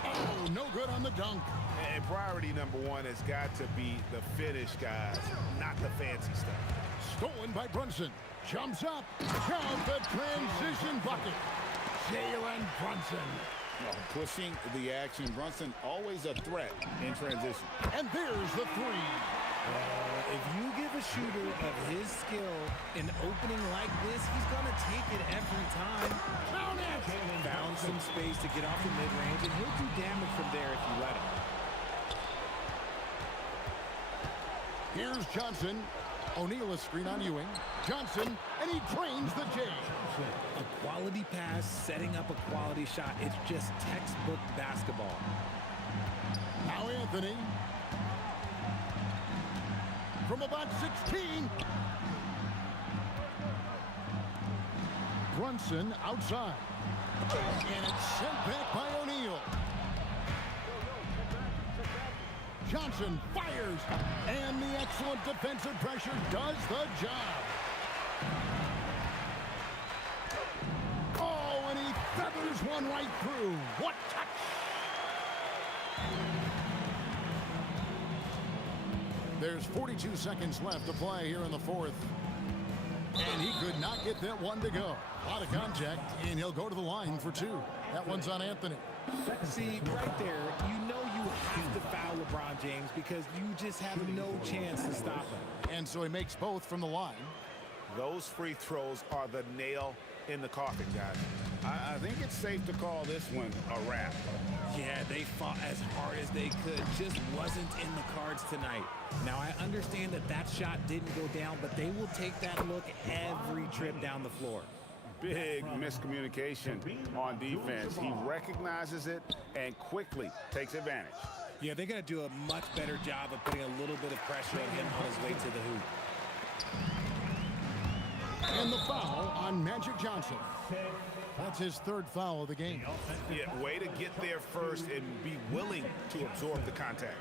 Oh, no good on the dunk. And priority number 1 has got to be the finish, guys, not the fancy stuff. Stolen by Brunson. Jumps up. Count the transition bucket. Jalen Brunson. Pushing the action. Brunson always a threat in transition. And there's the 3. If you give a shooter of his skill an opening like this, he's going to take it every time. Count it! Found some space to get off the mid-range, and he'll do damage from there if you let him. Here's Johnson. O'Neal a screen on Ewing. Johnson, and he drains the J. A quality pass, setting up a quality shot. It's just textbook basketball. Now Anthony. From about 16. Brunson outside. And it's sent back by O'Neal. Johnson fires. And the excellent defensive pressure does the job. Oh, and he feathers one right through. What touch! There's 42 seconds left to play here in the 4th. And he could not get that one to go. A lot of contact, and he'll go to the line for 2. That one's on Anthony. See, right there, you know you have to foul LeBron James because you just have no chance to stop him. And so he makes both from the line. Those free throws are the nail in the coffin, guys. I think it's safe to call this one a wrap. Yeah, they fought as hard as they could. Just wasn't in the cards tonight. Now, I understand that that shot didn't go down, but they will take that look every trip down the floor. Big miscommunication on defense. He recognizes it and quickly takes advantage. Yeah, they're going to do a much better job of putting a little bit of pressure on him on his way to the hoop. And the foul on Magic Johnson. That's his 3rd foul of the game. Yeah, way to get there first and be willing to absorb the contact.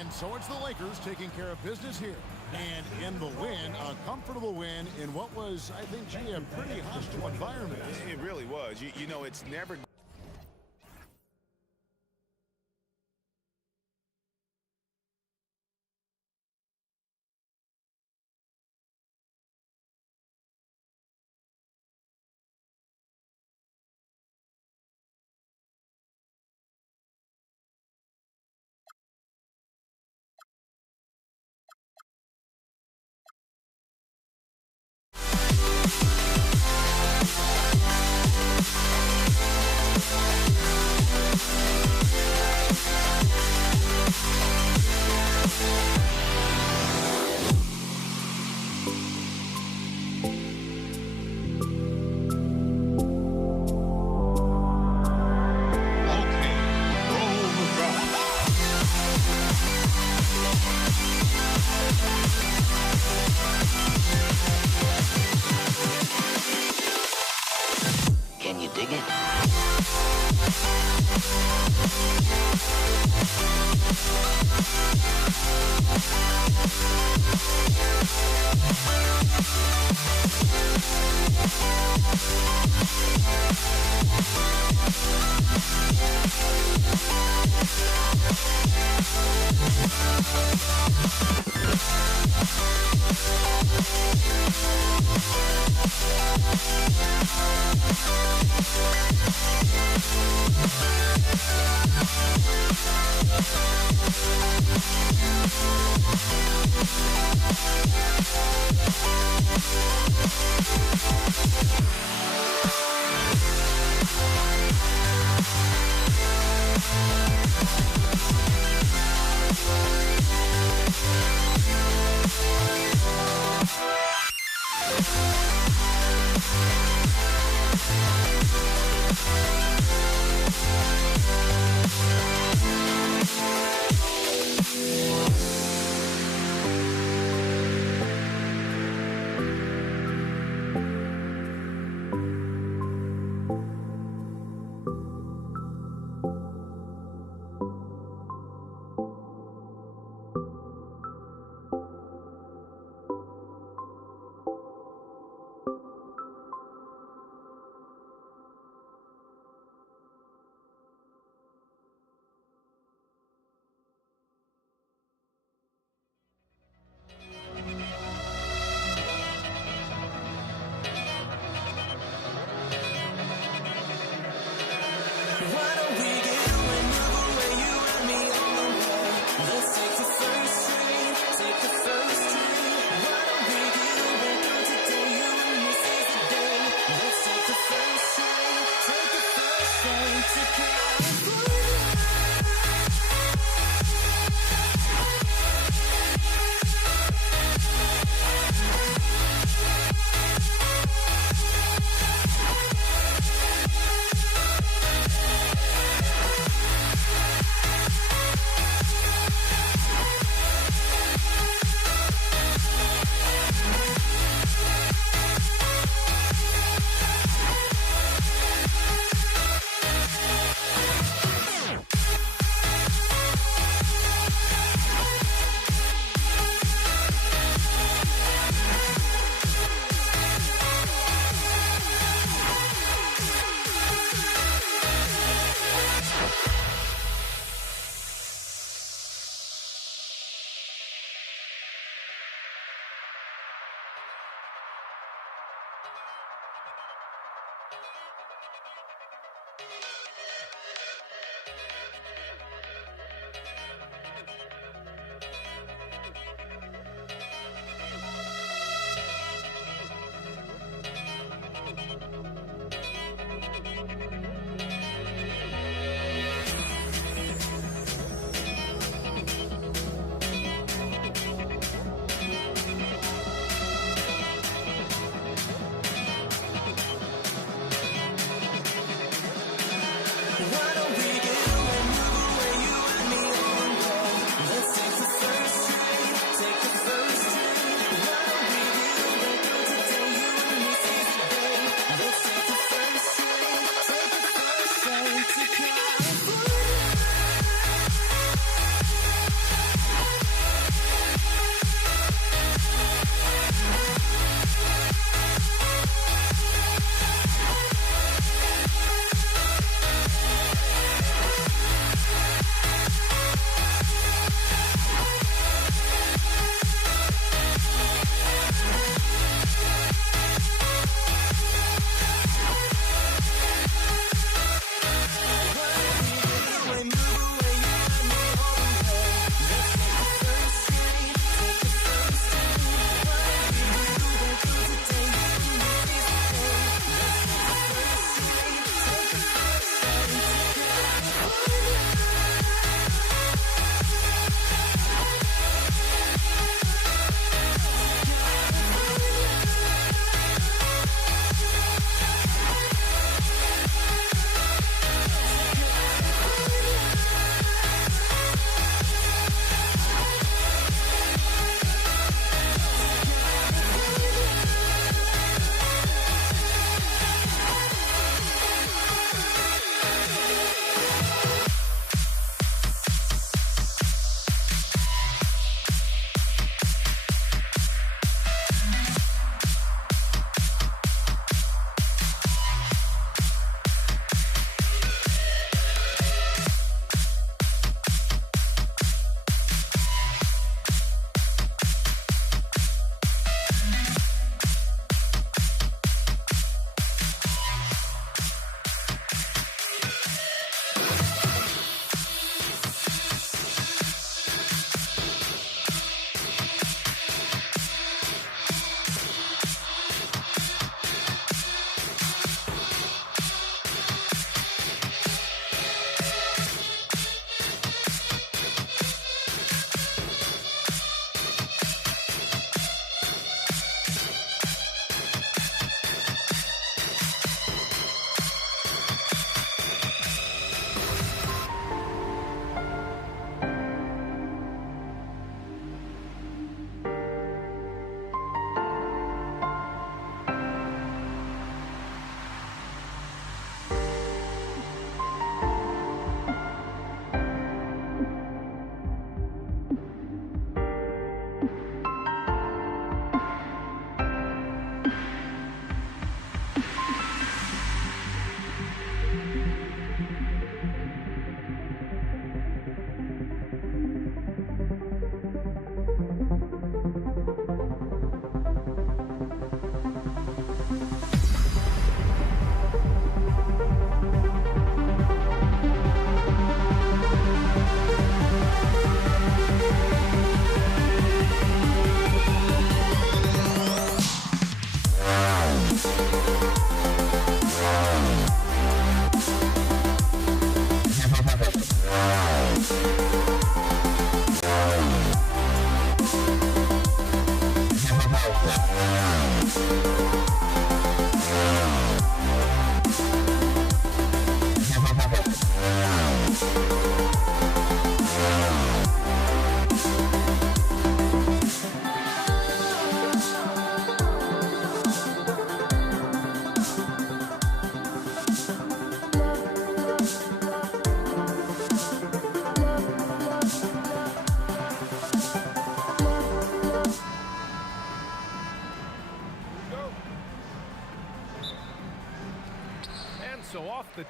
And so it's the Lakers taking care of business here. And in the win, a comfortable win in what was, I think, gee, a pretty hostile environment. It really was. You know, it's never... Can you dig it?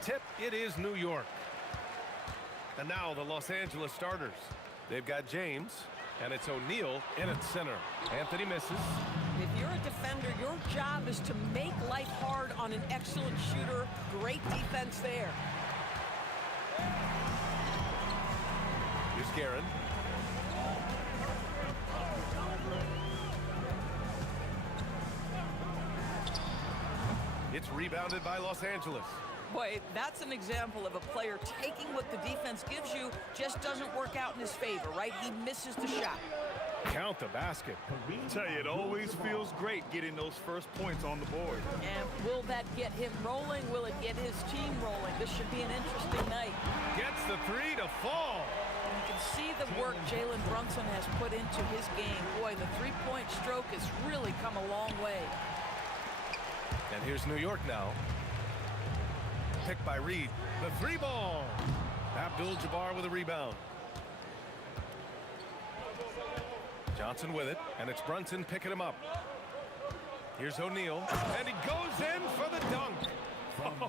tip, it is New York. And now the Los Angeles starters. They've got James, and it's O'Neal in at center. Anthony misses. If you're a defender, your job is to make life hard on an excellent shooter. Great defense there. Here's Guerin. It's rebounded by Los Angeles. Boy, that's an example of a player taking what the defense gives you, just doesn't work out in his favor, right? He misses the shot. Count the basket. I tell you, it always feels great getting those first points on the board. And will that get him rolling? Will it get his team rolling? This should be an interesting night. Gets the three to fall. You can see the work Jalen Brunson has put into his game. Boy, the three-point stroke has really come a long way. And here's New York now. Picked by Reed. The three ball. Abdul-Jabbar with a rebound. Johnson with it, and it's Brunson picking him up. Here's O'Neal, and he goes in for the dunk.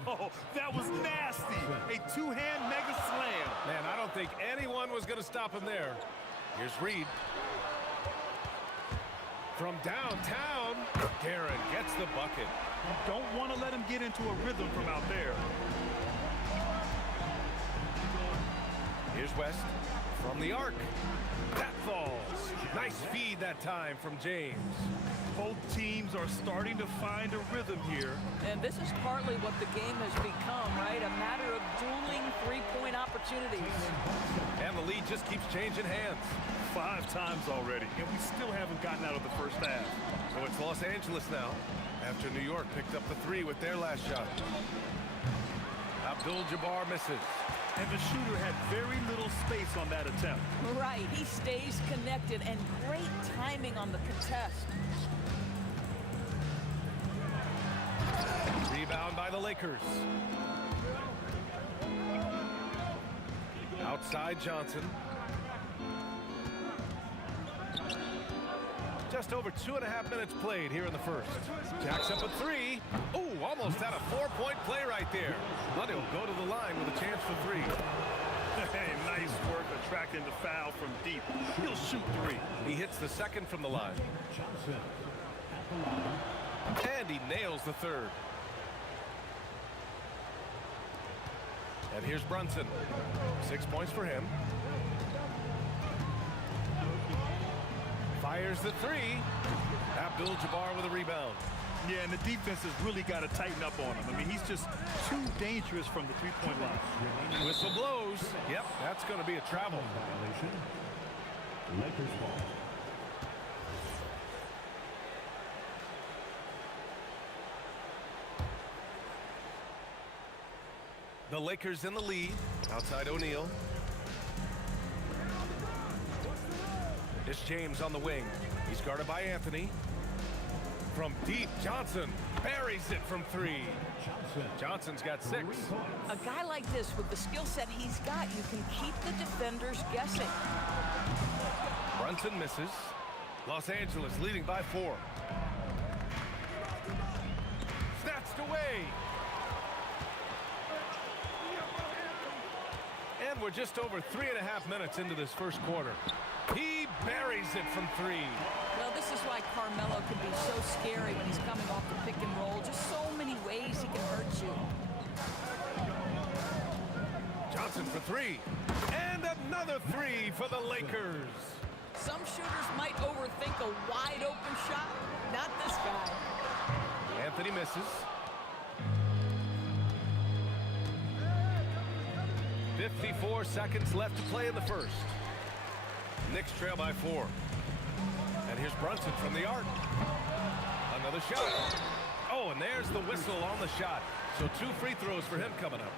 Oh, that was nasty. A two-hand mega slam. Man, I don't think anyone was going to stop him there. Here's Reed. From downtown, Guerin gets the bucket. You don't want to let him get into a rhythm from out there. Here's West from the arc. That falls. Nice feed that time from James. Both teams are starting to find a rhythm here. And this is partly what the game has become, right? A matter of dueling three-point opportunities. And the lead just keeps changing hands. 5 times already, and we still haven't gotten out of the first half. So it's Los Angeles now, after New York picked up the three with their last shot. Abdul-Jabbar misses. And the shooter had very little space on that attempt. Right, he stays connected, and great timing on the contest. Rebound by the Lakers. Outside Johnson. Just over 2.5 minutes played here in the first. Jacks up a three. Ooh, almost had a 4-point play right there. But he'll go to the line with a chance for three. Hey, nice work attracting the foul from deep. He'll shoot 3. He hits the second from the line. And he nails the third. And here's Brunson. 6 points for him. Fires the three. Abdul-Jabbar with a rebound. Yeah, and the defense has really got to tighten up on him. I mean, he's just too dangerous from the three-point line. Whistle blows. Yep, that's going to be a travel. Lakers ball. The Lakers in the lead. Outside O'Neal. It's James on the wing. He's guarded by Anthony. From deep, Johnson buries it from 3. Johnson's got 6. A guy like this, with the skill set he's got, you can keep the defenders guessing. Brunson misses. Los Angeles leading by 4. Snatched away. And we're just over 3.5 minutes into this first quarter. He buries it from 3. Well, this is why Carmelo can be so scary when he's coming off the pick and roll. Just so many ways he can hurt you. Johnson for 3. And another 3 for the Lakers. Some shooters might overthink a wide open shot. Not this guy. Anthony misses. 54 seconds left to play in the first. Knicks trail by 4. And here's Brunson from the arc. Another shot. Oh, and there's the whistle on the shot. So 2 free throws for him coming up.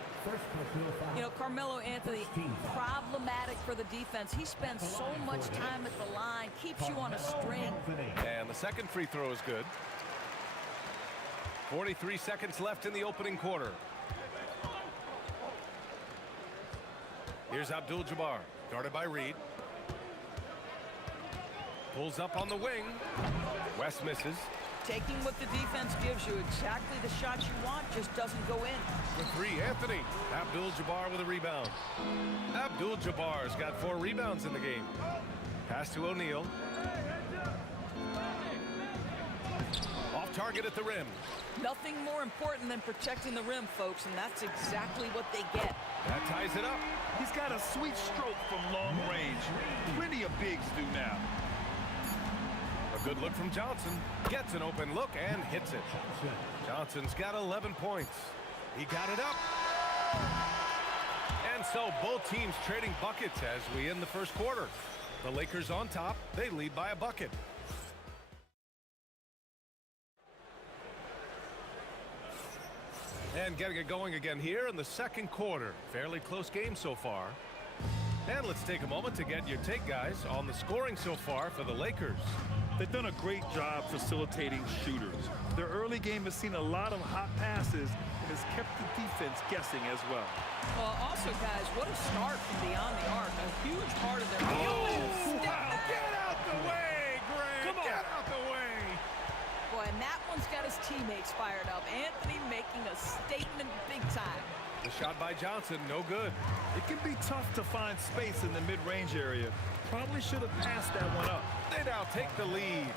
You know, Carmelo Anthony, problematic for the defense. He spends so much time at the line, keeps you on a string. And the second free throw is good. 43 seconds left in the opening quarter. Here's Abdul-Jabbar, guarded by Reed. Pulls up on the wing. West misses. Taking what the defense gives you, exactly the shot you want, just doesn't go in. For three, Anthony. Abdul-Jabbar with a rebound. Abdul-Jabbar's got 4 rebounds in the game. Pass to O'Neal. Off target at the rim. Nothing more important than protecting the rim, folks, and that's exactly what they get. That ties it up. He's got a sweet stroke from long range. Plenty of bigs do now. A good look from Johnson. Gets an open look and hits it. Johnson's got 11 points. He got it up. And so both teams trading buckets as we end the first quarter. The Lakers on top. They lead by a bucket. And getting it going again here in the second quarter. Fairly close game so far. And let's take a moment to get your take, guys, on the scoring so far for the Lakers. They've done a great job facilitating shooters. Their early game has seen a lot of hot passes and has kept the defense guessing as well. Well, also, guys, what a start from beyond the arc. A huge part of their game. Wow. Get out the way, Greg. Come on. Get out the way. Boy, and that one's got his teammates fired up. Anthony making a statement big time. The shot by Johnson, no good. It can be tough to find space in the mid-range area. Probably should have passed that one up. They now take the lead.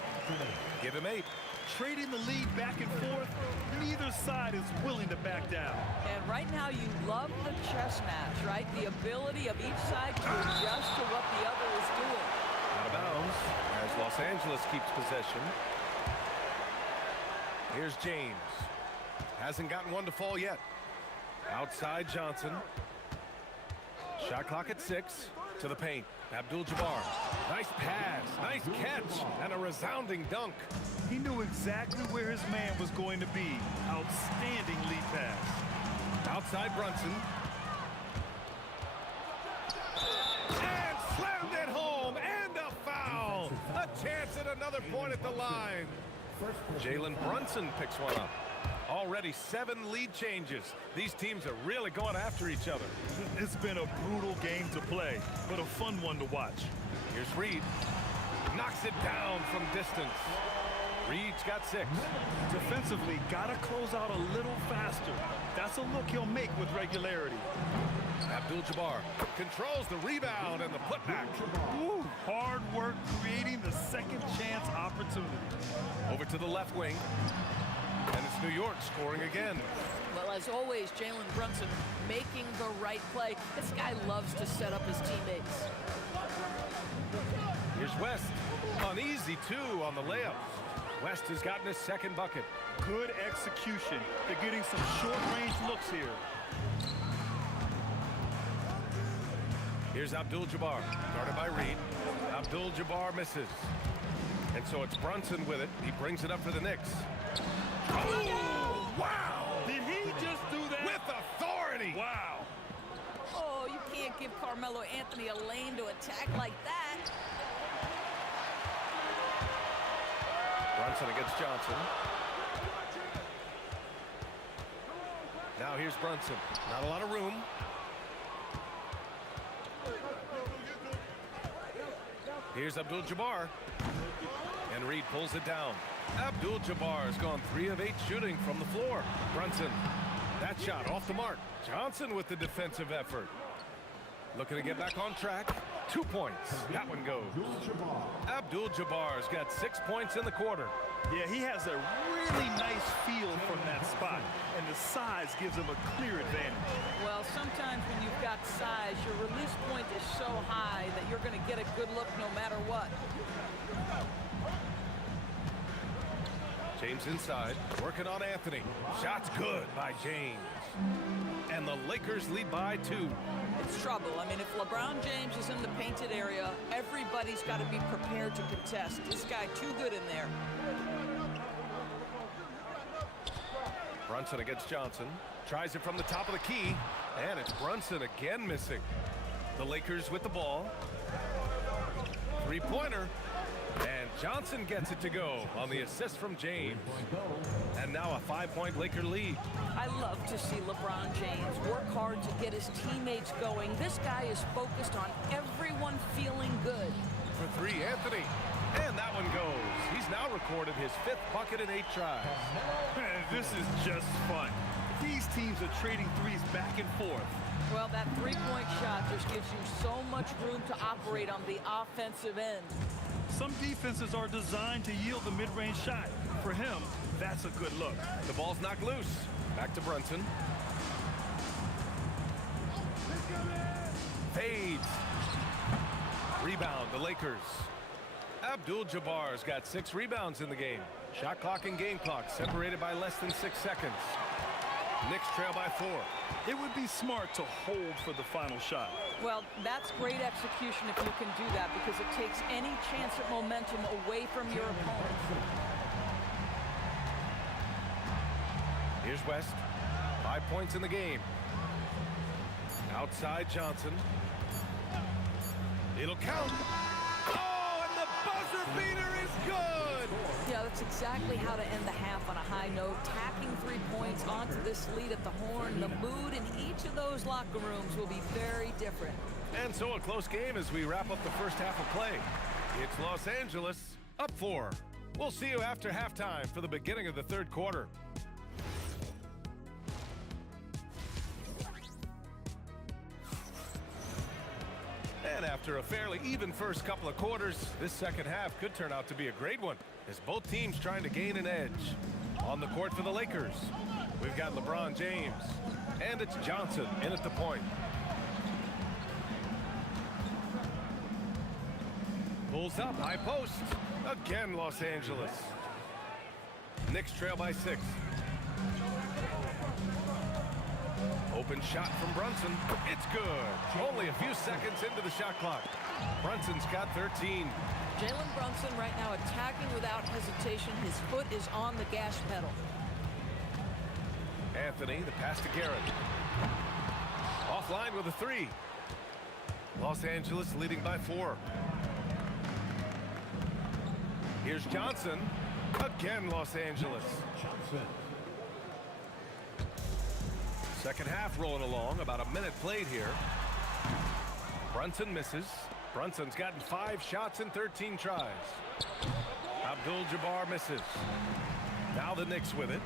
Give him 8. Trading the lead back and forth, neither side is willing to back down. And right now you love the chess match, right? The ability of each side to adjust to what the other is doing. Out of bounds as Los Angeles keeps possession. Here's James. Hasn't gotten one to fall yet. Outside Johnson. Shot clock at 6. To the paint. Abdul-Jabbar. Nice pass. Nice catch. And a resounding dunk. He knew exactly where his man was going to be. Outstanding lead pass. Outside Brunson. And slammed it home. And a foul. A chance at another point at the line. Jalen Brunson picks one up. Already 7 lead changes. These teams are really going after each other. It's been a brutal game to play, but a fun one to watch. Here's Reed. Knocks it down from distance. Reed's got 6. Defensively, gotta close out a little faster. That's a look he'll make with regularity. Abdul-Jabbar controls the rebound and the putback. Ooh, hard work creating the second chance opportunity. Over to the left wing. And it's New York scoring again. Well, as always, Jalen Brunson making the right play. This guy loves to set up his teammates. Here's West. An easy 2 on the layup. West has gotten his second bucket. Good execution. They're getting some short-range looks here. Here's Abdul-Jabbar, guarded by Reed. Abdul-Jabbar misses. And so it's Brunson with it. He brings it up for the Knicks. Oh, wow! Did he just do that? With authority! Wow. Oh, you can't give Carmelo Anthony a lane to attack like that. Brunson against Johnson. Now here's Brunson. Not a lot of room. Here's Abdul-Jabbar. And Reed pulls it down. Abdul-Jabbar has gone 3 of 8 shooting from the floor. Brunson, that shot off the mark. Johnson with the defensive effort. Looking to get back on track. 2 points. That one goes. Abdul-Jabbar's got 6 points in the quarter. Yeah, he has a really nice feel from that spot, and the size gives him a clear advantage. Well, sometimes when you've got size, your release point is so high that you're going to get a good look no matter what. James inside, working on Anthony. Shot's good by James. And the Lakers lead by 2. It's trouble. I mean, if LeBron James is in the painted area, everybody's got to be prepared to contest. This guy too good in there. Brunson against Johnson. Tries it from the top of the key. And it's Brunson again missing. The Lakers with the ball. 3-pointer. And Johnson gets it to go on the assist from James. And now a 5-point Laker lead. I love to see LeBron James work hard to get his teammates going. This guy is focused on everyone feeling good. For 3, Anthony. And that one goes. He's now recorded his 5th bucket in 8 tries. Man, this is just fun. These teams are trading threes back and forth. Well, that three-point shot just gives you so much room to operate on the offensive end. Some defenses are designed to yield the mid-range shot. For him, that's a good look. The ball's knocked loose. Back to Brunson. Fades. Rebound, the Lakers. Abdul-Jabbar's got 6 rebounds in the game. Shot clock and game clock separated by less than 6 seconds. Knicks trail by 4. It would be smart to hold for the final shot. Well, that's great execution if you can do that, because it takes any chance at momentum away from your opponent. Here's West. 5 points in the game. Outside Johnson. It'll count. Oh, and the buzzer beater is good. Yeah, that's exactly how to end the half on a high note. Tacking 3 points onto this lead at the horn. The mood in each of those locker rooms will be very different. And so a close game as we wrap up the first half of play. It's Los Angeles up 4. We'll see you after halftime for the beginning of the third quarter. And after a fairly even first couple of quarters, this second half could turn out to be a great one, as both teams trying to gain an edge. On the court for the Lakers, we've got LeBron James, and it's Johnson in at the point. Pulls up, high post. Again, Los Angeles. Knicks trail by 6. Open shot from Brunson. It's good. Only a few seconds into the shot clock. Brunson's got 13. Jalen Brunson right now attacking without hesitation. His foot is on the gas pedal. Anthony, the pass to Garrett. Offline with a 3. Los Angeles leading by 4. Here's Johnson. Again, Los Angeles. Second half rolling along. About a minute played here. Brunson misses. Brunson's gotten 5 shots in 13 tries. Abdul-Jabbar misses. Now the Knicks with it.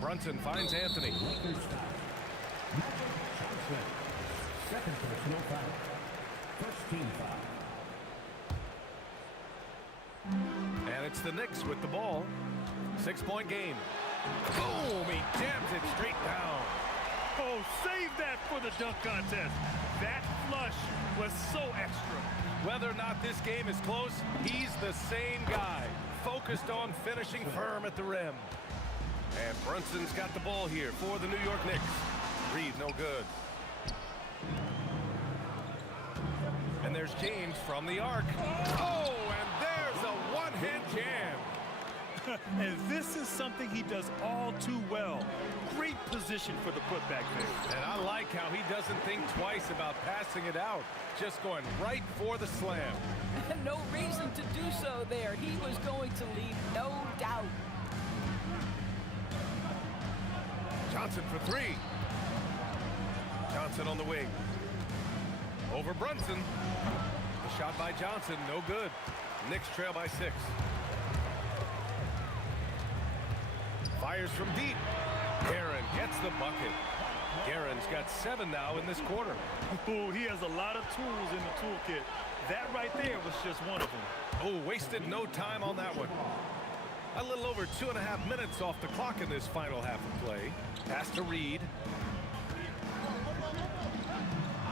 Brunson finds Anthony. Second personal foul. First team foul. And it's the Knicks with the ball. 6-point game. Boom! He jams it straight down. Oh, save that for the dunk contest. That flush was so extra. Whether or not this game is close, he's the same guy, focused on finishing firm at the rim. And Brunson's got the ball here for the New York Knicks. Reed, no good. And there's James from the arc. Oh, and there's a one-hand jam. And this is something he does all too well. Great position for the putback there. And I like how he doesn't think twice about passing it out. Just going right for the slam. No reason to do so there. He was going to leave, no doubt. Johnson for 3. Johnson on the wing. Over Brunson. The shot by Johnson, no good. Knicks trail by 6. Fires from deep. Guerin gets the bucket. Guerin's got 7 now in this quarter. Oh, he has a lot of tools in the toolkit. That right there was just one of them. Oh, wasted no time on that one. A little over 2.5 minutes off the clock in this final half of play. Pass to Reed.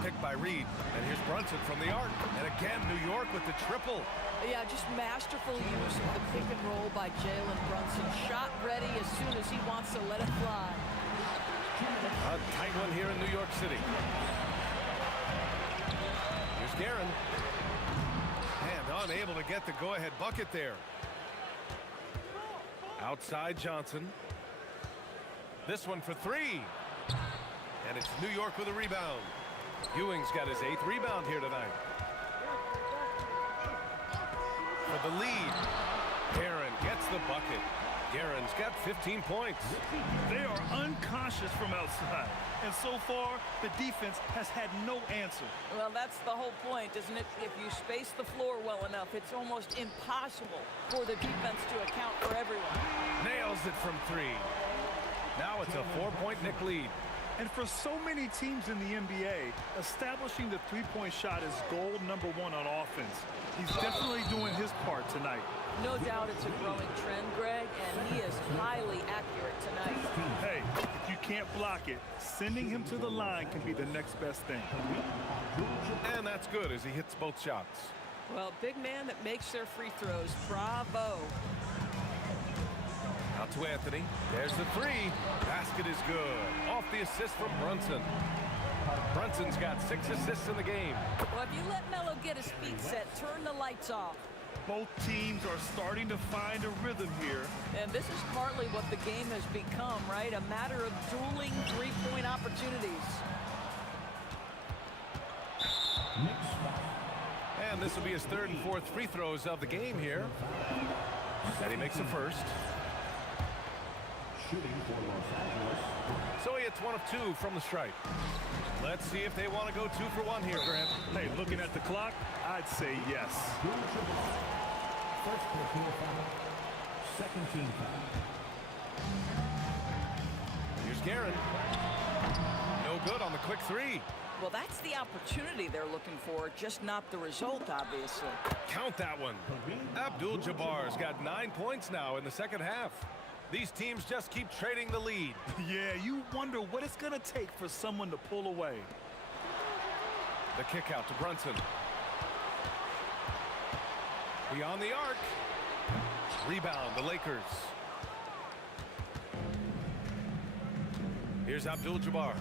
Picked by Reed. And here's Brunson from the arc. And again, New York with the triple. Yeah, just masterful use of the pick and roll by Jalen Brunson. Shot ready as soon as he wants to let it fly. A tight one here in New York City. Here's Guerin. And unable to get the go-ahead bucket there. Outside Johnson. This one for 3. And it's New York with a rebound. Ewing's got his 8th rebound here tonight. For the lead. Guerin gets the bucket. Guerin's got 15 points. They are unconscious from outside. And so far, the defense has had no answer. Well, that's the whole point, isn't it? If you space the floor well enough, it's almost impossible for the defense to account for everyone. Nails it from 3. Now it's a 4-point Knick lead. And for so many teams in the NBA, establishing the three-point shot is goal number 1 on offense. He's definitely doing his part tonight. No doubt it's a growing trend, Greg, and he is highly accurate tonight. Hey, if you can't block it, sending him to the line can be the next best thing. And that's good as he hits both shots. Well, big man that makes their free throws. Bravo. Out to Anthony. There's the 3. Basket is good. Off the assist from Brunson. Brunson's got 6 assists in the game. Well, if you let Melo get his feet set, turn the lights off. Both teams are starting to find a rhythm here. And this is partly what the game has become, right? A matter of dueling three-point opportunities. And this will be his 3rd and 4th free throws of the game here. And he makes the first. So he hits 1 of 2 from the stripe. Let's see if they want to go 2 for 1 here, Grant. Hey, looking at the clock, I'd say yes. First personal foul. Second team foul. Here's Guerin. No good on the quick 3. Well, that's the opportunity they're looking for, just not the result, obviously. Count that one. Abdul-Jabbar's got 9 points now in the second half. These teams just keep trading the lead. Yeah, you wonder what it's going to take for someone to pull away. The kick out to Brunson. Beyond the arc. Rebound, the Lakers. Here's Abdul-Jabbar.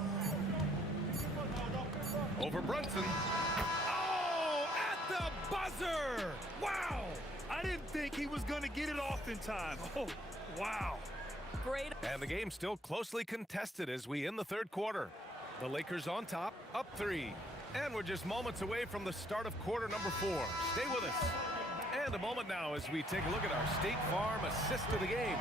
Over Brunson. Oh, at the buzzer! Wow! I didn't think he was going to get it off in time. Oh, wow. Great. And the game's still closely contested as we end the 3rd quarter. The Lakers on top, up 3. And we're just moments away from the start of quarter number 4. Stay with us. And a moment now as we take a look at our State Farm assist of the game.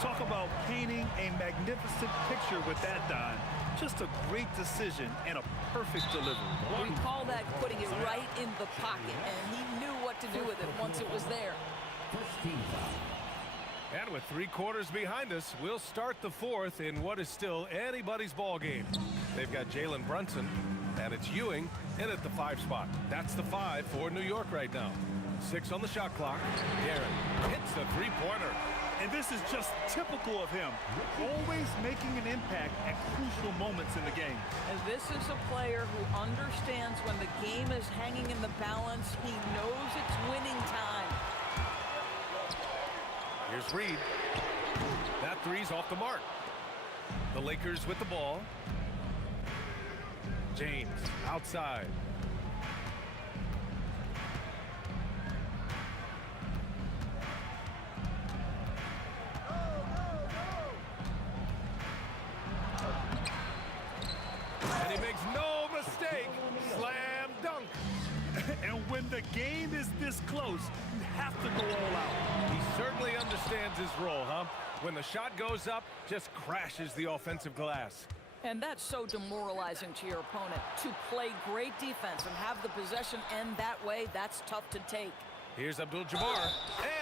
Talk about painting a magnificent picture with that dime. Just a great decision and a perfect delivery. We call that putting it right in the pocket, and he knew what to do with it once it was there. First team foul. And with 3 quarters behind us, we'll start the 4th in what is still anybody's ball game. They've got Jalen Brunson, and it's Ewing in at the 5 spot. That's the 5 for New York right now. 6 on the shot clock. Guerin hits the 3-pointer. And this is just typical of him. Always making an impact at crucial moments in the game. And this is a player who understands when the game is hanging in the balance. He knows it's winning time. Here's Reed. That 3's off the mark. The Lakers with the ball. James outside. And he makes no mistake. Slam dunk. And when the game is this close, you have to go all out. He certainly understands his role, huh? When the shot goes up, just crashes the offensive glass. And that's so demoralizing to your opponent. To play great defense and have the possession end that way, that's tough to take. Here's Abdul-Jabbar,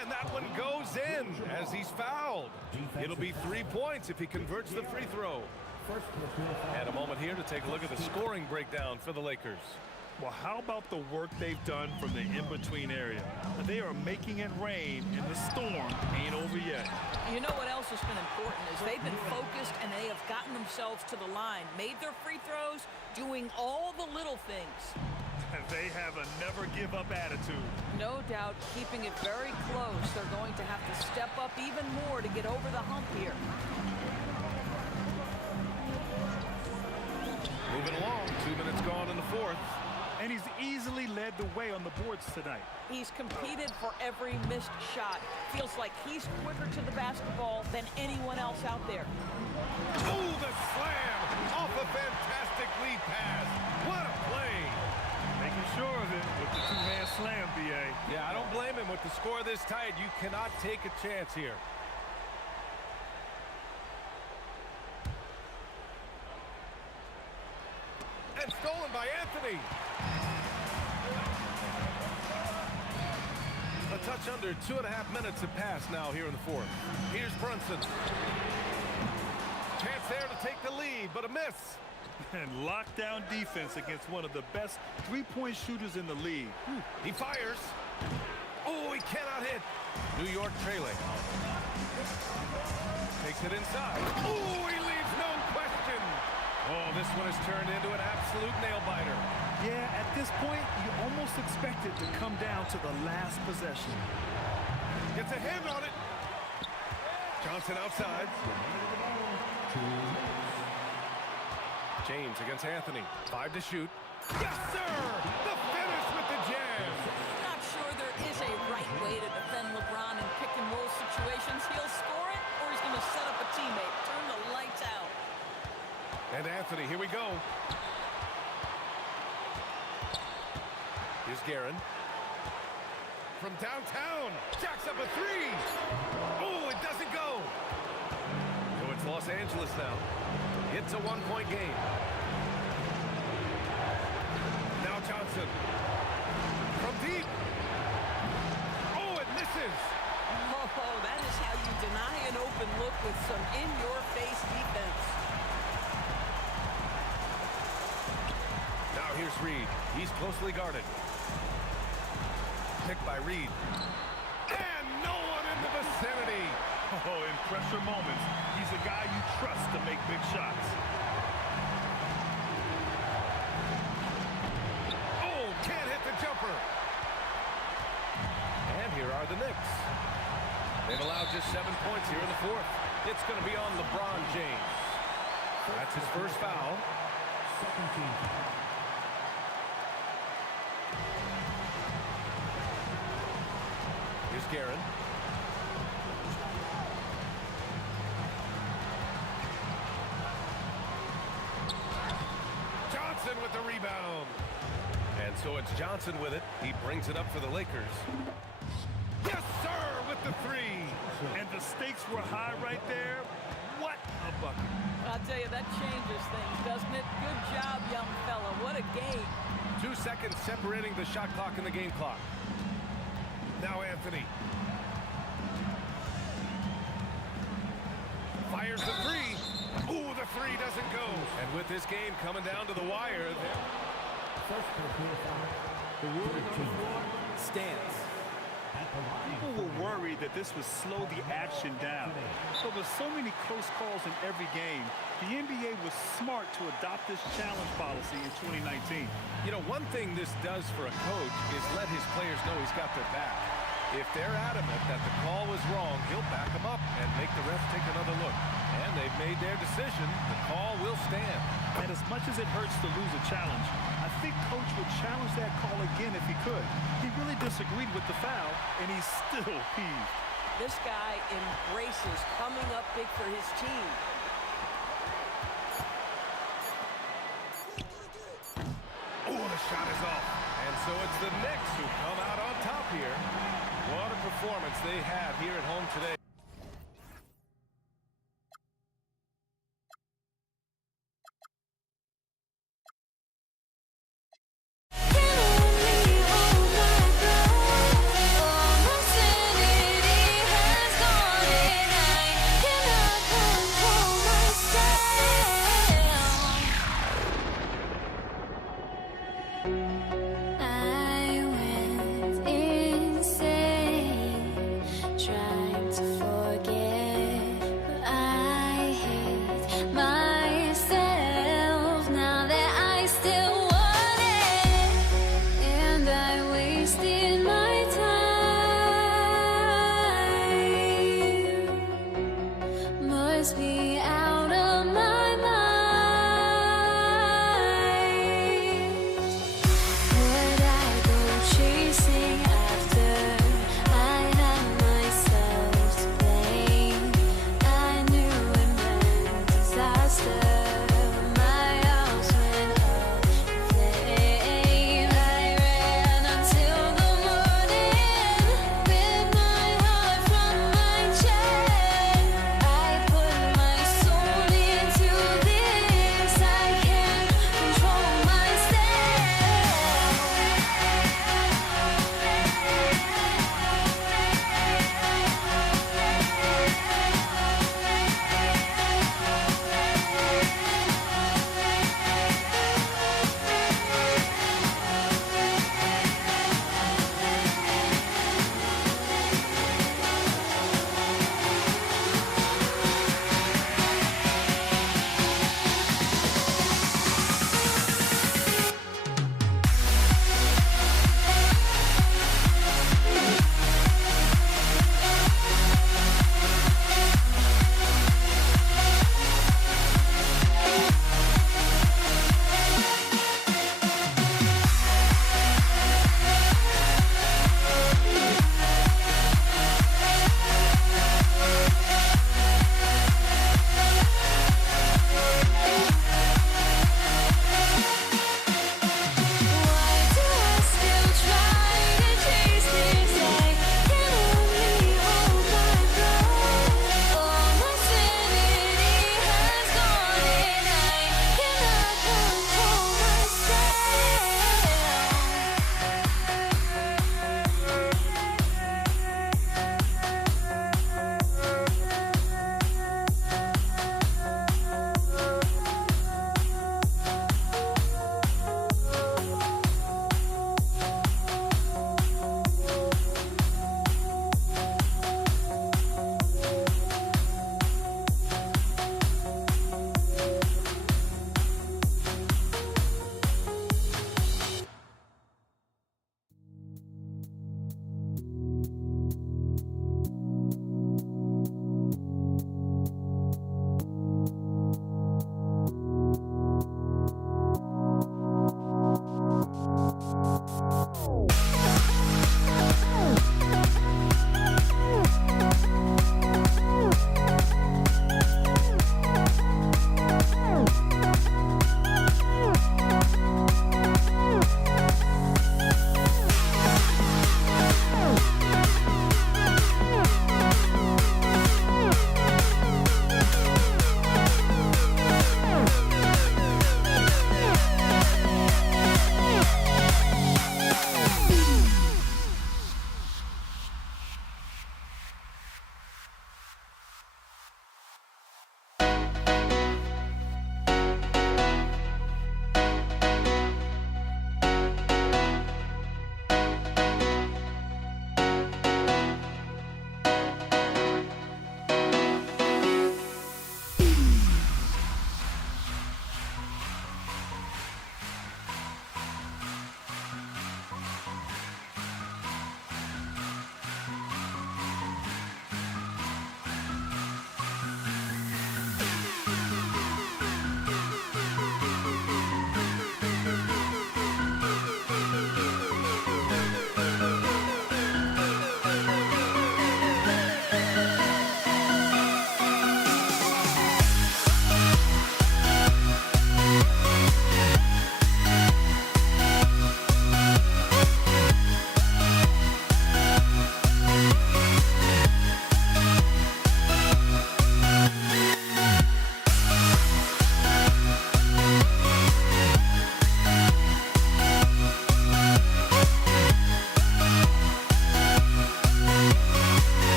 and that one goes in as he's fouled. It'll be 3 points if he converts the free throw. And a moment here to take a look at the scoring breakdown for the Lakers. Well, how about the work they've done from the in-between area? They are making it rain, and the storm ain't over yet. You know what else has been important is they've been focused and they have gotten themselves to the line, made their free throws, doing all the little things. They have a never-give-up attitude. No doubt, keeping it very close. They're going to have to step up even more to get over the hump here. Moving along, 2 minutes gone in the 4th. And he's easily led the way on the boards tonight. He's competed for every missed shot. Feels like he's quicker to the basketball than anyone else out there. Oh, the slam off a fantastic lead pass. What a play. Making sure of it with the two-hand slam, B.A. Yeah, I don't blame him with the score this tight. You cannot take a chance here. And stolen by Anthony. A touch under 2.5 minutes have passed now here in the fourth. Here's Brunson. Chance there to take the lead, but a miss. And lockdown defense against one of the best three-point shooters in the league. He fires. Oh, he cannot hit. New York trailing. Takes it inside. Oh, he leaves no question. Oh, this one has turned into an absolute nail-biter. Yeah, at this point, you almost expect it to come down to the last possession. Gets a hand on it. Johnson outside. James against Anthony. 5 to shoot. Yes, sir! The finish with the jam. Not sure there is a right way to defend LeBron in pick-and-roll situations. He'll score it, or he's going to set up a teammate. Turn the lights out. And Anthony, here we go. Here's Guerin. From downtown, jacks up a 3. Oh, it doesn't go. So it's Los Angeles now. It's a 1-point game. Now Johnson. From deep. Oh, it misses. Oh, that is how you deny an open look with some in-your-face defense. Now here's Reed. He's closely guarded. Picked by Reed. And no one in the vicinity. Oh, in pressure moments, he's a guy you trust to make big shots. Oh, can't hit the jumper. And here are the Knicks. They've allowed just 7 points here in the fourth. It's going to be on LeBron James. That's his first foul. Second team. Here's Guerin. Johnson with the rebound. And so it's Johnson with it. He brings it up for the Lakers. Yes, sir, with the 3. And the stakes were high right there. What a bucket. I'll tell you, that changes things, doesn't it? Good job, young fella. What a game. 2 seconds separating the shot clock and the game clock. Now Anthony. Fires the 3. Ooh, the 3 doesn't go. And with this game coming down to the wire, The ruling on the floor stands. People were worried that this would slow the action down. So with so many close calls in every game, the NBA was smart to adopt this challenge policy in 2019. you know, one thing this does for a coach is let his players know he's got their back. If they're adamant that the call was wrong, he'll back them up and make the refs take another look. And they've made their decision. The call will stand. And as much as it hurts to lose a challenge, I think Coach would challenge that call again if he could. He really disagreed with the foul, and he's still peeved. This guy embraces coming up big for his team. Oh, the shot is off. And so it's the Knicks who come out on top here. What a performance they have here at home today.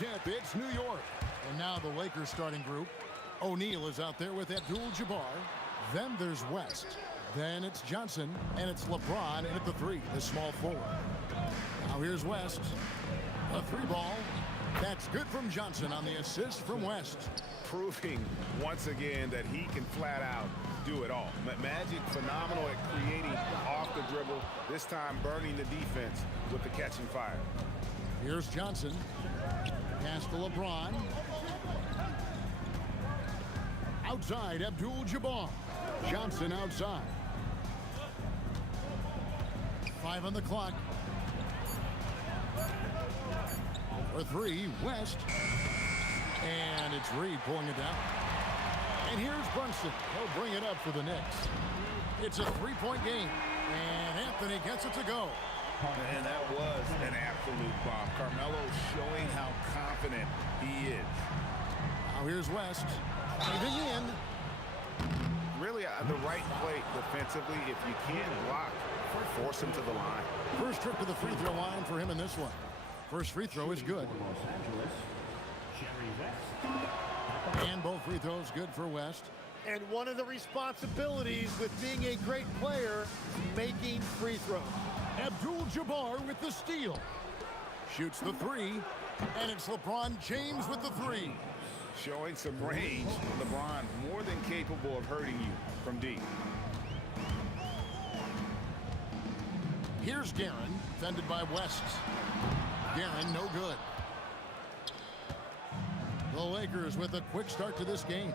tip, it's New York. And now the Lakers starting group. O'Neal is out there with Abdul-Jabbar. Then there's West. Then it's Johnson, and it's LeBron in at the 3, the small forward. Now here's West. A 3 ball. That's good from Johnson on the assist from West. Proving once again that he can flat out do it all. Magic phenomenal at creating off the dribble, this time burning the defense with the catching fire. Here's Johnson. Pass to LeBron. Outside, Abdul-Jabbar. Johnson outside. 5 on the clock. For 3, West. And it's Reed pulling it down. And here's Brunson. He'll bring it up for the Knicks. It's a 3-point game. And Anthony gets it to go. And that was an absolute bomb. Carmelo showing how confident he is. Now here's West. Diving in. Really, the right play defensively. If you can't block, force him to the line. First trip to the free throw line for him in this one. First free throw is good. And both free throws good for West. And one of the responsibilities with being a great player is making free throws. Abdul-Jabbar with the steal. Shoots the 3. And it's LeBron James with the 3. Showing some range. LeBron more than capable of hurting you from deep. Here's Guerin, defended by West. Guerin, no good. The Lakers with a quick start to this game.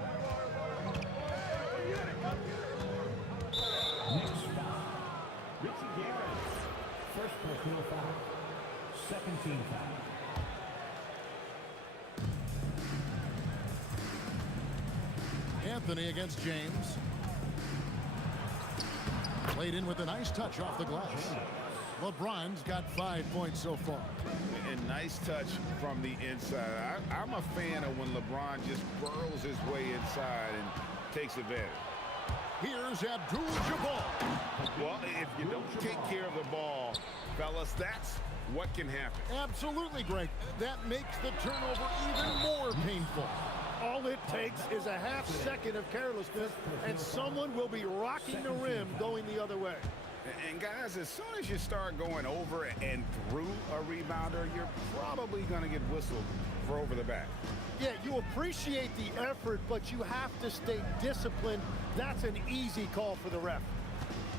Next foul. Richie Guerin. First personal foul. Second team foul. Anthony against James. Played in with a nice touch off the glass. LeBron's got 5 points so far. And nice touch from the inside. I'm a fan of when LeBron just burrows his way inside and takes advantage. Here's Abdul-Jabbar. Well, if you don't take care of the ball, fellas, that's what can happen. Absolutely, Greg. That makes the turnover even more painful. All it takes is a half second of carelessness, and someone will be rocking the rim going the other way. And guys, as soon as you start going over and through a rebounder, you're probably going to get whistled for over the back. Yeah, you appreciate the effort, but you have to stay disciplined. That's an easy call for the ref.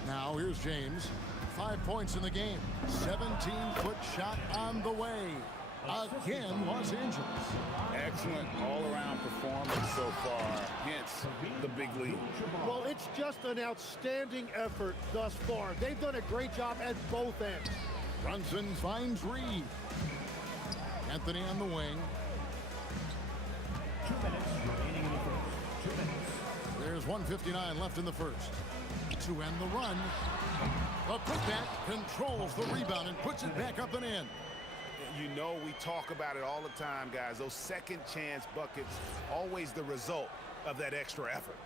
Now here's James. 5 points in the game. 17-foot shot on the way. Again, Los Angeles. Excellent all-around performance so far, hence the big lead. Well, it's just an outstanding effort thus far. They've done a great job at both ends. Brunson finds Reed. Anthony on the wing. 2 minutes remaining in the first. 2 minutes. There's 1:59 left in the first. To end the run. The putback controls the rebound and puts it back up and in. You know, we talk about it all the time, guys. Those second chance buckets, always the result of that extra effort.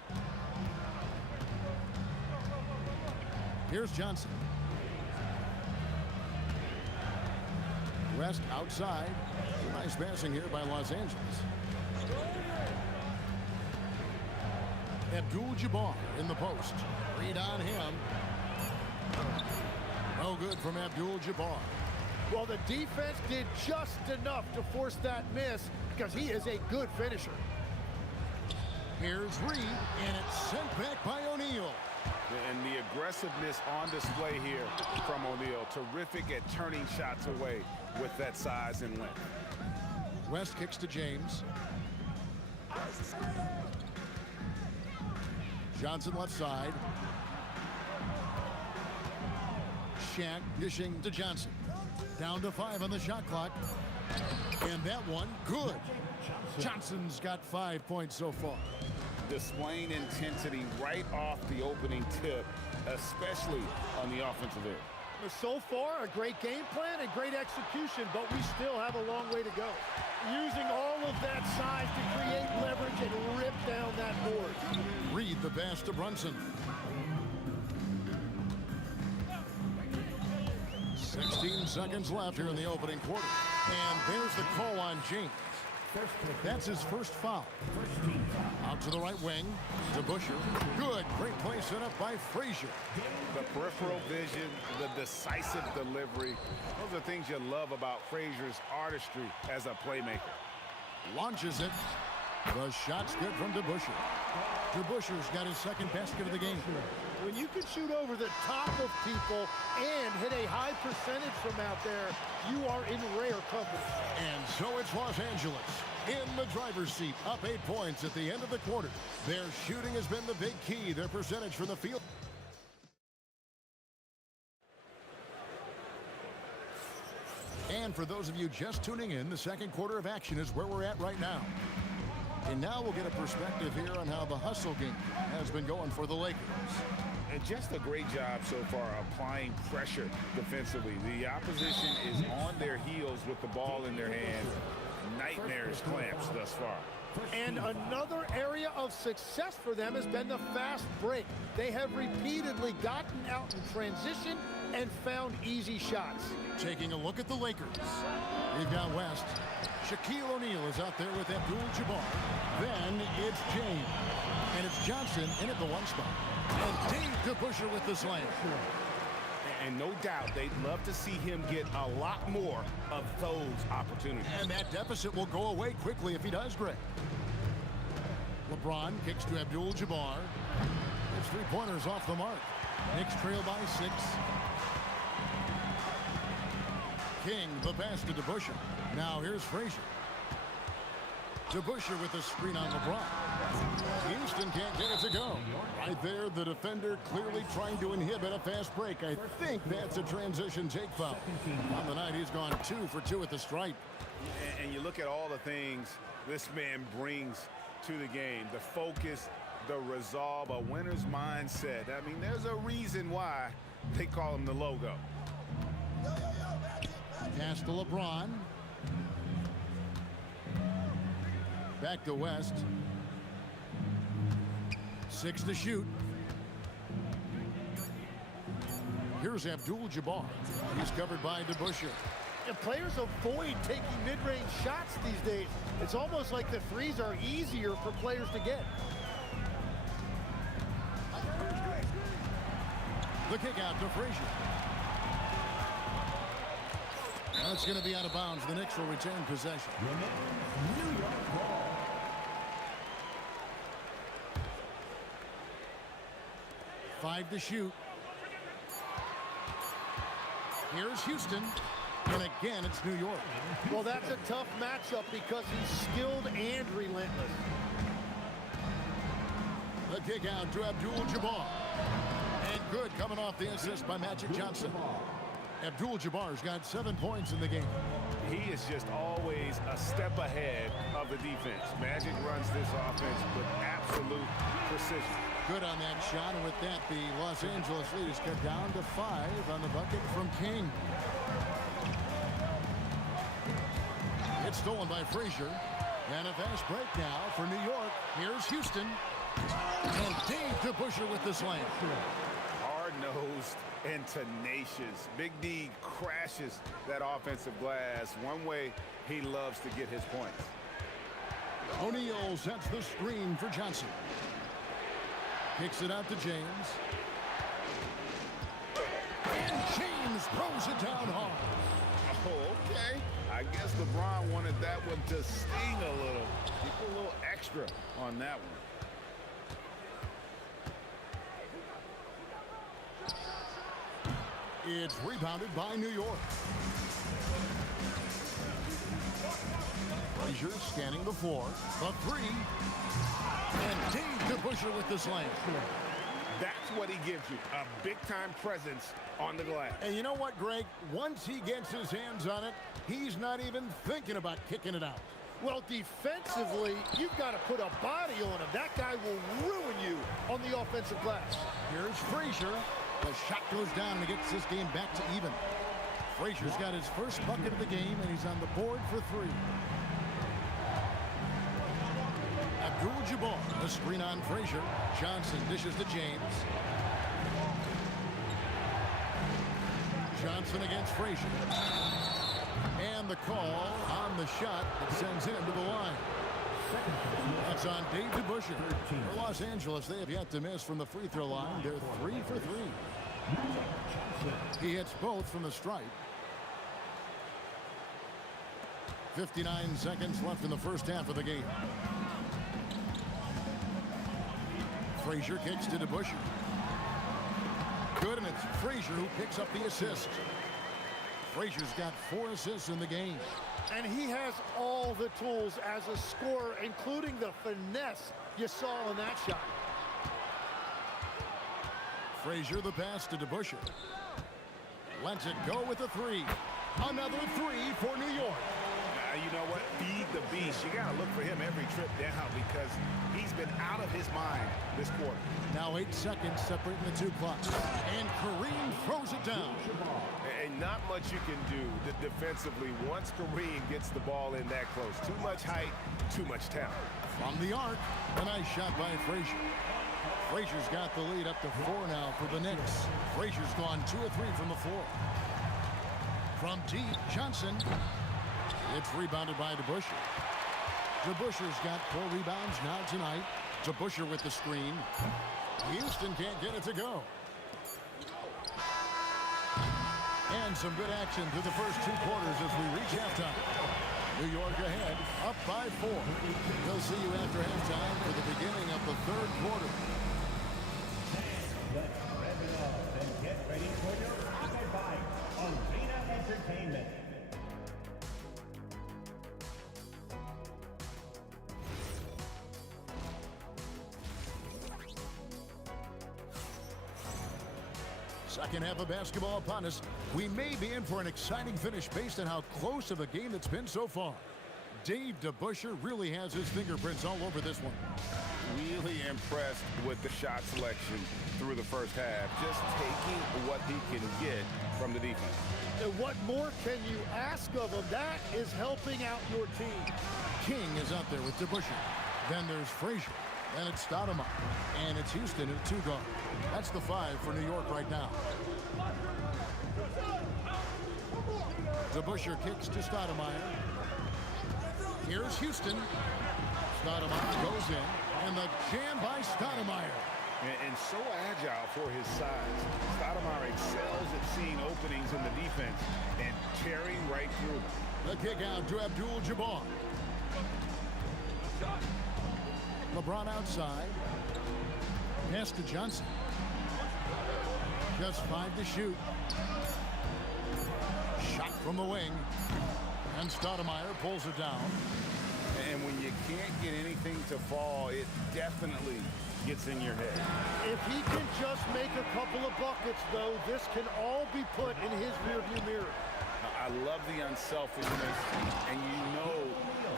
Here's Johnson. West outside. Nice passing here by Los Angeles. Abdul-Jabbar in the post. Read on him. No good from Abdul-Jabbar. Well, the defense did just enough to force that miss because he is a good finisher. Here's Reed, and it's sent back by O'Neal. And the aggressiveness on display here from O'Neal. Terrific at turning shots away with that size and length. West kicks to James. Johnson left side. Shaq dishing to Johnson. Down to 5 on the shot clock. And that one, good. Johnson's got 5 points so far. Displaying intensity right off the opening tip, especially on the offensive end. So far, a great game plan and great execution, but we still have a long way to go. Using all of that size to create leverage and rip down that board. Reed the pass to Brunson. 16 seconds left here in the opening quarter. And there's the call on James. That's his first foul. Out to the right wing. To Busher. Good. Great play set up by Frazier. The peripheral vision, the decisive delivery. Those are things you love about Frazier's artistry as a playmaker. Launches it. The shot's good from DeBuscher. DeBuscher's got his second basket of the game. When you can shoot over the top of people and hit a high percentage from out there, you are in rare company. And so it's Los Angeles in the driver's seat, up 8 points at the end of the quarter. Their shooting has been the big key, their percentage from the field. And for those of you just tuning in, the second quarter of action is where we're at right now. And now we'll get a perspective here on how the hustle game has been going for the Lakers. And just a great job so far applying pressure defensively. The opposition is on their heels with the ball in their hand. Nightmares clamps thus far. And another area of success for them has been the fast break. They have repeatedly gotten out in transition and found easy shots. Taking a look at the Lakers. We've got West. Shaquille O'Neal is out there with Abdul-Jabbar. Then it's James. And it's Johnson in at the one spot. And Dave DeBuscher with the slam. And no doubt they'd love to see him get a lot more of those opportunities. And that deficit will go away quickly if he does, Greg. LeBron kicks to Abdul-Jabbar. His three-pointers off the mark. Knicks trail by 6. King, the pass to DeBuscher. Now here's Frazier. DeBuscher with the screen on LeBron. Houston can't get it to go. Right there, the defender clearly trying to inhibit a fast break. I think that's a transition take foul. On the night, he's gone 2 for 2 at the stripe. And you look at all the things this man brings to the game. The focus, the resolve, a winner's mindset. I mean, there's a reason why they call him the logo. Pass to LeBron. Back to West. 6 to shoot. Here's Abdul-Jabbar. He's covered by DeBuscher. And players avoid taking mid-range shots these days. It's almost like the threes are easier for players to get. The kick out to Frazier. That's going to be out of bounds. The Knicks will retain possession. New York ball. Five to shoot. Here's Houston. And again, it's New York. Well, that's a tough matchup because he's skilled and relentless. The kick out to Abdul-Jabbar. And good coming off the assist by Magic Johnson. Abdul-Jabbar's got 7 points in the game. He is just always a step ahead of the defense. Magic runs this offense with absolute precision. Good on that shot, and with that, the Los Angeles leaders cut down to 5 on the bucket from King. It's stolen by Frazier. And a fast break now for New York. Here's Houston. And Dave DeBuscher with the slam. Hard-nosed and tenacious. Big D crashes that offensive glass. One way he loves to get his points. O'Neal sets the screen for Johnson. Kicks it out to James. And James throws it down hard. Oh, okay. I guess LeBron wanted that one to sting a little. He put a little extra on that one. It's rebounded by New York. Frazier scanning the floor. The 3. And Dave DeBuscher with the slam. That's what he gives you, a big-time presence on the glass. And you know what, Greg? Once he gets his hands on it, he's not even thinking about kicking it out. Well, defensively, you've got to put a body on him. That guy will ruin you on the offensive glass. Here's Frazier. The shot goes down and it gets this game back to even. Frazier's got his first bucket of the game, and he's on the board for 3. Abdul-Jabbar, the screen on Frazier. Johnson dishes to James. Johnson against Frazier. And the call on the shot that sends him to the line. That's on Dave DeBusschere. For Los Angeles, they have yet to miss from the free throw line. They're 3 for 3. He hits both from the stripe. 59 seconds left in the first half of the game. Frazier kicks to DeBusschere. Good, and it's Frazier who picks up the assist. Frazier's got 4 assists in the game. And he has all the tools as a scorer, including the finesse you saw in that shot. Frazier the pass to DeBusschere. Lets it go with a 3. Another 3 for New York. You know what? Feed the beast. You got to look for him every trip down because he's been out of his mind this quarter. Now 8 seconds separating the 2 clocks. And Kareem throws it down. And not much you can do defensively once Kareem gets the ball in that close. Too much height, too much talent. From the arc, a nice shot by Frazier. Frazier's got the lead up to 4 now for the Knicks. Frazier's gone 2 of 3 from the floor. From deep, Johnson. It's rebounded by DeBusschere. DeBusschere's got 4 rebounds now tonight. DeBusschere with the screen. Houston can't get it to go. And some good action through the first 2 quarters as we reach halftime. New York ahead, up by 4. We'll see you after halftime for the beginning of the 3rd quarter. Let's rev it up and get ready for your pocket bite on Arena Entertainment. Second half of basketball upon us. We may be in for an exciting finish based on how close of a game it's been so far. Dave DeBusschere really has his fingerprints all over this one. Really impressed with the shot selection through the first half. Just taking what he can get from the defense. And what more can you ask of him? That is helping out your team. King is out there with DeBusschere. Then there's Frazier. Then it's Stoudemire. And it's Houston at 2 guard. That's the 5 for New York right now. DeBusschere kicks to Stoudemire. Here's Houston. Stoudemire goes in. And the jam by Stoudemire. And so agile for his size. Stoudemire excels at seeing openings in the defense and tearing right through. The kick out to Abdul-Jabbar. LeBron outside. Pass to Johnson. Just 5 to shoot. Shot from the wing. And Stoudemire pulls it down. And when you can't get anything to fall, it definitely gets in your head. If he can just make a couple of buckets, though, this can all be put in his rearview mirror. I love the unselfishness, and you know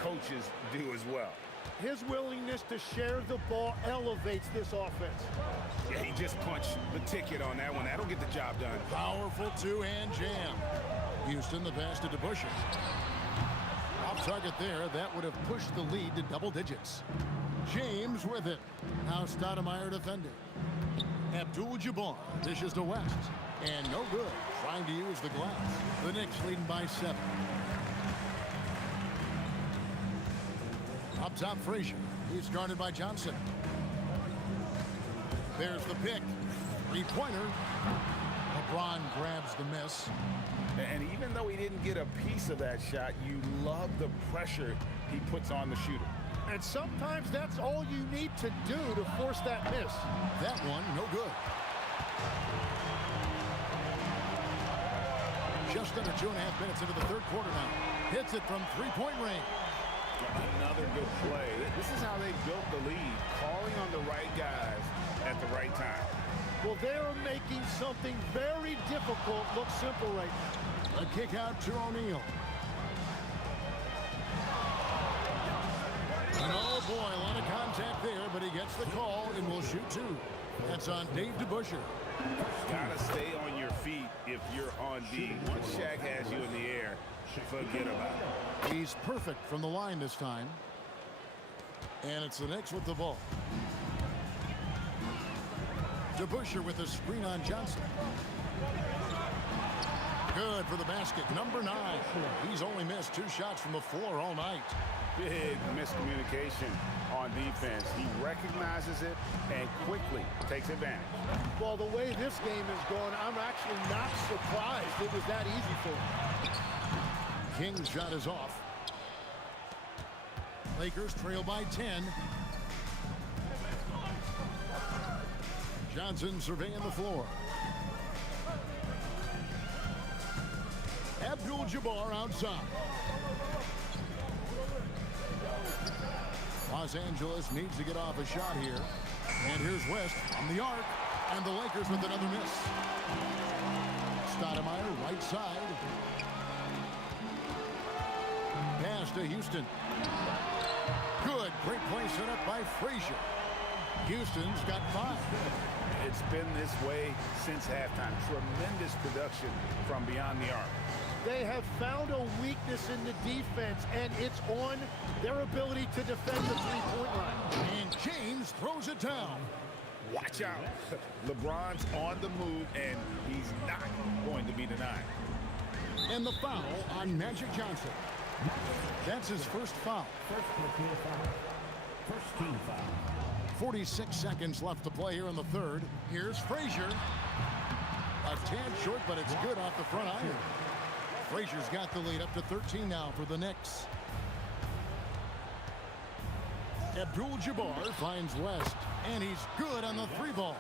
coaches do as well. His willingness to share the ball elevates this offense. Yeah, he just punched the ticket on that one. That'll get the job done. Powerful 2-hand jam. Houston the pass to DeBusschere. Off target there. That would have pushed the lead to double digits. James with it. Now Stoudemire defending. Abdul-Jabbar dishes to West. And no good. Trying to use the glass. The Knicks leading by 7. Up top, Frazier. He's guarded by Johnson. There's the pick. 3-pointer. LeBron grabs the miss. And even though he didn't get a piece of that shot, you love the pressure he puts on the shooter. And sometimes that's all you need to do to force that miss. That one, no good. Just under 2.5 minutes into the 3rd quarter now. Hits it from 3-point range. Another good play. This is how they built the lead, calling on the right guys at the right time. Well, they're making something very difficult look simple right now. A kick out to O'Neal. And oh boy, a lot of contact there, but he gets the call and will shoot 2. That's on Dave DeBusschere. Gotta stay on your feet if you're on D. Once Shaq has you in the air, forget about it. He's perfect from the line this time. And it's the Knicks with the ball. DeBusschere with a screen on Johnson. Good for the basket. Number 9. He's only missed 2 shots from the floor all night. Big miscommunication on defense. He recognizes it and quickly takes advantage. Well, the way this game is going, I'm actually not surprised it was that easy for him. King's shot is off. Lakers trail by 10. Johnson surveying the floor. Abdul-Jabbar outside. Los Angeles needs to get off a shot here. And here's West on the arc. And the Lakers with another miss. Stoudemire right side. Pass to Houston. Good. Great play set up by Frazier. Houston's got 5. It's been this way since halftime. Tremendous production from beyond the arc. They have found a weakness in the defense, and it's on their ability to defend the three-point line. And James throws it down. Watch out. LeBron's on the move, and he's not going to be denied. And the foul on Magic Johnson. That's his first foul. First team foul. 46 seconds left to play here in the third. Here's Frazier. A tad short, but it's good off the front iron. Frazier's got the lead up to 13 now for the Knicks. Abdul-Jabbar finds West, and he's good on the 3-ball.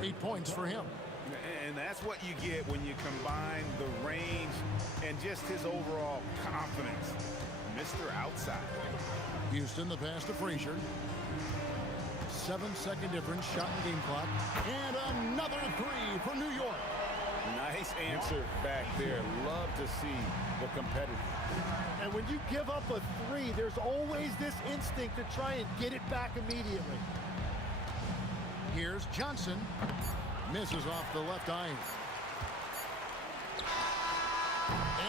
8 points for him. And that's what you get when you combine the range and just his overall confidence. Mr. Outside. Houston, the pass to Frazier. 7-second difference, shot and game clock. And another 3 for New York. Nice answer back there. Love to see the competitor. And when you give up a 3, there's always this instinct to try and get it back immediately. Here's Johnson. Misses off the left iron.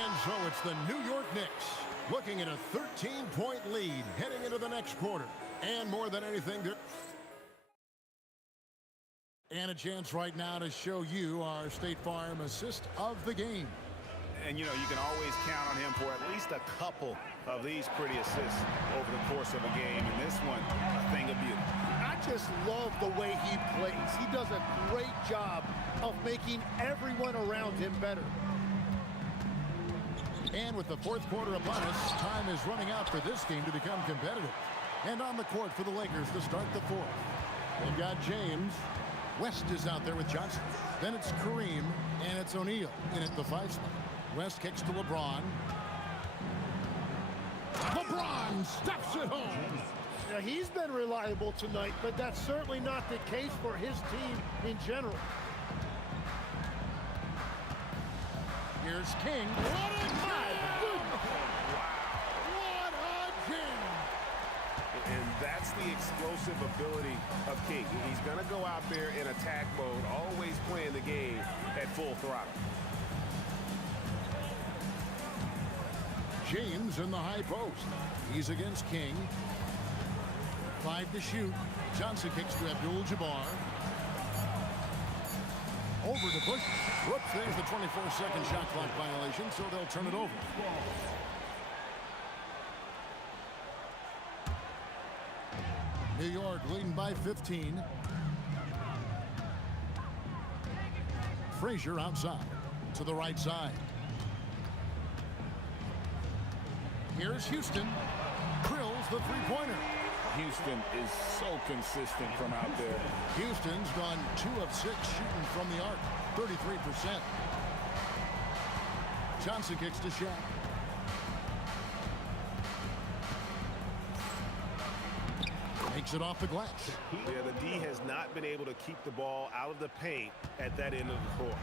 And so it's the New York Knicks looking at a 13-point lead heading into the next quarter. And more than anything, and a chance right now to show you our State Farm assist of the game. And, you know, you can always count on him for at least a couple of these pretty assists over the course of a game. And this one, a thing of beauty. I just love the way he plays. He does a great job of making everyone around him better. And with the fourth quarter upon us, time is running out for this game to become competitive. And on the court for the Lakers to start the fourth. They've got James. West is out there with Johnson. Then it's Kareem, and it's O'Neal in at the 5 spot. West kicks to LeBron. LeBron steps it home. Now, he's been reliable tonight, but that's certainly not the case for his team in general. Here's King. What a game! What a game! And that's the explosive ability of King. He's going to go out there in attack mode, always playing the game at full throttle. James in the high post. He's against King. 5 to shoot. Johnson kicks to Abdul-Jabbar. Over to Bush. Whoops, there's the 24-second shot clock violation, so they'll turn it over. New York leading by 15. Frazier outside to the right side. Here's Houston. Drills the three-pointer. Houston is so consistent from out there. Houston's gone 2 of 6 shooting from the arc, 33%. Johnson kicks to Shaq. Makes it off the glass. Yeah, the D has not been able to keep the ball out of the paint at that end of the court.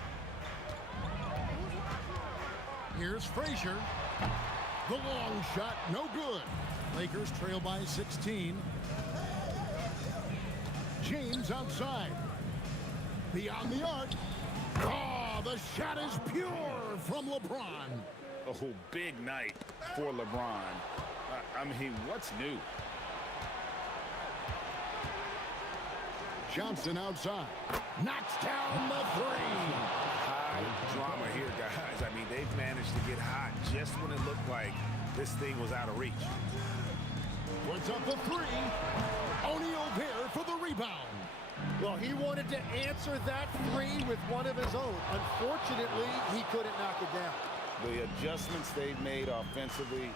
Here's Frazier. The long shot, no good. Lakers trail by 16. James outside. Beyond the arc. Oh, the shot is pure from LeBron. Oh, big night for LeBron. I mean, what's new? Johnson outside. Knocks down the 3. High drama here, guys. I mean, they've managed to get hot just when it looked like this thing was out of reach. Puts up the three. O'Neal there for the rebound. Well, he wanted to answer that three with one of his own. Unfortunately, he couldn't knock it down. The adjustments they've made offensively,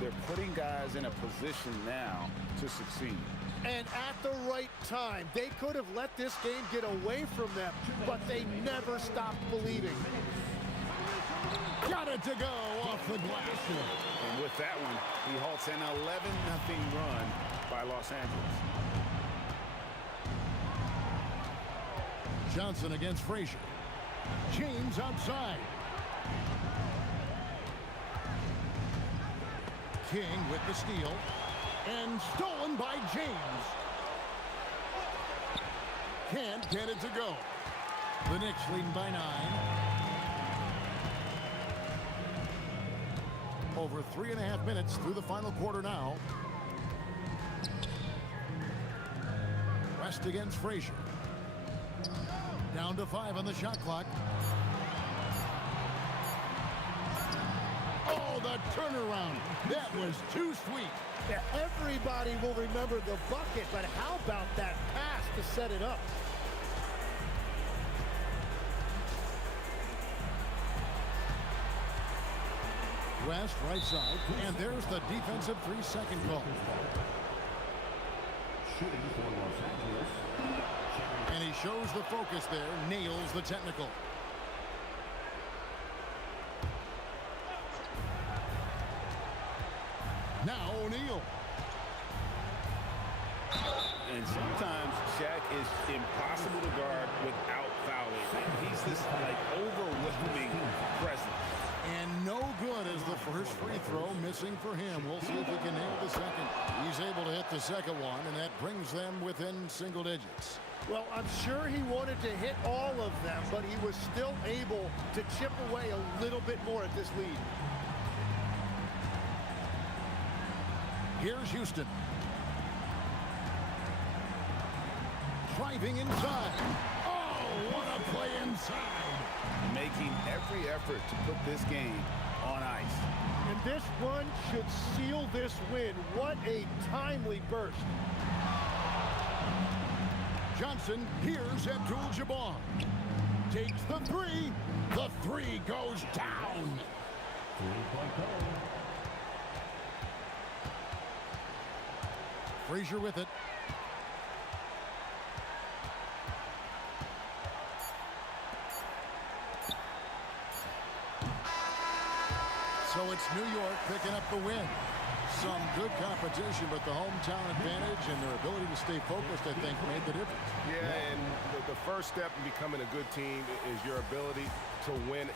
they're putting guys in a position now to succeed. And at the right time, they could have let this game get away from them, but they never stopped believing. Got it to go off the glass. And with that one, he halts an 11-0 run by Los Angeles. Johnson against Frazier. James outside. King with the steal. And stolen by James. Can't get it to go. The Knicks leading by 9. Over 3.5 minutes through the final quarter now. West against Frazier. Down to 5 on the shot clock. Oh, the turnaround. That was too sweet. Yeah, everybody will remember the bucket, but how about that pass to set it up? West right side, and there's the defensive 3-second call. Shooting for Los Angeles. And he shows the focus there, nails the technical. Now O'Neal. And sometimes Shaq is impossible to guard without fouling. He's this like overwhelming presence. And no good as the first free throw missing for him. We'll see if he can nail the second. He's able to hit the second one, and that brings them within single digits. Well, I'm sure he wanted to hit all of them, but he was still able to chip away a little bit more at this lead. Here's Houston. Driving inside. Oh, what a play inside. Making every effort to put this game on ice. And this one should seal this win. What a timely burst. Johnson, here's Abdul-Jabbar. Takes the three. The three goes down. 3-point goal. Frazier with it. So it's New York picking up the win. Some good competition, but the hometown advantage and their ability to stay focused, I think, made the difference. Yeah, and the first step in becoming a good team is your ability to win